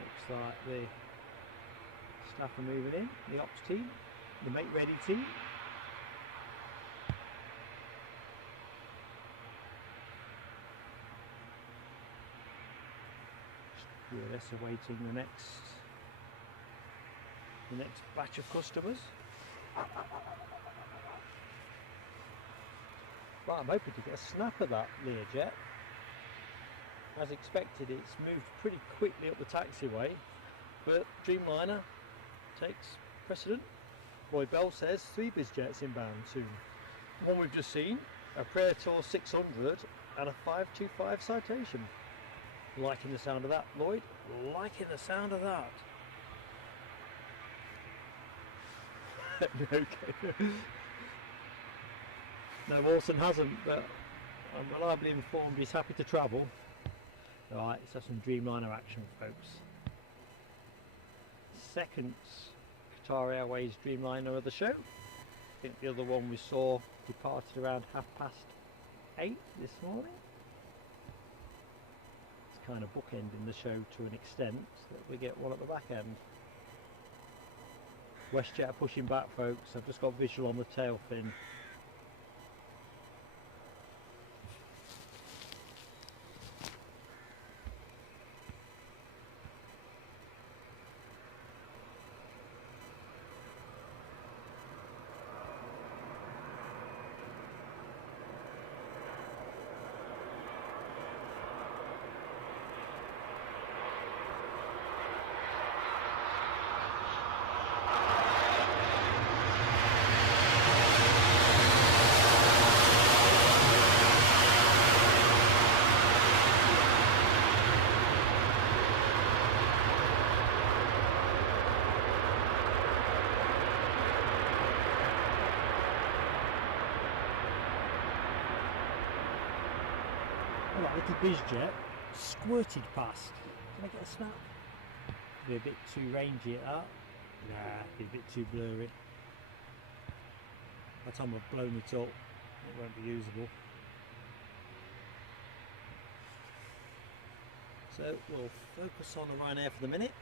Looks like the staff are moving in, the ops team, the make ready team. Stewardess awaiting the next batch of customers. Right, I'm hoping to get a snap of that Learjet. As expected, it's moved pretty quickly up the taxiway, but Dreamliner takes precedent. Lloyd Bell says 3 bizjets inbound soon. The one we've just seen, a Praetor 600 and a 525 Citation. Liking the sound of that, Lloyd? Liking the sound of that. Okay. No, Wilson hasn't, but I'm reliably informed he's happy to travel. Alright, let's have some Dreamliner action, folks. Second Qatar Airways Dreamliner of the show. I think the other one we saw departed around 8:30 this morning. It's kind of bookending the show to an extent that we get one at the back end. Westjet are pushing back, folks. I've just got visual on the tail fin. Little bizjet squirted past. Can I get a snap? Be a bit too rangy at that. Nah, be a bit too blurry. By the time I've blown it up, it won't be usable. So we'll focus on the Ryanair for the minute.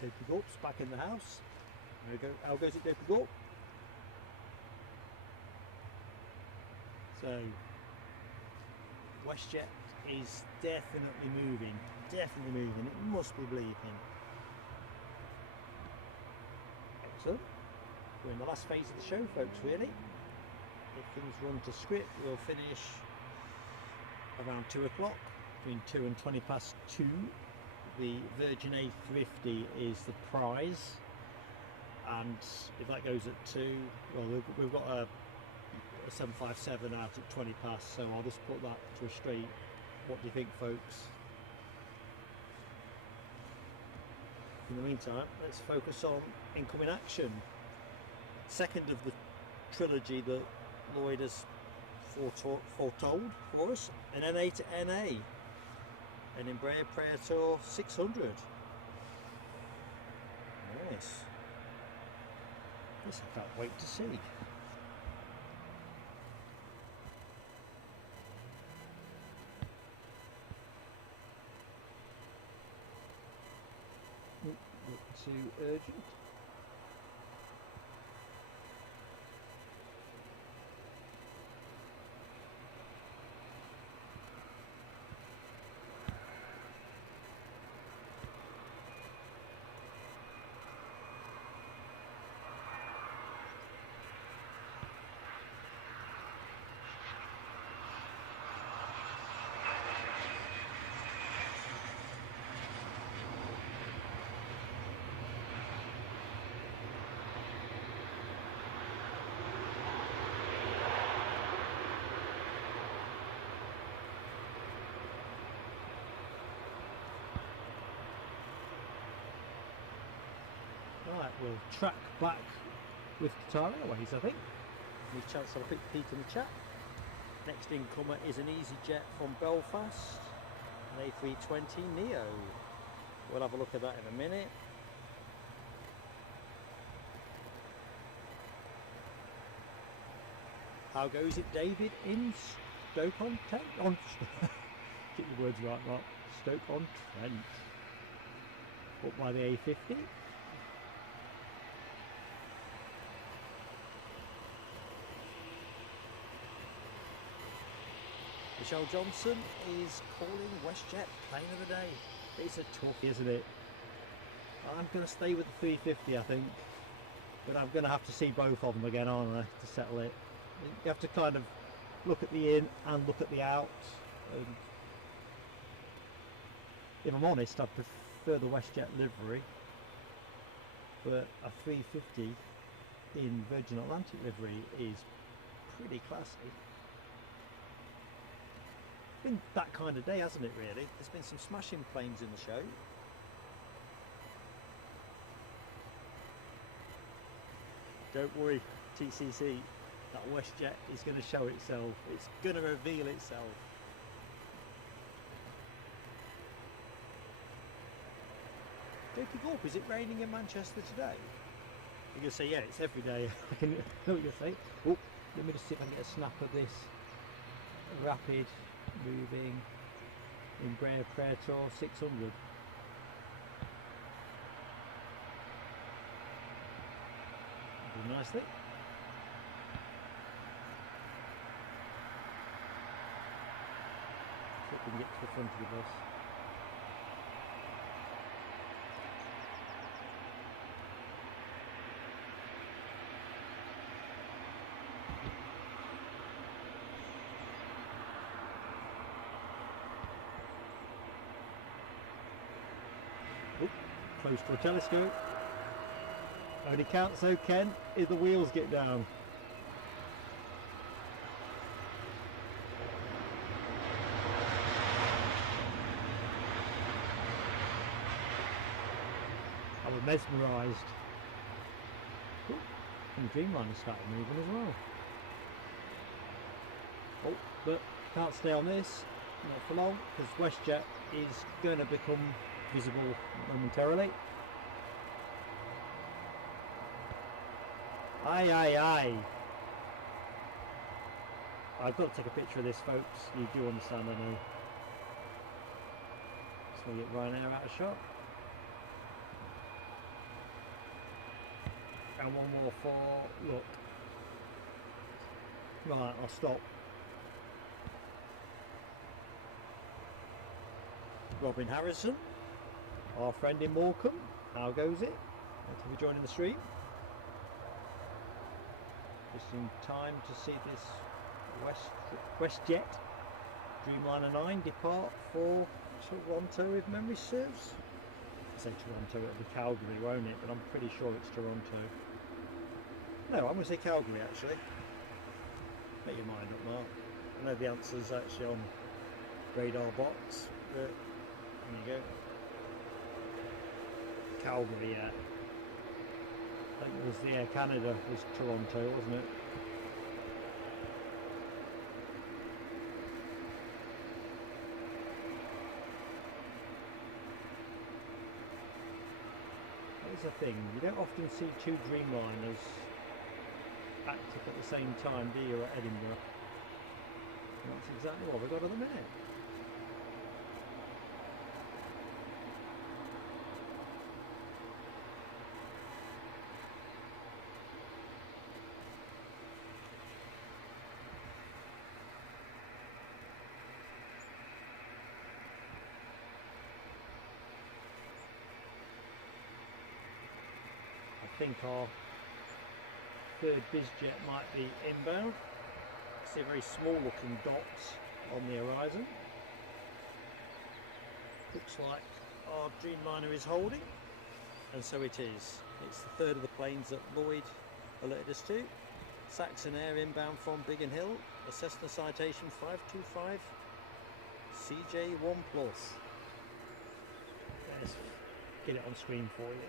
Dopey Gulp's back in the house. There we go. How goes it, Dopey Gulp? So, Westjet is definitely moving. Definitely moving. It must be bleeping. Excellent. We're in the last phase of the show, folks, really. If things run to script, we'll finish around 2 o'clock, between 2 and 20 past 2. The Virgin A350 is the prize, and if that goes at 2, well, we've got a 757 out at 20 past, so I'll just put that to a straight. What do you think, folks? In the meantime, let's focus on incoming action. Second of the trilogy that Lloyd has foretold for us, an NA to NA. An Embraer Praetor 600. Nice. This I can't wait to see. Not too urgent. Right, we'll track back with Qatar Airways, I think. Any chance of a quick peek in the chat. Next incomer is an EasyJet from Belfast, an A320 Neo. We'll have a look at that in a minute. How goes it, David, in Stoke-on-Trent? Get your words right, Mark. Stoke-on-Trent. Up by the A50. Michelle Johnson is calling Westjet plane of the day. It's a toughie, isn't it? I'm going to stay with the 350, I think. But I'm going to have to see both of them again, aren't I, to settle it. You have to kind of look at the in and look at the out. And if I'm honest, I prefer the Westjet livery. But a 350 in Virgin Atlantic livery is pretty classy. It's been that kind of day, hasn't it, really? There's been some smashing planes in the show. Don't worry, TCC, that Westjet is going to show itself. It's going to reveal itself. Dopey Gorp, is it raining in Manchester today? You're going to say, yeah, it's every day. I can know what you're going to say. Oh, let me just see if I can get a snap of this rapid moving Embraer Praetor 600. Do nicely. See if we can get to the front of the bus. Close to a telescope. Only counts though, Ken, if the wheels get down. I was mesmerised. Ooh, and the Dreamliner started moving as well. Oh, but can't stay on this, not for long, because Westjet is going to become visible momentarily. Aye, aye, aye. I've got to take a picture of this, folks. You do understand, I know. So we get Ryanair out of shot. And one more for look. Right, I'll stop. Robin Harrison, our friend in Morecambe. How goes it? Thanks for joining the stream. Just in time to see this Westjet Dreamliner 9 depart for Toronto, if memory serves. I say Toronto, it'll be Calgary, won't it? But I'm pretty sure it's Toronto. No, I'm going to say Calgary actually. Make your mind up, Mark. I know the answer's actually on radar box, but there you go. Calgary, yeah. I think it was the Air Canada was Toronto, wasn't it? That's the thing, you don't often see two Dreamliners active at the same time, do you, at Edinburgh? And that's exactly what we've got at the minute. I think our third BizJet might be inbound. See a very small looking dot on the horizon. Looks like our Dreamliner is holding, and so it is. It's the third of the planes that Lloyd alerted us to. Saxon Air inbound from Biggin Hill, a Cessna Citation 525 CJ1 Plus. Let's get it on screen for you.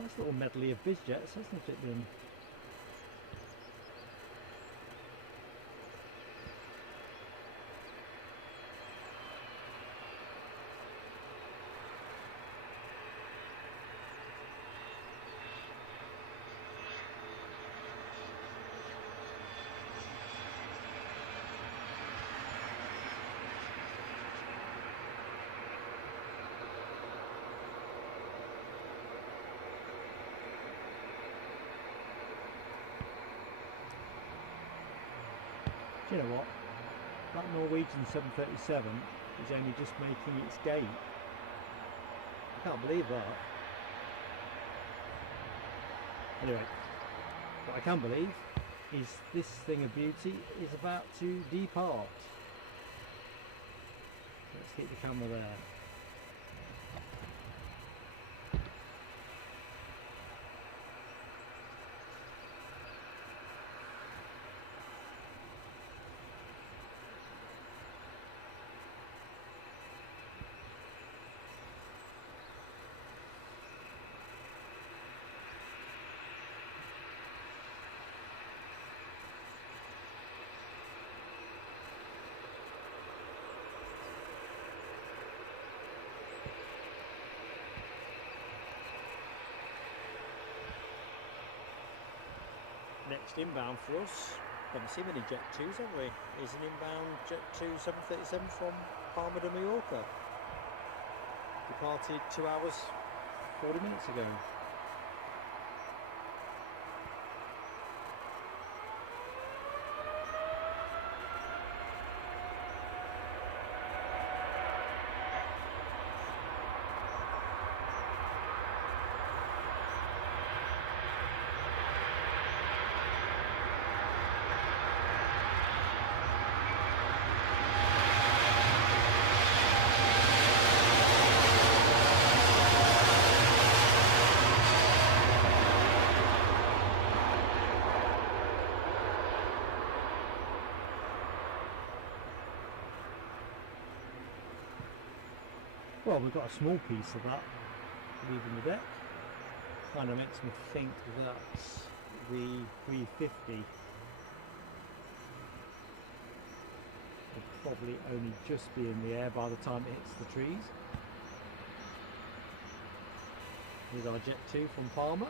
Nice little medley of biz jets, hasn't it been? Do you know what? That Norwegian 737 is only just making its gate. I can't believe that. Anyway, what I can believe is this thing of beauty is about to depart. Let's keep the camera there. Next inbound for us, haven't seen many Jet 2s, have we? Is an inbound Jet 2 737 from Palma de Mallorca. Departed 2 hours 40 minutes ago. Well, we've got a small piece of that leaving the deck. Kind of makes me think that the 350 will probably only just be in the air by the time it hits the trees. Here's our Jet 2 from Palma.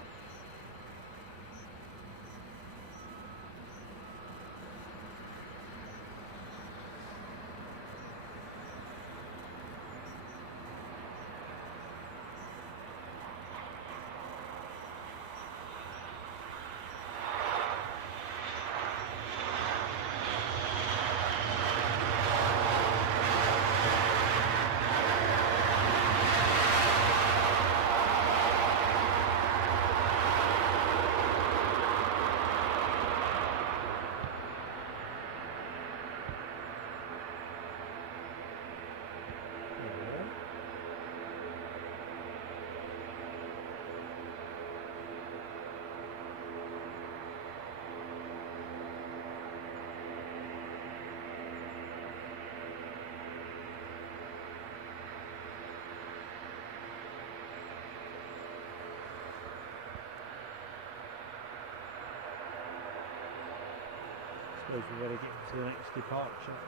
Suppose we've got to get to the next departure.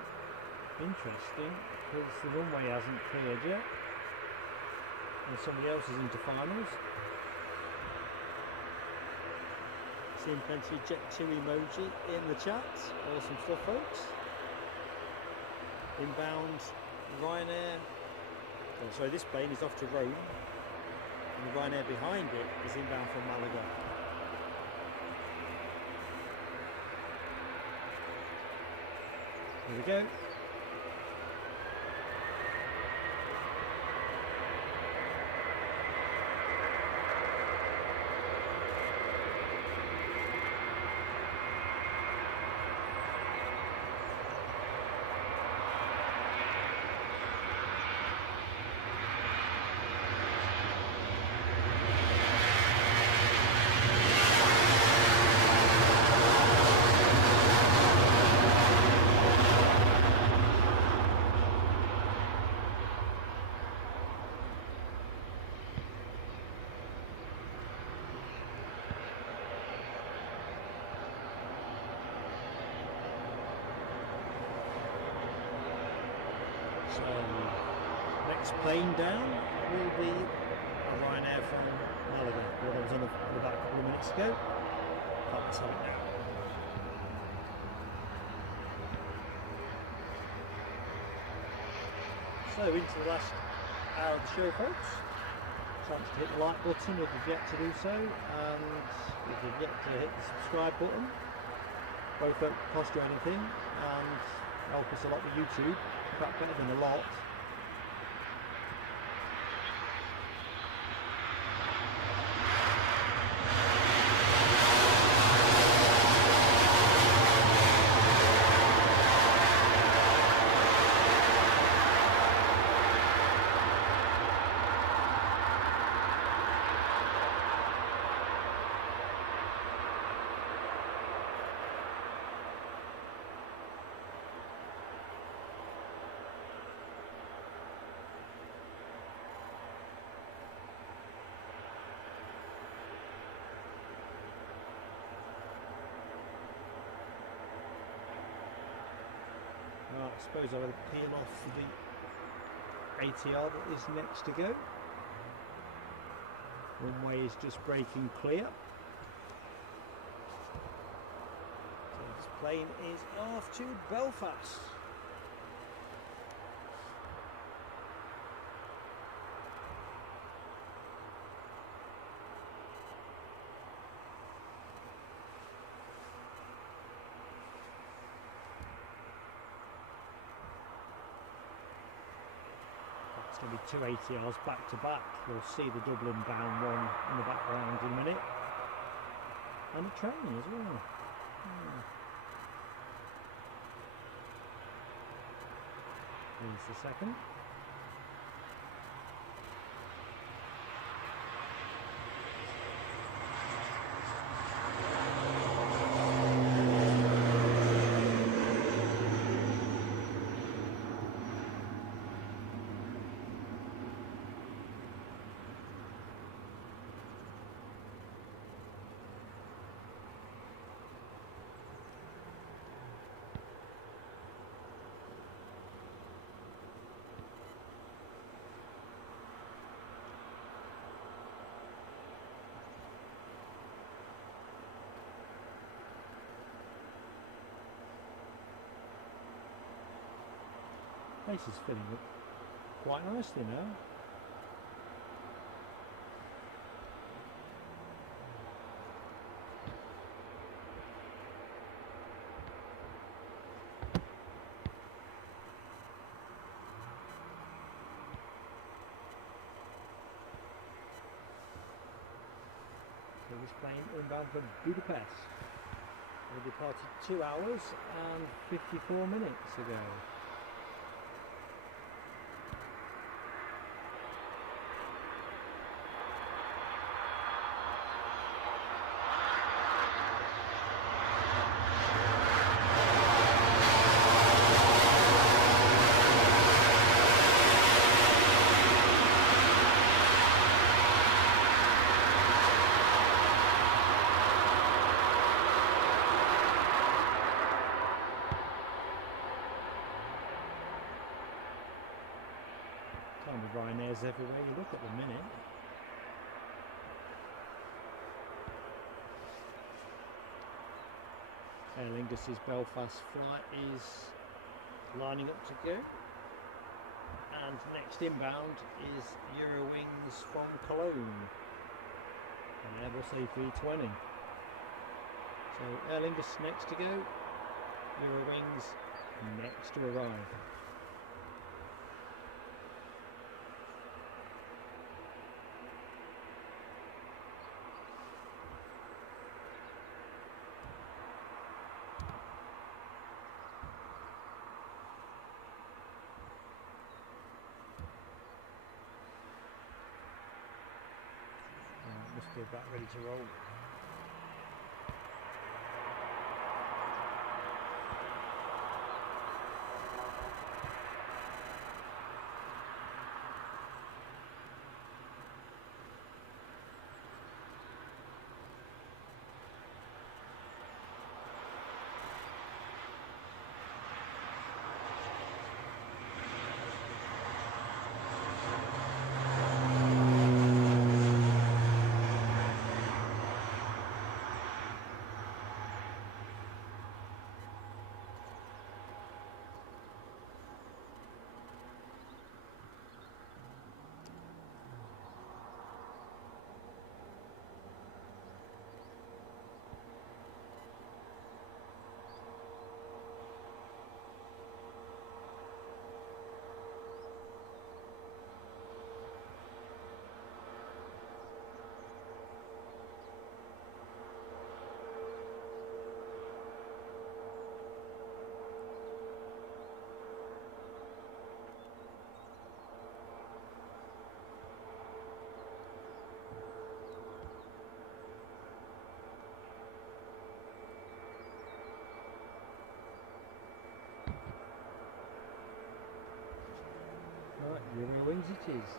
Interesting, because the runway hasn't cleared yet, and somebody else is into finals. Seen plenty of Jet 2 emoji in the chat. Awesome stuff, folks. Inbound Ryanair. Oh, sorry, this plane is off to Rome, and the Ryanair behind it is inbound from Malaga. Here we go. So next plane down will be a Ryanair from Malaga, what I was on about a couple of minutes ago. Can't tell it now. So into the last hour of the show, folks. Chance to hit the like button if you've yet to do so, and if you've yet to hit the subscribe button. Both don't cost you anything and help us a lot with YouTube, in fact better than a lot. I suppose I will peel off the ATR that is next to go. Runway is just breaking clear. So this plane is off to Belfast. It's going to be two ATRs back to back. You'll see the Dublin bound one in the background in a minute. And a train as well. Here's the second. Place is filling up quite nicely now. So this plane inbound from Budapest. We departed 2 hours and 54 minutes ago. Ryanairs everywhere you look at the minute. Aer Lingus' Belfast flight is lining up to go, and next inbound is Eurowings from Cologne, an Airbus A320. So Aer Lingus next to go, Eurowings next to arrive. Must be about ready to roll. Euro Wings it is.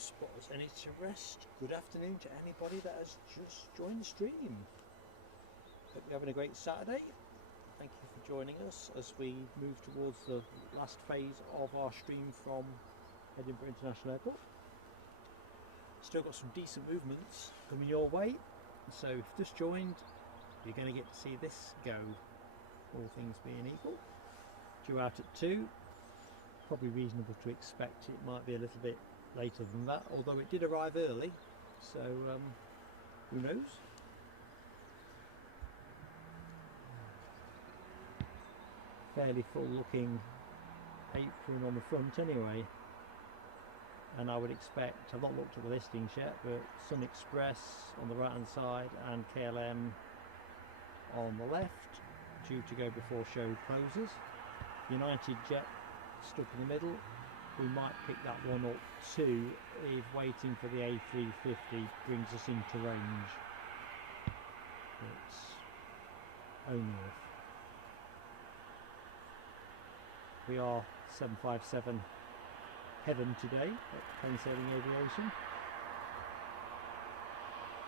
Spotters any to rest. Good afternoon to anybody that has just joined the stream. Hope you're having a great Saturday. Thank you for joining us as we move towards the last phase of our stream from Edinburgh International Airport. Still got some decent movements coming your way, so if you've just joined, you're going to get to see this go, all things being equal. Due out at 2, probably reasonable to expect it might be a little bit later than that, although it did arrive early, so who knows. Fairly full looking apron on the front anyway, and I would expect, I've not looked at the listings yet, but Sun Express on the right hand side and KLM on the left, due to go before show closes. United Jet stuck in the middle. We might pick that one up too if waiting for the A350 brings us into range. It's only if. We are 757 Heaven today at Plain Sailing Aviation.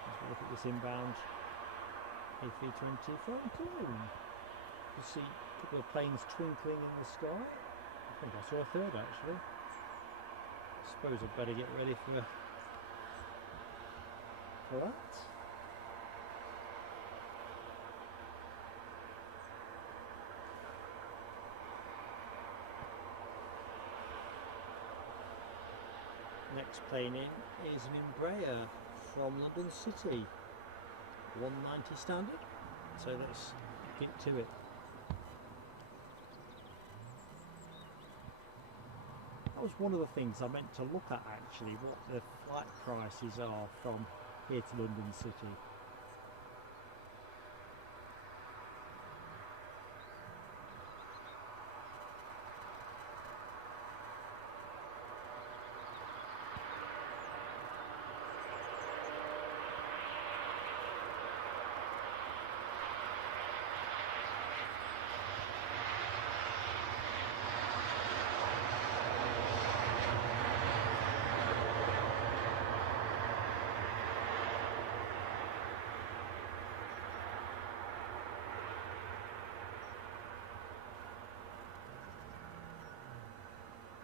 As we look at this inbound A320 from Cologne. You see a couple of planes twinkling in the sky. I think I saw a third actually. I suppose I'd better get ready for that. Next plane in is an Embraer from London City, 190 standard, so let's get to it. That was one of the things I meant to look at actually, what the flight prices are from here to London City.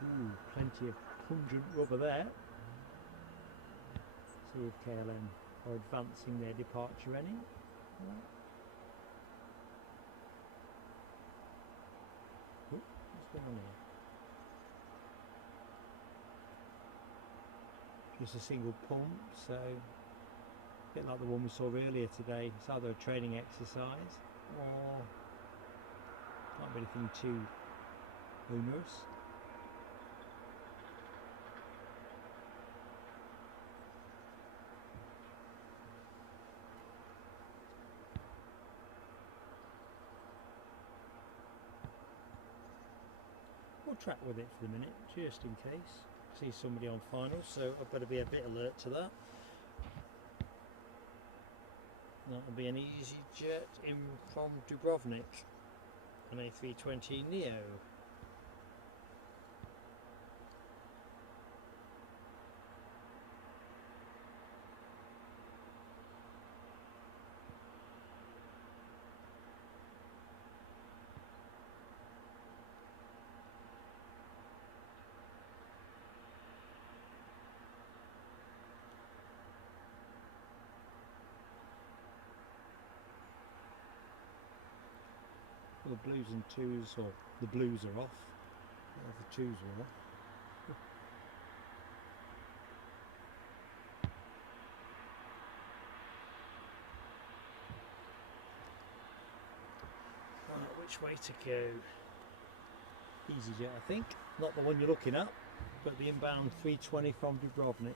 Ooh, plenty of pungent rubber there. See if KLM are advancing their departure any. Right. Ooh, what's going on here? Just a single pump, so a bit like the one we saw earlier today. It's either a training exercise or not be anything too onerous. We'll track with it for the minute, just in case. See somebody on final, so I've got to be a bit alert to that. That'll be an EasyJet in from Dubrovnik, an A320 Neo. Well, the blues and twos, or the blues are off. The twos are off. which way to go. EasyJet, I think. Not the one you're looking at, but the inbound 320 from Dubrovnik.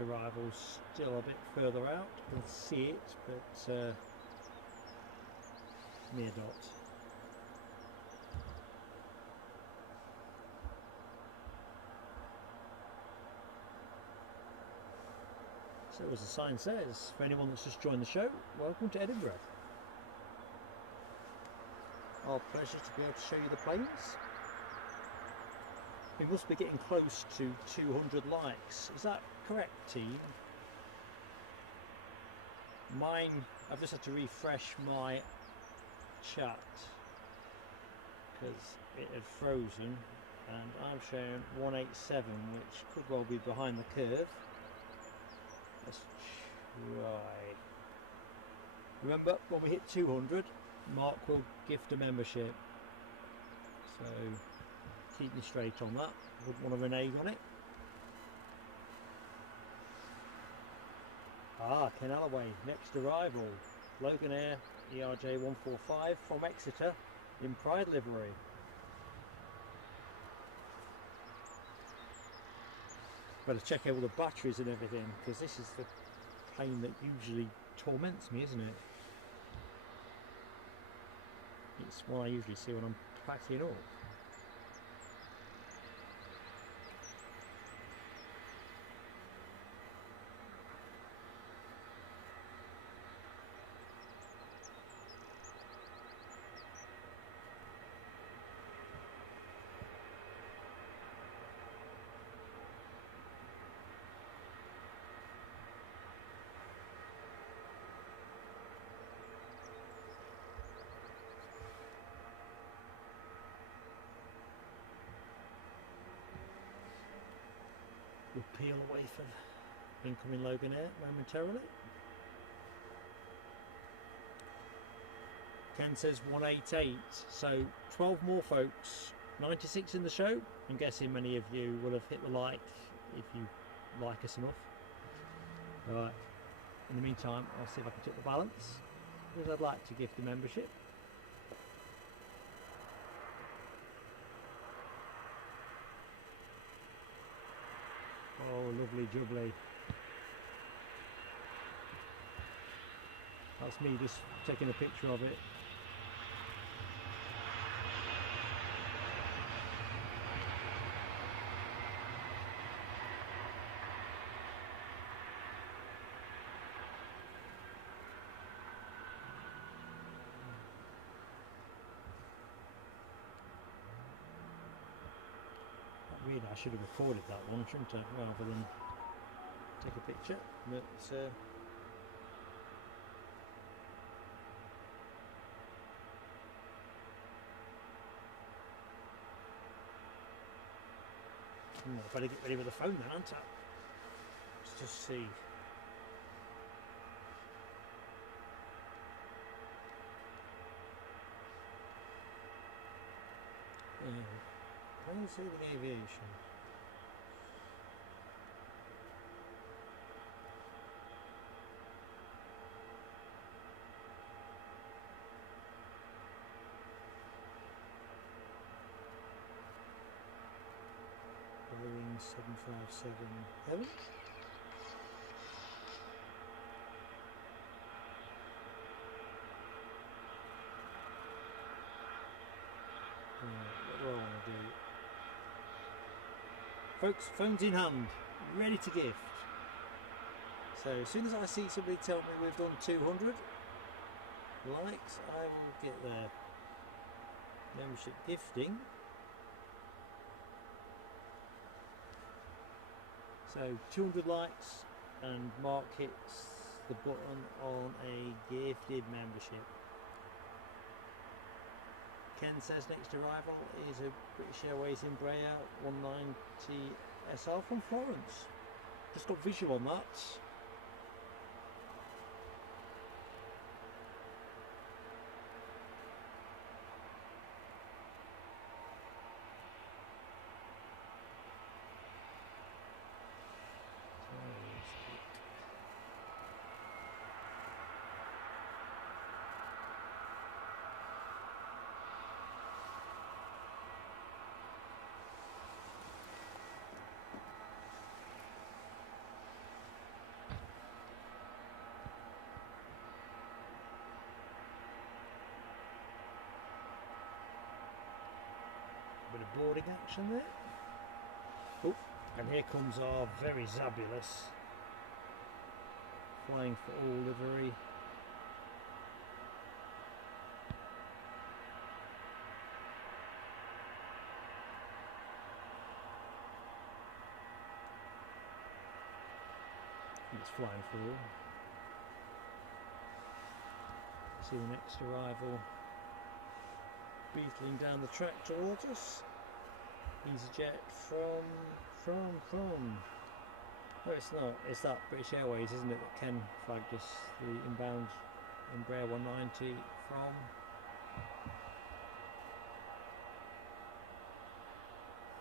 Arrival's still a bit further out, you can see it, but near dot. So as the sign says, for anyone that's just joined the show, welcome to Edinburgh. Our pleasure to be able to show you the planes. We must be getting close to 200 likes. Is that correct, team? Mine, I've just had to refresh my chat because it had frozen, and I'm showing 187, which could well be behind the curve. Let's try. Remember, when we hit 200, Mark will gift a membership. So keep me straight on that. Wouldn't want to renege on it. Ken Alloway, next arrival, Logan Air ERJ145 from Exeter in Pride livery. Better check out all the batteries and everything, because this is the plane that usually torments me, isn't it? It's one I usually see when I'm packing up. We'll peel away from incoming Logan Air momentarily. Ken says 188, so 12 more folks, 96 in the show. I'm guessing many of you will have hit the like if you like us enough. Alright, in the meantime I'll see if I can tip the balance, because I'd like to gift the membership. Oh, lovely jubbly. That's me just taking a picture of it. Really, I should have recorded that one, shouldn't I, rather than take a picture. But I better get ready with the phone then, aren't I? Let's just see. Sailing aviation. Boeing B757 Heaven. What do I want to do? Folks, phones in hand, ready to gift. So as soon as I see somebody tell me we've done 200 likes, I will get their membership gifting. So 200 likes and Mark hits the button on a gifted membership. Ken says next arrival is a British Airways Embraer 190 SR from Florence. Just got visual on that. Bit of boarding action there. Oh, and here comes our very Zabulous, flying for all livery. It's flying for all. See the next arrival beetling down the track towards us. EasyJet from. No, it's not. It's that British Airways, isn't it, that Ken flagged us the inbound Embraer 190 from.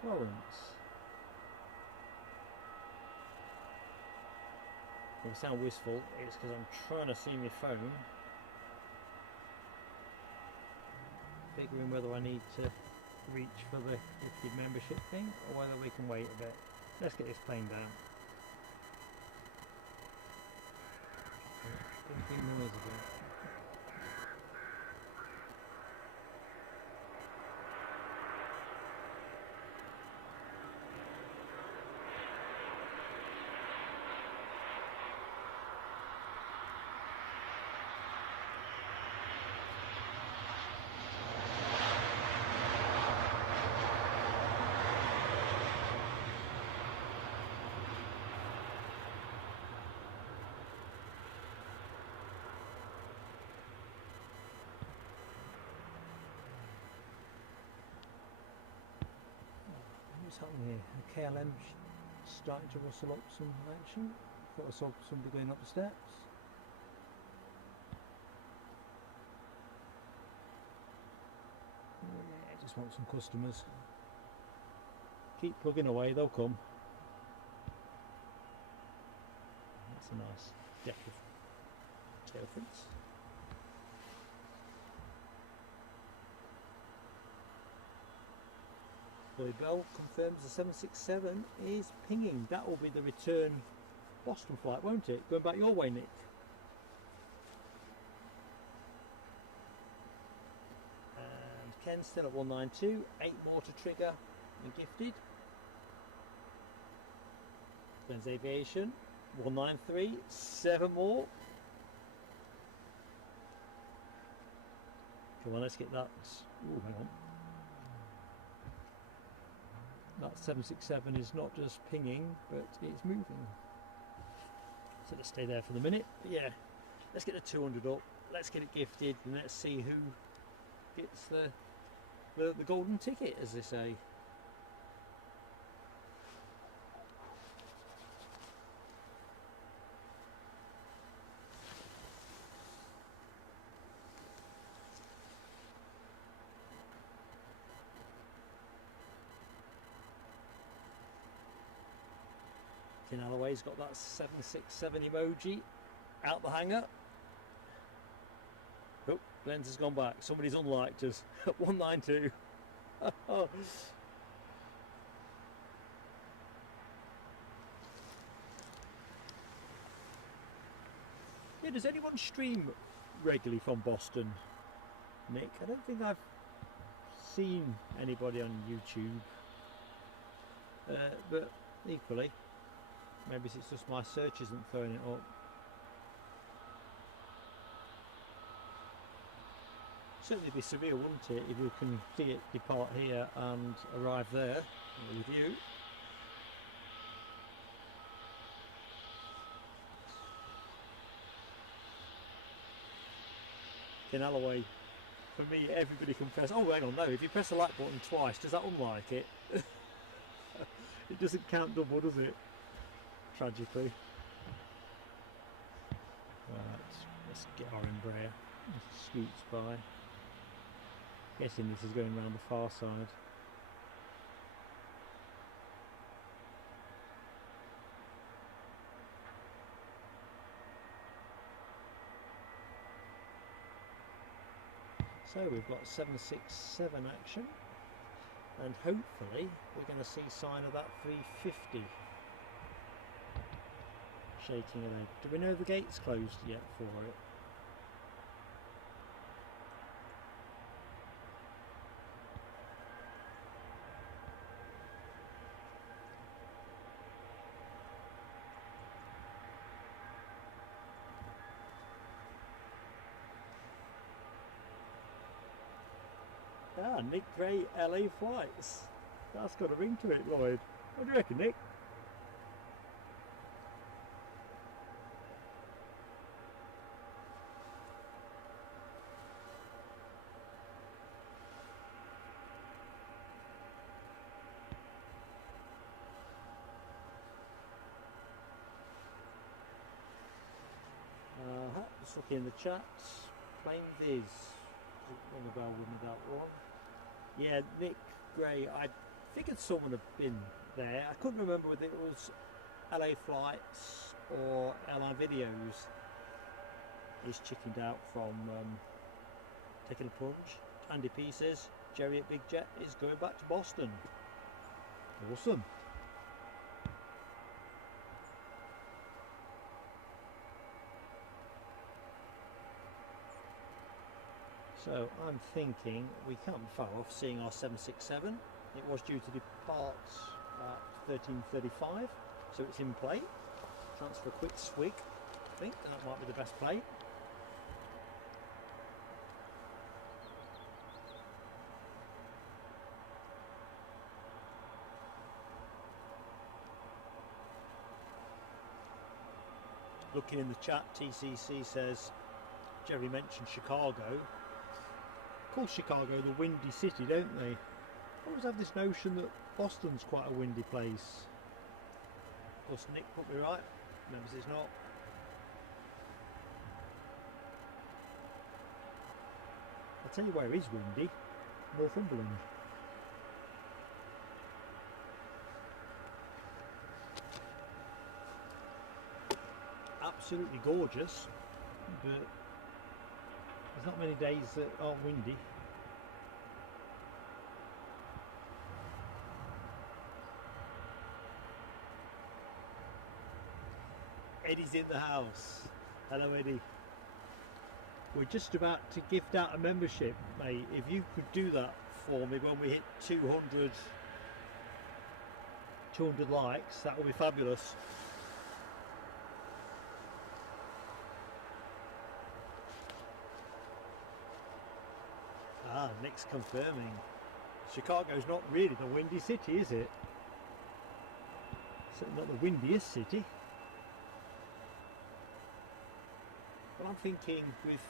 Florence. If I sound wistful, it's because I'm trying to see my phone, figuring whether I need to reach for the gifted membership thing or whether we can wait a bit. Let's get this plane down. Big noise again. What's happening here? KLM starting to rustle up some action. Thought I saw somebody going up the steps. Yeah, just want some customers. Keep plugging away, they'll come. That's a nice deck of tail fins. Bell confirms the 767 is pinging. That will be the return Boston flight, won't it? Going back your way, Nick. And Ken's still at 192, 8 more to trigger and gifted. Ben's Aviation, 193, 7 more. Come on, let's get that. Ooh, hang on. That 767 is not just pinging, but it's moving. So let's stay there for the minute. But yeah, let's get the 200 up. Let's get it gifted, and let's see who gets the golden ticket, as they say. Alloway's got that 767 emoji out the hangar. Oh, Lens has gone back. Somebody's unliked us at 192. does anyone stream regularly from Boston, Nick? I don't think I've seen anybody on YouTube, but equally, maybe it's just my search isn't throwing it up. Certainly be surreal, wouldn't it, if you can see it depart here and arrive there with you. In Alloway, for me, everybody can press. Oh, hang on, no. If you press the like button twice, does that unlike it? It doesn't count double, does it? Tragically. Right, let's get our Embraer. It scoots by. Guessing this is going around the far side. So we've got 767 action, and hopefully we're going to see sign of that 350 shaking it out. Do we know the gate's closed yet for it? Ah, Nick Gray, LA Flights. That's got a ring to it, Lloyd. What do you reckon, Nick? Just looking in the chat. Plain Viz. Ring a bell with me, that one. Yeah, Nick Gray, I figured someone had been there. I couldn't remember whether it was LA Flights or Airline Videos. He's chickened out from taking a plunge. Andy P says Jerry at Big Jet is going back to Boston. Awesome. So I'm thinking we can't be far off seeing our 767. It was due to depart at 13:35, so it's in play. Transfer a quick swig. I think that might be the best play. Looking in the chat, TCC says Jerry mentioned Chicago. Call Chicago the windy city, don't they? I always have this notion that Boston's quite a windy place. Of course, Nick put me right. Remembers it's not. I'll tell you where it is windy. Northumberland. Absolutely gorgeous, but there's not many days that aren't windy. Eddie's in the house. Hello, Eddie. We're just about to gift out a membership, mate. If you could do that for me when we hit 200 likes, that would be fabulous. Ah, Nick's confirming. Chicago's not really the windy city, is it? Certainly not the windiest city. But I'm thinking with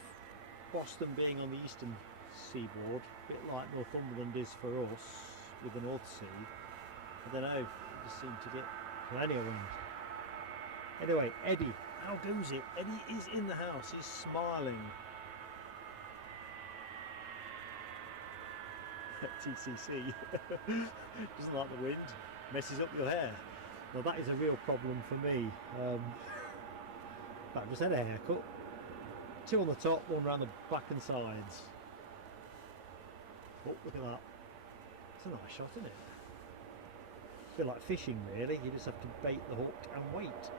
Boston being on the eastern seaboard, a bit like Northumberland is for us with the North Sea, I don't know, it just seemed to get plenty of wind. Anyway, Eddie, how goes it? Eddie is in the house, he's smiling. TCC doesn't like the wind, messes up your hair. Now that is a real problem for me. I just had a haircut, 2 on the top, 1 around the back and sides. Oh, look at that, it's a nice shot, isn't it? I feel like fishing really, you just have to bait the hook and wait.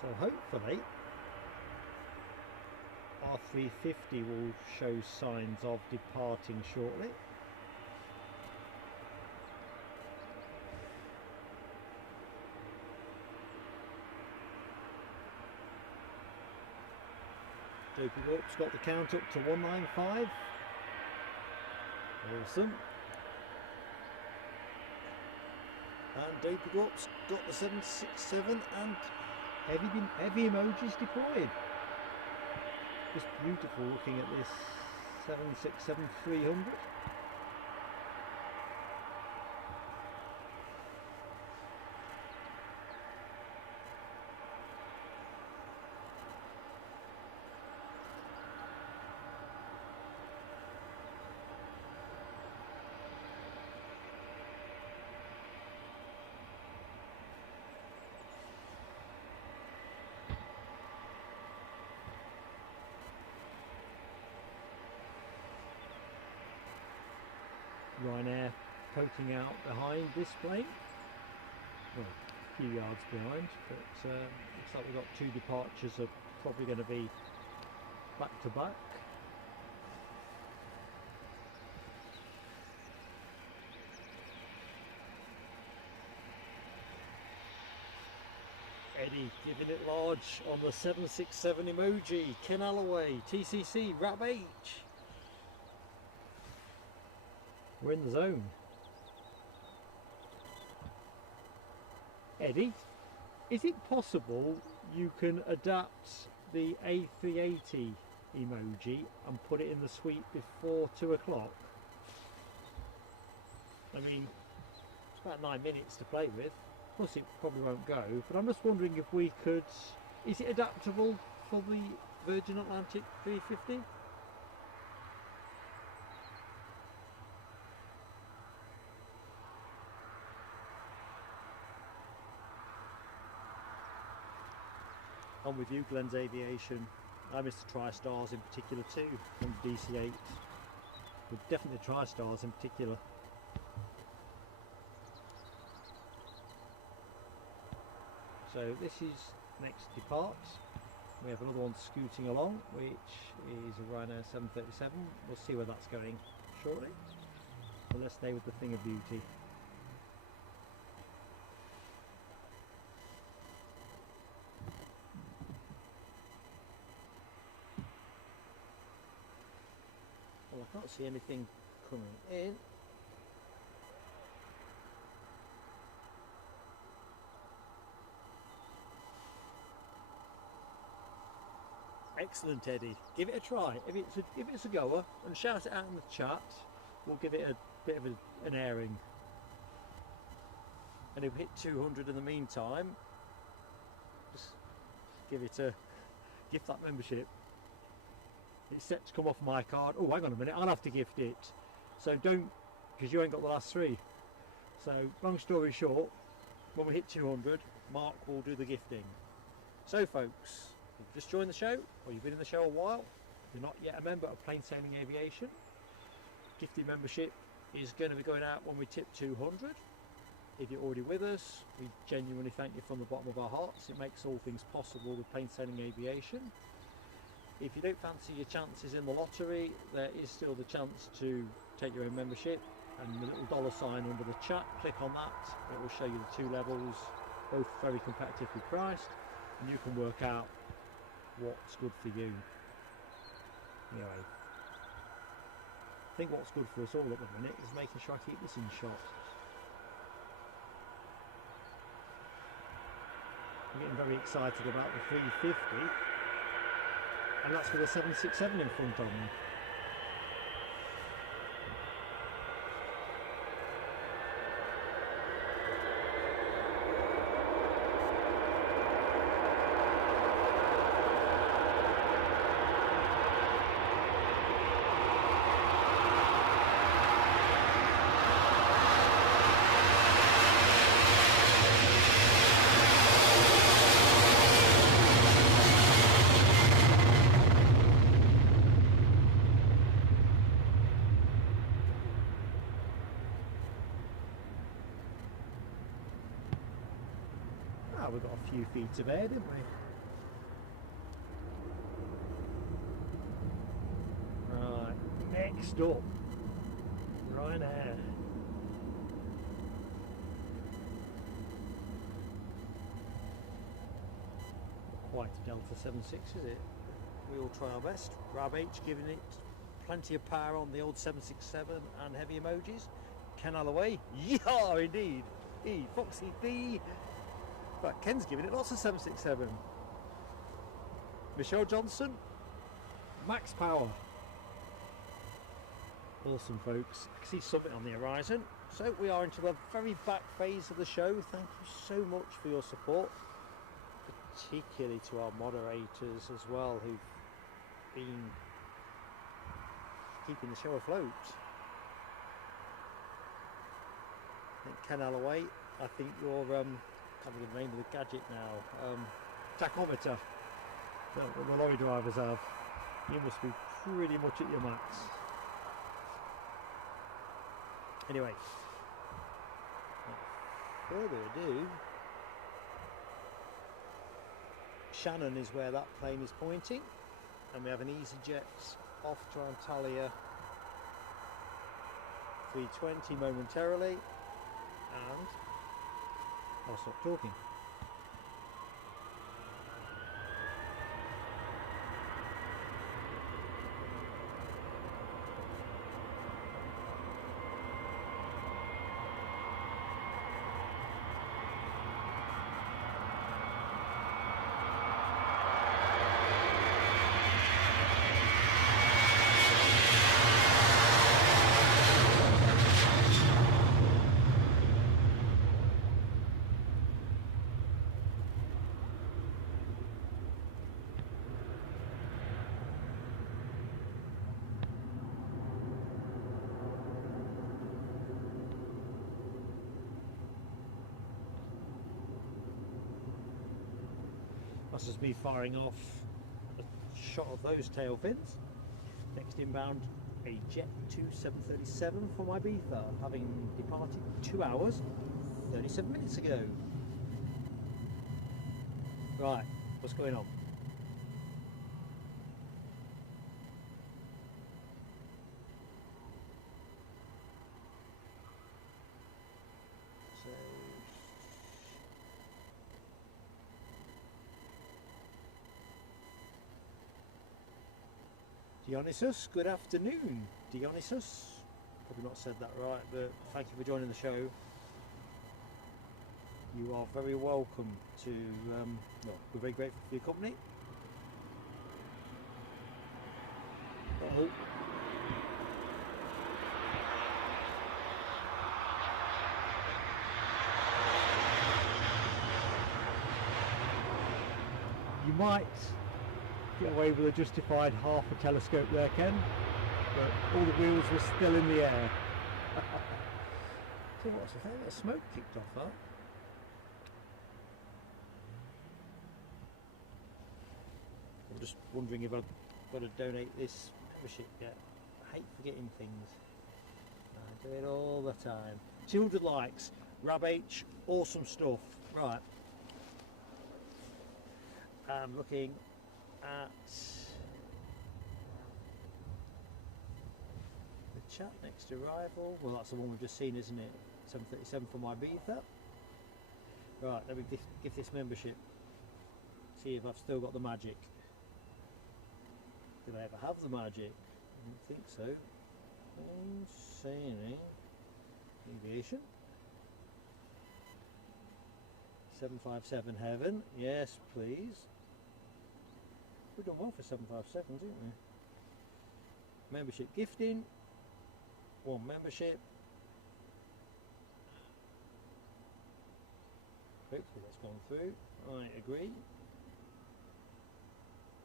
So hopefully our 350 will show signs of departing shortly. Dopey Warp's got the count up to 195. Awesome. And Dopey Warp's got the 767 and heavy emojis deployed. Just beautiful looking at this 767-300. Ryanair poking out behind this plane, well, a few yards behind, but looks like we've got two departures are probably going to be back to back. Eddie giving it large on the 767 emoji. Ken Alloway, TCC, Rap H. We're in the zone. Eddie, is it possible you can adapt the A380 emoji and put it in the suite before 2 o'clock? I mean, it's about 9 minutes to play with. Of course it probably won't go, but I'm just wondering if we could... Is it adaptable for the Virgin Atlantic 350? I'm with you, Glenn's Aviation. I miss the TriStars in particular too, from DC-8. But definitely the TriStars in particular. So this is next depart. We have another one scooting along, which is a Ryanair 737. We'll see where that's going shortly. But let's stay with the thing of beauty. Well, I can't see anything coming in. Excellent, Eddie. Give it a try. If it's a goer, and shout it out in the chat, we'll give it a bit of an airing. And if we hit 200 in the meantime, just give that membership. It's set to come off my card. Oh, hang on a minute, I'll have to gift it. So don't, because you ain't got the last 3. So, long story short, when we hit 200, Mark will do the gifting. So folks, you've just joined the show, or you've been in the show a while, you're not yet a member of Plain Sailing Aviation, gifting membership is going to be going out when we tip 200. If you're already with us, we genuinely thank you from the bottom of our hearts. It makes all things possible with Plain Sailing Aviation. If you don't fancy your chances in the lottery, there is still the chance to take your own membership, and the little $sign under the chat, click on that, it will show you the 2 levels, both very competitively priced, and you can work out what's good for you. Anyway, I think what's good for us all at the minute is making sure I keep this in shot. I'm getting very excited about the 350, and that's with a 767 in front of me. We've got a few feet of air, didn't we? Next up, Ryanair. Quite a Delta 76, is it? We all try our best. Rab H giving it plenty of power on the old 767 and heavy emojis. Ken Alloway, yeehaw indeed. E, Foxy D. But Ken's giving it lots of 767. Michelle Johnson, max power. Awesome, folks. I can see Summit on the horizon. So we are into the very back phase of the show. Thank you so much for your support, particularly to our moderators as well, who've been keeping the show afloat. I think Ken Alloway, I think you're can't remember the name of the gadget now. Tachometer that the lorry drivers have. You must be pretty much at your max. Anyway, without further ado, Shannon is where that plane is pointing, and we have an EasyJet off to Antalya 320 momentarily, and I'll stop talking. That's just me firing off a shot of those tail fins. Next inbound, a Jet 2737 from Ibiza, having departed 2 hours 37 minutes ago. Right, what's going on? Dionysus, good afternoon. Dionysus, probably not said that right, but thank you for joining the show. You are very welcome to, well, we're very grateful for your company. Uh-oh. You might get away with a justified half a telescope there, Ken, but all the wheels were still in the air. So what's the thing? The smoke kicked off, huh? I'm just wondering if I've got to donate this membership yet. I hate forgetting things. I do it all the time. 200 likes. Rab H, awesome stuff. Right. I'm looking at the chat next arrival. Well, that's the one we've just seen, isn't it? 737 from Ibiza. Right, let me give this membership. See if I've still got the magic. Did I ever have the magic? I don't think so. Scenic aviation. 757 Heaven. Yes, please. We've done well for 757s, haven't we? Membership gifting. One membership. Hopefully that's gone through. I agree.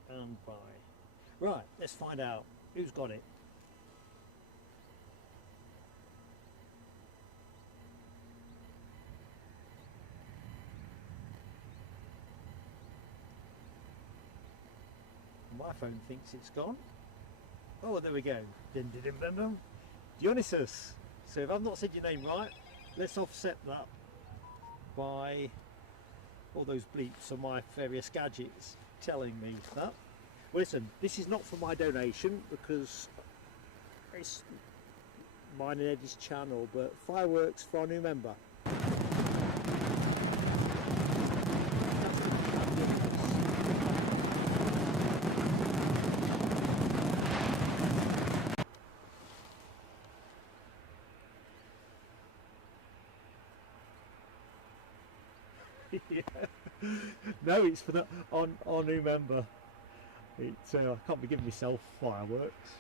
And buy. Right, let's find out who's got it. My phone thinks it's gone. Oh, there we go. Dun, dun, dun, dun, dun. Dionysus. So if I've not said your name right, let's offset that by all those bleeps on my various gadgets telling me that. Well, listen, this is not for my donation because it's mine and Eddie's channel, but fireworks for our new member. Yeah. No, it's for the our new member. It's I can't be giving myself fireworks.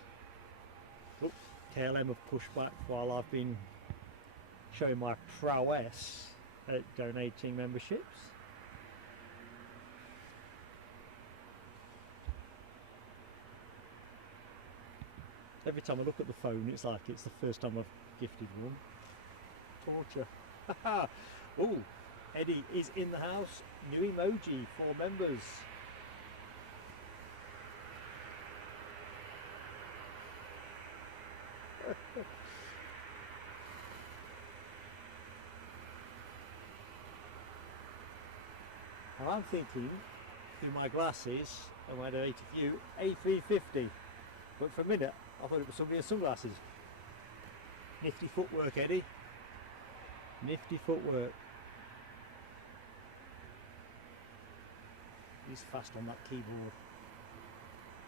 Oh, KLM have pushed back while I've been showing my prowess at donating memberships. Every time I look at the phone, it's like it's the first time I've gifted one. Torture. Oh, Eddie is in the house. New emoji for members. And I'm thinking, through my glasses and my data view, A350. But for a minute, I thought it was somebody with sunglasses. Nifty footwork, Eddie. Nifty footwork. He's fast on that keyboard,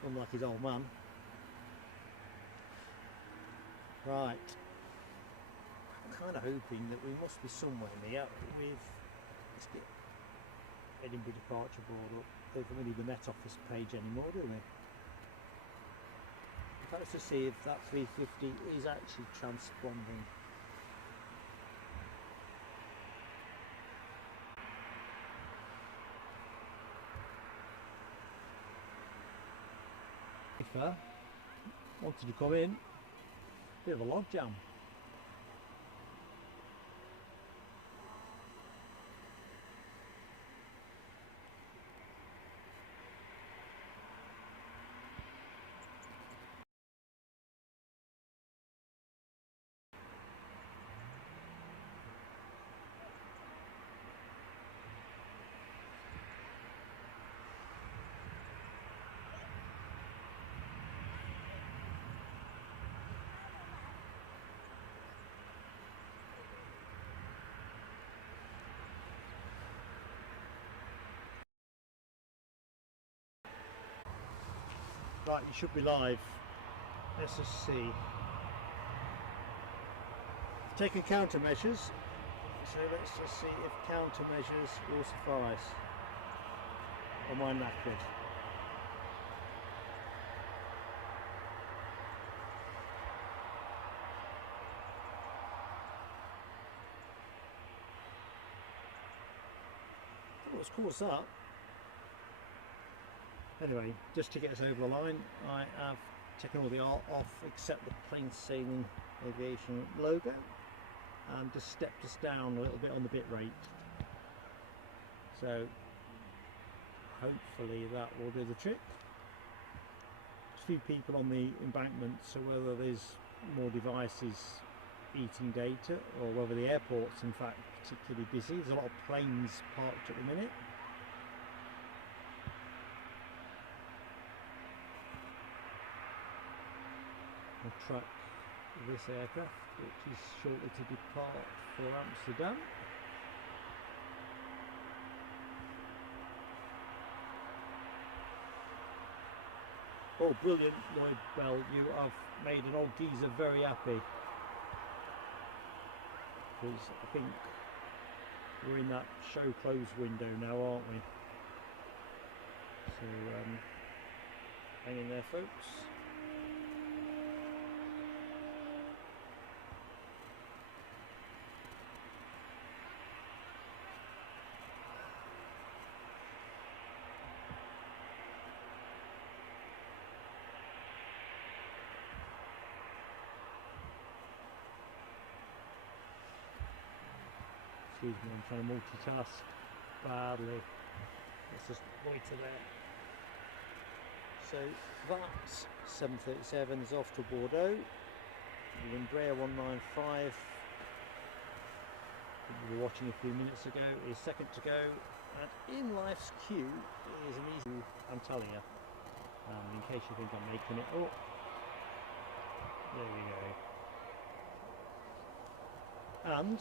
unlike his old man. Right. I'm kind of hoping that we must be somewhere near with. Let's get Edinburgh departure board up. Don't think we need the Met Office page anymore, do we? Let's just see if that 350 is actually transponding. If I wanted to come in, bit of a log jam. Right, you should be live. Let's just see. I've taken countermeasures, so let's just see if countermeasures will suffice. Or am I knackered? Oh, it's caused that. Anyway, just to get us over the line, I have taken all the art off except the plain sailing aviation logo and just stepped us down a little bit on the bit rate. So hopefully that will do the trick. There's a few people on the embankment, so whether there's more devices eating data or whether the airport's in fact particularly busy. There's a lot of planes parked at the minute. Track this aircraft, which is shortly to depart for Amsterdam. Oh, brilliant, Lloyd Bell, you have made an old geezer very happy, because I think we're in that show close window now, aren't we? So hang in there, folks. Excuse me, I'm trying to multitask badly. Let's just loiter there. So that 737 is off to Bordeaux. The Embraer 195, we were watching a few minutes ago, is second to go. And in life's queue is an easy Antalya. In case you think I'm making it up, There we go. And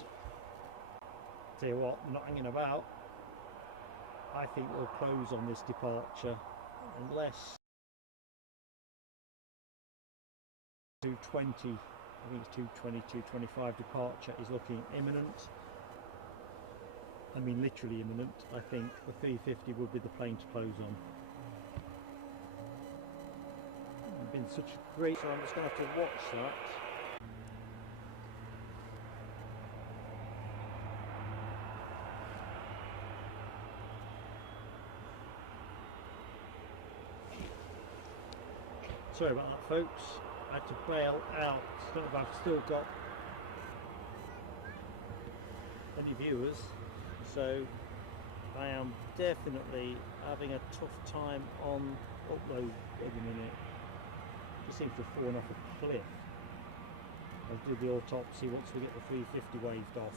tell you what, I'm not hanging about. I think we'll close on this departure unless 220, I think it's 220, 225 departure is looking imminent. I mean literally imminent. I think the 350 would be the plane to close on. It's been such a great, so I'm just going to have to watch that. Sorry about that, folks. I had to bail out. I don't know if I've still got any viewers, so I am definitely having a tough time on upload at the minute. Just seems to have fallen off a cliff. I'll do the autopsy once we get the 350 waved off.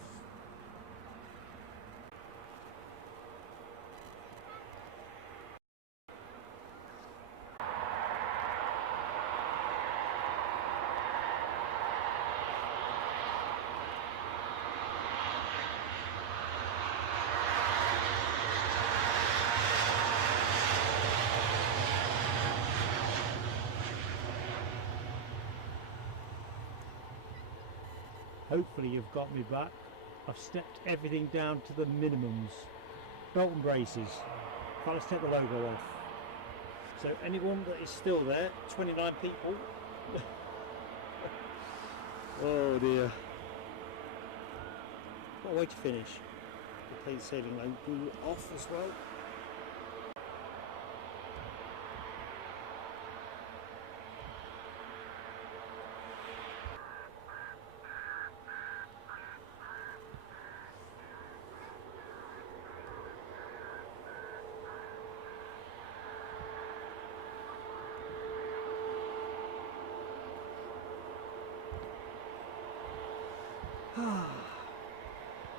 Hopefully you've got me back. I've stepped everything down to the minimums. Belt and braces. But let's take the logo off. So anyone that is still there, 29 people. Oh dear. What a way to finish. The plain sailing logo off as well.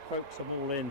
Folks, I'm all in.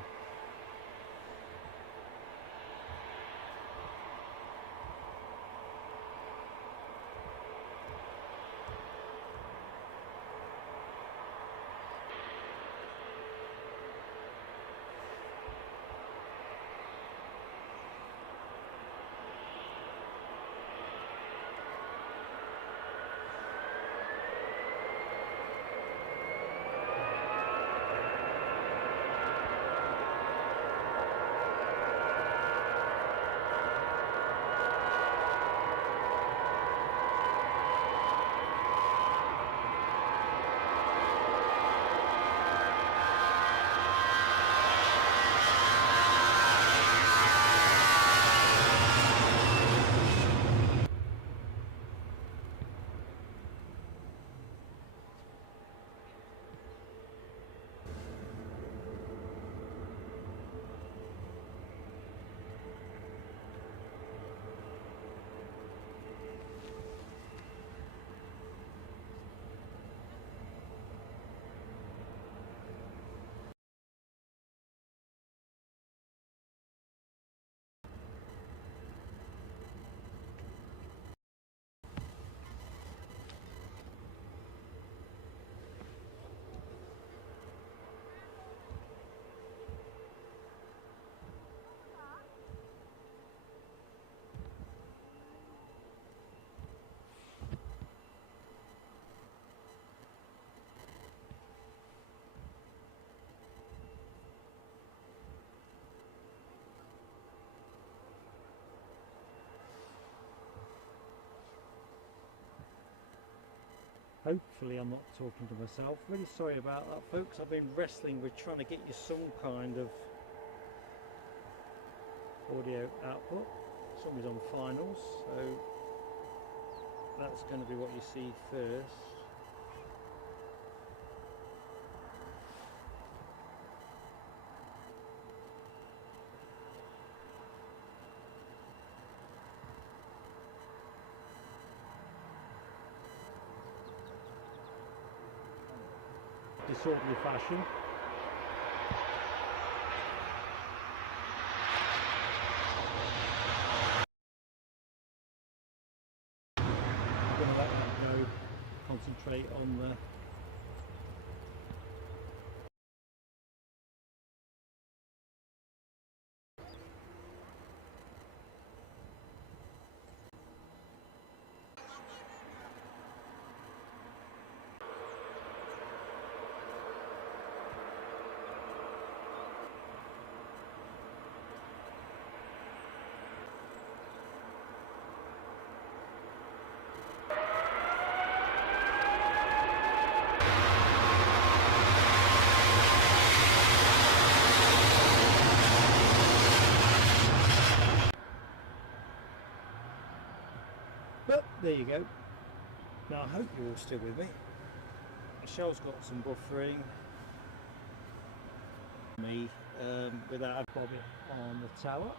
Hopefully I'm not talking to myself. Really sorry about that, folks. I've been wrestling with trying to get you some kind of audio output. Some is on finals, so that's going to be what you see first. Disorderly fashion. I'm going to let that go, concentrate on the But there you go. Now I hope you're all still with me. Michelle's got some buffering. Me without a bobbit on the tower.